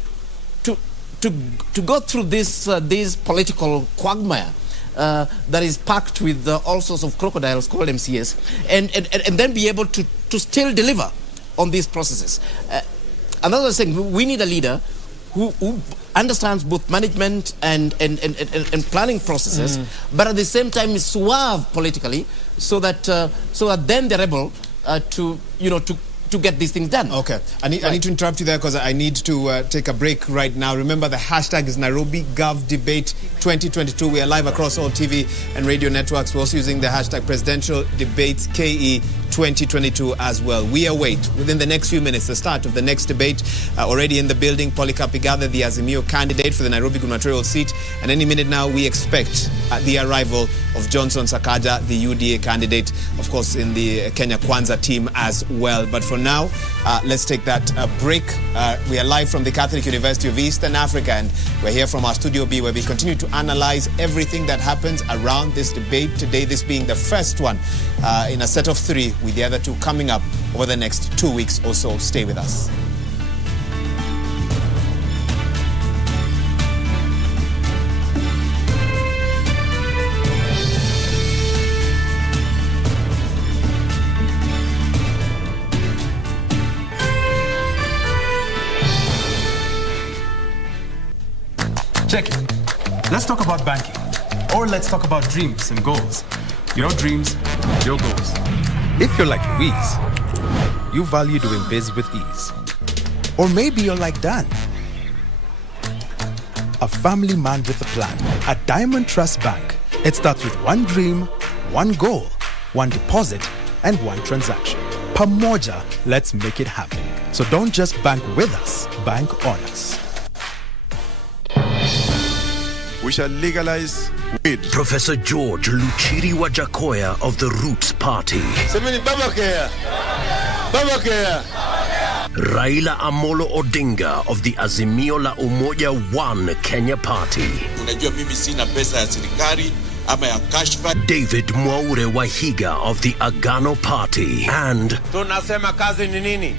go through this political quagmire that is packed with all sorts of crocodiles called MCAs, and then be able to still deliver on these processes. Another thing, we need a leader who understands both management and planning processes, but at the same time is suave politically, so that then they're able to get these things done. Okay. I need to interrupt you there because I need to take a break right now. Remember, the hashtag is Nairobi Gov Debate 2022. We are live across all TV and radio networks. We're also using the hashtag Presidential Debates KE 2022 as well. We await within the next few minutes the start of the next debate. Already in the building, Polycarp Igathe, the Azimio candidate for the Nairobi gubernatorial seat. And any minute now, we expect the arrival of Johnson Sakaja, the UDA candidate, of course, in the Kenya Kwanza team as well. But for now, let's take that break. We are live from the Catholic University of Eastern Africa, and we're here from our Studio B, where we continue to analyze everything that happens around this debate today, this being the first one in a set of 3, with the other 2 coming up over the next 2 weeks or so. Stay with us. Check it. Let's talk about banking. Or let's talk about dreams and goals. Your dreams, your goals. If you're like Louise, you value doing biz with ease. Or maybe you're like Dan, a family man with a plan. At Diamond Trust Bank, it starts with one dream, one goal, one deposit, and one transaction. Pamoja, let's make it happen. So don't just bank with us, bank on us. We shall legalize weed. Professor George Luchiri Wajakoya of the Roots Party. Semeni baba kea. Baba kea. Raila Amolo Odinga of the Azimio la Umoja One Kenya Party. Unajua mimi sina pesa ya serikali ama ya kashfa. David Mwaure Wahiga of the Agano Party. And tunasema kazi ni nini?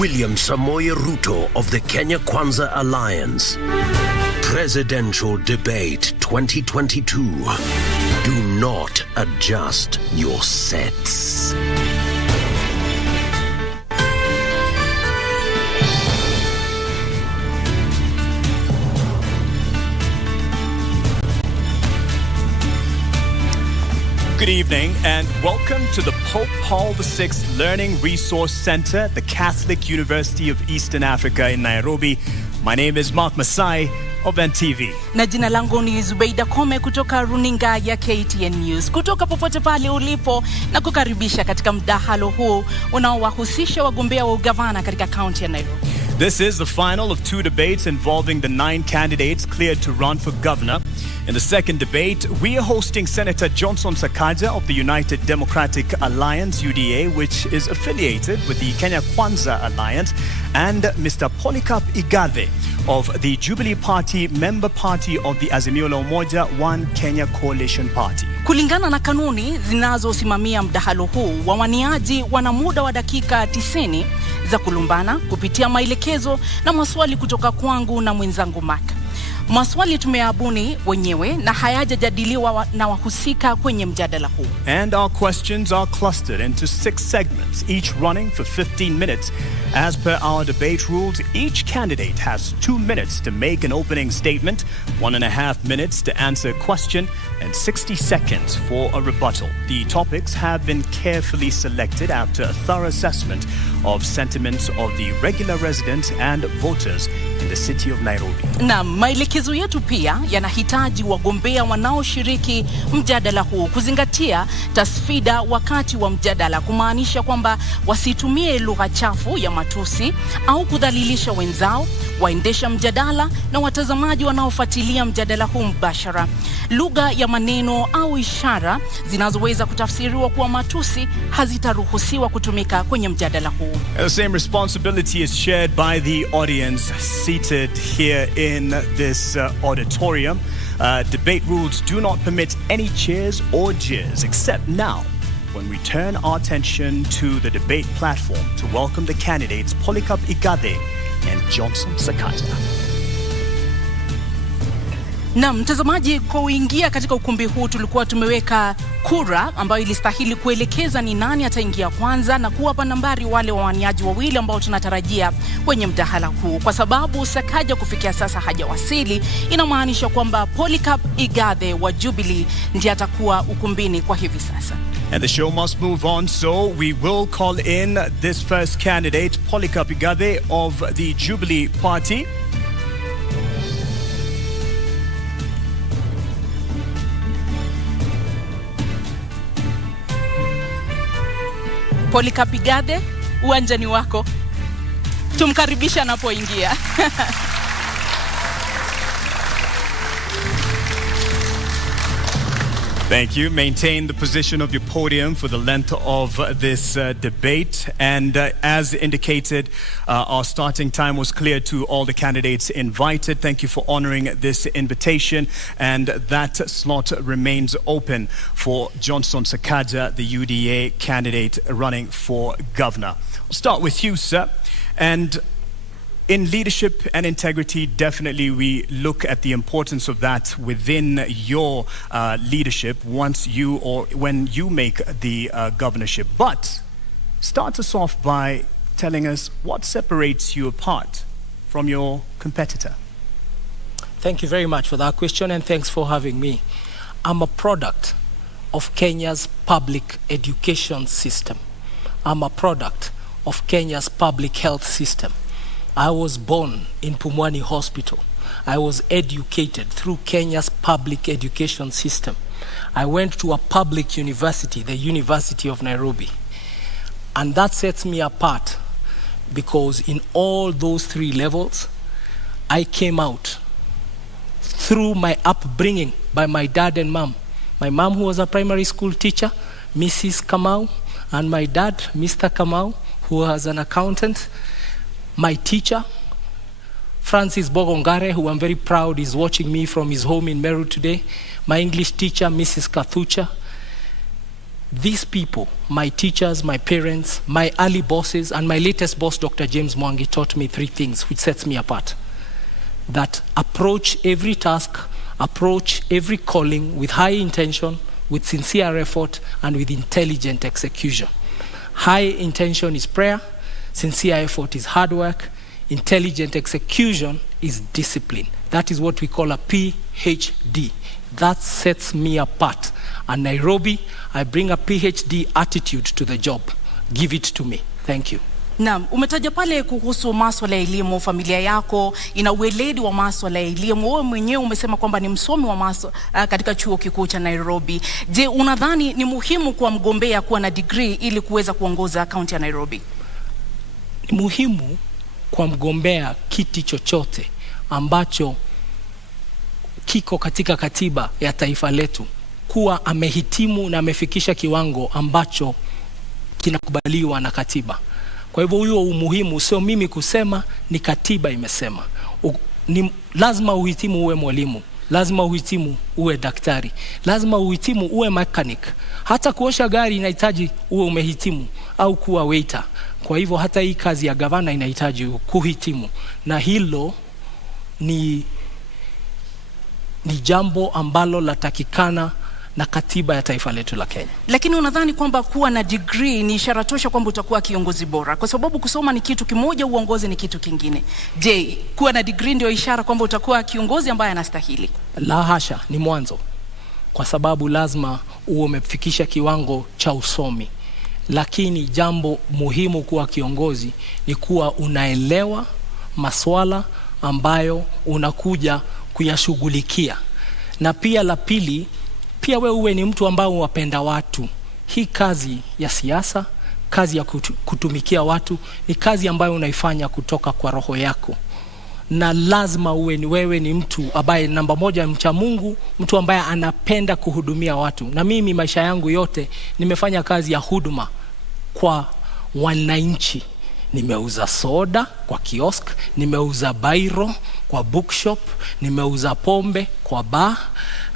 William Samoei Ruto of the Kenya Kwanza Alliance. Presidential Debate 2022. Do not adjust your sets. Good evening and welcome to the Pope Paul VI Learning Resource Center, the Catholic University of Eastern Africa in Nairobi. My name is Mark Masai of NTV. Na jina langu ni Zubeida Kome kutoka runinga ya KTN News. Kutoka popote pale ulipo na kukaribisha katika mdahalo huu unaowahusisha wagombea wa ugavana katika kaunti ya Nairobi. This is the final of 2 debates involving the 9 candidates cleared to run for governor. In the second debate, we are hosting Senator Johnson Sakaja of the United Democratic Alliance, UDA, which is affiliated with the Kenya Kwanza Alliance, and Mr. Polycarp Igathe of the Jubilee Party, member party of the Azimio la Umoja One Kenya Coalition Party. Kulingana na kanuni zinazosimamia mdahalo huu, wawaniaji wana muda wa dakika 90 za kulumbana kupitia maelekezo na maswali kutoka kwangu na mwenzangu Mark. Maswali tumeabuni wenyewe na hayajajadiliwa na wahusika kwenye mjadala huu. And our questions are clustered into 6 segments, each running for 15 minutes. As per our debate rules, each candidate has 2 minutes to make an opening statement, 1.5 minutes to answer a question, and 60 seconds for a rebuttal. The topics have been carefully selected after a thorough assessment of sentiments of the regular residents and voters in the city of Nairobi. Na maelekezo yetu pia yanahitaji wagombea wanaoshiriki mjadala huu kuzingatia tasfida wakati wa mjadala, kumaanisha kwamba wasitumie lugha chafu ya matusi au kudhalilisha wenzao, waendesha mjadala na watazamaji wanaofuatilia mjadala huu mbashara. Lugha ya maneno au ishara zinazoweza kutafsiriwa kuwa matusi hazitaruhusiwa kutumika kwenye mjadala huu. The same responsibility is shared by the audience seated here in this auditorium. Debate rules do not permit any cheers or jeers, except now, when we turn our attention to the debate platform to welcome the candidates Polycarp Igathe and Johnson Sakaja. Na mtazamaji, kuingia katika ukumbi huu tulikuwa tumeweka kura ambayo ilistahili kuelekeza ni nani ataingia kwanza na kuwapa nambari wale wawaniaji wawili ambao tunatarajia kwenye mdahala huu. Kwa sababu Sakaja kufikia sasa hajawasili, inamaanisha kwamba Polycarp Igathe wa Jubilee ndiye atakuwa ukumbini kwa hivi sasa. And the show must move on, so we will call in this first candidate, Polycarp Igathe of the Jubilee Party. Polycarp Igathe, uwanjani wako. Tumkaribisha anapoingia. Thank you. Maintain the position of your podium for the length of this debate. And as indicated, our starting time was clear to all the candidates invited. Thank you for honoring this invitation. And that slot remains open for Johnson Sakaja, the UDA candidate running for governor. I'll start with you, sir. And in leadership and integrity, definitely we look at the importance of that within your leadership once you or when you make the governorship. But start us off by telling us what separates you apart from your competitor. Thank you very much for that question, and thanks for having me. I'm a product of Kenya's public education system. I'm a product of Kenya's public health system. I was born in Pumwani Hospital. I was educated through Kenya's public education system. I went to a public university, the University of Nairobi. And that sets me apart because in all those 3 levels, I came out through my upbringing by my dad and mom. My mom, who was a primary school teacher, Mrs. Kamau, and my dad, Mr. Kamau, who was an accountant. My teacher, Francis Bogongare, who I'm very proud is watching me from his home in Meru today. My English teacher, Mrs. Kathucha. These people, my teachers, my parents, my early bosses, and my latest boss, Dr. James Mwangi, taught me 3 things which sets me apart. That approach every task, approach every calling with high intention, with sincere effort, and with intelligent execution. High intention is prayer. Sincere effort is hard work. Intelligent execution is discipline. That is what we call a PhD. That sets me apart. And Nairobi, I bring a PhD attitude to the job. Give it to me. Thank you. Naam, umetaja pale kuhusu masuala ya elimu, familia yako ina ueledi wa masuala ya elimu. Wewe mwenyewe umesema kwamba ni msomi wa katika chuo kikuu cha Nairobi. Je, unadhani ni muhimu kwa mgombea kuwa na degree ili kuweza kuongoza kaunti ya Nairobi? Ni muhimu kwa mgombea kiti chochote ambacho kiko katika katiba ya taifa letu kuwa amehitimu na amefikisha kiwango ambacho kinakubaliwa na katiba. Kwa hivyo huo umuhimu sio mimi kusema, ni katiba imesema. Ni lazima uhitimu uwe mwalimu, lazima uhitimu uwe daktari, lazima uhitimu uwe mechanic. Hata kuosha gari inahitaji uwe umehitimu au kuwa waiter. Kwa hivyo hata hii kazi ya gavana inahitaji kuhitimu, na hilo ni jambo ambalo latakikana na katiba ya taifa letu la Kenya. Lakini unadhani kwamba kuwa na degree ni ishara tosha kwamba utakuwa kiongozi bora? Kwa sababu kusoma ni kitu kimoja, uongozi ni kitu kingine. Je, kuwa na degree ndio ishara kwamba utakuwa kiongozi ambaye anastahili? La hasha, ni mwanzo. Kwa sababu lazima uwe umefikisha kiwango cha usomi. Lakini jambo muhimu kuwa kiongozi ni kuwa unaelewa maswala ambayo unakuja kuyashughulikia. Na pia la pili, pia wewe uwe ni mtu ambao wapenda watu. Hii kazi ya siasa, kazi ya kutumikia watu, ni kazi ambayo unaifanya kutoka kwa roho yako. Na lazima wewe ni mtu ambaye namba moja mcha Mungu, mtu ambaye anapenda kuhudumia watu. Na mimi maisha yangu yote nimefanya kazi ya huduma kwa wananchi. Nimeuza soda kwa kiosk, nimeuza bairo kwa bookshop, nimeuza pombe kwa bar,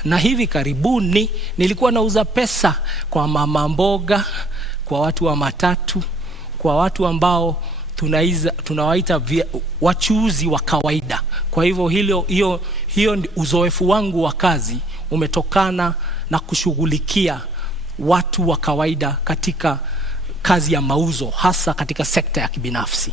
na hivi karibuni nilikuwa nauza pesa kwa mama mboga, kwa watu wa matatu, kwa watu ambao tunawaita wachuuzi wa kawaida. Kwa hivyo hiyo uzoefu wangu wa kazi umetokana na kushughulikia watu wa kawaida katika kazi ya mauzo, hasa katika sekta ya kibinafsi.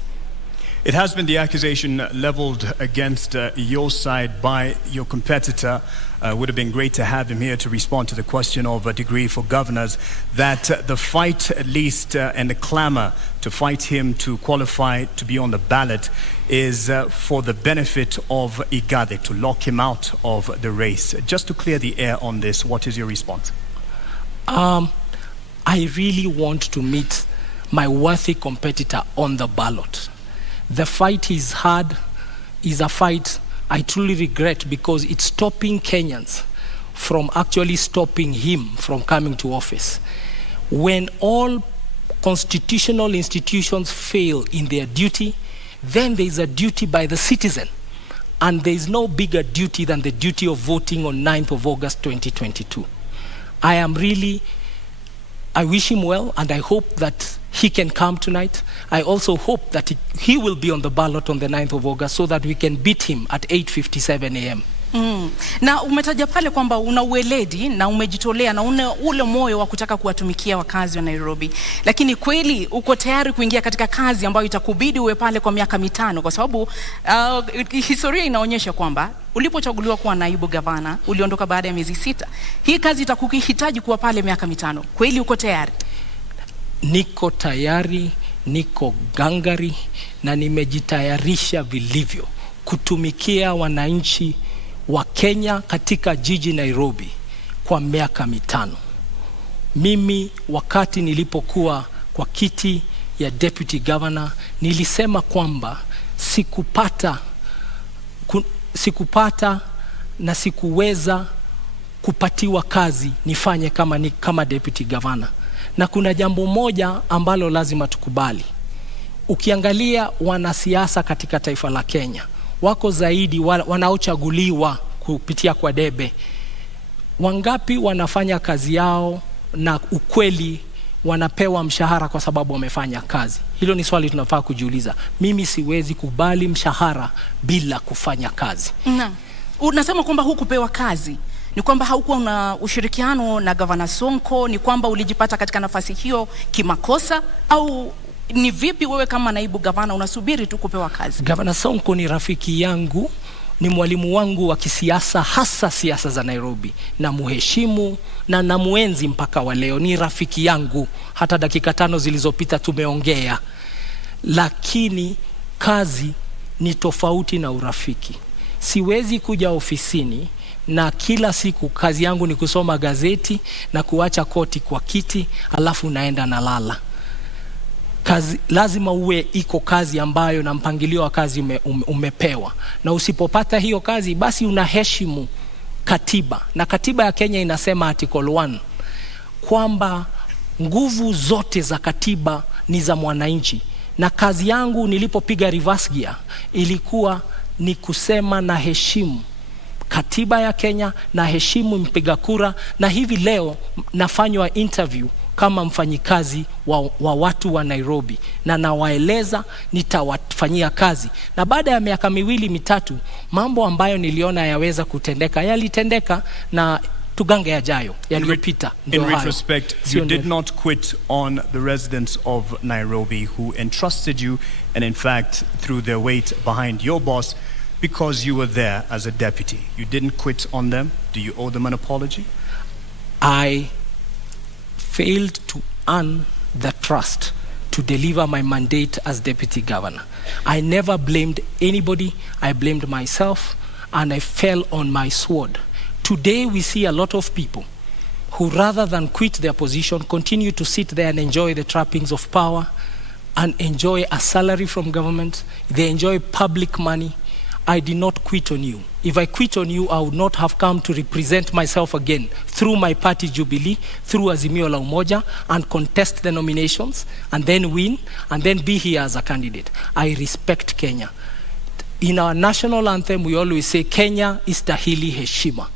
It has been the accusation leveled against your side by your competitor. Would have been great to have him here to respond to the question of a degree for governors, that the fight at least and the clamor to fight him to qualify to be on the ballot is for the benefit of Igathe, to lock him out of the race. Just to clear the air on this, what is your response? I really want to meet my worthy competitor on the ballot. The fight is hard, is a fight I truly regret, because it's stopping Kenyans from actually stopping him from coming to office. When all constitutional institutions fail in their duty, then there is a duty by the citizen. And there is no bigger duty than the duty of voting on 9th of August 2022. I wish him well, and I hope that he can come tonight. I also hope that he will be on the ballot on the 9th of August so that we can beat him at 8:57 a.m. Na umetaja pale kwamba una ueledi na umejitolea na ule moyo wa kutaka kuwatumikia wakazi wa Nairobi. Lakini kweli uko tayari kuingia katika kazi ambayo itakubidi uwe pale kwa miaka 5? Kwa sababu historia inaonyesha kwamba ulipochaguliwa kuwa naibu gavana uliondoka baada ya miezi 6. Hii kazi itakuhitaji kuwa pale miaka 5. Kweli uko tayari? Niko tayari, niko gangari, na nimejitayarisha vilivyo kutumikia wananchi wa Kenya katika jiji Nairobi kwa miaka 5. Mimi wakati nilipokuwa kwa kiti ya deputy governor nilisema kwamba sikupata na sikuweza kupatiwa kazi nifanye kama deputy governor. Na kuna jambo moja ambalo lazima tukubali. Ukiangalia wanasiasa katika taifa la Kenya, wako zaidi wanaochaguliwa kupitia kwa debe. Wangapi wanafanya kazi yao na ukweli wanapewa mshahara kwa sababu wamefanya kazi? Hilo ni swali tunafaa kujiuliza. Mimi siwezi kubali mshahara bila kufanya kazi. Unasema kwamba hukupewa kazi. Ni kwamba haukuwa na ushirikiano na Governor Sonko? Ni kwamba ulijipata katika nafasi hiyo kimakosa? Au ni vipi wewe kama naibu gavana unasubiri tu kupewa kazi? Governor Sonko ni rafiki yangu, ni mwalimu wangu wa kisiasa, hasa siasa za Nairobi, na muheshimu na namuenzi mpaka wa leo. Ni rafiki yangu, hata dakika 5 zilizopita tumeongea. lakini kazi ni tofauti na urafiki. Siwezi kuja ofisini na kila siku kazi yangu ni kusoma gazeti na kuacha koti kwa kiti alafu naenda na lala. Kazi lazima uwe iko kazi ambayo na mpangilio wa kazi umepewa, na usipopata hiyo kazi basi unaheshimu katiba, na katiba ya Kenya inasema article 1 kwamba nguvu zote za katiba ni za mwananchi, na kazi yangu nilipopiga reverse gear ilikuwa ni kusema na heshimu katiba ya Kenya, na heshimu mpiga kura, na hivi leo nafanywa interview kama mfanyikazi wa watu wa Nairobi, na nawaeleza nitawafanyia kazi, na baada ya miaka 2-3 mambo ambayo niliona yaweza kutendeka yalitendeka, na tugange yajayo yaliyopita. In retrospect, you did not quit on the residents of Nairobi who entrusted you and in fact threw their weight behind your boss because you were there as a deputy. You didn't quit on them. Do you owe them an apology? I failed to earn the trust to deliver my mandate as deputy governor. I never blamed anybody. I blamed myself, and I fell on my sword. Today we see a lot of people who, rather than quit their position, continue to sit there and enjoy the trappings of power and enjoy a salary from government. They enjoy public money. I did not quit on you. If I quit on you, I would not have come to represent myself again through my party Jubilee, through Azimio la Umoja, and contest the nominations, and then win, and then be here as a candidate. I respect Kenya. In our national anthem, we always say, Kenya istahili heshima.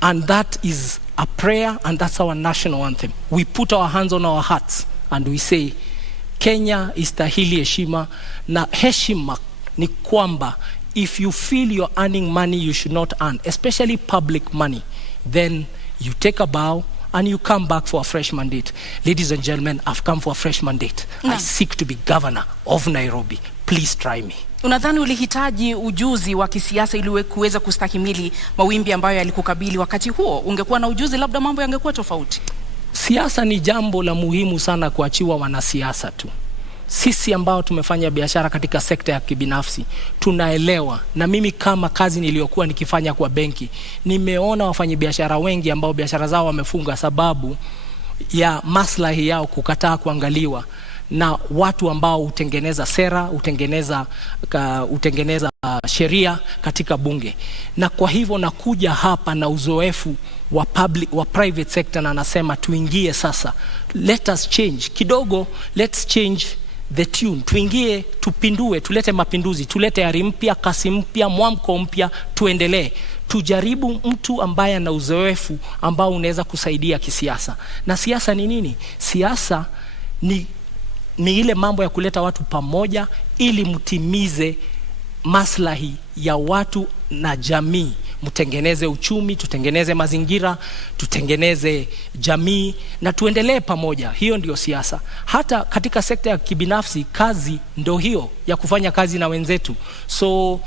And that is a prayer, and that's our national anthem. We put our hands on our hearts, and we say, Kenya istahili heshima. Na heshima ni kwamba, if you feel you're earning money you should not earn, especially public money, then you take a bow and you come back for a fresh mandate. Ladies and gentlemen, I've come for a fresh mandate. I seek to be governor of Nairobi. Please try me. Unadhani ulihitaji ujuzi wa kisiasa ili kuweza kustahimili mawimbi ambayo yalikukabili wakati huo? Ungekuwa na ujuzi, labda mambo yangekuwa tofauti. Siasa ni jambo la muhimu sana kuachiwa wanasiasa tu. Sisi ambao tumefanya biashara katika sekta ya kibinafsi tunaelewa, na mimi kama kazi niliyokuwa nikifanya kwa benki, nimeona wafanyabiashara wengi ambao biashara zao wamefunga sababu ya maslahi yao kukataa kuangaliwa na watu ambao hutengeneza sera, hutengeneza sheria katika bunge. Na kwa hivyo nakuja hapa na uzoefu wa private sector, na anasema tuingie sasa, let us change kidogo, let's change the tune, tuingie, tupindue, tulete mapinduzi, tulete ari mpya, kasi mpya, mwamko mpya, tuendelee. Tujaribu mtu ambaye ana uzoefu ambao unaweza kusaidia kisiasa. Na siasa ni nini? Siasa ni ile mambo ya kuleta watu pamoja ili mtimize maslahi ya watu na jamii. Mtengeneze uchumi, tutengeneze mazingira, tutengeneze jamii, na tuendelee pamoja. Hiyo ndio siasa. Hata katika sekta ya kibinafsi, kazi ndio hiyo ya kufanya kazi na wenzetu. So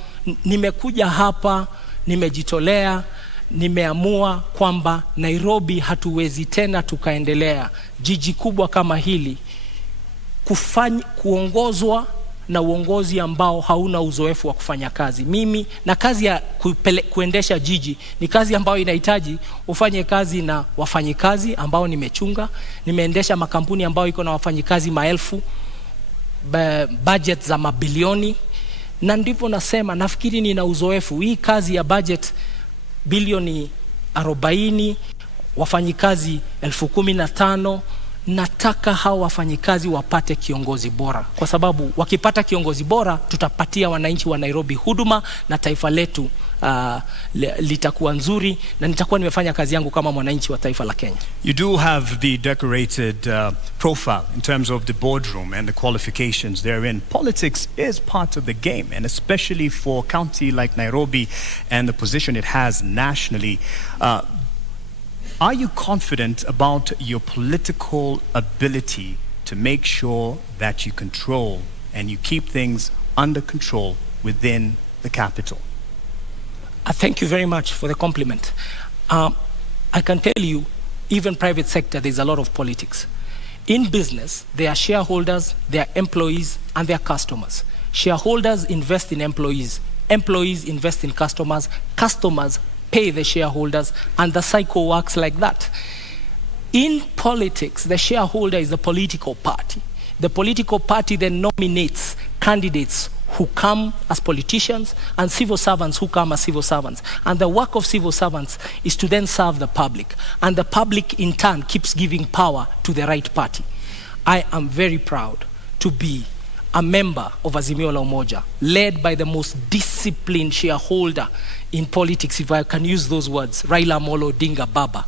nimekuja hapa, nimejitolea, nimeamua kwamba Nairobi hatuwezi tena tukaendelea, jiji kubwa kama hili, kuongozwa na uongozi ambao hauna uzoefu wa kufanya kazi. Mimi na kazi ya kuendesha jiji ni kazi ambayo inahitaji ufanye kazi na wafanyikazi ambao nimechunga. Nimeendesha makampuni ambayo iko na wafanyikazi maelfu, budget za mabilioni, na ndipo nasema nafikiri nina uzoefu. Hii kazi ya budget bilioni 40, wafanyikazi 15,000, nataka hao wafanyikazi wapate kiongozi bora, kwa sababu wakipata kiongozi bora tutapatia wananchi wa Nairobi huduma na taifa letu litakuwa nzuri, na nitakuwa nimefanya kazi yangu kama mwananchi wa taifa la Kenya. You do have the decorated profile in terms of the boardroom and the qualifications therein. Politics is part of the game, and especially for a county like Nairobi and the position it has nationally. Are you confident about your political ability to make sure that you control and you keep things under control within the capital? Thank you very much for the compliment. I can tell you, even private sector, there's a lot of politics. In business, there are shareholders, there are employees, and there are customers. Shareholders invest in employees. Employees invest in customers. Customers pay the shareholders, and the cycle works like that. In politics, the shareholder is the political party. The political party then nominates candidates who come as politicians and civil servants who come as civil servants. And the work of civil servants is to then serve the public. And the public, in turn, keeps giving power to the right party. I am very proud to be a member of Azimio la Umoja, led by the most disciplined shareholder in politics, if I can use those words, Raila Amolo Odinga Baba.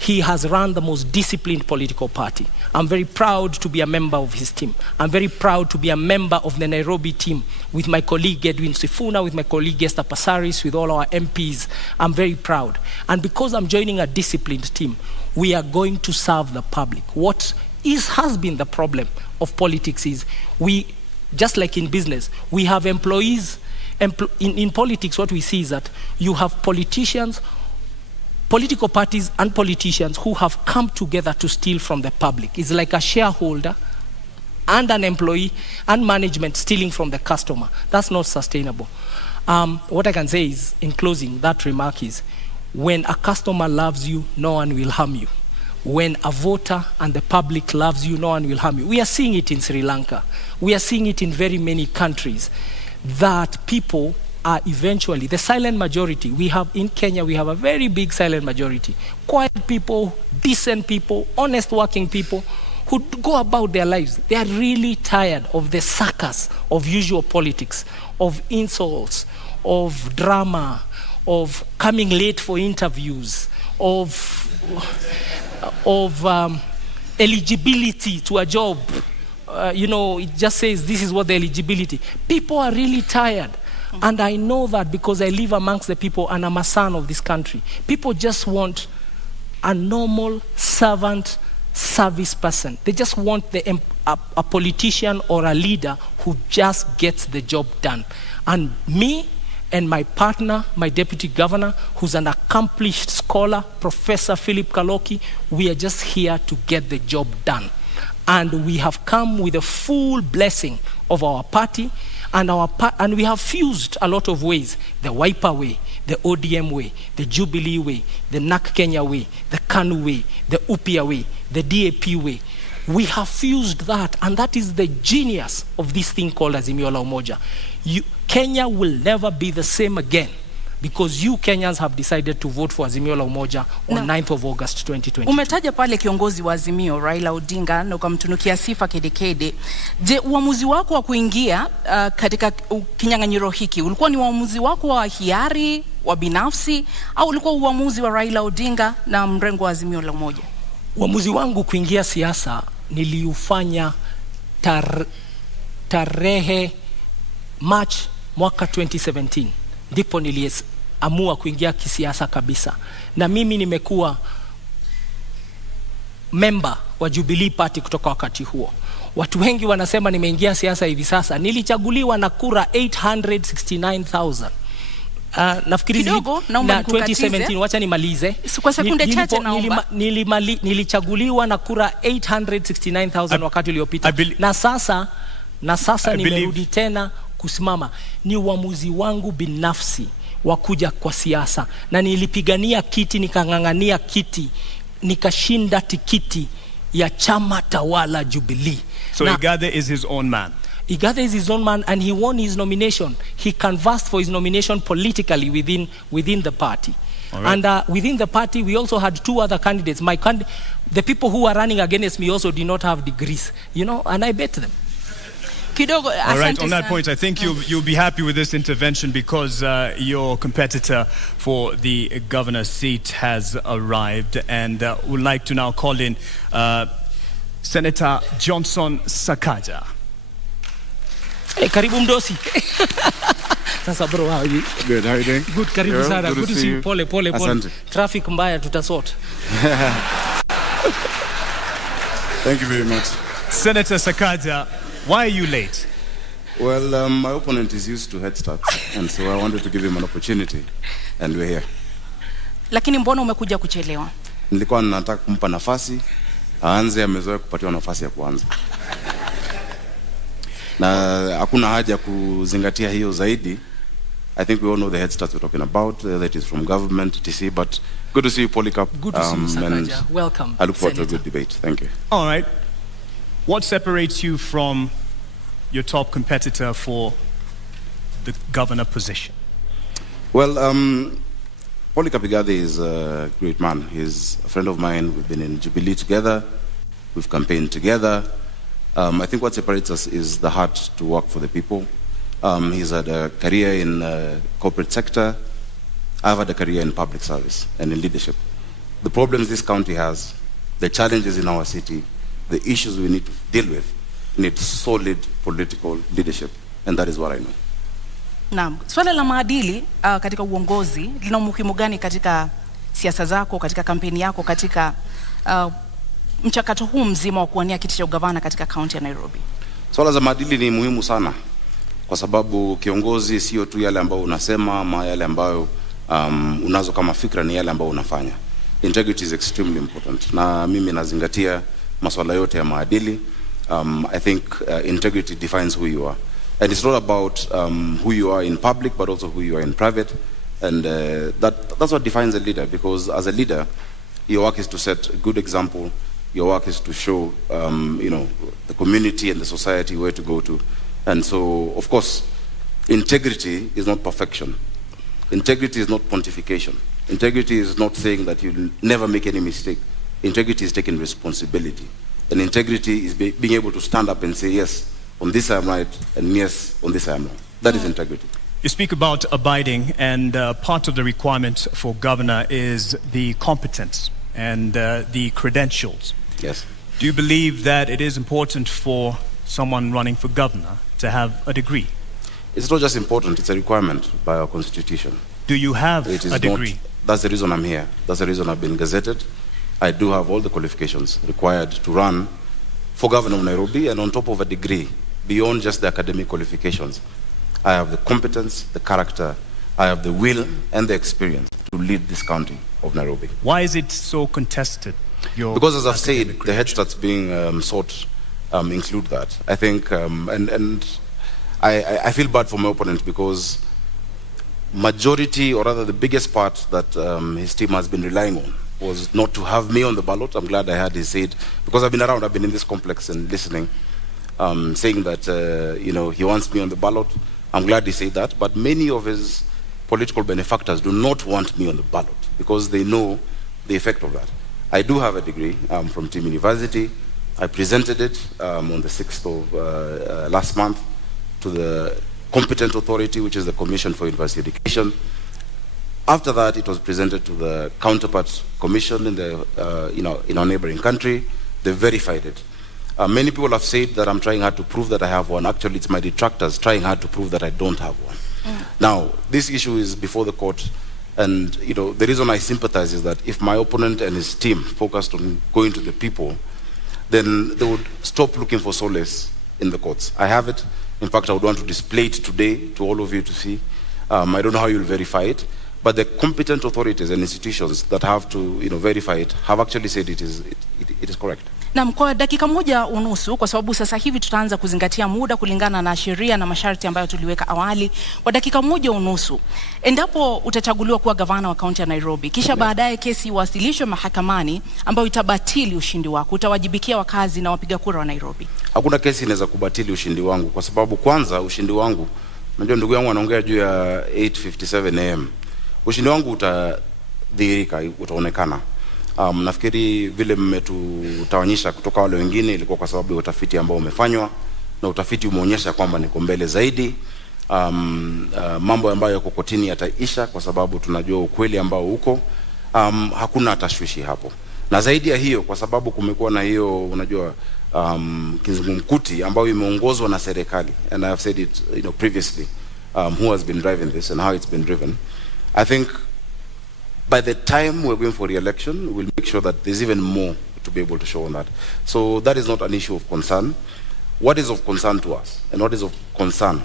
He has run the most disciplined political party. I'm very proud to be a member of his team. I'm very proud to be a member of the Nairobi team with my colleague Edwin Sifuna, with my colleague Esther Passaris, with all our MPs. I'm very proud. And because I'm joining a disciplined team, we are going to serve the public. What has been the problem of politics is just like in business, we have employees. In politics, what we see is that you have politicians, political parties and politicians who have come together to steal from the public. It's like a shareholder and an employee and management stealing from the customer. That's not sustainable. What I can say is, in closing, that remark is, when a customer loves you, no one will harm you. When a voter and the public loves you, no one will harm you. We are seeing it in Sri Lanka. We are seeing it in very many countries, that people are eventually the silent majority. We have in Kenya, we have a very big silent majority. Quiet people, decent people, honest working people who go about their lives. They are really tired of the circus of usual politics, of insults, of drama, of coming late for interviews, of eligibility to a job. It just says this is what the eligibility. People are really tired. And I know that because I live amongst the people and I'm a son of this country. People just want a normal servant service person. They just want a politician or a leader who just gets the job done. And me and my partner, my deputy governor, who's an accomplished scholar, Professor Philip Kaloki, we are just here to get the job done. And we have come with a full blessing of our party, and we have fused a lot of ways: the Wiper way, the ODM way, the Jubilee way, the NAK Kenya way, the KANU way, the UPIA way, the DAP way. We have fused that, and that is the genius of this thing called Azimio la Umoja. Kenya will never be the same again because you Kenyans have decided to vote for Azimio la Umoja on 9th of August 2020. Umetaja pale kiongozi wa Azimio Raila Odinga na ukamtunukia sifa kedekede. Je, uamuzi wako wa kuingia katika kinyang'anyiro hiki ulikuwa ni uamuzi wako wa hiari, wa binafsi, au ulikuwa uamuzi wa Raila Odinga na mrengo wa Azimio la Umoja? Uamuzi wangu kuingia siasa niliufanya tarehe March mwaka 2017. Ndipo niliamua kuingia kisiasa kabisa. Na mimi nimekuwa member wa Jubilee Party kutoka wakati huo. Watu wengi wanasema nimeingia siasa hivi sasa. Nilichaguliwa na kura 869,000. Nafikiri na 2017, wacha nimalize. Kwa sekunde chache naomba. Nilichaguliwa na kura 869,000 wakati uliopita. Na sasa nimerudi tena kusimama. Ni uamuzi wangu binafsi wa kuja kwa siasa, na nilipigania kiti, nikang'ang'ania kiti, nikashinda tikiti ya chama tawala Jubilee. So Igathe is his own man. Igathe is his own man, and he won his nomination. He canvassed for his nomination politically within the party. Right. And within the party, we also had two other candidates. The people who were running against me also did not have degrees, and I bet them. All right, on that point, I think you'll be happy with this intervention because your competitor for the governor's seat has arrived, and would like to now call in Senator Johnson Sakaja. Hey, karibu mdosi. Sasa bro, how are you? Good, how are you doing? Good, karibu sana. Good to see you. Pole. Asante. Traffic mbaya tutasort. Thank you very much. Senator Sakaja, why are you late? Well, my opponent is used to head starts, and so I wanted to give him an opportunity, and we're here. Lakini mbona umekuja kuchelewa? Nilikuwa nataka kumpa nafasi aanze, amezoea kupatiwa nafasi ya kuanza. Na hakuna haja kuzingatia hiyo zaidi. I think we all know the head starts we're talking about, whether it is from government, etc. But good to see you, Polycarp. Good to see you, Sakaja. And Welcome, I look forward Senator. to a good debate. Thank you. All right. What separates you from your top competitor for the governor position? Well, Polycarp Igathe is a great man. He's a friend of mine. We've been in Jubilee together. We've campaigned together. I think what separates us is the heart to work for the people. He's had a career in corporate sector. I've had a career in public service and in leadership. The problems this county has, the challenges in our city, the issues we need to deal with, need solid political leadership. And that is what I know. Naam, swala la maadili katika uongozi lina umuhimu gani katika siasa zako, katika kampeni yako, katika mchakato huu mzima wa kuwania kiti cha ugavana katika kaunti ya Nairobi? Swala za maadili ni muhimu sana, kwa sababu kiongozi sio tu yale ambayo unasema ama yale ambayo unazo kama fikra, ni yale ambayo unafanya. Integrity is extremely important, na mimi nazingatia masuala yote ya maadili. I think integrity defines who you are. And it's not about who you are in public, but also who you are in private. And that's what defines a leader, because as a leader, your work is to set a good example. Your work is to show, the community and the society where to go to. And so, of course, integrity is not perfection. Integrity is not pontification. Integrity is not saying that you'll never make any mistake. Integrity is taking responsibility. And integrity is being able to stand up and say, yes, on this I am right, and yes, on this I am wrong. That is integrity. You speak about abiding, and part of the requirement for governor is the competence and the credentials. Yes. Do you believe that it is important for someone running for governor to have a degree? It's not just important, it's a requirement by our constitution. Do you have a degree? That's the reason I'm here. That's the reason I've been gazetted. I do have all the qualifications required to run for governor of Nairobi, and on top of a degree, beyond just the academic qualifications, I have the competence, the character, I have the will and the experience to lead this county of Nairobi. Why is it so contested? Because as I've said, the head starts being sought include that. I think, and I feel bad for my opponent, because majority, or rather the biggest part that his team has been relying on was not to have me on the ballot. I'm glad I had his said, because I've been around, I've been in this complex and listening, saying that, he wants me on the ballot. I'm glad he said that, but many of his political benefactors do not want me on the ballot because they know the effect of that. I do have a degree from Team University. I presented it on the 6th of last month to the competent authority, which is the Commission for University Education. After that, it was presented to the counterpart commission in the, in our neighboring country. They verified it. Many people have said that I'm trying hard to prove that I have one. Actually, it's my detractors trying hard to prove that I don't have one. Now, this issue is before the court, and the reason I sympathize is that if my opponent and his team focused on going to the people, then they would stop looking for solace in the courts. I have it. In fact, I would want to display it today to all of you to see. I don't know how you'll verify it, but the competent authorities and institutions that have to verify it have actually said it is correct. Na kwa dakika moja unusu, kwa sababu sasa hivi tutaanza kuzingatia muda kulingana na sheria na masharti ambayo tuliweka awali. Kwa dakika moja unusu, endapo utachaguliwa kuwa gavana wa kaunti ya Nairobi, kisha baadaye kesi iwasilishwe mahakamani ambayo itabatili ushindi wako, utawajibikia wakazi na wapiga kura wa Nairobi? Hakuna kesi inaweza kubatili ushindi wangu, kwa sababu kwanza ushindi wangu, unajua ndugu yangu anaongea juu ya 8:57 am. Ushindi wangu utadhihirika, utaonekana. Nafikiri vile mmetutawanyisha kutoka wale wengine ilikuwa kwa sababu ya utafiti ambao umefanywa, na utafiti umeonyesha kwamba niko mbele zaidi. Mambo ambayo yako kotini yataisha kwa sababu tunajua ukweli ambao uko. Hakuna tashwishi hapo. Na zaidi ya hiyo, kwa sababu kumekuwa na hiyo unajua kizungumkuti ambayo imeongozwa na serikali, and I have said it previously, who has been driving this and how it's been driven. I think by the time we're going for re-election, we'll make sure that there's even more to be able to show on that. So that is not an issue of concern. What is of concern to us, and what is of concern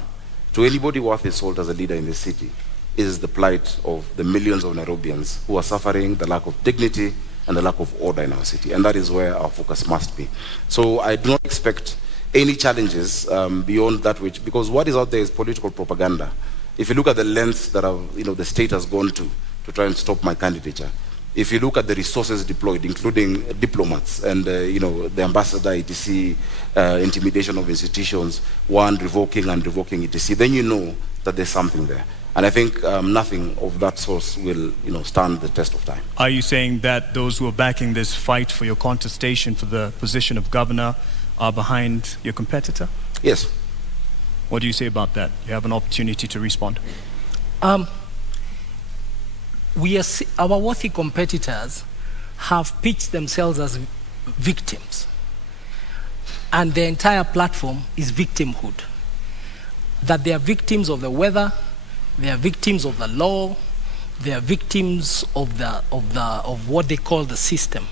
to anybody worth his salt as a leader in this city, is the plight of the millions of Nairobians who are suffering the lack of dignity, and the lack of order in our city. And that is where our focus must be. So I do not expect any challenges beyond that which, because what is out there is political propaganda. If you look at the lengths that the state has gone to try and stop my candidature, if you look at the resources deployed, including diplomats and the ambassador, etc., intimidation of institutions, revoking and revoking, etc., then you know that there's something there. And I think nothing of that source will stand the test of time. Are you saying that those who are backing this fight for your contestation for the position of governor are behind your competitor? Yes. What do you say about that? You have an opportunity to respond. Our worthy competitors have pitched themselves as victims, and their entire platform is victimhood. That they are victims of the weather, they are victims of the law, they are victims of what they call the system.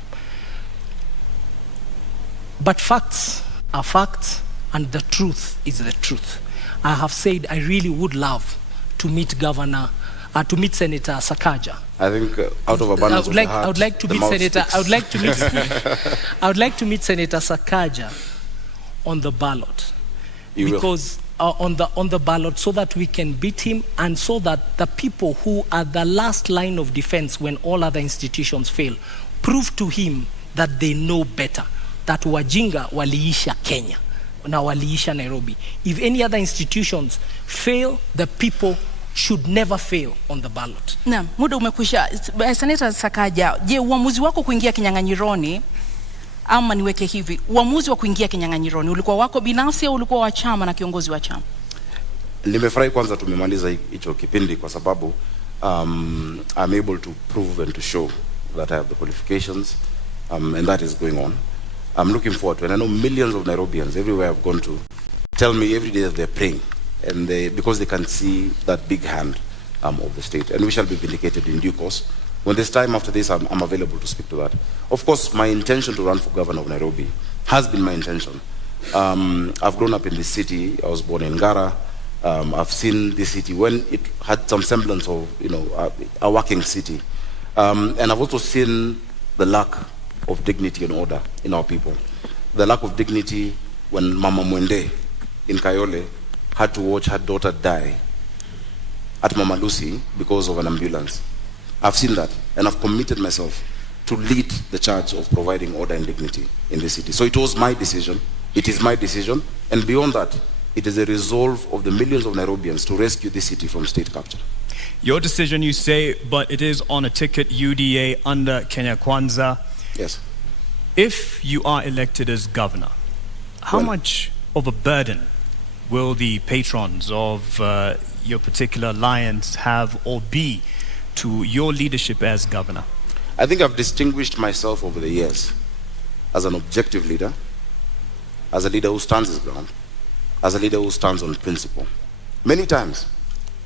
But facts are facts, and the truth is the truth. I have said I really would love to meet Senator Sakaja. I think out of abundance of the heart, I would like to meet Senator Sakaja on the ballot. On the ballot, so that we can beat him, and so that the people who are the last line of defense when all other institutions fail prove to him that they know better, that wajinga waliisha Kenya na waliisha Nairobi. If any other institutions fail, the people should never fail on the ballot. Naam, muda umekwisha. Senator Sakaja, je, uamuzi wako kuingia kinyang'anyironi, ama niweke hivi, uamuzi wa kuingia kinyang'anyironi ulikuwa wako binafsi au ulikuwa wa chama na kiongozi wa chama? Nimefurahi kwanza tumemaliza hicho kipindi kwa sababu I'm able to prove and to show that I have the qualifications, and that is going on. I'm looking forward to it. And I know millions of Nairobians everywhere I've gone to tell me every day that they're praying, and because they can see that big hand of the state, and we shall be vindicated in due course. When there's time after this, I'm available to speak to that. Of course, my intention to run for governor of Nairobi has been my intention. I've grown up in this city. I was born in Ngara. I've seen this city when it had some semblance of, a working city. And I've also seen the lack of dignity and order in our people. The lack of dignity when Mama Mwende in Kayole had to watch her daughter die at Mama Lucy because of an ambulance. I've seen that, and I've committed myself to lead the charge of providing order and dignity in the city. So it was my decision, it is my decision, and beyond that, it is a resolve of the millions of Nairobians to rescue this city from state capture. Your decision, you say, but it is on a ticket UDA under Kenya Kwanza. Yes. If you are elected as governor, how much of a burden will the patrons of your particular alliance have or be to your leadership as governor? I think I've distinguished myself over the years as an objective leader, as a leader who stands his ground, as a leader who stands on principle. Many times,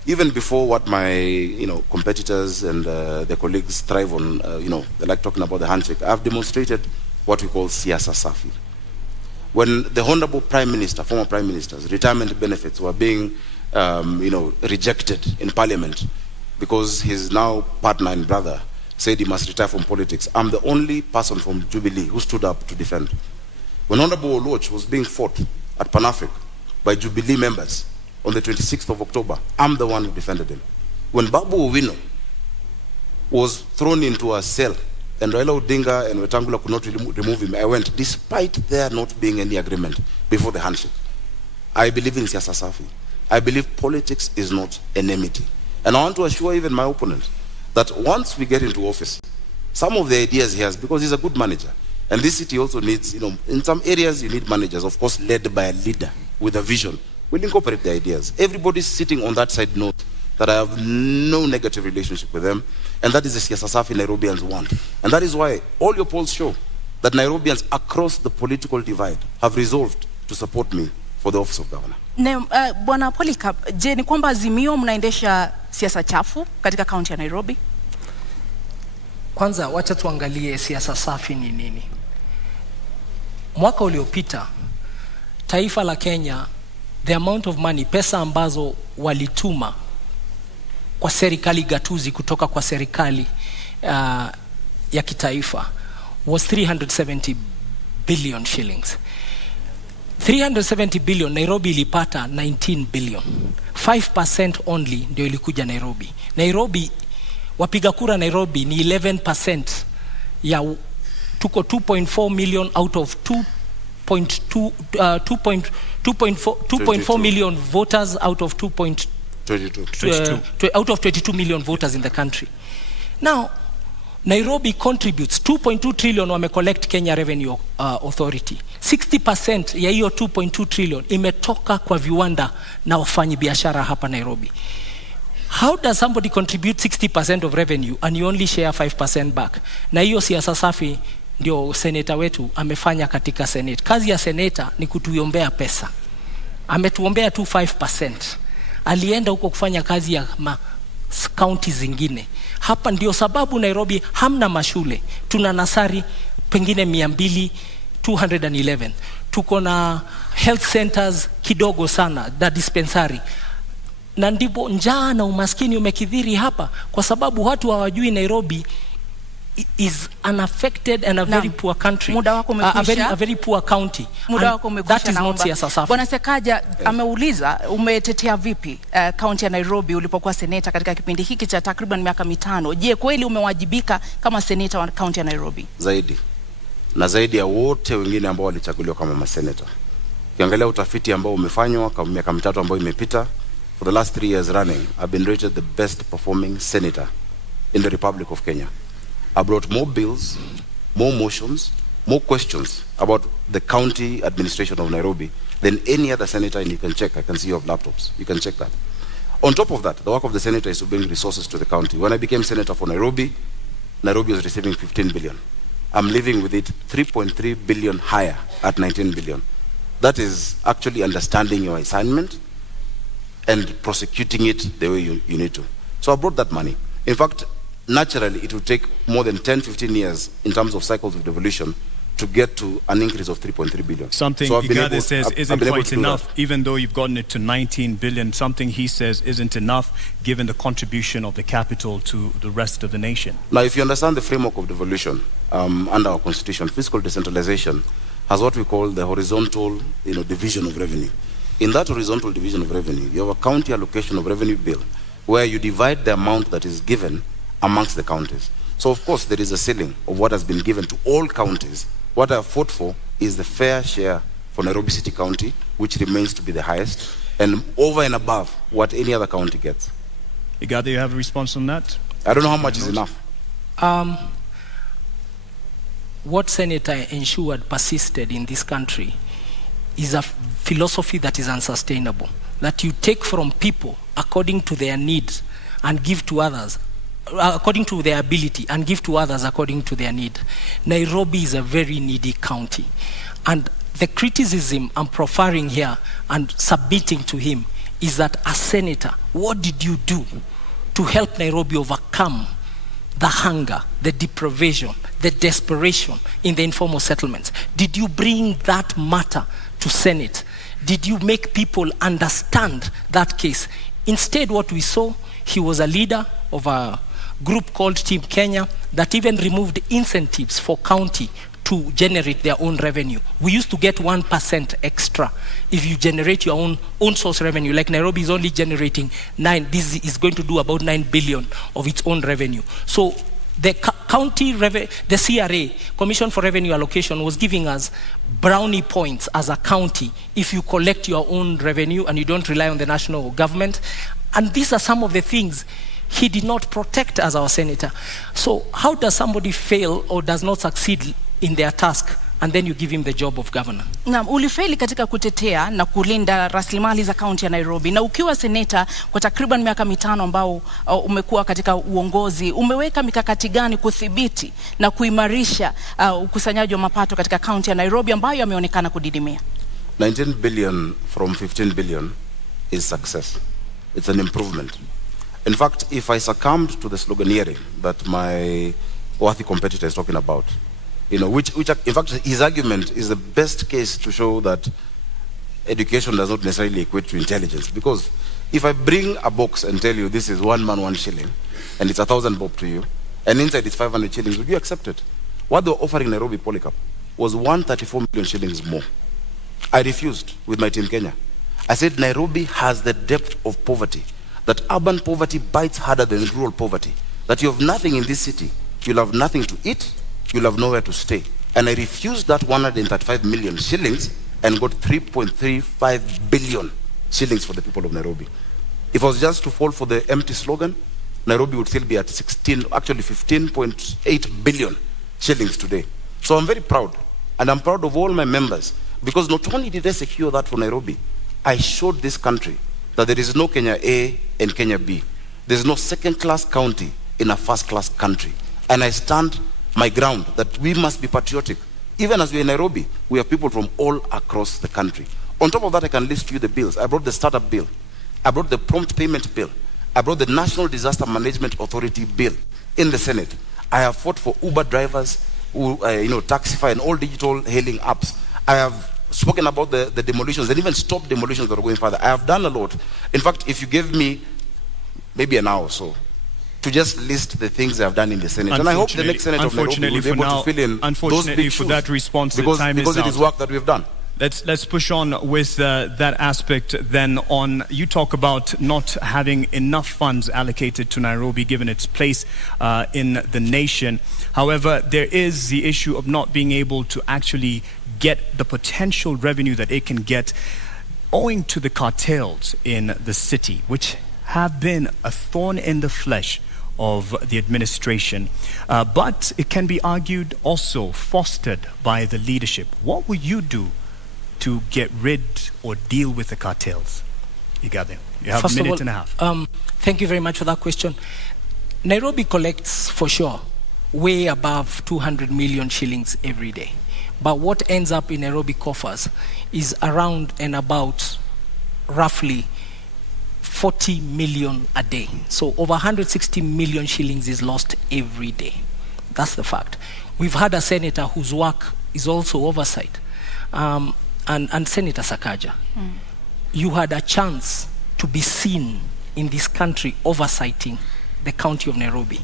even before what my competitors and their colleagues thrive on, they like talking about the handshake, I've demonstrated what we call siasa safi. When the Honorable Prime Minister, former Prime Minister's retirement benefits were being rejected in Parliament because his now partner and brother said he must retire from politics, I'm the only person from Jubilee who stood up to defend. When Honorable Oloch was being fought at Pan-Africa by Jubilee members on the 26th of October, I'm the one who defended him. When Babu Owino was thrown into a cell and Raila Odinga and Wetangula could not remove him, I went, despite there not being any agreement before the handshake. I believe in siasa safi. I believe politics is not enmity. And I want to assure even my opponent that once we get into office, some of the ideas he has, because he's a good manager, and this city also needs, in some areas you need managers, of course, led by a leader with a vision. We'll incorporate the ideas. Everybody sitting on that side knows that I have no negative relationship with them, and that is the siasa safi Nairobians want. And that is why all your polls show that Nairobians across the political divide have resolved to support me for the office of governor. Bwana Polycarp, je, ni kwamba Azimio mnaendesha siasa chafu katika kaunti ya Nairobi? Kwanza wacha tuangalie siasa safi ni nini. Mwaka uliopita taifa la Kenya, the amount of money, pesa ambazo walituma kwa serikali gatuzi kutoka kwa serikali ya kitaifa was 370 billion shillings. 370 billion, Nairobi ilipata 19 billion. 5% only ndio ilikuja Nairobi. Nairobi, wapiga kura Nairobi ni 11% ya tuko 2.4 million out of 2.4 million voters out of 22 million voters in the country. Now, Nairobi contributes 2.2 trillion wame collect Kenya Revenue Authority. 60% ya hiyo 2.2 trillion imetoka kwa viwanda na wafanyi biashara hapa Nairobi. How does somebody contribute 60% of revenue and you only share 5% back? Na hiyo siasa safi ndio seneta wetu amefanya katika Senate. Kazi ya seneta ni kutuombea pesa. Ametuombea tu 5%. Alienda huko kufanya kazi ya county zingine. Hapa ndio sababu Nairobi hamna mashule. Tuna nasari pengine 211. Tuko na health centers kidogo sana, da dispensary. Na ndipo njaa na umaskini umekithiri hapa kwa sababu watu hawajui Nairobi is unaffected and a very poor country. Muda wako umekwisha. A very poor county. Muda wako umekwisha. That is not siasa safi. Bwana Sakaja ameuliza umetetea vipi county ya Nairobi ulipokuwa seneta katika kipindi hiki cha takriban miaka 5. Je, kweli umewajibika kama seneta wa county ya Nairobi? Zaidi. Na zaidi ya wote wengine ambao walichaguliwa kama maseneta. Ukiangalia utafiti ambao umefanywa kwa miaka 3 ambayo imepita, for the last 3 years running, I've been rated the best performing senator in the Republic of Kenya. I brought more bills, more motions, more questions about the county administration of Nairobi than any other senator, and you can check. I can see you have laptops. You can check that. On top of that, the work of the senator is to bring resources to the county. When I became senator for Nairobi, Nairobi was receiving 15 billion. I'm living with it 3.3 billion higher at 19 billion. That is actually understanding your assignment and prosecuting it the way you need to. So I brought that money. In fact, naturally, it would take more than 10-15 years in terms of cycles of devolution to get to an increase of 3.3 billion. Something so Igade says isn't quite enough, even though you've gotten it to 19 billion. Something he says isn't enough, given the contribution of the capital to the rest of the nation. Now, if you understand the framework of devolution under our constitution, fiscal decentralization has what we call the horizontal division of revenue. In that horizontal division of revenue, you have a county allocation of revenue bill where you divide the amount that is given amongst the counties. So of course there is a ceiling of what has been given to all counties. What I have fought for is the fair share for Nairobi City County, which remains to be the highest, and over and above what any other county gets. Igade, you have a response on that? I don't know how much is enough. What Senator ensured persisted in this country is a philosophy that is unsustainable. That you take from people according to their needs and give to others according to their ability and give to others according to their need. Nairobi is a very needy county. And the criticism I'm profiling here and submitting to him is that as senator, what did you do to help Nairobi overcome the hunger, the deprivation, the desperation in the informal settlements? Did you bring that matter to Senate? Did you make people understand that case? Instead, what we saw, he was a leader of a group called Team Kenya that even removed incentives for county to generate their own revenue. We used to get 1% extra if you generate your own source revenue. Like Nairobi is only generating 9. This is going to do about 9 billion of its own revenue. So the county, the CRA, Commission for Revenue Allocation, was giving us brownie points as a county if you collect your own revenue and you don't rely on the national government. And these are some of the things he did not protect as our senator. So how does somebody fail or does not succeed in their task and then you give him the job of governor? Na ulifeli katika kutetea na kulinda rasilimali za kaunti ya Nairobi, na ukiwa seneta kwa takriban miaka 5 ambao umekuwa katika uongozi, umeweka mikakati gani kudhibiti na kuimarisha ukusanyaji wa mapato katika kaunti ya Nairobi ambayo yameonekana kudidimia? 19 billion from 15 billion is success. It's an improvement. In fact, if I succumbed to the sloganeering that my worthy competitor is talking about, which in fact his argument is the best case to show that education does not necessarily equate to intelligence. Because if I bring a box and tell you this is 1 man 1 shilling and it's 1,000 bob to you, and inside it's 500 shillings, would you accept it? What they were offering Nairobi Polycarp was 134 million shillings more. I refused with my team Kenya. I said Nairobi has the depth of poverty, that urban poverty bites harder than rural poverty, that you have nothing in this city, you'll have nothing to eat, you'll have nowhere to stay. And I refused that 135 million shillings and got 3.35 billion shillings for the people of Nairobi. If I was just to fall for the empty slogan, Nairobi would still be at 15.8 billion shillings today. So I'm very proud, and I'm proud of all my members, because not only did I secure that for Nairobi, I showed this country that there is no Kenya A and Kenya B. There's no second-class county in a first-class country. And I stand my ground that we must be patriotic. Even as we're in Nairobi, we have people from all across the country. On top of that, I can list you the bills. I brought the startup bill. I brought the prompt payment bill. I brought the National Disaster Management Authority bill in the Senate. I have fought for Uber drivers, Taxify and all digital hailing apps. I have spoken about the demolitions and even stopped demolitions that are going further. I have done a lot. In fact, if you gave me maybe an hour or so to just list the things I've done in the Senate, and I hope the next Senator of Nairobi will be able to fill in those big shoes, that response, because it is work that we've done. Let's push on with that aspect then on. You talk about not having enough funds allocated to Nairobi given its place in the nation. However, there is the issue of not being able to actually get the potential revenue that it can get owing to the cartels in the city, which have been a thorn in the flesh of the administration. But it can be argued also fostered by the leadership. What will you do to get rid or deal with the cartels? Igade, you have a minute and a half. Thank you very much for that question. Nairobi collects, for sure, way above 200 million shillings every day. But what ends up in Nairobi coffers is around and about roughly 40 million a day. So over 160 million shillings is lost every day. That's the fact. We've had a senator whose work is also oversight. And Senator Sakaja, you had a chance to be seen in this country oversighting the county of Nairobi.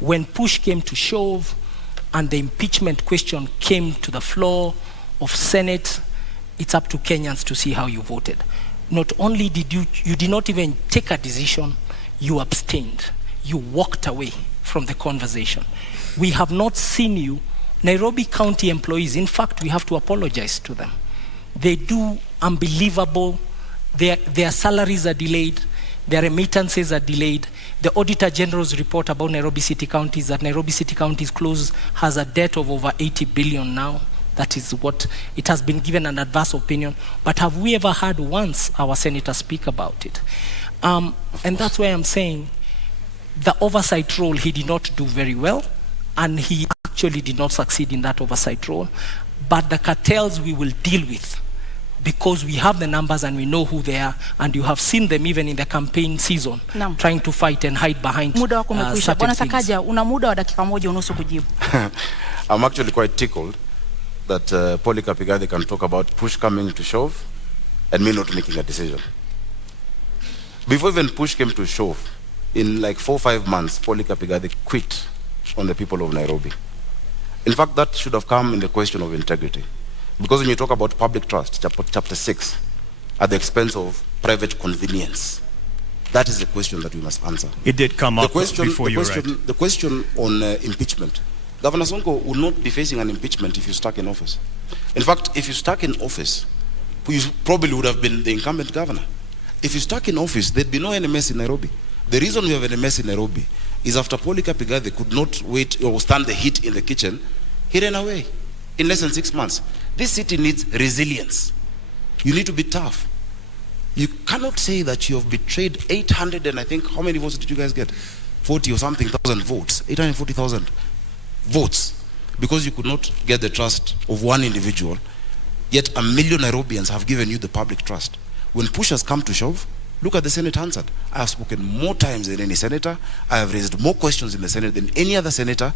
When push came to shove and the impeachment question came to the floor of Senate, it's up to Kenyans to see how you voted. Not only did you did not even take a decision, you abstained. You walked away from the conversation. We have not seen you. Nairobi County employees, in fact, we have to apologize to them. They do unbelievable. Their salaries are delayed. Their remittances are delayed. The Auditor General's report about Nairobi City County is that Nairobi City County's close has a debt of over 80 billion now. That is what it has been given an adverse opinion. But have we ever heard once our senator speak about it? And that's why I'm saying the oversight role he did not do very well, and he actually did not succeed in that oversight role. But the cartels we will deal with, because we have the numbers and we know who they are, and you have seen them even in the campaign season trying to fight and hide behind muda wako umekwisha. Bwana Sakaja, una muda wa dakika moja unusu kujibu. I'm actually quite tickled that Polycarp Igathe can talk about push coming to shove and me not making a decision. Before even push came to shove, in like 4 or 5 months, Polycarp Igathe quit on the people of Nairobi. In fact, that should have come in the question of integrity. Because when you talk about public trust, chapter 6, at the expense of private convenience, that is the question that we must answer. It did come up before you, right? The question on impeachment. Governor Sonko would not be facing an impeachment if you stuck in office. In fact, if you stuck in office, you probably would have been the incumbent governor. If you stuck in office, there'd be no NMS in Nairobi. The reason we have an NMS in Nairobi is after Polycarp Igathe could not wait or stand the heat in the kitchen, he ran away in less than 6 months. This city needs resilience. You need to be tough. You cannot say that you have betrayed 800 and I think, how many votes did you guys get? 40 or something thousand votes, 840,000 votes, because you could not get the trust of one individual, yet 1 million Nairobians have given you the public trust. When push has come to shove, look at the Senate answered. I have spoken more times than any senator. I have raised more questions in the Senate than any other senator.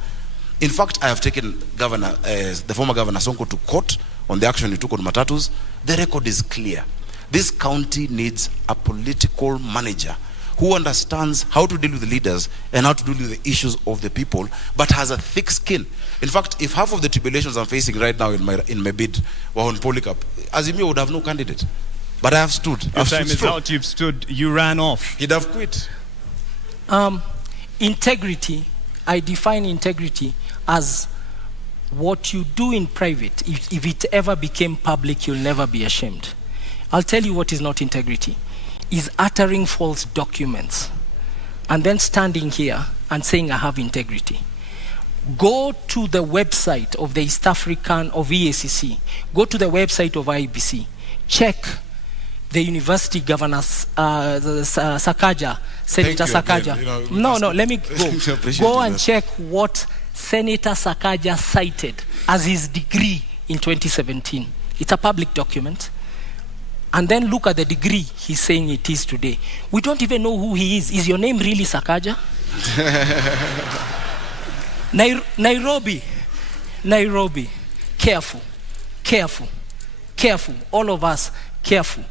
In fact, I have taken the former Governor Sonko to court on the action he took on matatus. The record is clear. This county needs a political manager who understands how to deal with the leaders and how to deal with the issues of the people, but has a thick skin. In fact, if half of the tribulations I'm facing right now in my bid were on Polycarp, Azimio would have no candidate. But I have stood. Your time is out. You've stood. You ran off. He'd have quit. Integrity, I define integrity as what you do in private. If it ever became public, you'll never be ashamed. I'll tell you what is not integrity. Is uttering false documents and then standing here and saying I have integrity. Go to the website of the East African, of EACC. Go to the website of IBC. Check the university governors, Sakaja, Senator Sakaja. No, let me go. Go and check what Senator Sakaja cited as his degree in 2017. It's a public document. And then look at the degree he's saying it is today. We don't even know who he is. Is your name really Sakaja? Nairobi. Careful. All of us, careful.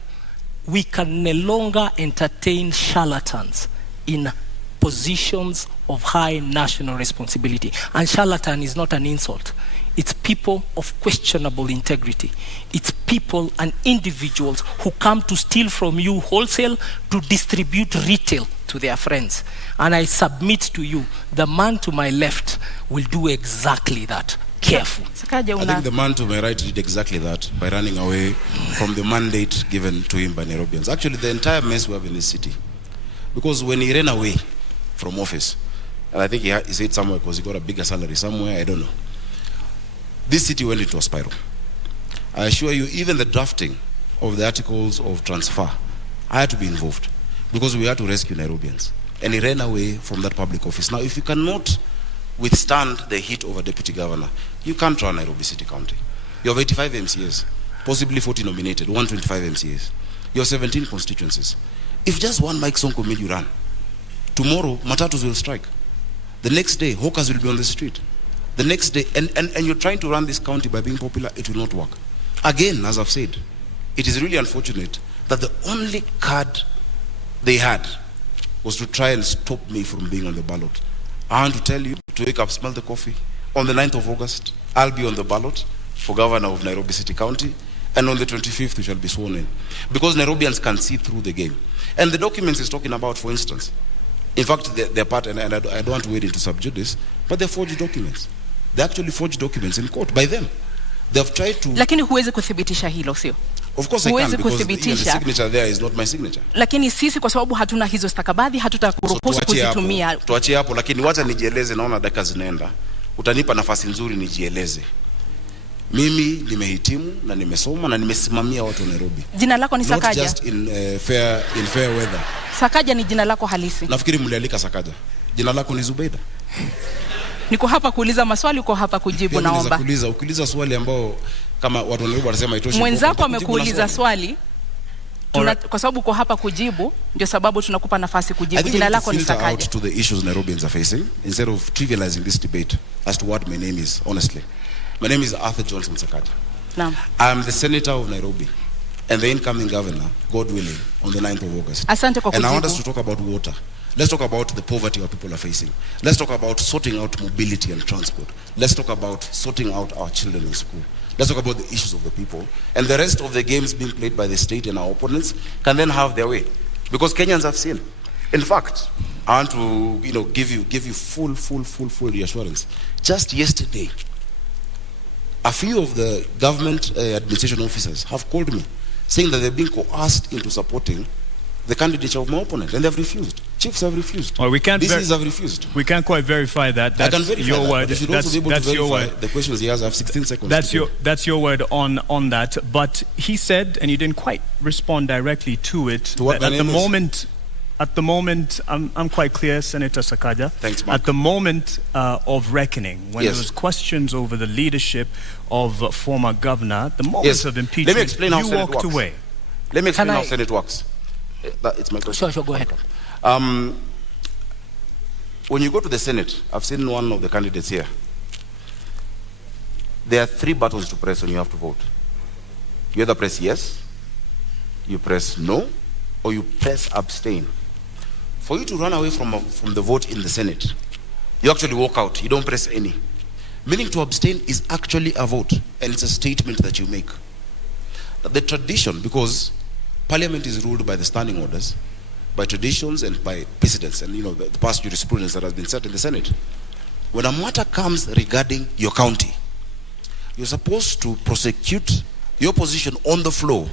We can no longer entertain charlatans in positions of high national responsibility. And charlatan is not an insult. It's people of questionable integrity. It's people and individuals who come to steal from you wholesale to distribute retail to their friends. And I submit to you, the man to my left will do exactly that. Careful. I think the man to my right did exactly that by running away from the mandate given to him by Nairobians. Actually, the entire mess we have in this city. Because when he ran away from office, and I think he said somewhere because he got a bigger salary somewhere, I don't know. This city went into a spiral. I assure you, even the drafting of the articles of transfer, I had to be involved because we had to rescue Nairobians. And he ran away from that public office. Now, if you cannot withstand the heat of a deputy governor, you can't run Nairobi City County. You have 85 MCAs, possibly 40 nominated, 125 MCAs. You have 17 constituencies. If just one Mike Sonko made you run, tomorrow matatus will strike. The next day, hawkers will be on the street. The next day, and you're trying to run this county by being popular, it will not work. Again, as I've said, it is really unfortunate that the only card they had was to try and stop me from being on the ballot. I want to tell you, to wake up, smell the coffee. On the 9th of August, I'll be on the ballot for governor of Nairobi City County, and on the 25th, we shall be sworn in. Because Nairobians can see through the game. And the documents he's talking about, for instance, in fact, they're part, and I don't want to wade into subject this, but they're forged documents. They actually forged documents in court by them. They've tried to... Lakini huwezi kuthibitisha hilo, sio? Of course I can, because the signature there is not my signature. Lakini sisi kwa sababu hatuna hizo stakabadhi, hatutakuruhusu kuzitumia. Tuachie hapo, lakini wacha nijieleze, naona dakika zinaenda. Utanipa nafasi nzuri nijieleze. Mimi nimehitimu na nimesoma na nimesimamia watu wa Nairobi. Jina lako ni Sakaja? Not just in fair weather. Sakaja ni jina lako halisi? Nafikiri mlialika Sakaja. Jina lako ni Zubeida. Niko hapa kuuliza maswali, uko hapa kujibu, naomba. Ukiuliza swali ambao kama watu Nairobi wanasema itoshi. Mwenzako amekuuliza swali. Kwa sababu uko hapa kujibu, ndio sababu tunakupa nafasi kujibu. Jina lako ni Sakaja. Out to the issues Nairobians are facing instead of trivializing this debate as to what my name is, honestly. My name is Arthur Johnson Sakaja. Naam. I'm the senator of Nairobi and the incoming governor, God willing, on the 9th of August. Asante kwa kujibu. And I want us to talk about water. Let's talk about the poverty our people are facing. Let's talk about sorting out mobility and transport. Let's talk about sorting out our children in school. Let's talk about the issues of the people. And the rest of the games being played by the state and our opponents can then have their way. Because Kenyans have seen. In fact, I want to give you full reassurance. Just yesterday, a few of the government administration officers have called me saying that they've been coerced into supporting the candidature of my opponent, and they've refused. Chiefs have refused. Well, we can't have refused. We can't quite verify that. That's I can verify your that, word. but you should also be able to verify the questions he has. I have 16 seconds. That's your word on that. But he said, and you didn't quite respond directly to it. To what At the moment, I'm quite clear, Senator Sakaja. Thanks, Mark. At the moment of reckoning, when Yes. there was questions over the leadership of former governor, the moment of impeachment, Let me explain how you Senate walked works. away. Let me explain how Senate works. It's my question. Sure, go ahead. When you go to the Senate, I've seen one of the candidates here. There are 3 buttons to press when you have to vote. You either press yes, you press no, or you press abstain. For you to run away from the vote in the Senate, you actually walk out. You don't press any. Meaning to abstain is actually a vote, and it's a statement that you make. The tradition, because Parliament is ruled by the standing orders, by traditions and by precedents, and the past jurisprudence that has been set in the Senate. When a matter comes regarding your county, you're supposed to prosecute your position on the floor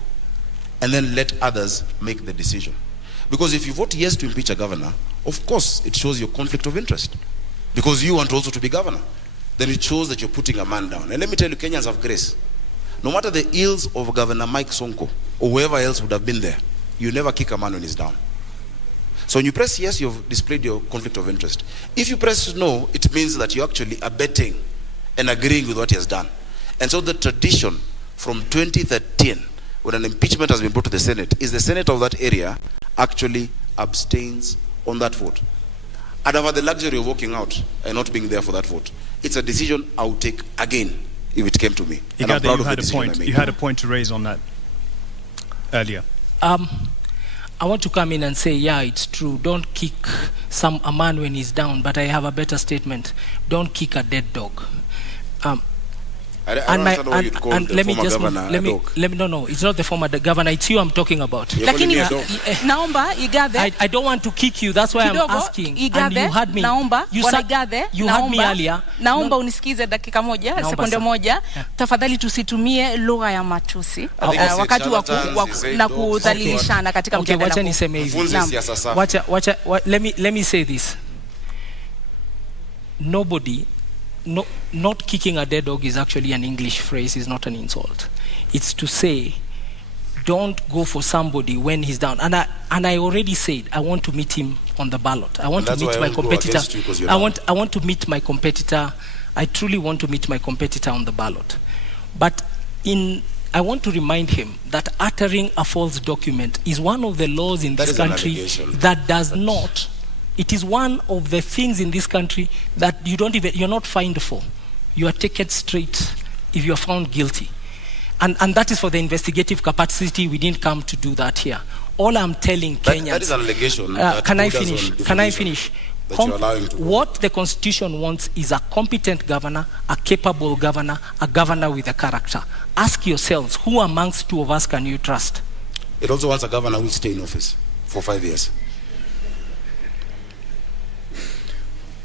and then let others make the decision. Because if you vote yes to impeach a governor, of course it shows your conflict of interest. Because you want also to be governor. Then it shows that you're putting a man down. And let me tell you, Kenyans have grace. No matter the ills of Governor Mike Sonko or whoever else would have been there, you never kick a man when he's down. So when you press yes, you've displayed your conflict of interest. If you press no, it means that you're actually abetting and agreeing with what he has done. And so the tradition from 2013, when an impeachment has been brought to the Senate, is the Senate of that area actually abstains on that vote. I'd have had the luxury of walking out and not being there for that vote. It's a decision I would take again if it came to me. And I'm proud of the decision I made. You had a point to raise on that earlier. I want to come in and say, yeah, it's true. Don't kick a man when he's down, but I have a better statement. Don't kick a dead dog. Let me just no, it's not the former governor, it's you I'm talking about. Lakini naomba Igathe, I don't want to kick you, that's why I'm asking. Igathe, and you had me. Naomba Igathe, you had me earlier. Naomba unisikize dakika moja, sekunde moja. Tafadhali tusitumie lugha ya matusi wakati na kudhalilishana katika mjadala. Wacha niseme hivi. Let me say this. Not kicking a dead dog is actually an English phrase, it's not an insult. It's to say, don't go for somebody when he's down. And I already said, I want to meet him on the ballot. I want to meet my competitor. I want to meet my competitor. I truly want to meet my competitor on the ballot. But I want to remind him that uttering a false document is one of the laws in this country that does not. It is one of the things in this country that you're not fined for. You are taken straight if you are found guilty. And that is for the investigative capacity. We didn't come to do that here. All I'm telling Kenyans... That is an allegation. Can I finish? What the Constitution wants is a competent governor, a capable governor, a governor with a character. Ask yourselves, who amongst two of us can you trust? It also wants a governor who will stay in office for 5 years.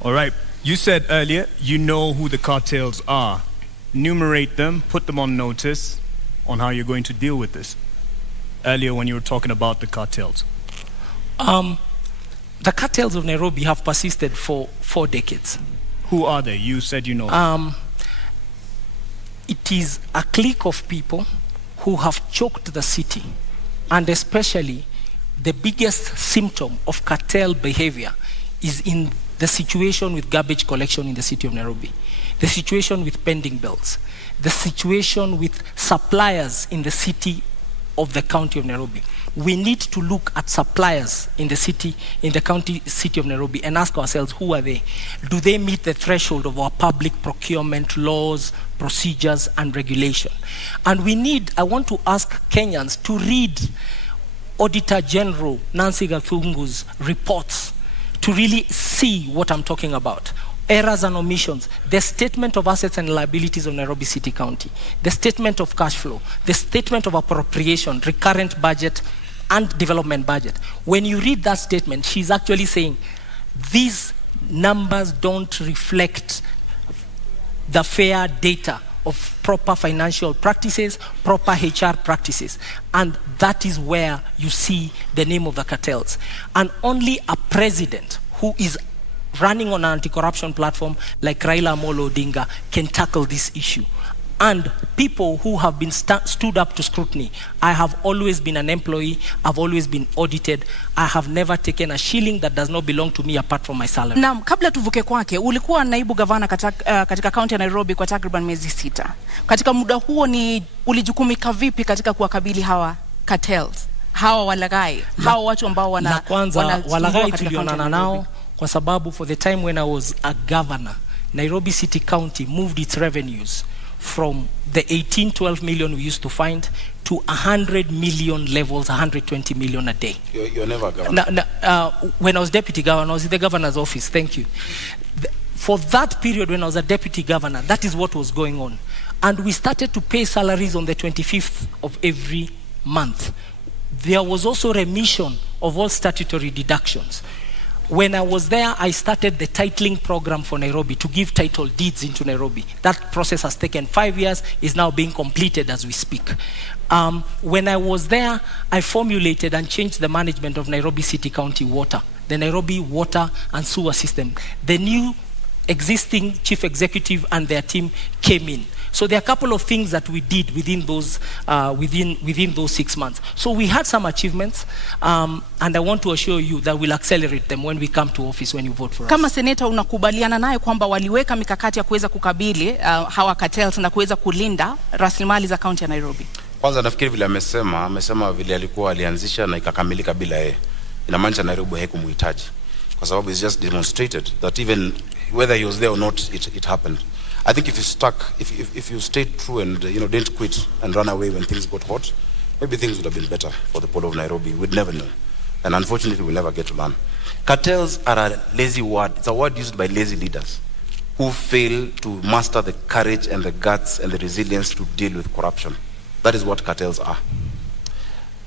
All right. You said earlier you know who the cartels are. Enumerate them, put them on notice on how you're going to deal with this. Earlier when you were talking about the cartels. The cartels of Nairobi have persisted for 4 decades. Who are they? You said you know. It is a clique of people who have choked the city, and especially the biggest symptom of cartel behavior is in the situation with garbage collection in the city of Nairobi, the situation with pending bills, the situation with suppliers in the city of the county of Nairobi. We need to look at suppliers in the city, in the county city of Nairobi, and ask ourselves, who are they? Do they meet the threshold of our public procurement laws, procedures, and regulation? And I want to ask Kenyans to read Auditor General Nancy Gathungu's reports to really see what I'm talking about. Errors and omissions, the statement of assets and liabilities of Nairobi City County, the statement of cash flow, the statement of appropriation, recurrent budget, and development budget. When you read that statement, she's actually saying these numbers don't reflect the fair data of proper financial practices, proper HR practices. And that is where you see the name of the cartels. And only a president who is running on an anti-corruption platform like Raila Amolo Odinga can tackle this issue. And people who have been stood up to scrutiny. I have always been an employee. I've always been audited. I have never taken a shilling that does not belong to me apart from my salary. Naam, kabla tuvuke kwake, ulikuwa naibu gavana katika kaunti ya Nairobi kwa takriban miezi 6. Katika muda huo ulijukumika vipi katika kuwakabili hawa cartels, hawa walaghai, hawa watu ambao wana kwanza walaghai tulionana nao kwa sababu for the time when I was a governor, Nairobi City County moved its revenues from the 12 million we used to find to 100 million levels, 120 million a day. You're never a governor. When I was deputy governor, I was in the governor's office. Thank you. For that period when I was a deputy governor, that is what was going on. And we started to pay salaries on the 25th of every month. There was also remission of all statutory deductions. When I was there, I started the titling program for Nairobi to give title deeds into Nairobi. That process has taken 5 years, is now being completed as we speak. When I was there, I formulated and changed the management of Nairobi City County Water, the Nairobi Water and Sewer System. The new existing chief executive and their team came in. So there are a couple of things that we did within those 6 months. So we had some achievements, and I want to assure you that we'll accelerate them when we come to office when you vote for us. Kama seneta unakubaliana naye kwamba waliweka mikakati ya kuweza kukabili hawa cartels na kuweza kulinda rasilimali za kaunti ya Nairobi? Kwanza nafikiri vile amesema vile alikuwa alianzisha na ikakamilika bila yeye. Inamaanisha Nairobi haikumuhitaji. Kwa sababu it's just demonstrated that even whether he was there or not, it happened. I think if you stayed true and didn't quit and run away when things got hot, maybe things would have been better for the people of Nairobi. We'd never know. And unfortunately, we'll never get to learn. Cartels are a lazy word. It's a word used by lazy leaders who fail to master the courage and the guts and the resilience to deal with corruption. That is what cartels are.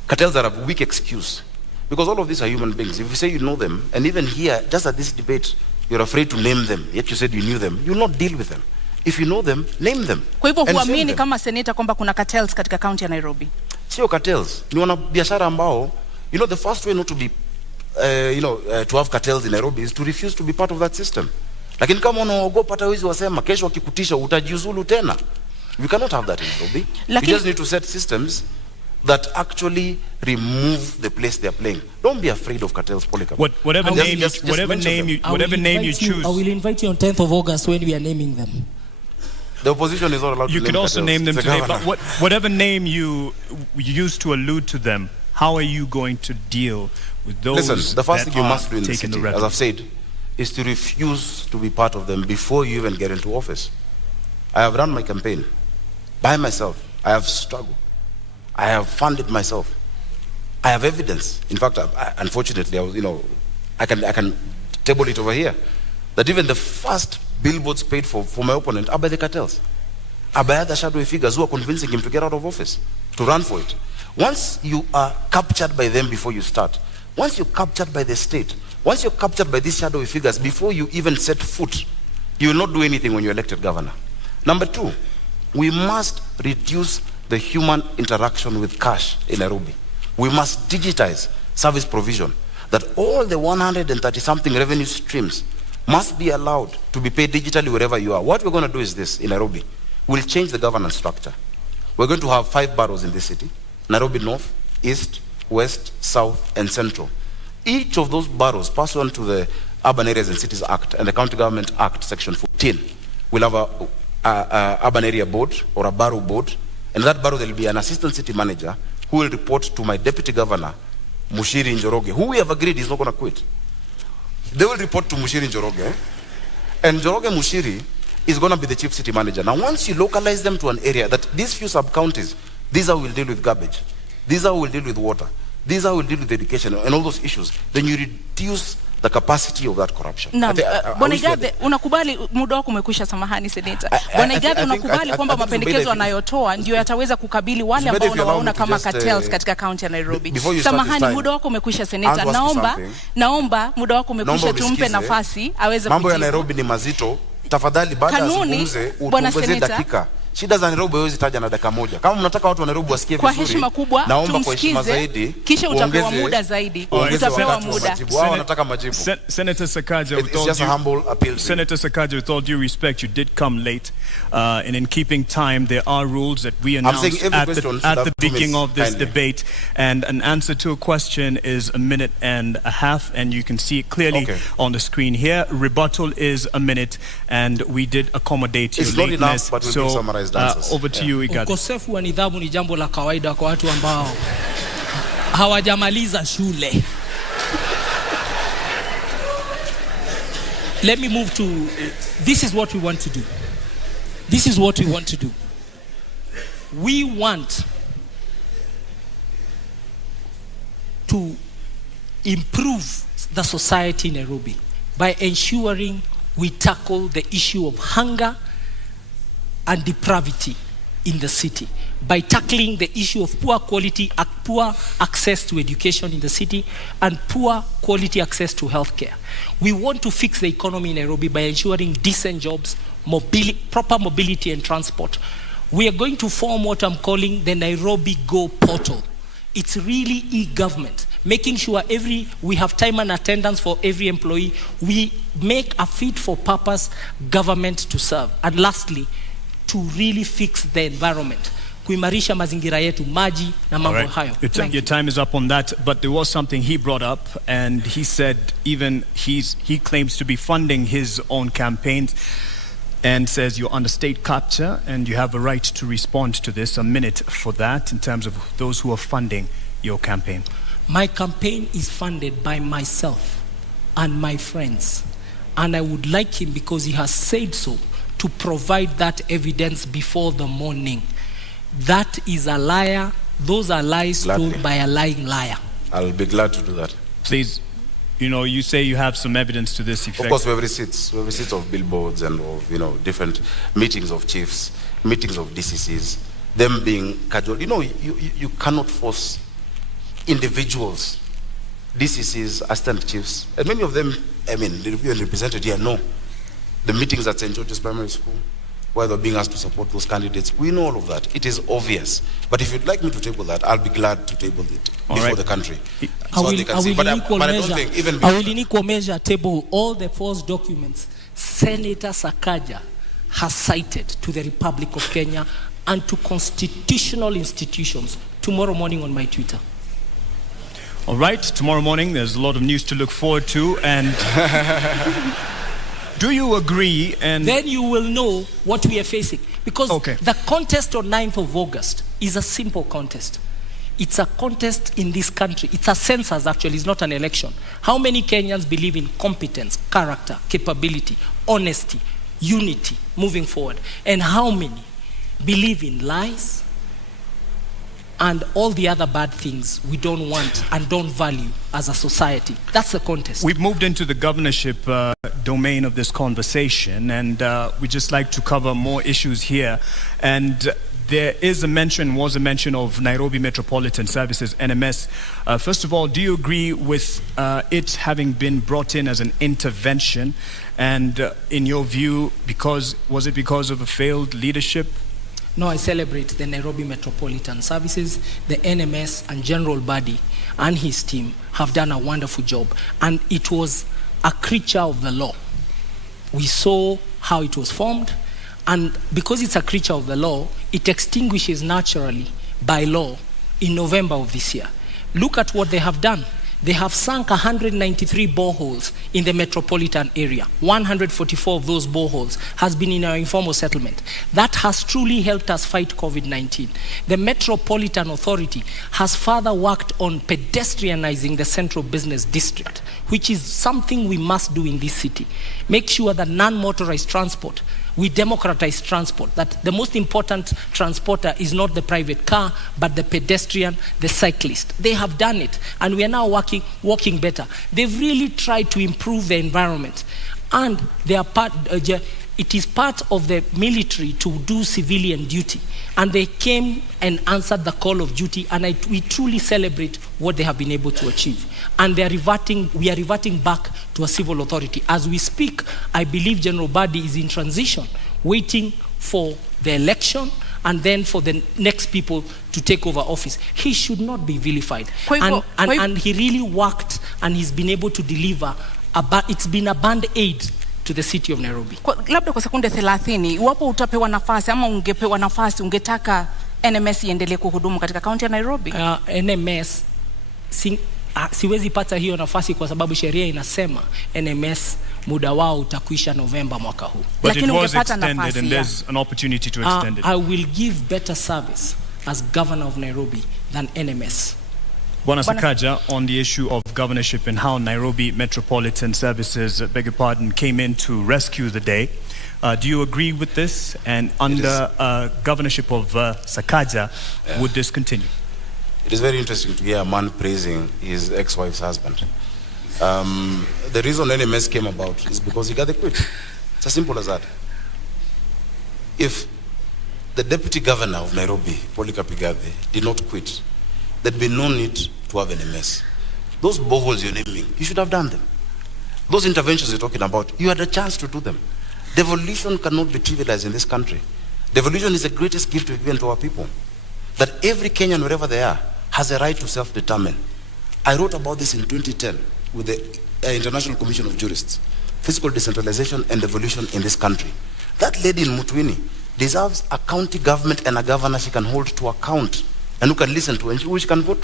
Cartels are a weak excuse. Because all of these are human beings. If you say you know them, and even here, just at this debate, you're afraid to name them, yet you said you knew them, you'll not deal with them. If you know them, name them. Kwa hivyo huamini kama seneta kwamba kuna cartels katika kaunti ya Nairobi? Sio cartels. Ni wana biashara ambao, the first way not to be, to have cartels in Nairobi is to refuse to be part of that system. Lakini kama unaogopa hata wizi wasema, kesho wakikutisha utajiuzulu tena. You cannot have that in Nairobi. You just need to set systems that actually remove the place they are playing. Don't be afraid of cartels, Polycarp. Whatever name you choose. I will invite you on 10th of August when we are naming them. The opposition is not allowed to name You can also cartels. name them today, but whatever name you use to allude to them, how are you going to deal with those? Listen, the first thing you must do in the city, the as I've said, is to refuse to be part of them before you even get into office. I have run my campaign by myself. I have struggled. I have funded myself. I have evidence. In fact, unfortunately, I can table it over here, that even the first billboards paid for my opponent are by the cartels, are by other shadowy figures who are convincing him to get out of office, to run for it. Once you are captured by them before you start, once you're captured by the state, once you're captured by these shadowy figures before you even set foot, you will not do anything when you're elected governor. Number two, we must reduce the human interaction with cash in Nairobi. We must digitize service provision, that all the 130-something revenue streams must be allowed to be paid digitally wherever you are. What we're going to do is this in Nairobi. We'll change the governance structure. We're going to have 5 boroughs in this city: Nairobi North, East, West, South, and Central. Each of those boroughs, pursuant to the Urban Areas and Cities Act and the County Government Act, Section 14, will have a urban area board or a borough board. And in that borough, there will be an assistant city manager who will report to my deputy governor, Mushiri Njoroge, who we have agreed is not going to quit. They will report to Mushiri Njoroge, and Njoroge Mushiri is going to be the chief city manager. Now, once you localize them to an area, that these few sub-counties, these are who will deal with garbage, these are who will deal with water, these are who will deal with education and all those issues, then you reduce the capacity of that corruption. Bwana Igathe, unakubali muda wako umekwisha, samahani seneta. Bwana Igathe, unakubali kwamba mapendekezo anayotoa ndio yataweza kukabili wale ambao unawaona kama cartels katika kaunti ya Nairobi? Samahani, muda wako umekwisha seneta. Naomba muda wako umekwisha, tumpe nafasi aweze kujibu. Mambo ya Nairobi ni mazito. Tafadhali baada ya zungumze utuongeze dakika. Shida za Nairobi hawezi taja na dakika moja. Kama mnataka watu wa Nairobi wasikie vizuri, kwa heshima kubwa, naomba kwa heshima zaidi, kisha utapewa muda zaidi. Utapewa muda. Wao wanataka majibu. Senator Sakaja, with all due respect, you did come late, and in keeping time, there are rules that we announced at the beginning of this debate, and an answer to a question is 1.5 minutes, and you can see it clearly on the screen here. Rebuttal is 1 minute, and we did accommodate your lateness. It's not enough, but we'll summarize. Over to you, Igathe. Ukosefu wa nidhamu ni jambo la kawaida kwa watu ambao hawajamaliza shule. Let me move to, this is what we want to do. This is what we want to do. We want improve the society in Nairobi by ensuring we tackle the issue of hunger and depravity in the city, by tackling the issue of poor access to education in the city and poor quality access to healthcare. We want to fix the economy in Nairobi by ensuring decent jobs, proper mobility and transport. We are going to form what I'm calling the Nairobi Go portal. It's really e-government, making sure we have time and attendance for every employee. We make a fit for purpose government to serve. And lastly, to really fix the environment. Kuimarisha mazingira yetu, maji na mambo hayo. Your time is up on that, but there was something he brought up, and he said even he claims to be funding his own campaigns, and says you're under state capture and you have a right to respond to this. A minute for that in terms of those who are funding your campaign. My campaign is funded by myself and my friends, and I would like him, because he has said so, to provide that evidence before the morning. That is a liar. Those are lies told by a lying liar. I'll be glad to do that. Please, you say you have some evidence to this effect. Of course, we have receipts of billboards and of, different meetings of chiefs, meetings of DCCs, them being casual. You cannot force individuals, DCCs, assistant chiefs, and many of them, even represented here, know the meetings at St. George's Primary School, where they're being asked to support those candidates. We know all of that. It is obvious. But if you'd like me to table that, I'll be glad to table it before the country. So they can see. But I don't think even I will in equal measure table all the false documents Senator Sakaja has cited to the Republic of Kenya and to constitutional institutions tomorrow morning on my Twitter. All right, tomorrow morning there's a lot of news to look forward to, and do you agree? And then you will know what we are facing. Because the contest on 9th of August is a simple contest. It's a contest in this country. It's a census, actually. It's not an election. How many Kenyans believe in competence, character, capability, honesty, unity, moving forward? And how many believe in lies and all the other bad things we don't want and don't value as a society? That's the contest. We've moved into the governorship domain of this conversation, and we just like to cover more issues here. And there was a mention of Nairobi Metropolitan Services, NMS. First of all, do you agree with it having been brought in as an intervention? And in your view, was it because of a failed leadership? No, I celebrate the Nairobi Metropolitan Services. The NMS and General Badi and his team have done a wonderful job. And it was a creature of the law. We saw how it was formed. And because it's a creature of the law, it extinguishes naturally by law in November of this year. Look at what they have done. They have sunk 193 boreholes in the metropolitan area. 144 of those boreholes has been in our informal settlement. That has truly helped us fight COVID-19. The Metropolitan Authority has further worked on pedestrianizing the central business district, which is something we must do in this city. Make sure that non-motorized transport, we democratize transport, that the most important transporter is not the private car, but the pedestrian, the cyclist. They have done it, and we are now walking better. They've really tried to improve the environment, and they are it is part of the military to do civilian duty, and they came and answered the call of duty, and we truly celebrate what they have been able to achieve. And we are reverting back to a civil authority. As we speak, I believe General Badi is in transition, waiting for the election and then for the next people to take over office. He should not be vilified. And he really worked, and he's been able to deliver. It's been a band-aid to the city of Nairobi. Labda kwa sekunde 30, iwapo utapewa nafasi ama ungepewa nafasi, ungetaka NMS iendelee kuhudumu katika kaunti ya Nairobi? NMS siwezi pata hiyo nafasi kwa sababu sheria inasema NMS muda wao utakwisha Novemba mwaka huu. But it was extended, and there's an opportunity to extend it. I will give better service as governor of Nairobi than NMS. Bwana Sakaja, on the issue of governorship and how Nairobi Metropolitan Services, beg your pardon, came in to rescue the day. Do you agree with this? And under governorship of Sakaja, would this continue? It is very interesting to hear a man praising his ex-wife's husband. The reason any mess came about is because he got the quit. It's as simple as that. If the deputy governor of Nairobi, Polycarp Igathe, did not quit, there'd be no need to have any mess. Those boreholes you're naming, you should have done them. Those interventions you're talking about, you had a chance to do them. Devolution cannot be trivialized in this country. Devolution is the greatest gift we've given to our people. That every Kenyan, wherever they are, has a right to self-determine. I wrote about this in 2010 with the International Commission of Jurists. Fiscal decentralization and devolution in this country. That lady in Mutwini deserves a county government and a governor she can hold to account and who can listen to and who she can vote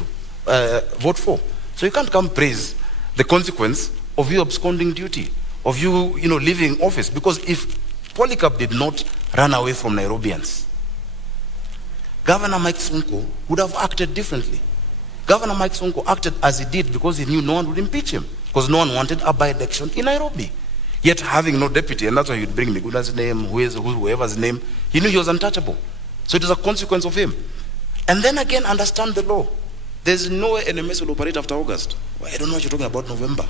for. So you can't come praise the consequence of you absconding duty, of you, leaving office. Because if Polycarp did not run away from Nairobians, Governor Mike Sonko would have acted differently. Governor Mike Sonko acted as he did because he knew no one would impeach him, because no one wanted a by-election in Nairobi. Yet having no deputy, and that's why he'd bring Miguda's name, whoever's name, he knew he was untouchable. So it is a consequence of him. And then again, understand the law. There's no way NMS will operate after August. Well, I don't know what you're talking about November.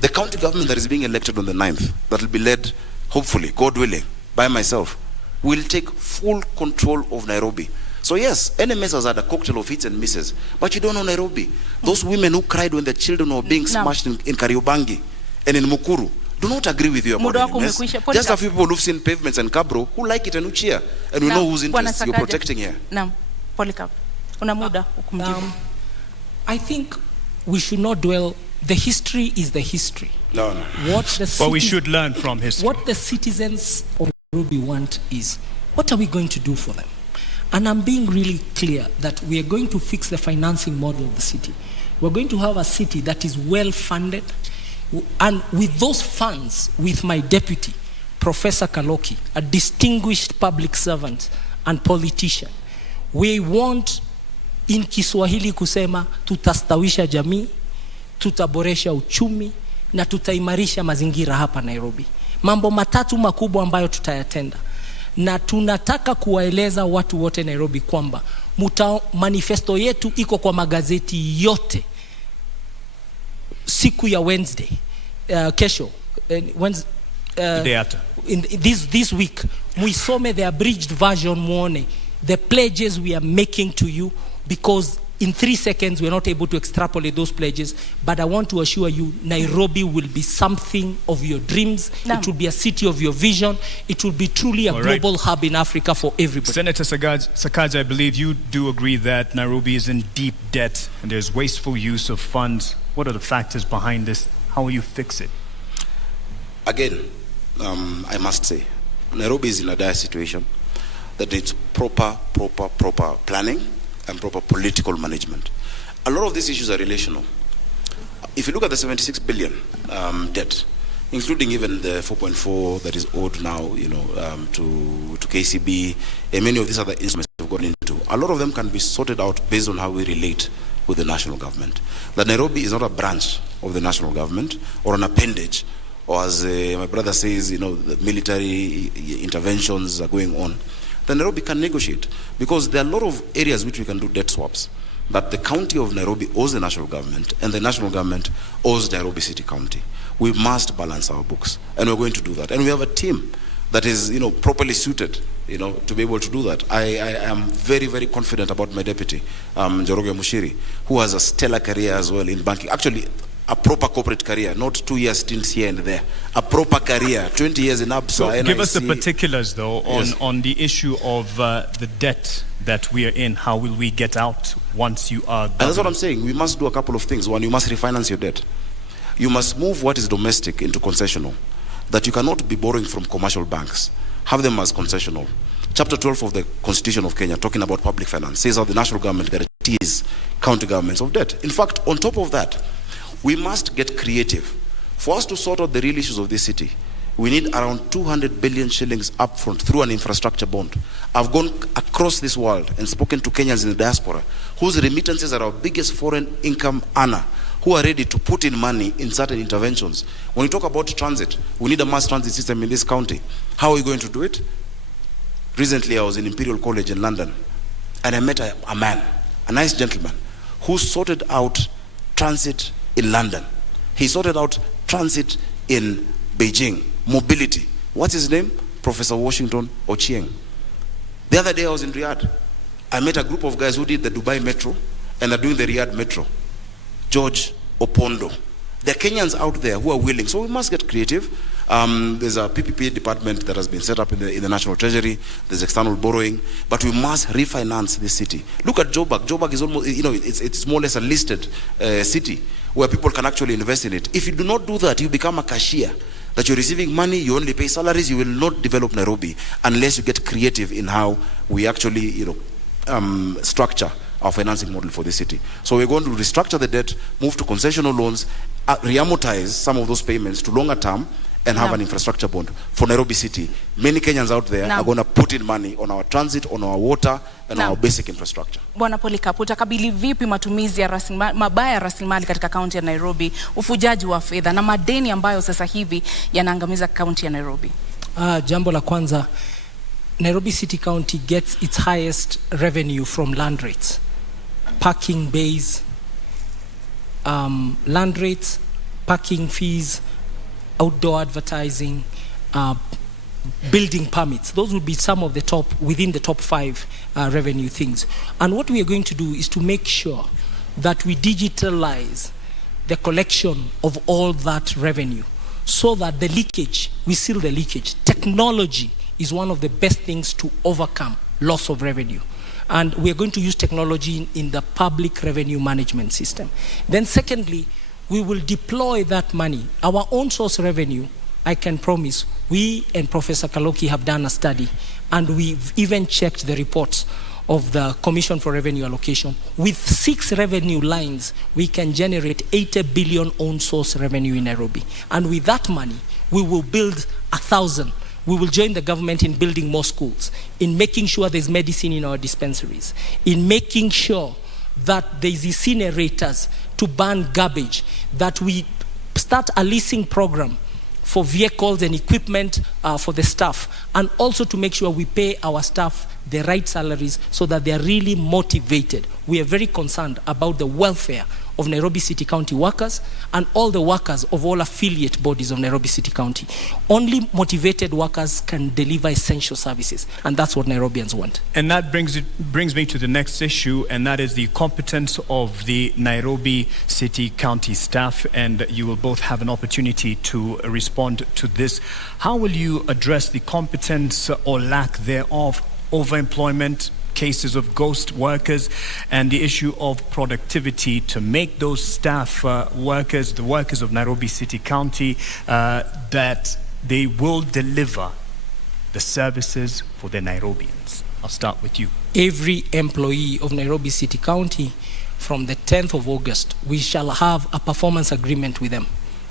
The county government that is being elected on the 9th, that will be led, hopefully, God willing, by myself, will take full control of Nairobi. So yes, NMS has had a cocktail of hits and misses, but you don't know Nairobi. Those women who cried when their children were being smashed in Kariobangi and in Mukuru do not agree with you about NMS. Just a few people who've seen pavements and Kabro who like it and who cheer, and we know whose interests you're protecting here. Polycarp, una muda kumjibu. I think we should not dwell. The history is the history. No. But we should learn from history. What the citizens of Nairobi want is, what are we going to do for them? And I'm being really clear that we are going to fix the financing model of the city. We're going to have a city that is well funded, and with those funds, with my deputy, Professor Kaloki, a distinguished public servant and politician, we want, in Kiswahili kusema, tutastawisha jamii, tutaboresha uchumi, na tutaimarisha mazingira hapa Nairobi. Mambo matatu makubwa ambayo tutayatenda. Na tunataka kuwaeleza watu wote Nairobi kwamba manifesto yetu iko kwa magazeti yote siku ya Wednesday, kesho, day after. In this week, muisome the abridged version, muone the pledges we are making to you, because in 3 seconds we're not able to extrapolate those pledges, but I want to assure you Nairobi will be something of your dreams. It will be a city of your vision. It will be truly a global hub in Africa for everybody. Senator Sakaja, I believe you do agree that Nairobi is in deep debt and there's wasteful use of funds. What are the factors behind this? How will you fix it? Again, I must say, Nairobi is in a dire situation that needs proper planning and proper political management. A lot of these issues are relational. If you look at the 76 billion debt, including even the 4.4 that is owed now, to KCB, and many of these other instruments we've gone into, a lot of them can be sorted out based on how we relate with the national government. That Nairobi is not a branch of the national government or an appendage, or as my brother says, the military interventions are going on. Then Nairobi can negotiate, because there are a lot of areas which we can do debt swaps, that the county of Nairobi owes the national government and the national government owes Nairobi City County. We must balance our books, and we're going to do that. And we have a team that is properly suited to be able to do that. I am very, very confident about my deputy, Njoroge Mushiri, who has a stellar career as well in banking. Actually, a proper corporate career, not 2 years stints here and there. A proper career, 20 years in Absa. So give us the particulars, though, on the issue of the debt that we are in. How will we get out once you are... And that's what I'm saying. We must do a couple of things. One, you must refinance your debt. You must move what is domestic into concessional. That you cannot be borrowing from commercial banks. Have them as concessional. Chapter 12 of the Constitution of Kenya, talking about public finance, says how the national government guarantees county governments of debt. In fact, on top of that, we must get creative. For us to sort out the real issues of this city, we need around 200 billion shillings upfront through an infrastructure bond. I've gone across this world and spoken to Kenyans in the diaspora whose remittances are our biggest foreign income earner, who are ready to put in money in certain interventions. When we talk about transit, we need a mass transit system in this county. How are we going to do it? Recently, I was in Imperial College in London, and I met a man, a nice gentleman, who sorted out transit in London. He sorted out transit in Beijing, mobility. What's his name? Professor Washington Ochieng. The other day I was in Riyadh. I met a group of guys who did the Dubai Metro and are doing the Riyadh Metro. George Opondo. There are Kenyans out there who are willing. So we must get creative. There's a PPP department that has been set up in the National Treasury. There's external borrowing. But we must refinance this city. Look at Joburg. Joburg is almost, it's more or less a listed city where people can actually invest in it. If you do not do that, you become a cashier. That you're receiving money, you only pay salaries, you will not develop Nairobi unless you get creative in how we actually, structure our financing model for the city. So we're going to restructure the debt, move to concessional loans, re-amortize some of those payments to longer term, and have an infrastructure bond for Nairobi City. Many Kenyans out there are going to put in money on our transit, on our water, and our basic infrastructure. Bwana Polycarp, utakabili vipi matumizi ya mabaya ya rasilimali katika kaunti ya Nairobi, ufujaji wa fedha na madeni ambayo sasa hivi yanaangamiza kaunti ya Nairobi? Jambo la kwanza, Nairobi City County gets its highest revenue from land rates, parking bays, land rates, parking fees, outdoor advertising, building permits. Those would be some of the top, within the top 5 revenue things. And what we are going to do is to make sure that we digitalize the collection of all that revenue so that the leakage, we seal the leakage. Technology is one of the best things to overcome loss of revenue. And we are going to use technology in the public revenue management system. Then secondly, we will deploy that money. Our own source revenue, I can promise, we and Professor Kaloki have done a study, and we've even checked the reports of the Commission for Revenue Allocation. With 6 revenue lines, we can generate 80 billion own source revenue in Nairobi. And with that money, we will build 1,000. We will join the government in building more schools, in making sure there's medicine in our dispensaries, in making sure that there's incinerators to burn garbage, that we start a leasing program for vehicles and equipment for the staff, and also to make sure we pay our staff the right salaries so that they are really motivated. We are very concerned about the welfare of Nairobi City County workers and all the workers of all affiliate bodies of Nairobi City County. Only motivated workers can deliver essential services, and that's what Nairobians want. And that brings me to the next issue, and that is the competence of the Nairobi City County staff, and you will both have an opportunity to respond to this. How will you address the competence or lack thereof, overemployment, cases of ghost workers, and the issue of productivity to make those staff workers, the workers of Nairobi City County, that they will deliver the services for the Nairobians? I'll start with you. Every employee of Nairobi City County, from the 10th of August, we shall have a performance agreement with them.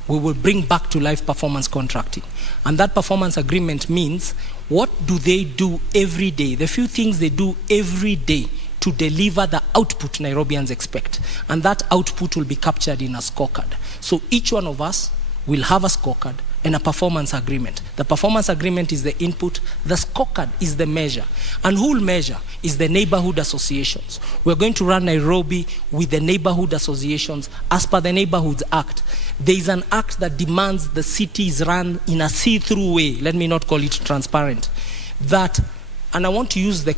We will bring back to life performance contracting. And that performance agreement means what do they do every day, the few things they do every day to deliver the output Nairobians expect. And that output will be captured in a scorecard. So each one of us will have a scorecard and a performance agreement. The performance agreement is the input, the scorecard is the measure. And who will measure is the neighborhood associations. We're going to run Nairobi with the neighborhood associations as per the Neighborhoods Act. There is an act that demands the city is run in a see-through way, let me not call it transparent. That, and I want to use the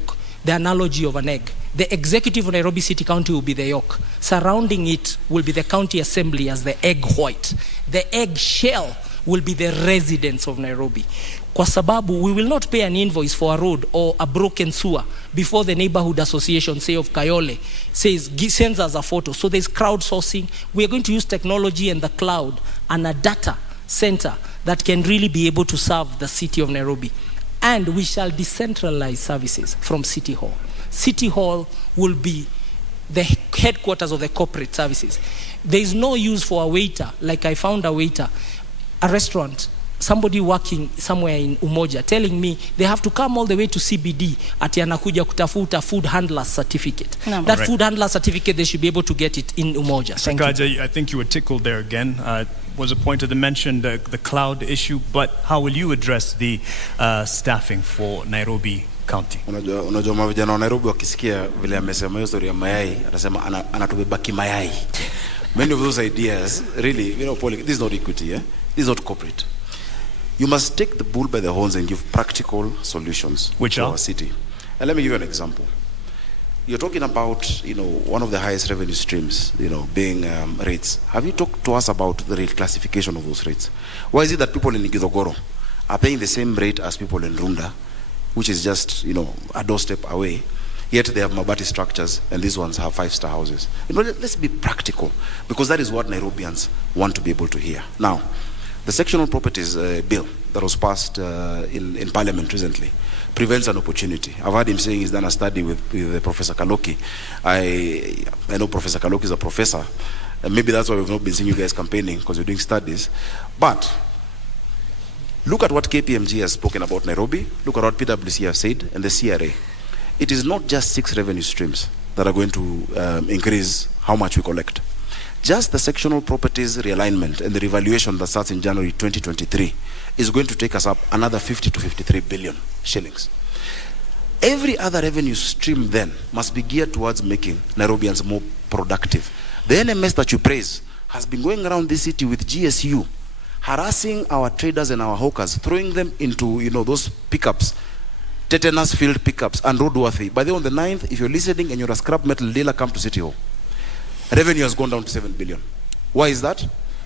analogy of an egg. The executive of Nairobi City County will be the yolk. Surrounding it will be the county assembly as the egg white. The egg shell will be the residents of Nairobi. Kwa sababu, we will not pay an invoice for a road or a broken sewer before the neighborhood association, say of Kayole, sends us a photo. So there's crowdsourcing. We are going to use technology and the cloud and a data center that can really be able to serve the city of Nairobi. And we shall decentralize services from City Hall. City Hall will be the headquarters of the corporate services. There is no use for a waiter, like I found a waiter, a restaurant, somebody working somewhere in Umoja, telling me they have to come all the way to CBD ati anakuja kutafuta food handler certificate. No. That food handler certificate, they should be able to get it in Umoja. Sakaja, I think you were tickled there again. Was a point that mentioned the cloud issue, but how will you address the staffing for Nairobi county. Unajua mavijana wa Nairobi wakisikia vile amesema hiyo story ya mayai, atasema anatubeba kimayai. Many of those ideas, really, this is not equity, this is not corporate. You must take the bull by the horns and give practical solutions to our city. And let me give you an example. You're talking about, one of the highest revenue streams, being rates. Have you talked to us about the rate classification of those rates? Why is it that people in Githogoro are paying the same rate as people in Runda, which is just, a doorstep away, yet they have Mabati structures and these ones have 5-star houses? Let's be practical, because that is what Nairobians want to be able to hear. Now, the sectional properties bill that was passed in Parliament recently prevents an opportunity. I've heard him saying he's done a study with Professor Kaloki. I know Professor Kaloki is a professor, and maybe that's why we've not been seeing you guys campaigning, because you're doing studies. But look at what KPMG has spoken about Nairobi, look at what PwC has said, and the CRA. It is not just 6 revenue streams that are going to increase how much we collect. Just the sectional properties realignment and the revaluation that starts in January 2023 is going to take us up another 50 to 53 billion shillings. Every other revenue stream then must be geared towards making Nairobians more productive. The NMS that you praise has been going around this city with GSU, harassing our traders and our hawkers, throwing them into, those pickups, tetanus field pickups and roadworthy. By the way, on the 9th, if you're listening and you're a scrap metal dealer, come to City Hall. Revenue has gone down to 7 billion. Why is that?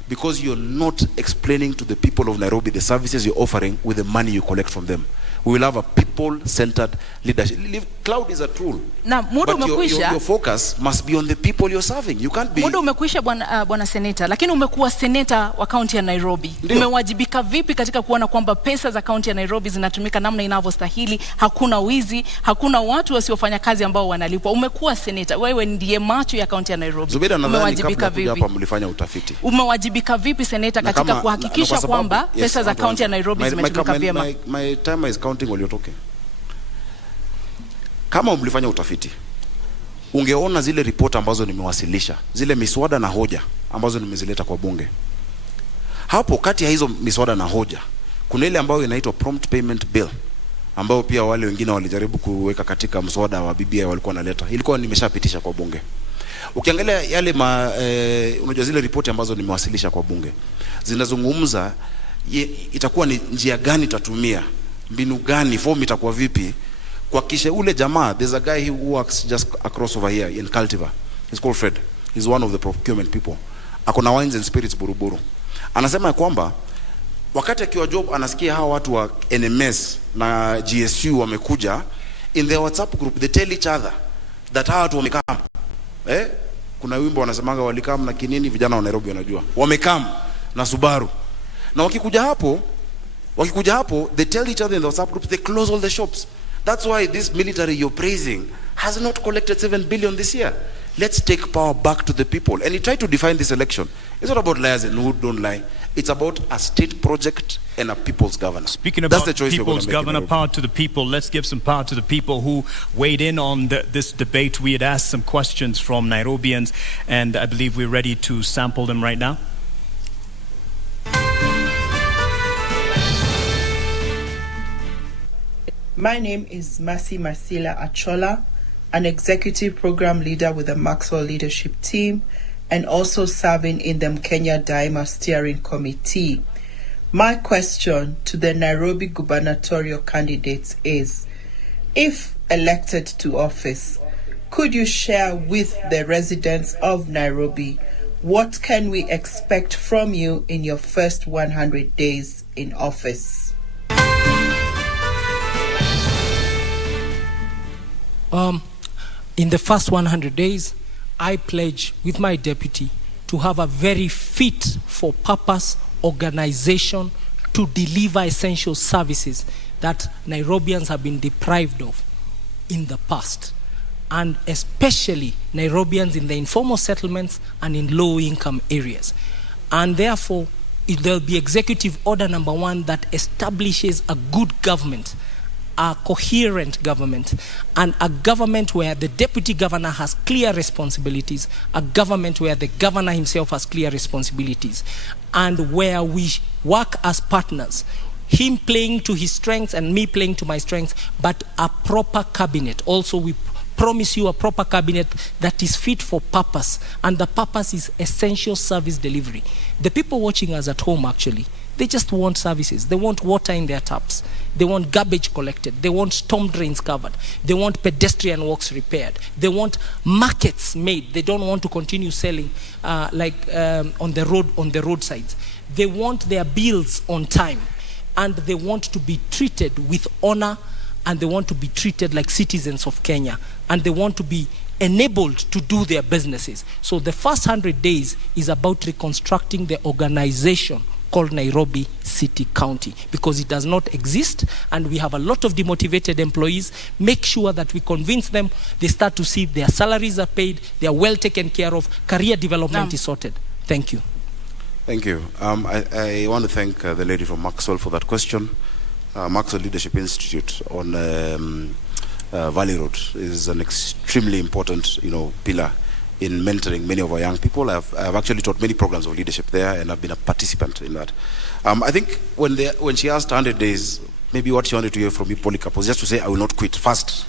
Because you're not explaining to the people of Nairobi the services you're offering with the money you collect from them. We will have a people-centered leadership. Cloud is a tool. But your focus must be on the people you're serving. You can't be... Muda umekwisha bwana seneta, lakini umekuwa seneta wa kaunti ya Nairobi. Umewajibika vipi katika kuona kwamba pesa za kaunti ya Nairobi zinatumika namna inavyostahili, hakuna wizi, hakuna watu wasiofanya kazi ambao wanalipwa? Umekuwa seneta, wewe ndiye macho ya kaunti ya Nairobi. Zubeda, nadhani kabla kuja hapa mlifanya utafiti. Umewajibika vipi seneta katika kuhakikisha kwamba pesa za kaunti ya Nairobi zimetumika vyema? My time is counting while you're talking. Kama mlifanya utafiti, ungeona zile ripoti ambazo nimewasilisha, zile miswada na hoja ambazo nimezileta kwa bunge. Hapo kati ya hizo miswada na hoja, kuna ile ambayo inaitwa prompt payment bill, ambayo pia wale wengine walijaribu kuweka katika mswada wa BBI walikuwa naleta. Ilikuwa nimeshapitisha kwa bunge. Ukiangalia yale unajua zile ripoti ambazo nimewasilisha kwa bunge, zinazungumza itakuwa ni njia gani tatumia, mbinu gani, form itakuwa vipi kwa kisha ule jamaa. There's a guy who works just across over here in Cultivar. He's called Fred. He's one of the procurement people. Akona wines and spirits Buruburu. Anasema ya kwamba wakati akiwa job anasikia hawa watu wa NMS na GSU wamekuja, in their WhatsApp group they tell each other that hawa watu wamekam. Kuna wimbo wanasemanga walikam na kinini, vijana wa Nairobi wanajua. Wamekam na Subaru. Na wakikuja hapo, they tell each other in the WhatsApp group, they close all the shops. That's why this military you're praising has not collected 7 billion this year. Let's take power back to the people. And he tried to define this election. It's not about liars and who don't lie. It's about a state project and a people's governor. Speaking about people's governor, power to the people, let's give some power to the people who weighed in on this debate. We had asked some questions from Nairobians, and I believe we're ready to sample them right now. My name is Mercy Masila Achola, an executive program leader with the Maxwell Leadership Team and also serving in the Kenya Daima Steering Committee. My question to the Nairobi gubernatorial candidates is, if elected to office, could you share with the residents of Nairobi what can we expect from you in your first 100 days in office? In the first 100 days, I pledge with my deputy to have a very fit for purpose organization to deliver essential services that Nairobians have been deprived of in the past, and especially Nairobians in the informal settlements and in low-income areas. And therefore, there'll be Executive Order number 1 that establishes a good government, a coherent government, and a government where the deputy governor has clear responsibilities, a government where the governor himself has clear responsibilities, and where we work as partners him playing to his strengths and me playing to my strengths, but a proper cabinet. Also, we promise you a proper cabinet that is fit for purpose, and the purpose is essential service delivery. The people watching us at home, actually, they just want services. They want water in their taps. They want garbage collected. They want storm drains covered. They want pedestrian walks repaired. They want markets made. They don't want to continue selling on the roadsides. They want their bills on time, and they want to be treated with honor, and they want to be treated like citizens of Kenya, and they want to be enabled to do their businesses. So the first 100 days is about reconstructing the organization called Nairobi City County, because it does not exist, and we have a lot of demotivated employees. Make sure that we convince them, they start to see their salaries are paid, they are well taken care of, career development is sorted. Thank you. Thank you. I want to thank the lady from Maxwell for that question. Maxwell Leadership Institute on Valley Road is an extremely important, pillar in mentoring many of our young people. I've actually taught many programs of leadership there, and I've been a participant in that. I think when she asked 100 days, maybe what she wanted to hear from me, Polycarp, was just to say, I will not quit first,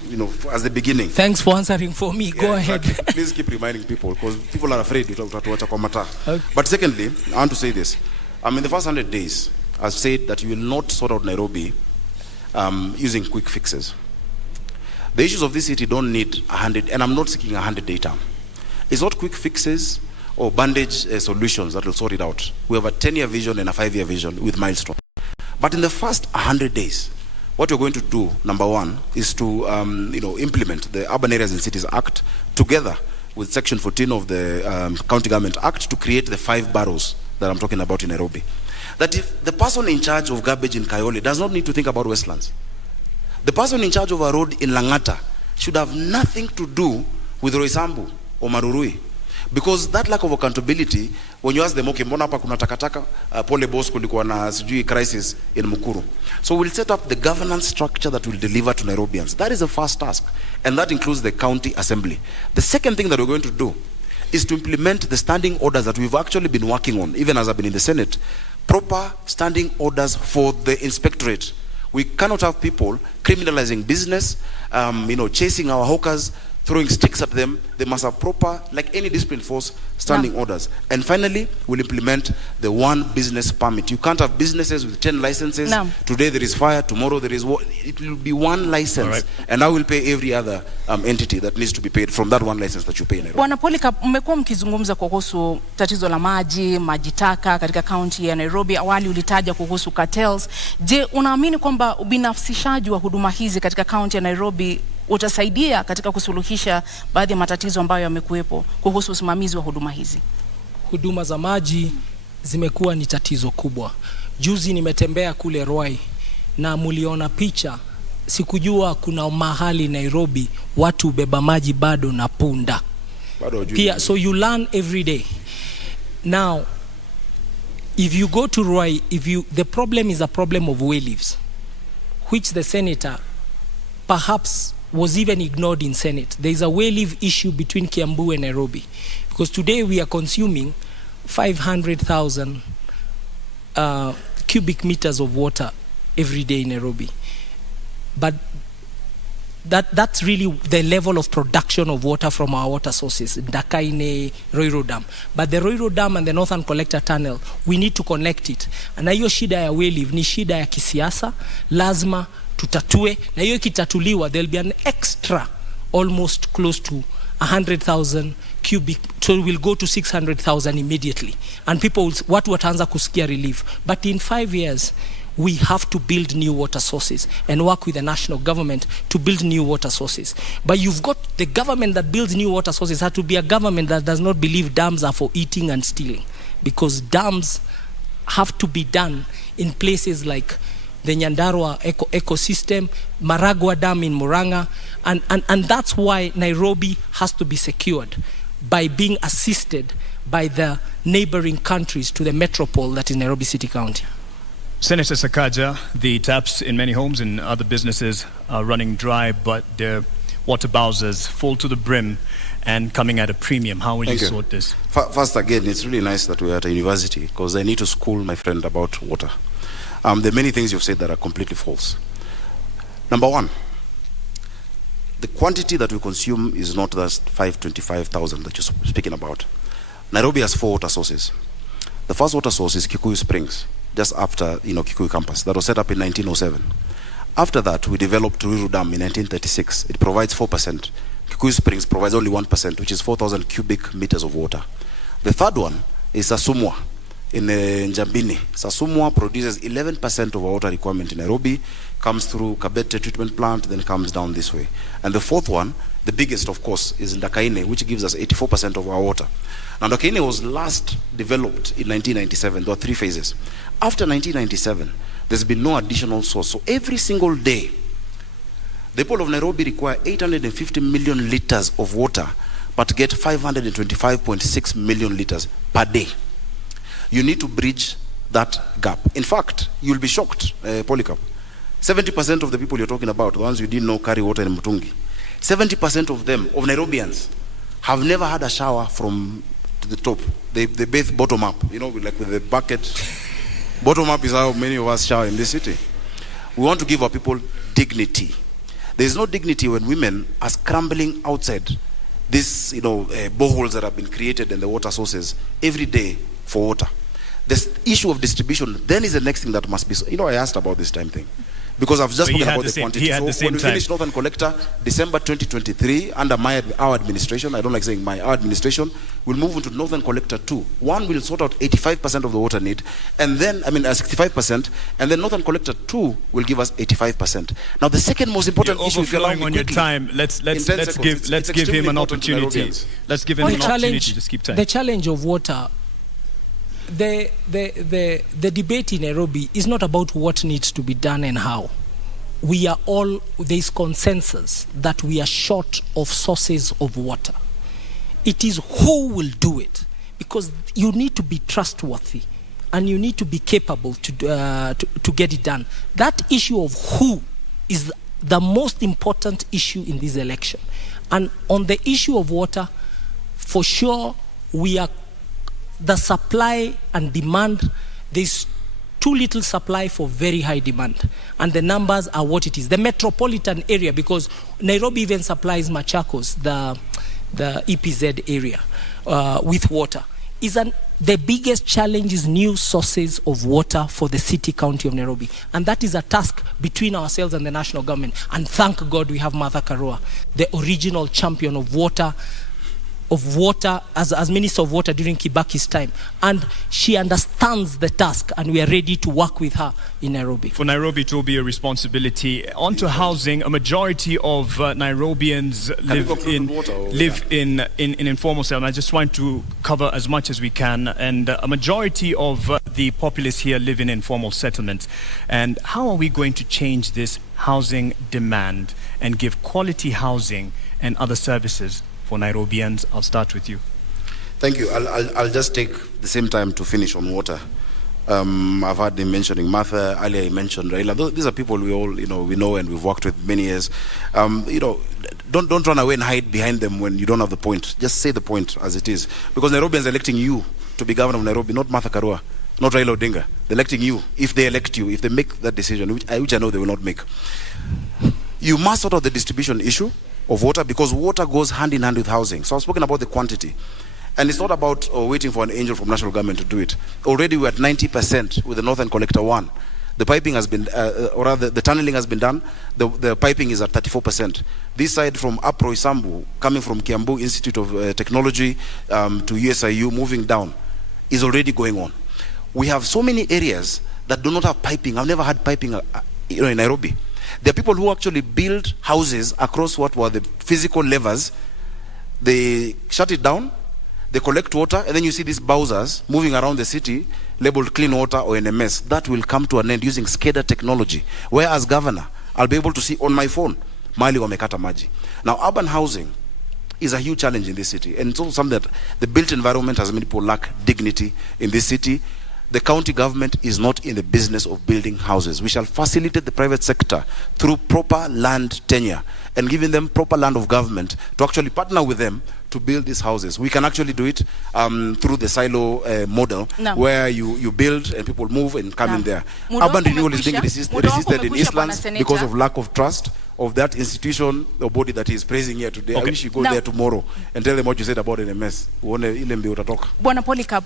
as the beginning. Thanks for answering for me. Go ahead. Please keep reminding people, because people are afraid to watch a matter. But secondly, I want to say this. In the first 100 days, I've said that you will not sort out Nairobi using quick fixes. The issues of this city don't need 100, and I'm not seeking a 100-day term. It's not quick fixes or bandage solutions that will sort it out. We have a 10-year vision and a 5-year vision with milestones. But in the first 100 days, what we're going to do, number one, is to implement the Urban Areas and Cities Act together with Section 14 of the County Government Act to create the 5 boroughs that I'm talking about in Nairobi. That if the person in charge of garbage in Kayole does not need to think about Westlands, the person in charge of a road in Langata should have nothing to do with Roysambu or Marurui. Because that lack of accountability, when you ask them, okay, mbona hapa kuna takataka, pole boss kulikuwa na sijui crisis in Mukuru. So we'll set up the governance structure that will deliver to Nairobians. That is the first task, and that includes the county assembly. The second thing that we're going to do is to implement the standing orders that we've actually been working on, even as I've been in the Senate. Proper standing orders for the inspectorate. We cannot have people criminalizing business, chasing our hawkers, throwing sticks at them. They must have proper, like any discipline force, standing orders. And finally, we'll implement the one business permit. You can't have businesses with 10 licenses. Today there is fire, tomorrow there is water. It will be one license. Right. And I will pay every other entity that needs to be paid from that one license that you pay in Nairobi. Bwana Polycarp, mmekuwa mkizungumza kuhusu tatizo la maji taka katika kaunti ya Nairobi. Awali ulitaja kuhusu cartels. Je, unaamini kwamba ubinafsishaji wa huduma hizi katika kaunti ya Nairobi utasaidia katika kusuluhisha baadhi ya matatizo ambayo yamekuwepo kuhusu usimamizi wa huduma hizi? Huduma za maji zimekuwa ni tatizo kubwa. Juzi nimetembea kule Ruai na muliona picha. Sikujua kuna mahali Nairobi watu beba maji bado na punda. Pia, so you learn every day. Now, if you go to Ruai, the problem is a problem of way leaves, which the senator perhaps was even ignored in Senate. There is a way leave issue between Kiambu and Nairobi, because today we are consuming 500,000 cubic meters of water every day in Nairobi. But that's really the level of production of water from our water sources, Dakaine, Roiro Dam. But the Roiro Dam and the Northern Collector Tunnel, we need to connect it. Na hiyo shida ya way leave ni shida ya kisiasa, lazima tutatue, na hiyo kitatuliwa, there'll be an extra almost close to 100,000 cubic, so we'll go to 600,000 immediately, and people watu wataanza kusikia relief. But in 5 years we have to build new water sources and work with the national government to build new water sources. But you've got the government that builds new water sources has to be a government that does not believe dams are for eating and stealing, because dams have to be done in places like the Nyandarua ecosystem, Maragua Dam in Murang'a, and that's why Nairobi has to be secured by being assisted by the neighboring countries to the metropole that is Nairobi City County. Senator Sakaja, the taps in many homes and other businesses are running dry, but their water bowsers full to the brim and coming at a premium. How will you sort this? First, again, it's really nice that we're at a university, because I need to school my friend about water. There are many things you've said that are completely false. Number one, the quantity that we consume is not that 525,000 that you're speaking about. Nairobi has 4 water sources. The first water source is Kikuyu Springs, just after Kikuyu campus. That was set up in 1907. After that, we developed Ruiru Dam in 1936. It provides 4%. Kikuyu Springs provides only 1%, which is 4,000 cubic meters of water. The third one is Sasumwa in Njambini. Sasumwa produces 11% of our water requirement in Nairobi, comes through Kabete treatment plant, then comes down this way. And the fourth one, the biggest of course, is Ndakaine, which gives us 84% of our water. Now Ndakaine was last developed in 1997. There were 3 phases. After 1997, there's been no additional source. So every single day, the people of Nairobi require 850 million liters of water, but get 525.6 million liters per day. You need to bridge that gap. In fact, you'll be shocked, Polycarp. 70% of the people you're talking about, the ones you didn't know carry water in Mutungi, 70% of them, of Nairobians, have never had a shower from the top. They bathe bottom up, like with the bucket. Bottom up is how many of us shower in this city. We want to give our people dignity. There is no dignity when women are scrambling outside these, boreholes that have been created in the water sources every day for water. The issue of distribution then is the next thing that must be. I asked about this time thing because I've just spoken about the quantity. So when we finish Northern Collector, December 2023, under our administration, I don't like saying our administration, we'll move into Northern Collector 2. One will sort out 85% of the water need, and then 65%, and then Northern Collector 2 will give us 85%. Now the second most important issue, if you allow me on quickly, your time, let's give him an opportunity. Let's give him an opportunity. Just keep time. The challenge of water. The debate in Nairobi is not about what needs to be done and how. There is consensus that we are short of sources of water. It is who will do it, because you need to be trustworthy and you need to be capable to get it done. That issue of who is the most important issue in this election. And on the issue of water, for sure, the supply and demand, there's too little supply for very high demand, and the numbers are what it is. The metropolitan area, because Nairobi even supplies Machakos, the EPZ area, with water, the biggest challenge is new sources of water for the city county of Nairobi, and that is a task between ourselves and the national government. And thank God we have Martha Karua, the original champion of water as Minister of Water during Kibaki's time, and she understands the task, and we are ready to work with her in Nairobi. For Nairobi, it will be a responsibility. On to housing, a majority of Nairobians live in informal settlement. I just want to cover as much as we can, and a majority of the populace here live in informal settlements. And how are we going to change this housing demand and give quality housing and other services for Nairobians? I'll start with you. Thank you. I'll just take the same time to finish on water. I've heard him mentioning Martha, earlier he mentioned Raila. These are people we all we know and we've worked with many years. Don't run away and hide behind them when you don't have the point. Just say the point as it is. Because Nairobians are electing you to be governor of Nairobi, not Martha Karua, not Raila Odinga. They're electing you. If they elect you, if they make that decision, which I know they will not make, you must sort out the distribution issue of water, because water goes hand in hand with housing. So I've spoken about the quantity, and it's not about waiting for an angel from national government to do it. Already we're at 90% with the Northern Collector 1. The piping has been, or rather the tunneling has been done. The piping is at 34%. This side from Apro Isambu, coming from Kiambu Institute of Technology to USIU, moving down, is already going on. We have so many areas that do not have piping. I've never had piping in Nairobi. There are people who actually build houses across what were the physical levers. They shut it down, they collect water, and then you see these bowsers moving around the city labeled clean water or NMS. That will come to an end using SCADA technology, where as governor, I'll be able to see on my phone, Mali wamekata maji. Now, urban housing is a huge challenge in this city, and it's also something that the built environment has made people lack dignity in this city. the county government is not in the business of building houses. We shall facilitate the private sector through proper land tenure and giving them proper land of government to actually partner with them to build these houses. We can actually do it through the silo model, where you build and people move and come in there. Urban renewal is being resisted in Eastlands because of lack of trust of that institution or body that is praising here today. I wish you go there tomorrow and tell them what you said about NMS. Bwana Polycarp,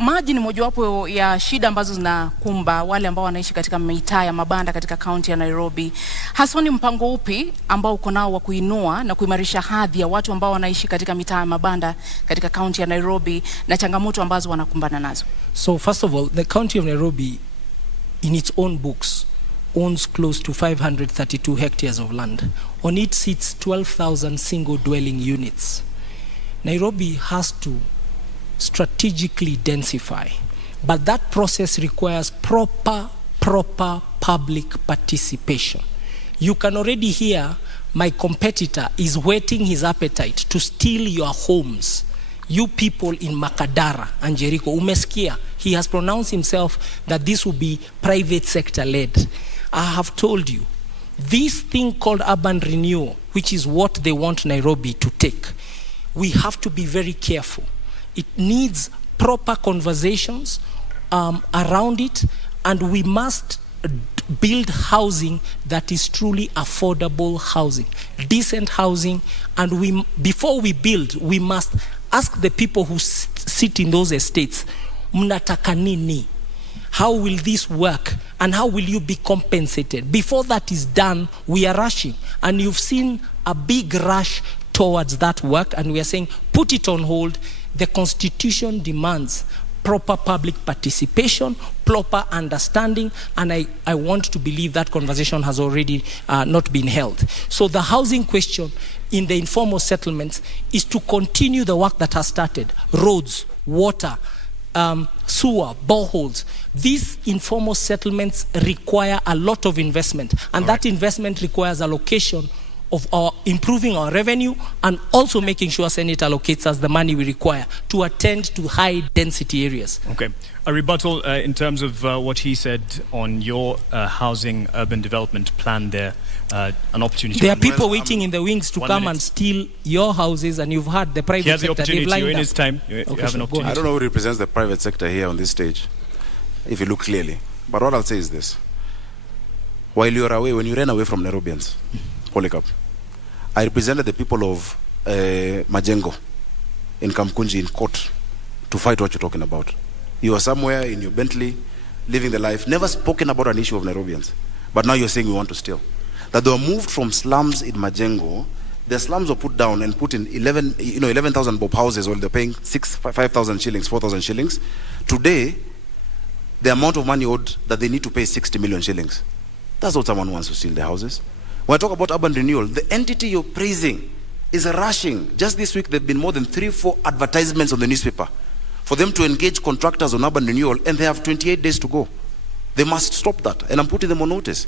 maji ni mojawapo ya shida ambazo zinakumba wale ambao wanaishi katika mitaa ya mabanda katika kaunti ya Nairobi. Hasa ni mpango upi ambao uko nao wa kuinua na kuimarisha hadhi ya watu ambao wanaishi katika mitaa ya mabanda katika kaunti ya Nairobi na changamoto ambazo wanakumbana nazo? So first of all, the county of Nairobi in its own books owns close to 532 hectares of land. On it sits 12,000 single dwelling units. Nairobi has to strategically densify, but that process requires proper public participation. You can already hear my competitor is whetting his appetite to steal your homes. You people in Makadara and Jericho, umesikia, he has pronounced himself that this will be private sector led. I have told you, this thing called urban renewal, which is what they want Nairobi to take, we have to be very careful. It needs proper conversations around it, and we must build housing that is truly affordable housing, decent housing, and before we build, we must ask the people who sit in those estates, mnataka nini? How will this work? And how will you be compensated? Before that is done, we are rushing. And you've seen a big rush towards that work, and we are saying, put it on hold. The Constitution demands proper public participation, proper understanding, and I want to believe that conversation has already not been held. So the housing question in the informal settlements is to continue the work that has started. Roads, water, sewer, boreholes. These informal settlements require a lot of investment, and that investment requires allocation of improving our revenue and also making sure Senate allocates us the money we require to attend to high density areas. Okay. A rebuttal in terms of what he said on your housing urban development plan there, an opportunity. There are people waiting in the wings to come and steal your houses, and you've heard the private sector. He has the opportunity. You're in his time. You have an opportunity. I don't know who represents the private sector here on this stage, if you look clearly. But what I'll say is this. While you're away, when you ran away from Nairobians, Polycarp, I represented the people of Majengo in Kamkunji in court to fight what you're talking about. You were somewhere in your Bentley, living the life, never spoken about an issue of Nairobians. But now you're saying we want to steal. That they were moved from slums in Majengo, the slums were put down and put in 11,000 bob houses while they're paying 5,000 shillings, 4,000 shillings. Today, the amount of money owed that they need to pay 60 million shillings. That's what someone wants to steal the houses. When I talk about urban renewal, the entity you're praising is rushing. Just this week, there have been more than 3-4 advertisements on the newspaper for them to engage contractors on urban renewal, and they have 28 days to go. They must stop that, and I'm putting them on notice.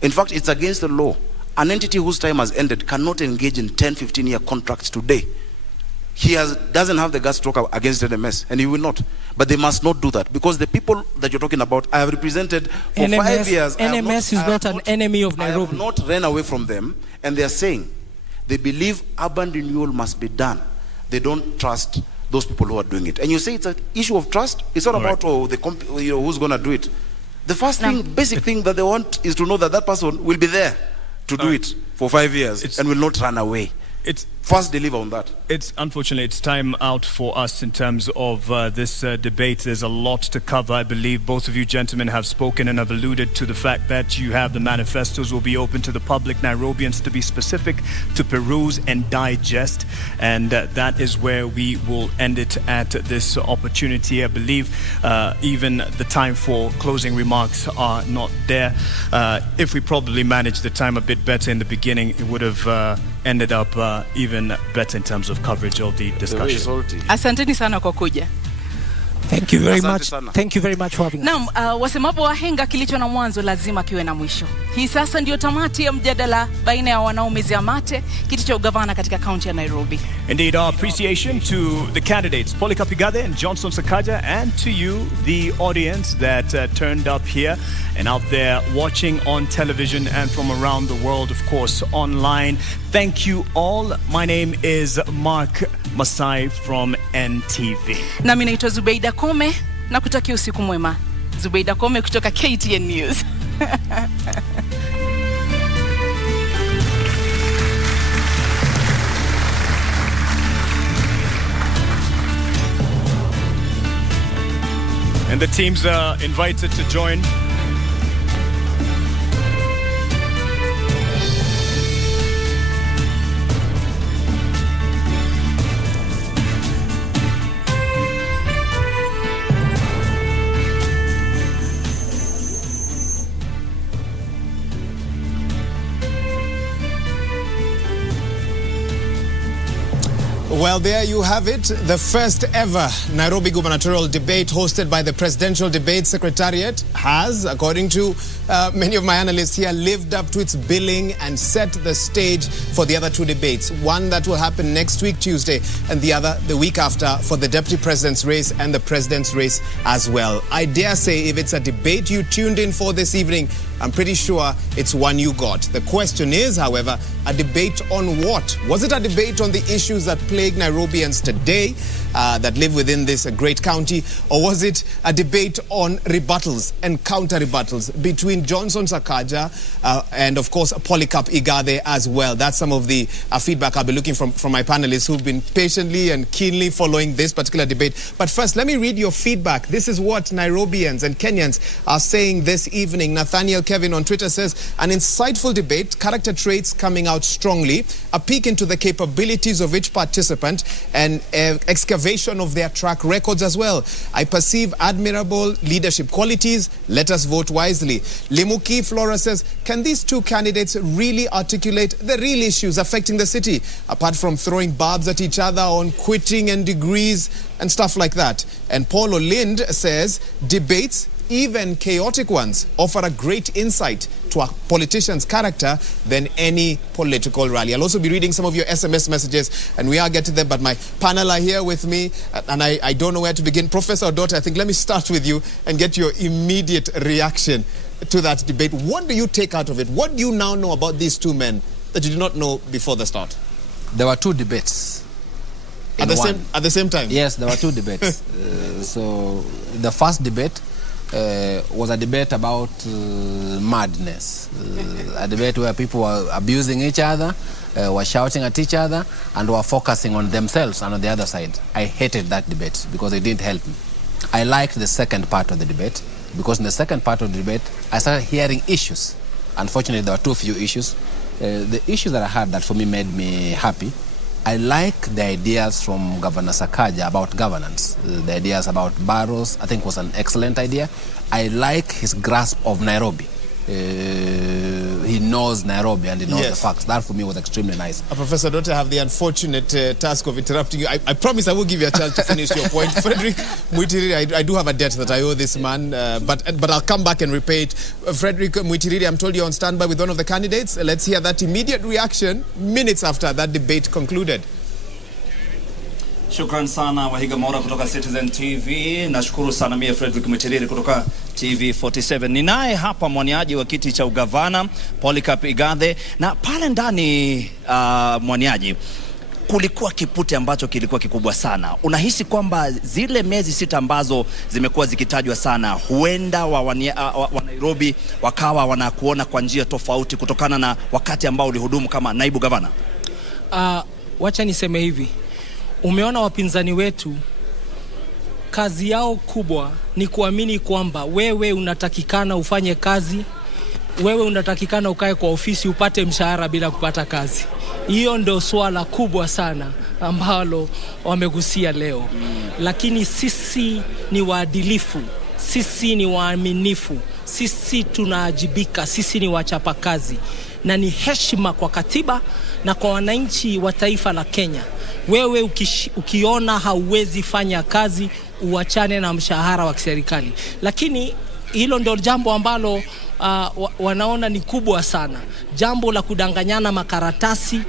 In fact, it's against the law. An entity whose time has ended cannot engage in 10, 15-year contracts today. He doesn't have the guts to talk against NMS, and he will not. But they must not do that, because the people that you're talking about, I have represented for 5 years. NMS is not an enemy of Nairobi. I have not ran away from them, and they are saying they believe urban renewal must be done. They don't trust those people who are doing it. And you say it's an issue of trust. It's not about who's going to do it. The first thing, basic thing that they want is to know that that person will be there to do it for 5 years and will not run away. First deliver on that. It's unfortunately it's time out for us in terms of this debate. There's a lot to cover. I believe both of you gentlemen have spoken and have alluded to the fact that you have the manifestos will be open to the public, Nairobians to be specific, to peruse and digest, and that is where we will end it at this opportunity. I believe even the time for closing remarks are not there. If we probably managed the time a bit better in the beginning, it would have ended up even better in terms of coverage of the discussion. Asanteni sana kwa kuja. Thank you very much. Thank you very much for having us. Naam, wasemapo wahenga kilicho na mwanzo lazima kiwe na mwisho. Hii sasa ndio tamati ya mjadala baina ya wanaomezea mate kiti cha ugavana katika kaunti ya Nairobi. Indeed, our appreciation to the candidates, Polycarp Igathe and Johnson Sakaja, and to you, the audience that turned up here and out there watching on television and from around the world, of course, online. Thank you all. My name is Mark Masai from NTV. Nami naitwa Zubeida Kome na kutakia usiku mwema. Zubeida Kome kutoka KTN News. And the teams are invited to join. Well, there you have it, the first ever Nairobi gubernatorial debate hosted by the Presidential Debate Secretariat has, according to many of my analysts here, lived up to its billing and set the stage for the other two debates. One that will happen next week, Tuesday, and the other the week after for the Deputy President's race and the President's race as well. I dare say if it's a debate you tuned in for this evening, I'm pretty sure it's one you got. The question is, however, a debate on what? Was it a debate on the issues that plague Nairobians today that live within this great county? Or was it a debate on rebuttals and counter-rebuttals between Johnson Sakaja and, of course, Polycarp Igathe as well? That's some of the feedback I'll be looking from my panelists who've been patiently and keenly following this particular debate. But first, let me read your feedback. This is what Nairobians and Kenyans are saying this evening. Nathaniel Kevin on Twitter says, an insightful debate, character traits coming out strongly, a peek into the capabilities of each participant, and excavation of their track records as well. I perceive admirable leadership qualities. Let us vote wisely. Limuki Flora says, can these two candidates really articulate the real issues affecting the city, apart from throwing barbs at each other on quitting and degrees and stuff like that? And Paulo Lind says, debates, even chaotic ones, offer a great insight to a politician's character than any political rally. I'll also be reading some of your SMS messages, and we are getting them, but my panel are here with me, and I don't know where to begin. Professor Odote, I think let me start with you and get your immediate reaction to that debate. What do you take out of it? What do you now know about these two men that you did not know before the start? There were two debates. At the same time? Yes, there were two debates. So the first debate was a debate about madness, a debate where people were abusing each other, were shouting at each other, and were focusing on themselves and on the other side. I hated that debate because it didn't help me. I liked the second part of the debate because in the second part of the debate, I started hearing issues. Unfortunately, there were too few issues. The issues that I had that for me made me happy. I like the ideas from Governor Sakaja about governance. The ideas about barrows, I think, was an excellent idea. I like his grasp of Nairobi. He knows Nairobi and he knows the facts. That for me was extremely nice. Professor Dote, I have the unfortunate task of interrupting you. I promise I will give you a chance to finish your point. Frederick Muitiriri, I do have a debt that I owe this man, but I'll come back and repay it. Frederick Muitiriri, I'm told you're on standby with one of the candidates. Let's hear that immediate reaction minutes after that debate concluded. Shukran sana Wahiga Mora kutoka Citizen TV. Nashukuru sana mie Frederick Muitiriri kutoka TV 47. Ninaye hapa mwaniaji wa kiti cha ugavana Polycarp Igathe, na pale ndani mwaniaji kulikuwa kipute ambacho kilikuwa kikubwa sana. Unahisi kwamba zile miezi 6 ambazo zimekuwa zikitajwa sana, huenda wa Nairobi wakawa wanakuona kwa njia tofauti kutokana na wakati ambao ulihudumu kama naibu gavana? Wacha niseme hivi. Umeona wapinzani wetu, kazi yao kubwa ni kuamini kwamba wewe unatakikana ufanye kazi, wewe unatakikana ukae kwa ofisi upate mshahara bila kupata kazi. Hiyo ndio swala kubwa sana ambalo wamegusia leo. Lakini sisi ni waadilifu, sisi ni waaminifu, sisi tunaajibika, sisi ni wachapa kazi, na ni heshima kwa katiba na kwa wananchi wa taifa la Kenya. Wewe ukiona hauwezi fanya kazi, uachane na mshahara wa kiserikali. Lakini hilo ndio jambo ambalo wanaona ni kubwa sana. Jambo la kudanganyana makaratasi,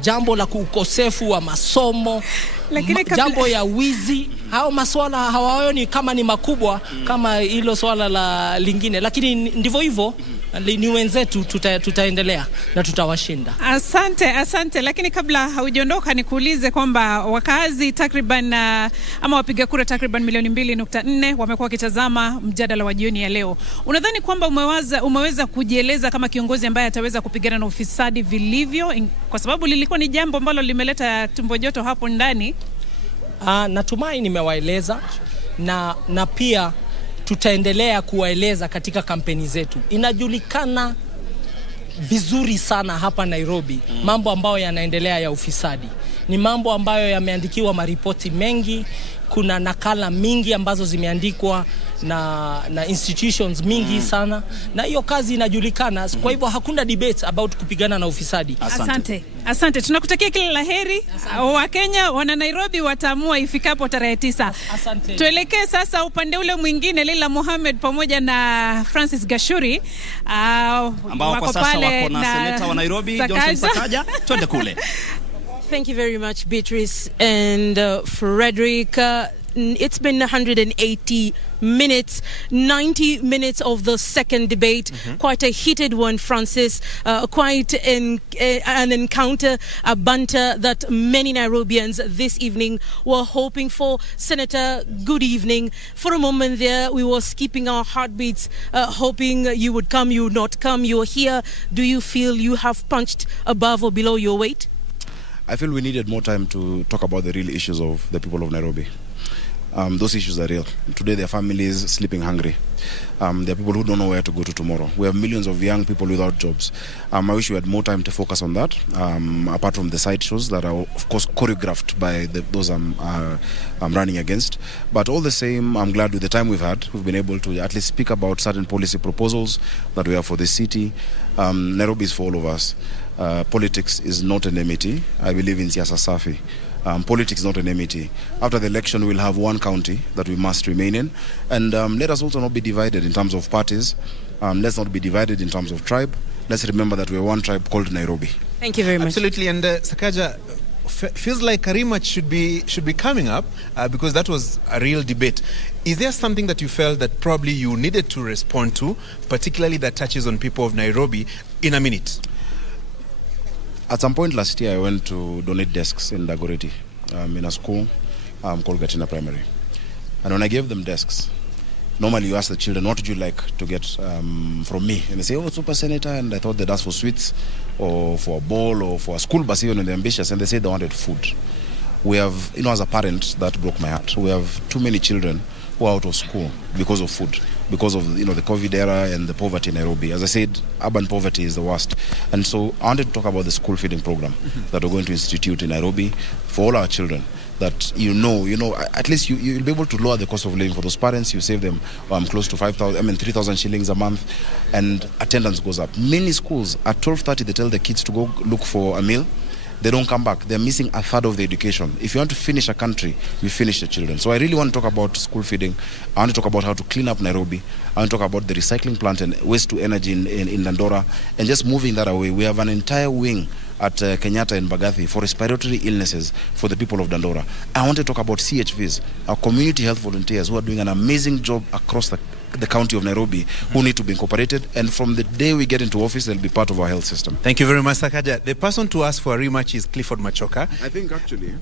jambo la ukosefu wa masomo, jambo ya wizi. Hao maswala hawaoni kama ni makubwa kama hilo swala la lingine, lakini ndivyo hivyo. Ni wenzetu, tutaendelea na tutawashinda. Asante. Lakini kabla haujaondoka nikuulize kwamba wakazi takriban ama wapiga kura takriban milioni 2.4 wamekuwa wakitazama mjadala wa jioni ya leo. Unadhani kwamba umeweza kujieleza kama kiongozi ambaye ataweza kupigana na ufisadi vilivyo, kwa sababu lilikuwa ni jambo ambalo limeleta tumbo joto hapo ndani? Natumai nimewaeleza na pia tutaendelea kuwaeleza katika kampeni zetu. Inajulikana vizuri sana hapa Nairobi mambo ambayo yanaendelea ya ufisadi. Ni mambo ambayo yameandikiwa maripoti mengi, kuna nakala mingi ambazo zimeandikwa na institutions mingi sana, na hiyo kazi inajulikana. Kwa hivyo hakuna debate about kupigana na ufisadi. Asante. Tunakutakia kila laheri. Wakenya wana Nairobi wataamua ifikapo tarehe 9. Tuelekee sasa upande ule mwingine. Leila Mohamed pamoja na Francis Gashuri ambao kwa sasa wako na seneta wa Nairobi Johnson Sakaja. Twende kule. Thank you very much, Beatrice and Frederick. It's been 180 minutes, 90 minutes of the second debate. Quite a heated one, Francis. Quite an encounter, a banter that many Nairobians this evening were hoping for. Senator, good evening. For a moment there, we were skipping our heartbeats, hoping you would come, you would not come. You're here. Do you feel you have punched above or below your weight? I feel we needed more time to talk about the real issues of the people of Nairobi. Those issues are real. Today, their families sleeping hungry. There are people who don't know where to go to tomorrow. We have millions of young people without jobs. I wish we had more time to focus on that, apart from the side shows that are, of course, choreographed by those I'm running against. But all the same, I'm glad with the time we've been able to at least speak about certain policy proposals that we have for the city. Nairobi is for all of us. Politics is not an enmity. I believe in siasa safi. Politics is not an enmity. After the election, we'll have one county that we must remain in. And let us also not be divided in terms of parties. Let's not be divided in terms of tribe. Let's remember that we're one tribe called Nairobi. Thank you very much. Absolutely. And Sakaja, feels like a rematch should be coming up because that was a real debate. Is there something that you felt that probably you needed to respond to, particularly that touches on people of Nairobi, in a minute? At some point last year, I went to donate desks in Dagoretti, in a school called Gatina Primary. And when I gave them desks, normally you ask the children, what would you like to get from me? And they say, Super Senator. And I thought they'd ask for sweets or for a bowl or for a school bus, even when they're ambitious. And they said they wanted food. We have, as a parent, that broke my heart. We have too many children who are out of school because of food, because of the COVID era and the poverty in Nairobi. As I said, urban poverty is the worst. And so I wanted to talk about the school feeding program that we're going to institute in Nairobi for all our children. That at least you'll be able to lower the cost of living for those parents. You save them close to 3,000 shillings a month, and attendance goes up. Many schools at 12:30 they tell the kids to go look for a meal. They don't come back. They're missing a third of the education. If you want to finish a country, you finish the children. So I really want to talk about school feeding. I want to talk about how to clean up Nairobi. I want to talk about the recycling plant and waste to energy in Dandora, and just moving that away. We have an entire wing at Kenyatta and Bagathi for respiratory illnesses for the people of Dandora. I want to talk about CHVs, our community health volunteers who are doing an amazing job across the county of Nairobi, who need to be incorporated, and from the day we get into office, they'll be part of our health system. Thank you very much, Sakaja. The person to ask for a rematch is Clifford Machoka. I think actually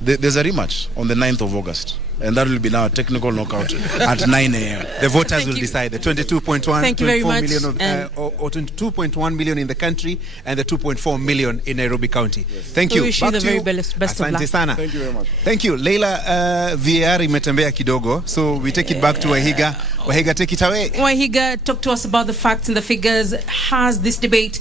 there's a rematch on the 9th of August. And that will be now a technical knockout at 9 a.m. The voters will decide. The 22.1 million or 22.1 million in the country and the 2.4 million in Nairobi County. Thank you. Wish you the very best of luck. Thank you very much. Thank you. Leila, VAR imetembea kidogo, so we take it back to Wahiga. Wahiga, take it away. Wahiga, talk to us about the facts and the figures. Has this debate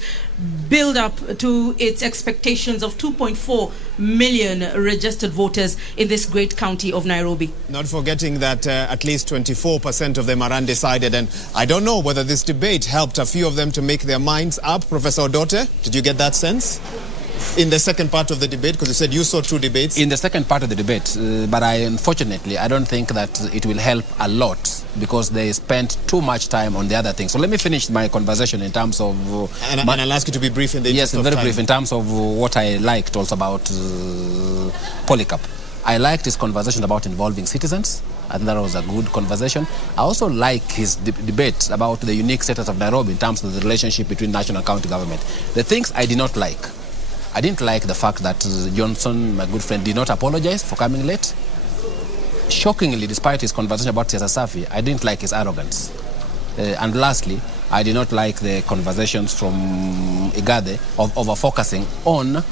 build up to its expectations of 2.4 million registered voters in this great county of Nairobi? Not forgetting that at least 24% of them are undecided, and I don't know whether this debate helped a few of them to make their minds up. Professor Odote, did you get that sense? in the second part of the debate? Because you said you saw 2 debates. In the second part of the debate, but unfortunately, I don't think that it will help a lot because they spent too much time on the other things. So let me finish my conversation in terms of... and I'll ask you to be brief in the interest of time. Yes, very brief in terms of what I liked also about Polycarp. I liked his conversation about involving citizens. I think that was a good conversation. I also like his debate about the unique status of Nairobi in terms of the relationship between national and county government. The things I did not like, I didn't like the fact that Johnson, my good friend, did not apologize for coming late. Shockingly, despite his conversation about Siasa Safi, I didn't like his arrogance. And lastly, I did not like the conversations from Igade of over-focusing on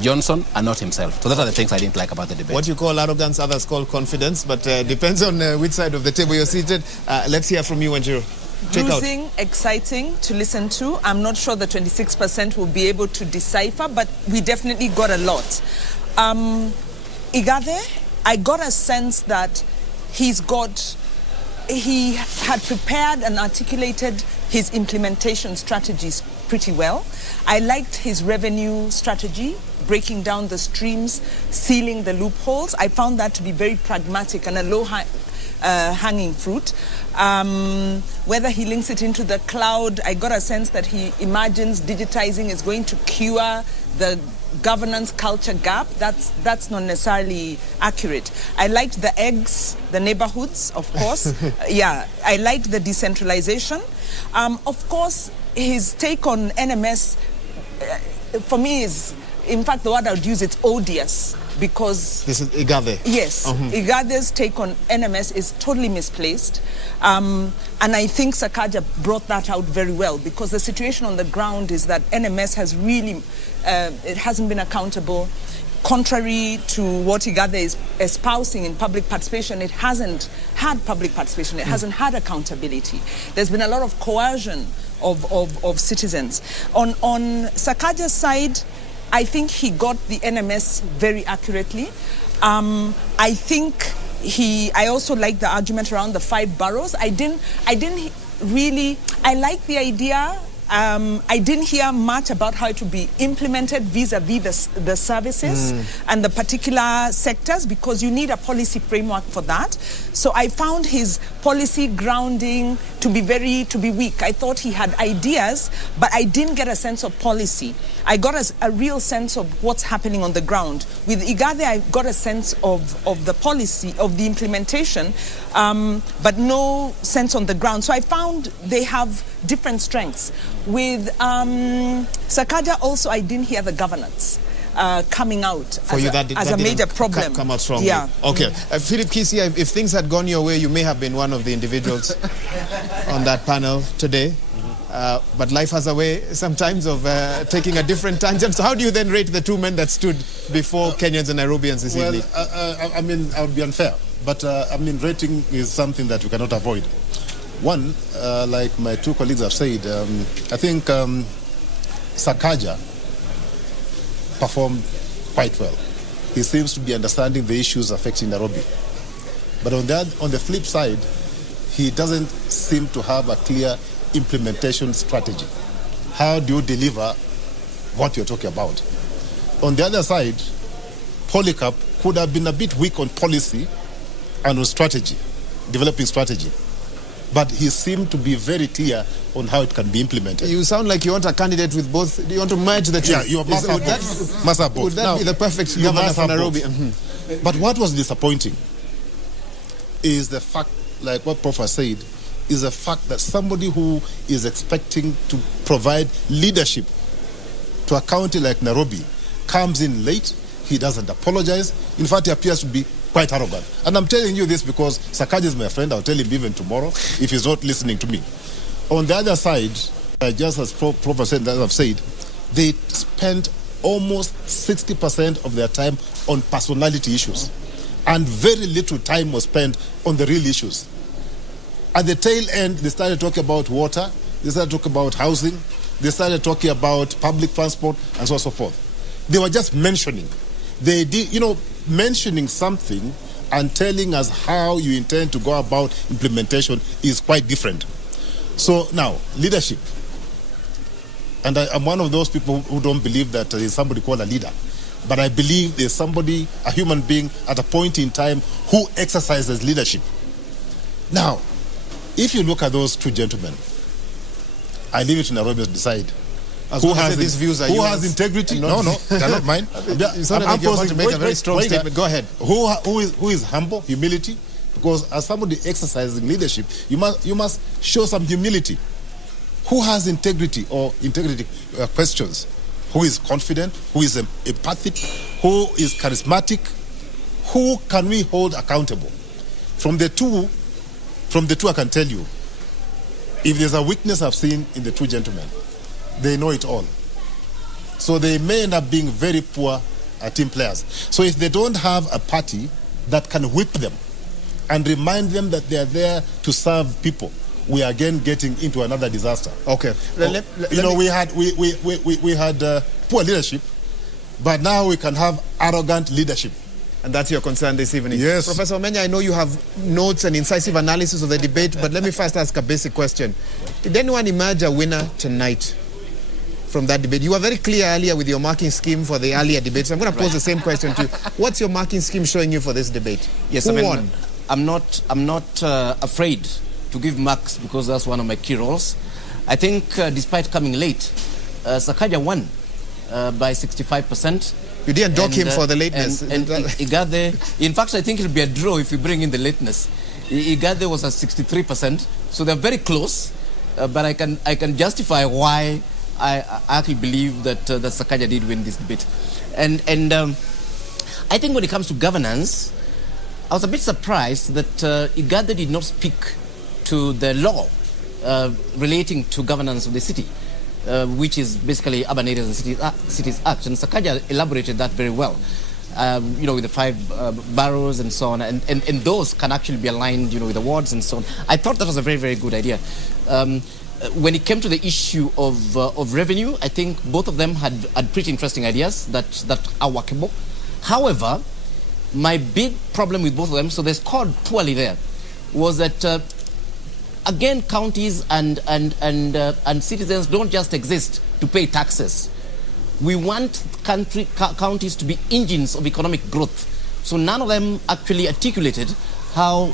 Johnson and not himself. So those are the things I didn't like about the debate. What you call arrogance, others call confidence, but depends on which side of the table you're seated. Let's hear from you, Wanjiru. Bruising, exciting to listen to. I'm not sure the 26% will be able to decipher, but we definitely got a lot. Igade, I got a sense that he had prepared and articulated his implementation strategies pretty well. I liked his revenue strategy, breaking down the streams, sealing the loopholes. I found that to be very pragmatic and a low-hanging fruit. Whether he links it into the cloud, I got a sense that he imagines digitizing is going to cure the governance culture gap. That's not necessarily accurate. I liked the eggs, the neighborhoods, of course. Yeah, I liked the decentralization. Of course, his take on NMS, for me, is, in fact, the word I would use, it's odious, because... This is Igade. Yes. Igade's take on NMS is totally misplaced. And I think Sakaja brought that out very well, because the situation on the ground is that NMS has really, it hasn't been accountable. Contrary to what Igade is espousing in public participation, it hasn't had public participation. It hasn't had accountability. There's been a lot of coercion of citizens. On Sakaja's side, I think he got the NMS very accurately. I think I also like the argument around the 5 boroughs. I like the idea. I didn't hear much about how it would be implemented vis-a-vis the services and the particular sectors, because you need a policy framework for that. So I found his policy grounding to be weak. I thought he had ideas, but I didn't get a sense of policy. I got a real sense of what's happening on the ground. With Igade, I got a sense of the policy, of the implementation, but no sense on the ground. So I found they have different strengths. With Sakaja also, I didn't hear the governance coming out for you, as a major problem. Come out strongly. Yeah. Okay. Philip Kisia, if things had gone your way, you may have been one of the individuals on that panel today. But life has a way sometimes of taking a different tangent. So how do you then rate the 2 men that stood before Kenyans and Nairobians this evening? I mean, I would be unfair. But, rating is something that we cannot avoid. One, like my 2 colleagues have said, I think Sakaja performed quite well. He seems to be understanding the issues affecting Nairobi. But on the flip side, he doesn't seem to have a clear implementation strategy. How do you deliver what you're talking about? On the other side, Polycarp could have been a bit weak on policy and on strategy, developing strategy. But he seemed to be very clear on how it can be implemented. You sound like you want a candidate with both. You want to merge the two. Yeah, you must have both. Would that be the perfect governor for Nairobi? But what was disappointing is the fact, like what Prof said, is the fact that somebody who is expecting to provide leadership to a county like Nairobi comes in late. He doesn't apologize. In fact, he appears to be quite arrogant. And I'm telling you this because Sakaja is my friend. I'll tell him even tomorrow if he's not listening to me. On the other side, just as Prof said, as I've said, they spent almost 60% of their time on personality issues. And very little time was spent on the real issues. At the tail end, they started talking about water, they started talking about housing, they started talking about public transport, and so on and so forth. They were just mentioning. They did, mentioning something and telling us how you intend to go about implementation is quite different. So now, leadership. And I'm one of those people who don't believe that there's somebody called a leader. But I believe there's somebody, a human being, at a point in time who exercises leadership. Now, if you look at those two gentlemen, I leave it to Nairobi to decide. Who has integrity? No, they're not mine. I'm posing to make a very strong statement. Go ahead. Who is humble, humility? Because as somebody exercising leadership, you must show some humility. Who has integrity or integrity questions? Who is confident? Who is empathic? Who is charismatic? Who can we hold accountable? From the two, I can tell you, if there's a weakness I've seen in the two gentlemen, they know it all. So they may end up being very poor team players. So if they don't have a party that can whip them and remind them that they are there to serve people, we are again getting into another disaster. Okay. We had poor leadership, but now we can have arrogant leadership. And that's your concern this evening. Yes. Professor Omenya, I know you have notes and incisive analysis of the debate, but let me first ask a basic question. Did anyone emerge a winner tonight from that debate? You were very clear earlier with your marking scheme for the earlier debates. I'm going to pose the same question to you. What's your marking scheme showing you for this debate? Yes, Who won? I'm not afraid to give marks because that's one of my key roles. I think despite coming late, Sakaja won by 65%. You didn't dock him for the lateness. And Igathe, in fact, I think it'll be a draw if you bring in the lateness. Igathe was at 63%, so they're very close. But I can justify why I actually believe that Sakaja did win this debate. And I think when it comes to governance, I was a bit surprised that Igathe did not speak to the law relating to governance of the city, which is basically Urban Areas and Cities Act. And Sakaja elaborated that very well, with the 5 boroughs and so on. And those can actually be aligned, with the wards and so on. I thought that was a very, very good idea. When it came to the issue of revenue, I think both of them had pretty interesting ideas that are workable. However, my big problem with both of them, so they scored poorly there, was that again, counties and citizens don't just exist to pay taxes. We want counties to be engines of economic growth. So none of them actually articulated how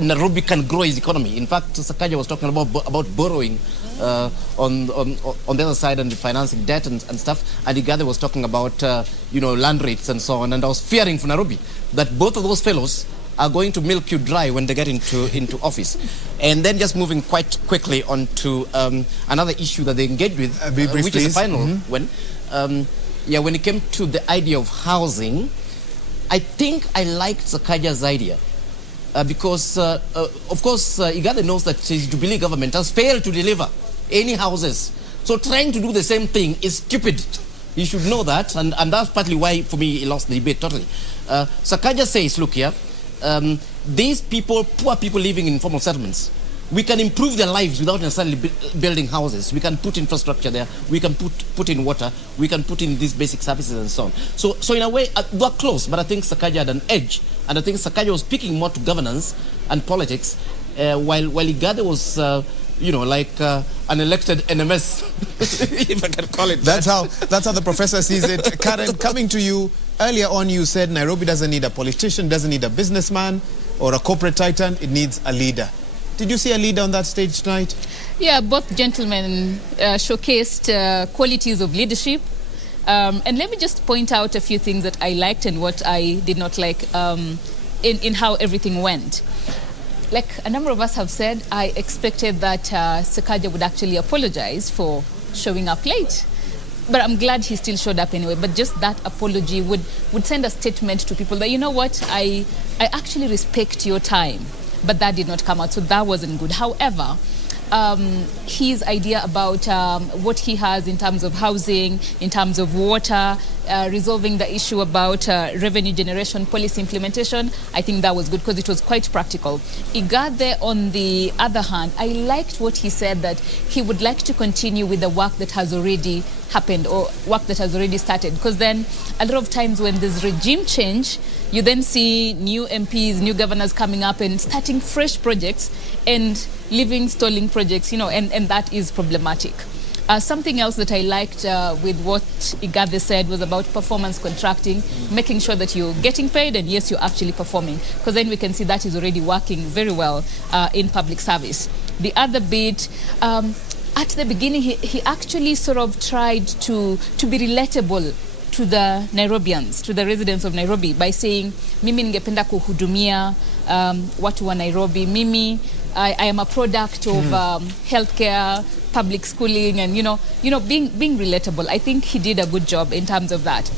Nairobi can grow its economy. In fact, Sakaja was talking about borrowing on the other side and refinancing debt and stuff. And Igathe was talking about land rates and so on. And I was fearing for Nairobi that both of those fellows are going to milk you dry when they get into office. And then just moving quite quickly on to another issue that they engaged with, which is the final one. When it came to the idea of housing, I think I liked Sakaja's idea. Because, of course, Igathe knows that his Jubilee government has failed to deliver any houses. So trying to do the same thing is stupid. You should know that, and that's partly why, for me, he lost the debate totally. Sakaja says, look here, these people, poor people living in informal settlements, we can improve their lives without necessarily building houses. We can put infrastructure there. We can put in water. We can put in these basic services and so on. So in a way, we're close, but I think Sakaja had an edge. And I think Sakaja was speaking more to governance and politics, while Igathe was, like an elected NMS, if I can call it that. That's how the professor sees it. Karen, coming to you, earlier on you said Nairobi doesn't need a politician, doesn't need a businessman or a corporate titan, it needs a leader. Did you see a leader on that stage tonight? Yeah, both gentlemen showcased qualities of leadership. And let me just point out a few things that I liked and what I did not like in how everything went. Like a number of us have said, I expected that Sakaja would actually apologize for showing up late. But I'm glad he still showed up anyway. But just that apology would send a statement to people that, you know what, I actually respect your time. But that did not come out, so that wasn't good. However, his idea about what he has in terms of housing, in terms of water, resolving the issue about revenue generation, policy implementation, I think that was good because it was quite practical. Igathe, on the other hand, I liked what he said, that he would like to continue with the work that has already happened or work that has already started, because then a lot of times when there's regime change, you then see new MPs, new governors coming up and starting fresh projects and leaving stalling projects, and that is problematic. Something else that I liked with what Igathe said was about performance contracting, making sure that you're getting paid and yes, you're actually performing, because then we can see that is already working very well in public service. The other bit, at the beginning, he actually sort of tried to be relatable to the Nairobians, to the residents of Nairobi, by saying, mimi ningependa kuhudumia watu wa Nairobi. Mimi, I am a product of healthcare, public schooling, and being relatable. I think he did a good job in terms of that.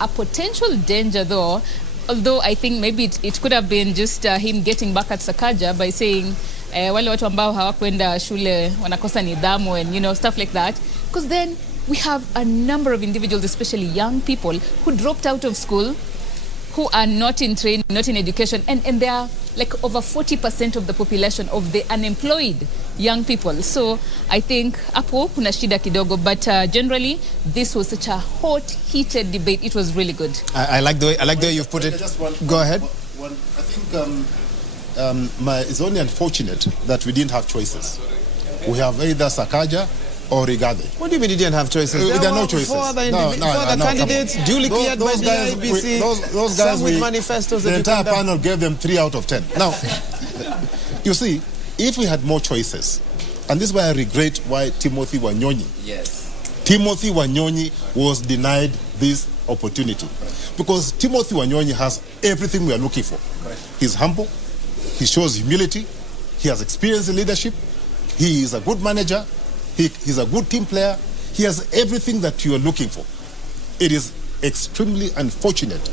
A potential danger, though, although I think maybe it could have been just him getting back at Sakaja by saying wale watu ambao hawakwenda shule wanakosa nidhamu and stuff like that, because then we have a number of individuals, especially young people, who dropped out of school, who are not in training, not in education, and they are like over 40% of the population of the unemployed young people. So I think hapo kuna shida kidogo, but generally this was such a hot, heated debate. It was really good. I like the way you've put it. Go ahead. I think it's only unfortunate that we didn't have choices. We have either Sakaja or Igathe. What do you mean you didn't have choices? There are no choices. Four other candidates duly cleared by the IBC. Those guys some with manifestos. The entire panel gave them 3 out of 10. Now, you see, if we had more choices, and this is why I regret why Timothy Wanyonyi was denied this opportunity. Because Timothy Wanyonyi has everything we are looking for. He's humble, he shows humility, he has experience in leadership, he is a good manager, he's a good team player, he has everything that you are looking for. It is extremely unfortunate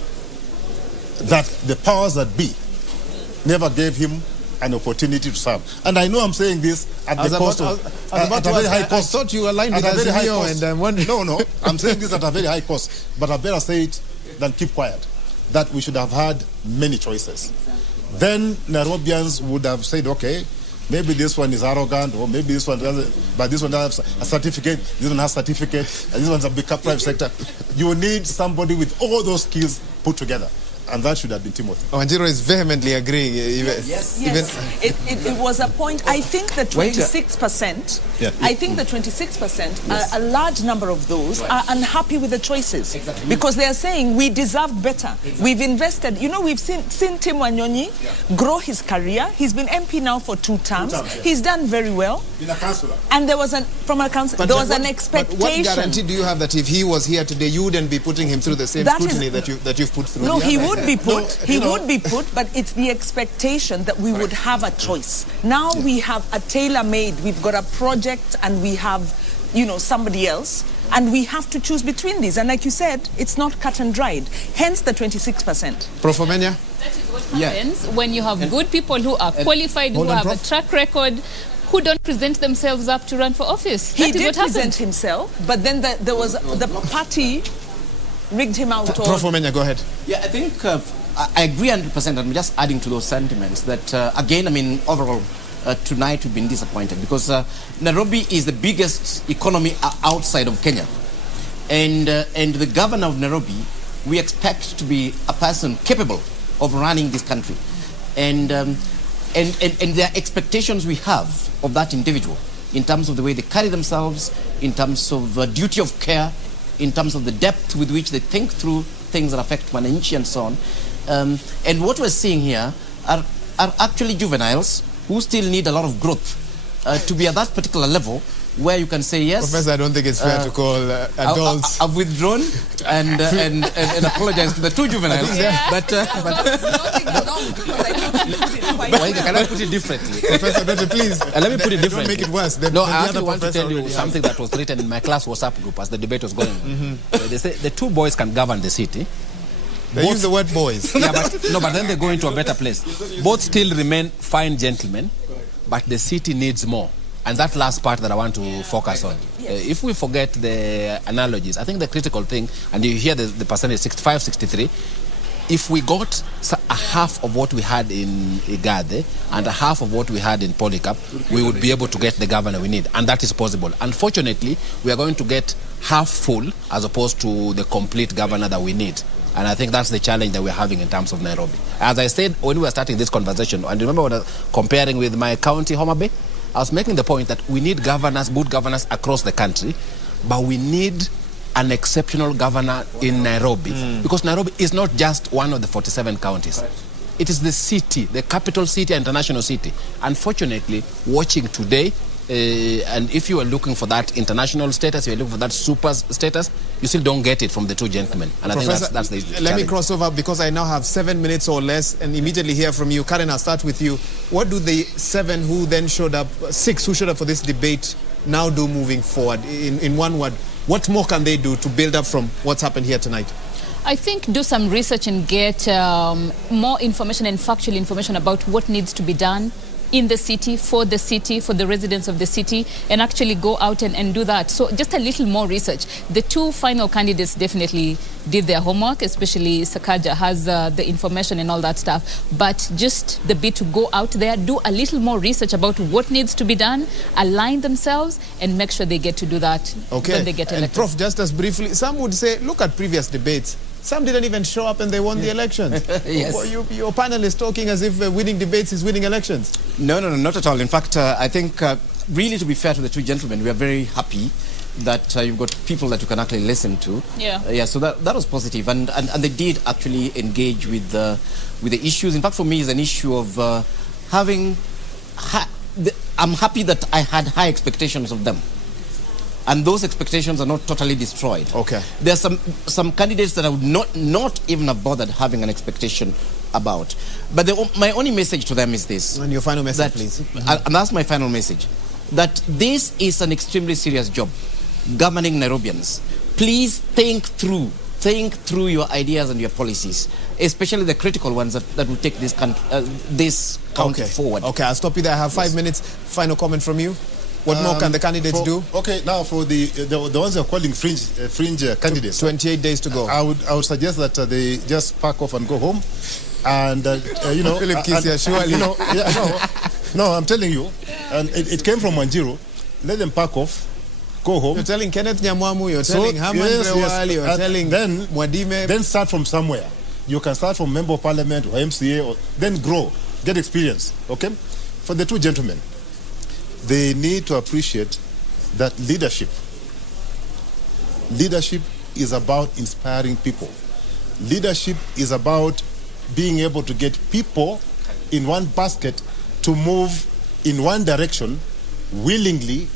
that the powers that be never gave him an opportunity to serve. And I know I'm saying this at the cost of a very high cost. I thought you aligned with Azimio, and I'm wondering. No, I'm saying this at a very high cost. But I better say it than keep quiet. That we should have had many choices. Then Nairobians would have said, okay, maybe this one is arrogant, or maybe this one doesn't, but this one doesn't have a certificate, this one has a certificate, and this one's a big private sector. You need somebody with all those skills put together. And that should have been Timothy. Wanjiru is vehemently agreeing. Yes. It was a point. I think the 26%. I think the 26%. A large number of those are unhappy with the choices because they are saying we deserve better. We've invested. We've seen Tim Wanyonyi grow his career. He's been MP now for 2 terms. He's done very well. Been a councillor. And there was an expectation. But what guarantee do you have that if he was here today, you wouldn't be putting him through the same scrutiny that you've put through? No, he would be put, but it's the expectation that we would have a choice. Now we have a tailor-made, we've got a project and we have, somebody else, and we have to choose between these. And like you said, it's not cut and dried, hence the 26%. Prof. Omenya? That is what happens when you have good people who are qualified, who have a track record, who don't present themselves up to run for office. He did present himself, but then there was the party rigged him out. Prof. Omenya, go ahead. Yeah, I think I agree 100%. I'm just adding to those sentiments that, overall, tonight we've been disappointed because Nairobi is the biggest economy outside of Kenya. And the governor of Nairobi, we expect to be a person capable of running this country. And there are expectations we have of that individual in terms of the way they carry themselves, in terms of duty of care, in terms of the depth with which they think through things that affect Wananchi and so on. And what we're seeing here are actually juveniles who still need a lot of growth to be at that particular level where you can say yes. Professor, I don't think it's fair to call adults. I've withdrawn and apologize to the 2 juveniles. But can I put it differently? Professor, please. Let me put it differently. Don't make it worse. I actually want to tell you something that was written in my class WhatsApp group as the debate was going on. They say the 2 boys can govern the city. They use the word boys. But then they go into a better place. Both still remain fine gentlemen, but the city needs more. And that last part that I want to focus on. If we forget the analogies, I think the critical thing, and you hear the percentage 65, 63, if we got a half of what we had in Igathe and a half of what we had in Polycarp, we would be able to get the governor we need. And that is possible. Unfortunately, we are going to get half full as opposed to the complete governor that we need. And I think that's the challenge that we're having in terms of Nairobi. As I said when we were starting this conversation, and remember when I was comparing with my county, Homa Bay, I was making the point that we need governors, good governors across the country, but we need an exceptional governor in Nairobi, because Nairobi is not just one of the 47 counties. It is the city, the capital city, international city. Unfortunately, watching today, and if you are looking for that international status, you are looking for that super status, you still don't get it from the two gentlemen. And Professor, I think that's the challenge. Let me cross over, because I now have 7 minutes or less, and immediately hear from you. Karen, I'll start with you. What do the 7 who then showed up, 6 who showed up for this debate, now do moving forward? In one word, what more can they do to build up from what's happened here tonight? I think do some research and get more information and factual information about what needs to be done in the city, for the residents of the city, and actually go out and do that. So just a little more research. The 2 final candidates definitely did their homework, especially Sakaja has the information and all that stuff. But just the bit to go out there, do a little more research about what needs to be done, align themselves, and make sure they get to do that when they get elected. And Prof, just as briefly, some would say, look at previous debates. Some didn't even show up and they won the elections. Yes. Your panelists talking as if winning debates is winning elections. No, not at all. In fact, I think, really, to be fair to the two gentlemen, we are very happy that you've got people that you can actually listen to. Yeah. So that was positive, and they did actually engage with the issues. In fact, for me, it's an issue of I'm happy that I had high expectations of them, and those expectations are not totally destroyed. Okay. There are some candidates that I would not even have bothered having an expectation about. But my only message to them is this. And your final message, please. And that's my final message. That this is an extremely serious job, governing Nairobians. Please think through your ideas and your policies, especially the critical ones that will take this country forward. Okay, I'll stop you there. I have 5 minutes. Final comment from you. What more can the candidates do? Okay, now for the ones who are calling fringe candidates, 28 days to go. I would suggest that they just pack off and go home, and Philip Kisia, surely. No, I'm telling you, and it came from Wanjiru. Let them pack off, go home. You're telling Kenneth Nyamwamu, you're telling Haman Rewali, you're telling Mwadime. Then start from somewhere. You can start from Member of Parliament or MCA, or then grow, get experience. Okay, for the two gentlemen, they need to appreciate that leadership is about inspiring people. Leadership is about being able to get people in one basket to move in one direction willingly,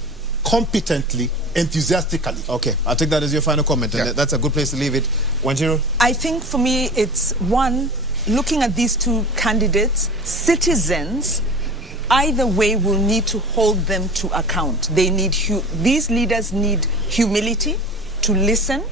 competently, enthusiastically. Okay, I'll take that as your final comment, and that's a good place to leave it. Wanjiru? I think for me it's one, looking at these 2 candidates, citizens either way will need to hold them to account. These leaders need humility, to listen,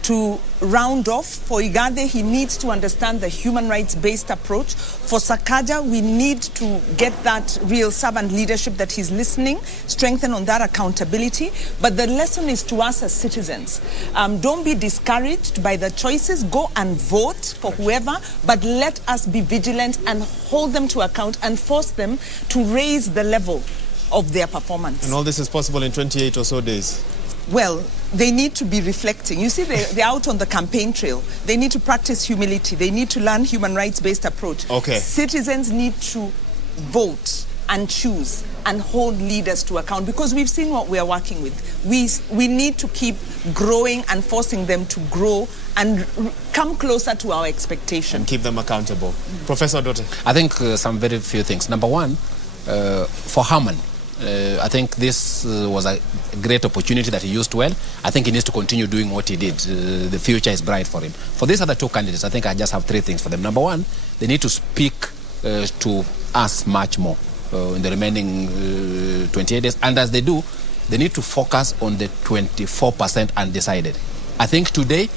to round off. For Igade, he needs to understand the human rights-based approach. For Sakaja, we need to get that real servant leadership that he's listening, strengthen on that accountability. But the lesson is to us as citizens. Don't be discouraged by the choices. Go and vote for whoever, but let us be vigilant and hold them to account and force them to raise the level of their performance. And all this is possible in 28 or so days. Well, they need to be reflecting. You see, they're out on the campaign trail. They need to practice humility. They need to learn human rights-based approach. Okay. Citizens need to vote and choose and hold leaders to account, because we've seen what we are working with. We need to keep growing and forcing them to grow and come closer to our expectation. And keep them accountable. Professor Dote? I think some very few things. Number one, for Haman, I think this was a great opportunity that he used well. I think he needs to continue doing what he did. The future is bright for him. For these other 2 candidates, I think I just have 3 things for them. Number one, they need to speak to us much more in the remaining 28 days. And as they do, they need to focus on the 24% undecided. I think today,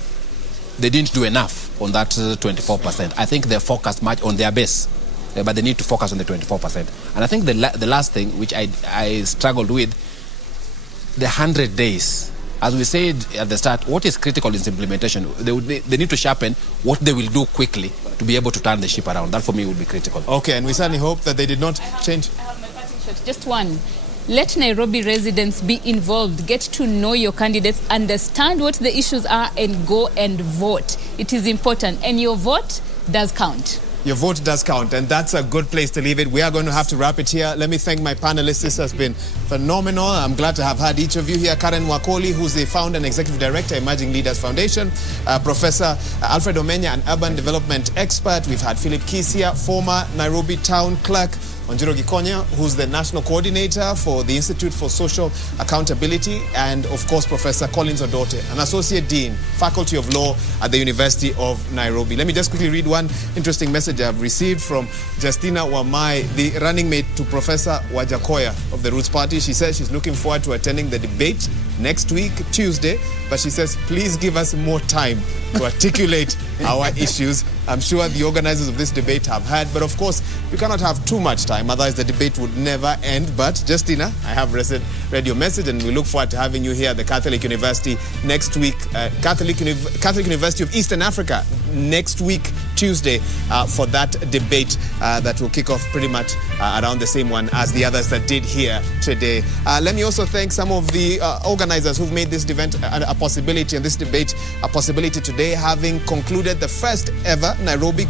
they didn't do enough on that 24%. I think they focused much on their base. But they need to focus on the 24%. And I think the last thing, which I struggled with, the 100 days. As we said at the start, what is critical in implementation? They need to sharpen what they will do quickly to be able to turn the ship around. That for me would be critical. Okay, and we certainly hope that they did not change. I have my parting shot. Just one. Let Nairobi residents be involved. Get to know your candidates, understand what the issues are, and go and vote. It is important, and your vote does count. your vote does count, and that's a good place to leave it. We are going to have to wrap it here. Let me thank my panelists. This has been phenomenal. I'm glad to have had each of you here. Karen Wakoli, who's the founder and executive director, Emerging Leaders Foundation. Professor Alfred Omenya, an urban development expert. We've had Philip Kisia, former Nairobi town clerk. Wanjiru Gikonya, who's the national coordinator for the Institute for Social Accountability, and of course Professor Collins Odote, an associate dean, Faculty of Law at the University of Nairobi. Let me just quickly read one interesting message I've received from Justina Wamai, the running mate to Professor Wajakoya of the Roots Party. She says she's looking forward to attending the debate next week, Tuesday, but she says please give us more time to articulate our issues. I'm sure the organizers of this debate have heard, but of course we cannot have too much time, otherwise the debate would never end. But Justina, I have read your message, and we look forward to having you here at the Catholic University next week, Catholic University of Eastern Africa next week, Tuesday, for that debate that will kick off pretty much around the same one as the others that did here today. Let me also thank some of the organizers who've made this event a possibility, and this debate a possibility today, having concluded the first ever Nairobi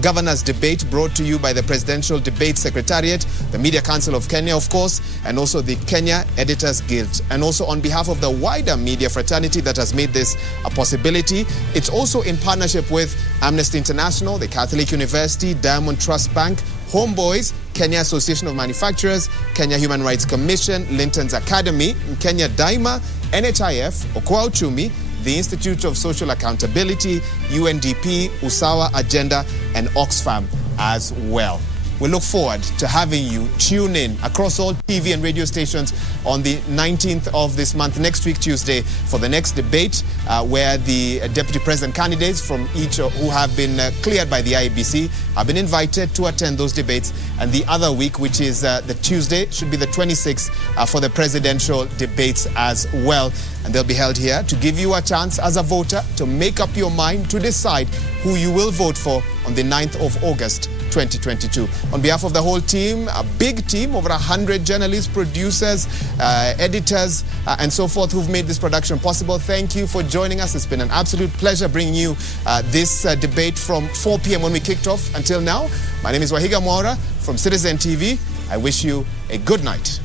Governors Debate, brought to you by the Presidential Debate Secretariat, the Media Council of Kenya, of course, and also the Kenya Editors Guild. And also on behalf of the wider media fraternity that has made this a possibility, it's also in partnership with Amnesty International, the Catholic University, Diamond Trust Bank, Homeboys, Kenya Association of Manufacturers, Kenya Human Rights Commission, Linton's Academy, Kenya Daima, NHIF, Okoa Uchumi, the Institute of Social Accountability, UNDP, Usawa Agenda, and Oxfam as well. We look forward to having you tune in across all TV and radio stations on the 19th of this month, next week, Tuesday, for the next debate, where the deputy president candidates from each who have been cleared by the IEBC have been invited to attend those debates. And the other week, which is the Tuesday, should be the 26th for the presidential debates as well. And they'll be held here to give you a chance as a voter to make up your mind to decide who you will vote for on the 9th of August 2022. On behalf of the whole team, a big team, over 100 journalists, producers, editors, and so forth, who've made this production possible, thank you for joining us. It's been an absolute pleasure bringing you this debate from 4 p.m. when we kicked off until now. My name is Wahiga Mwaura from Citizen TV. I wish you a good night.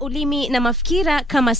Ulimi na mafikira kama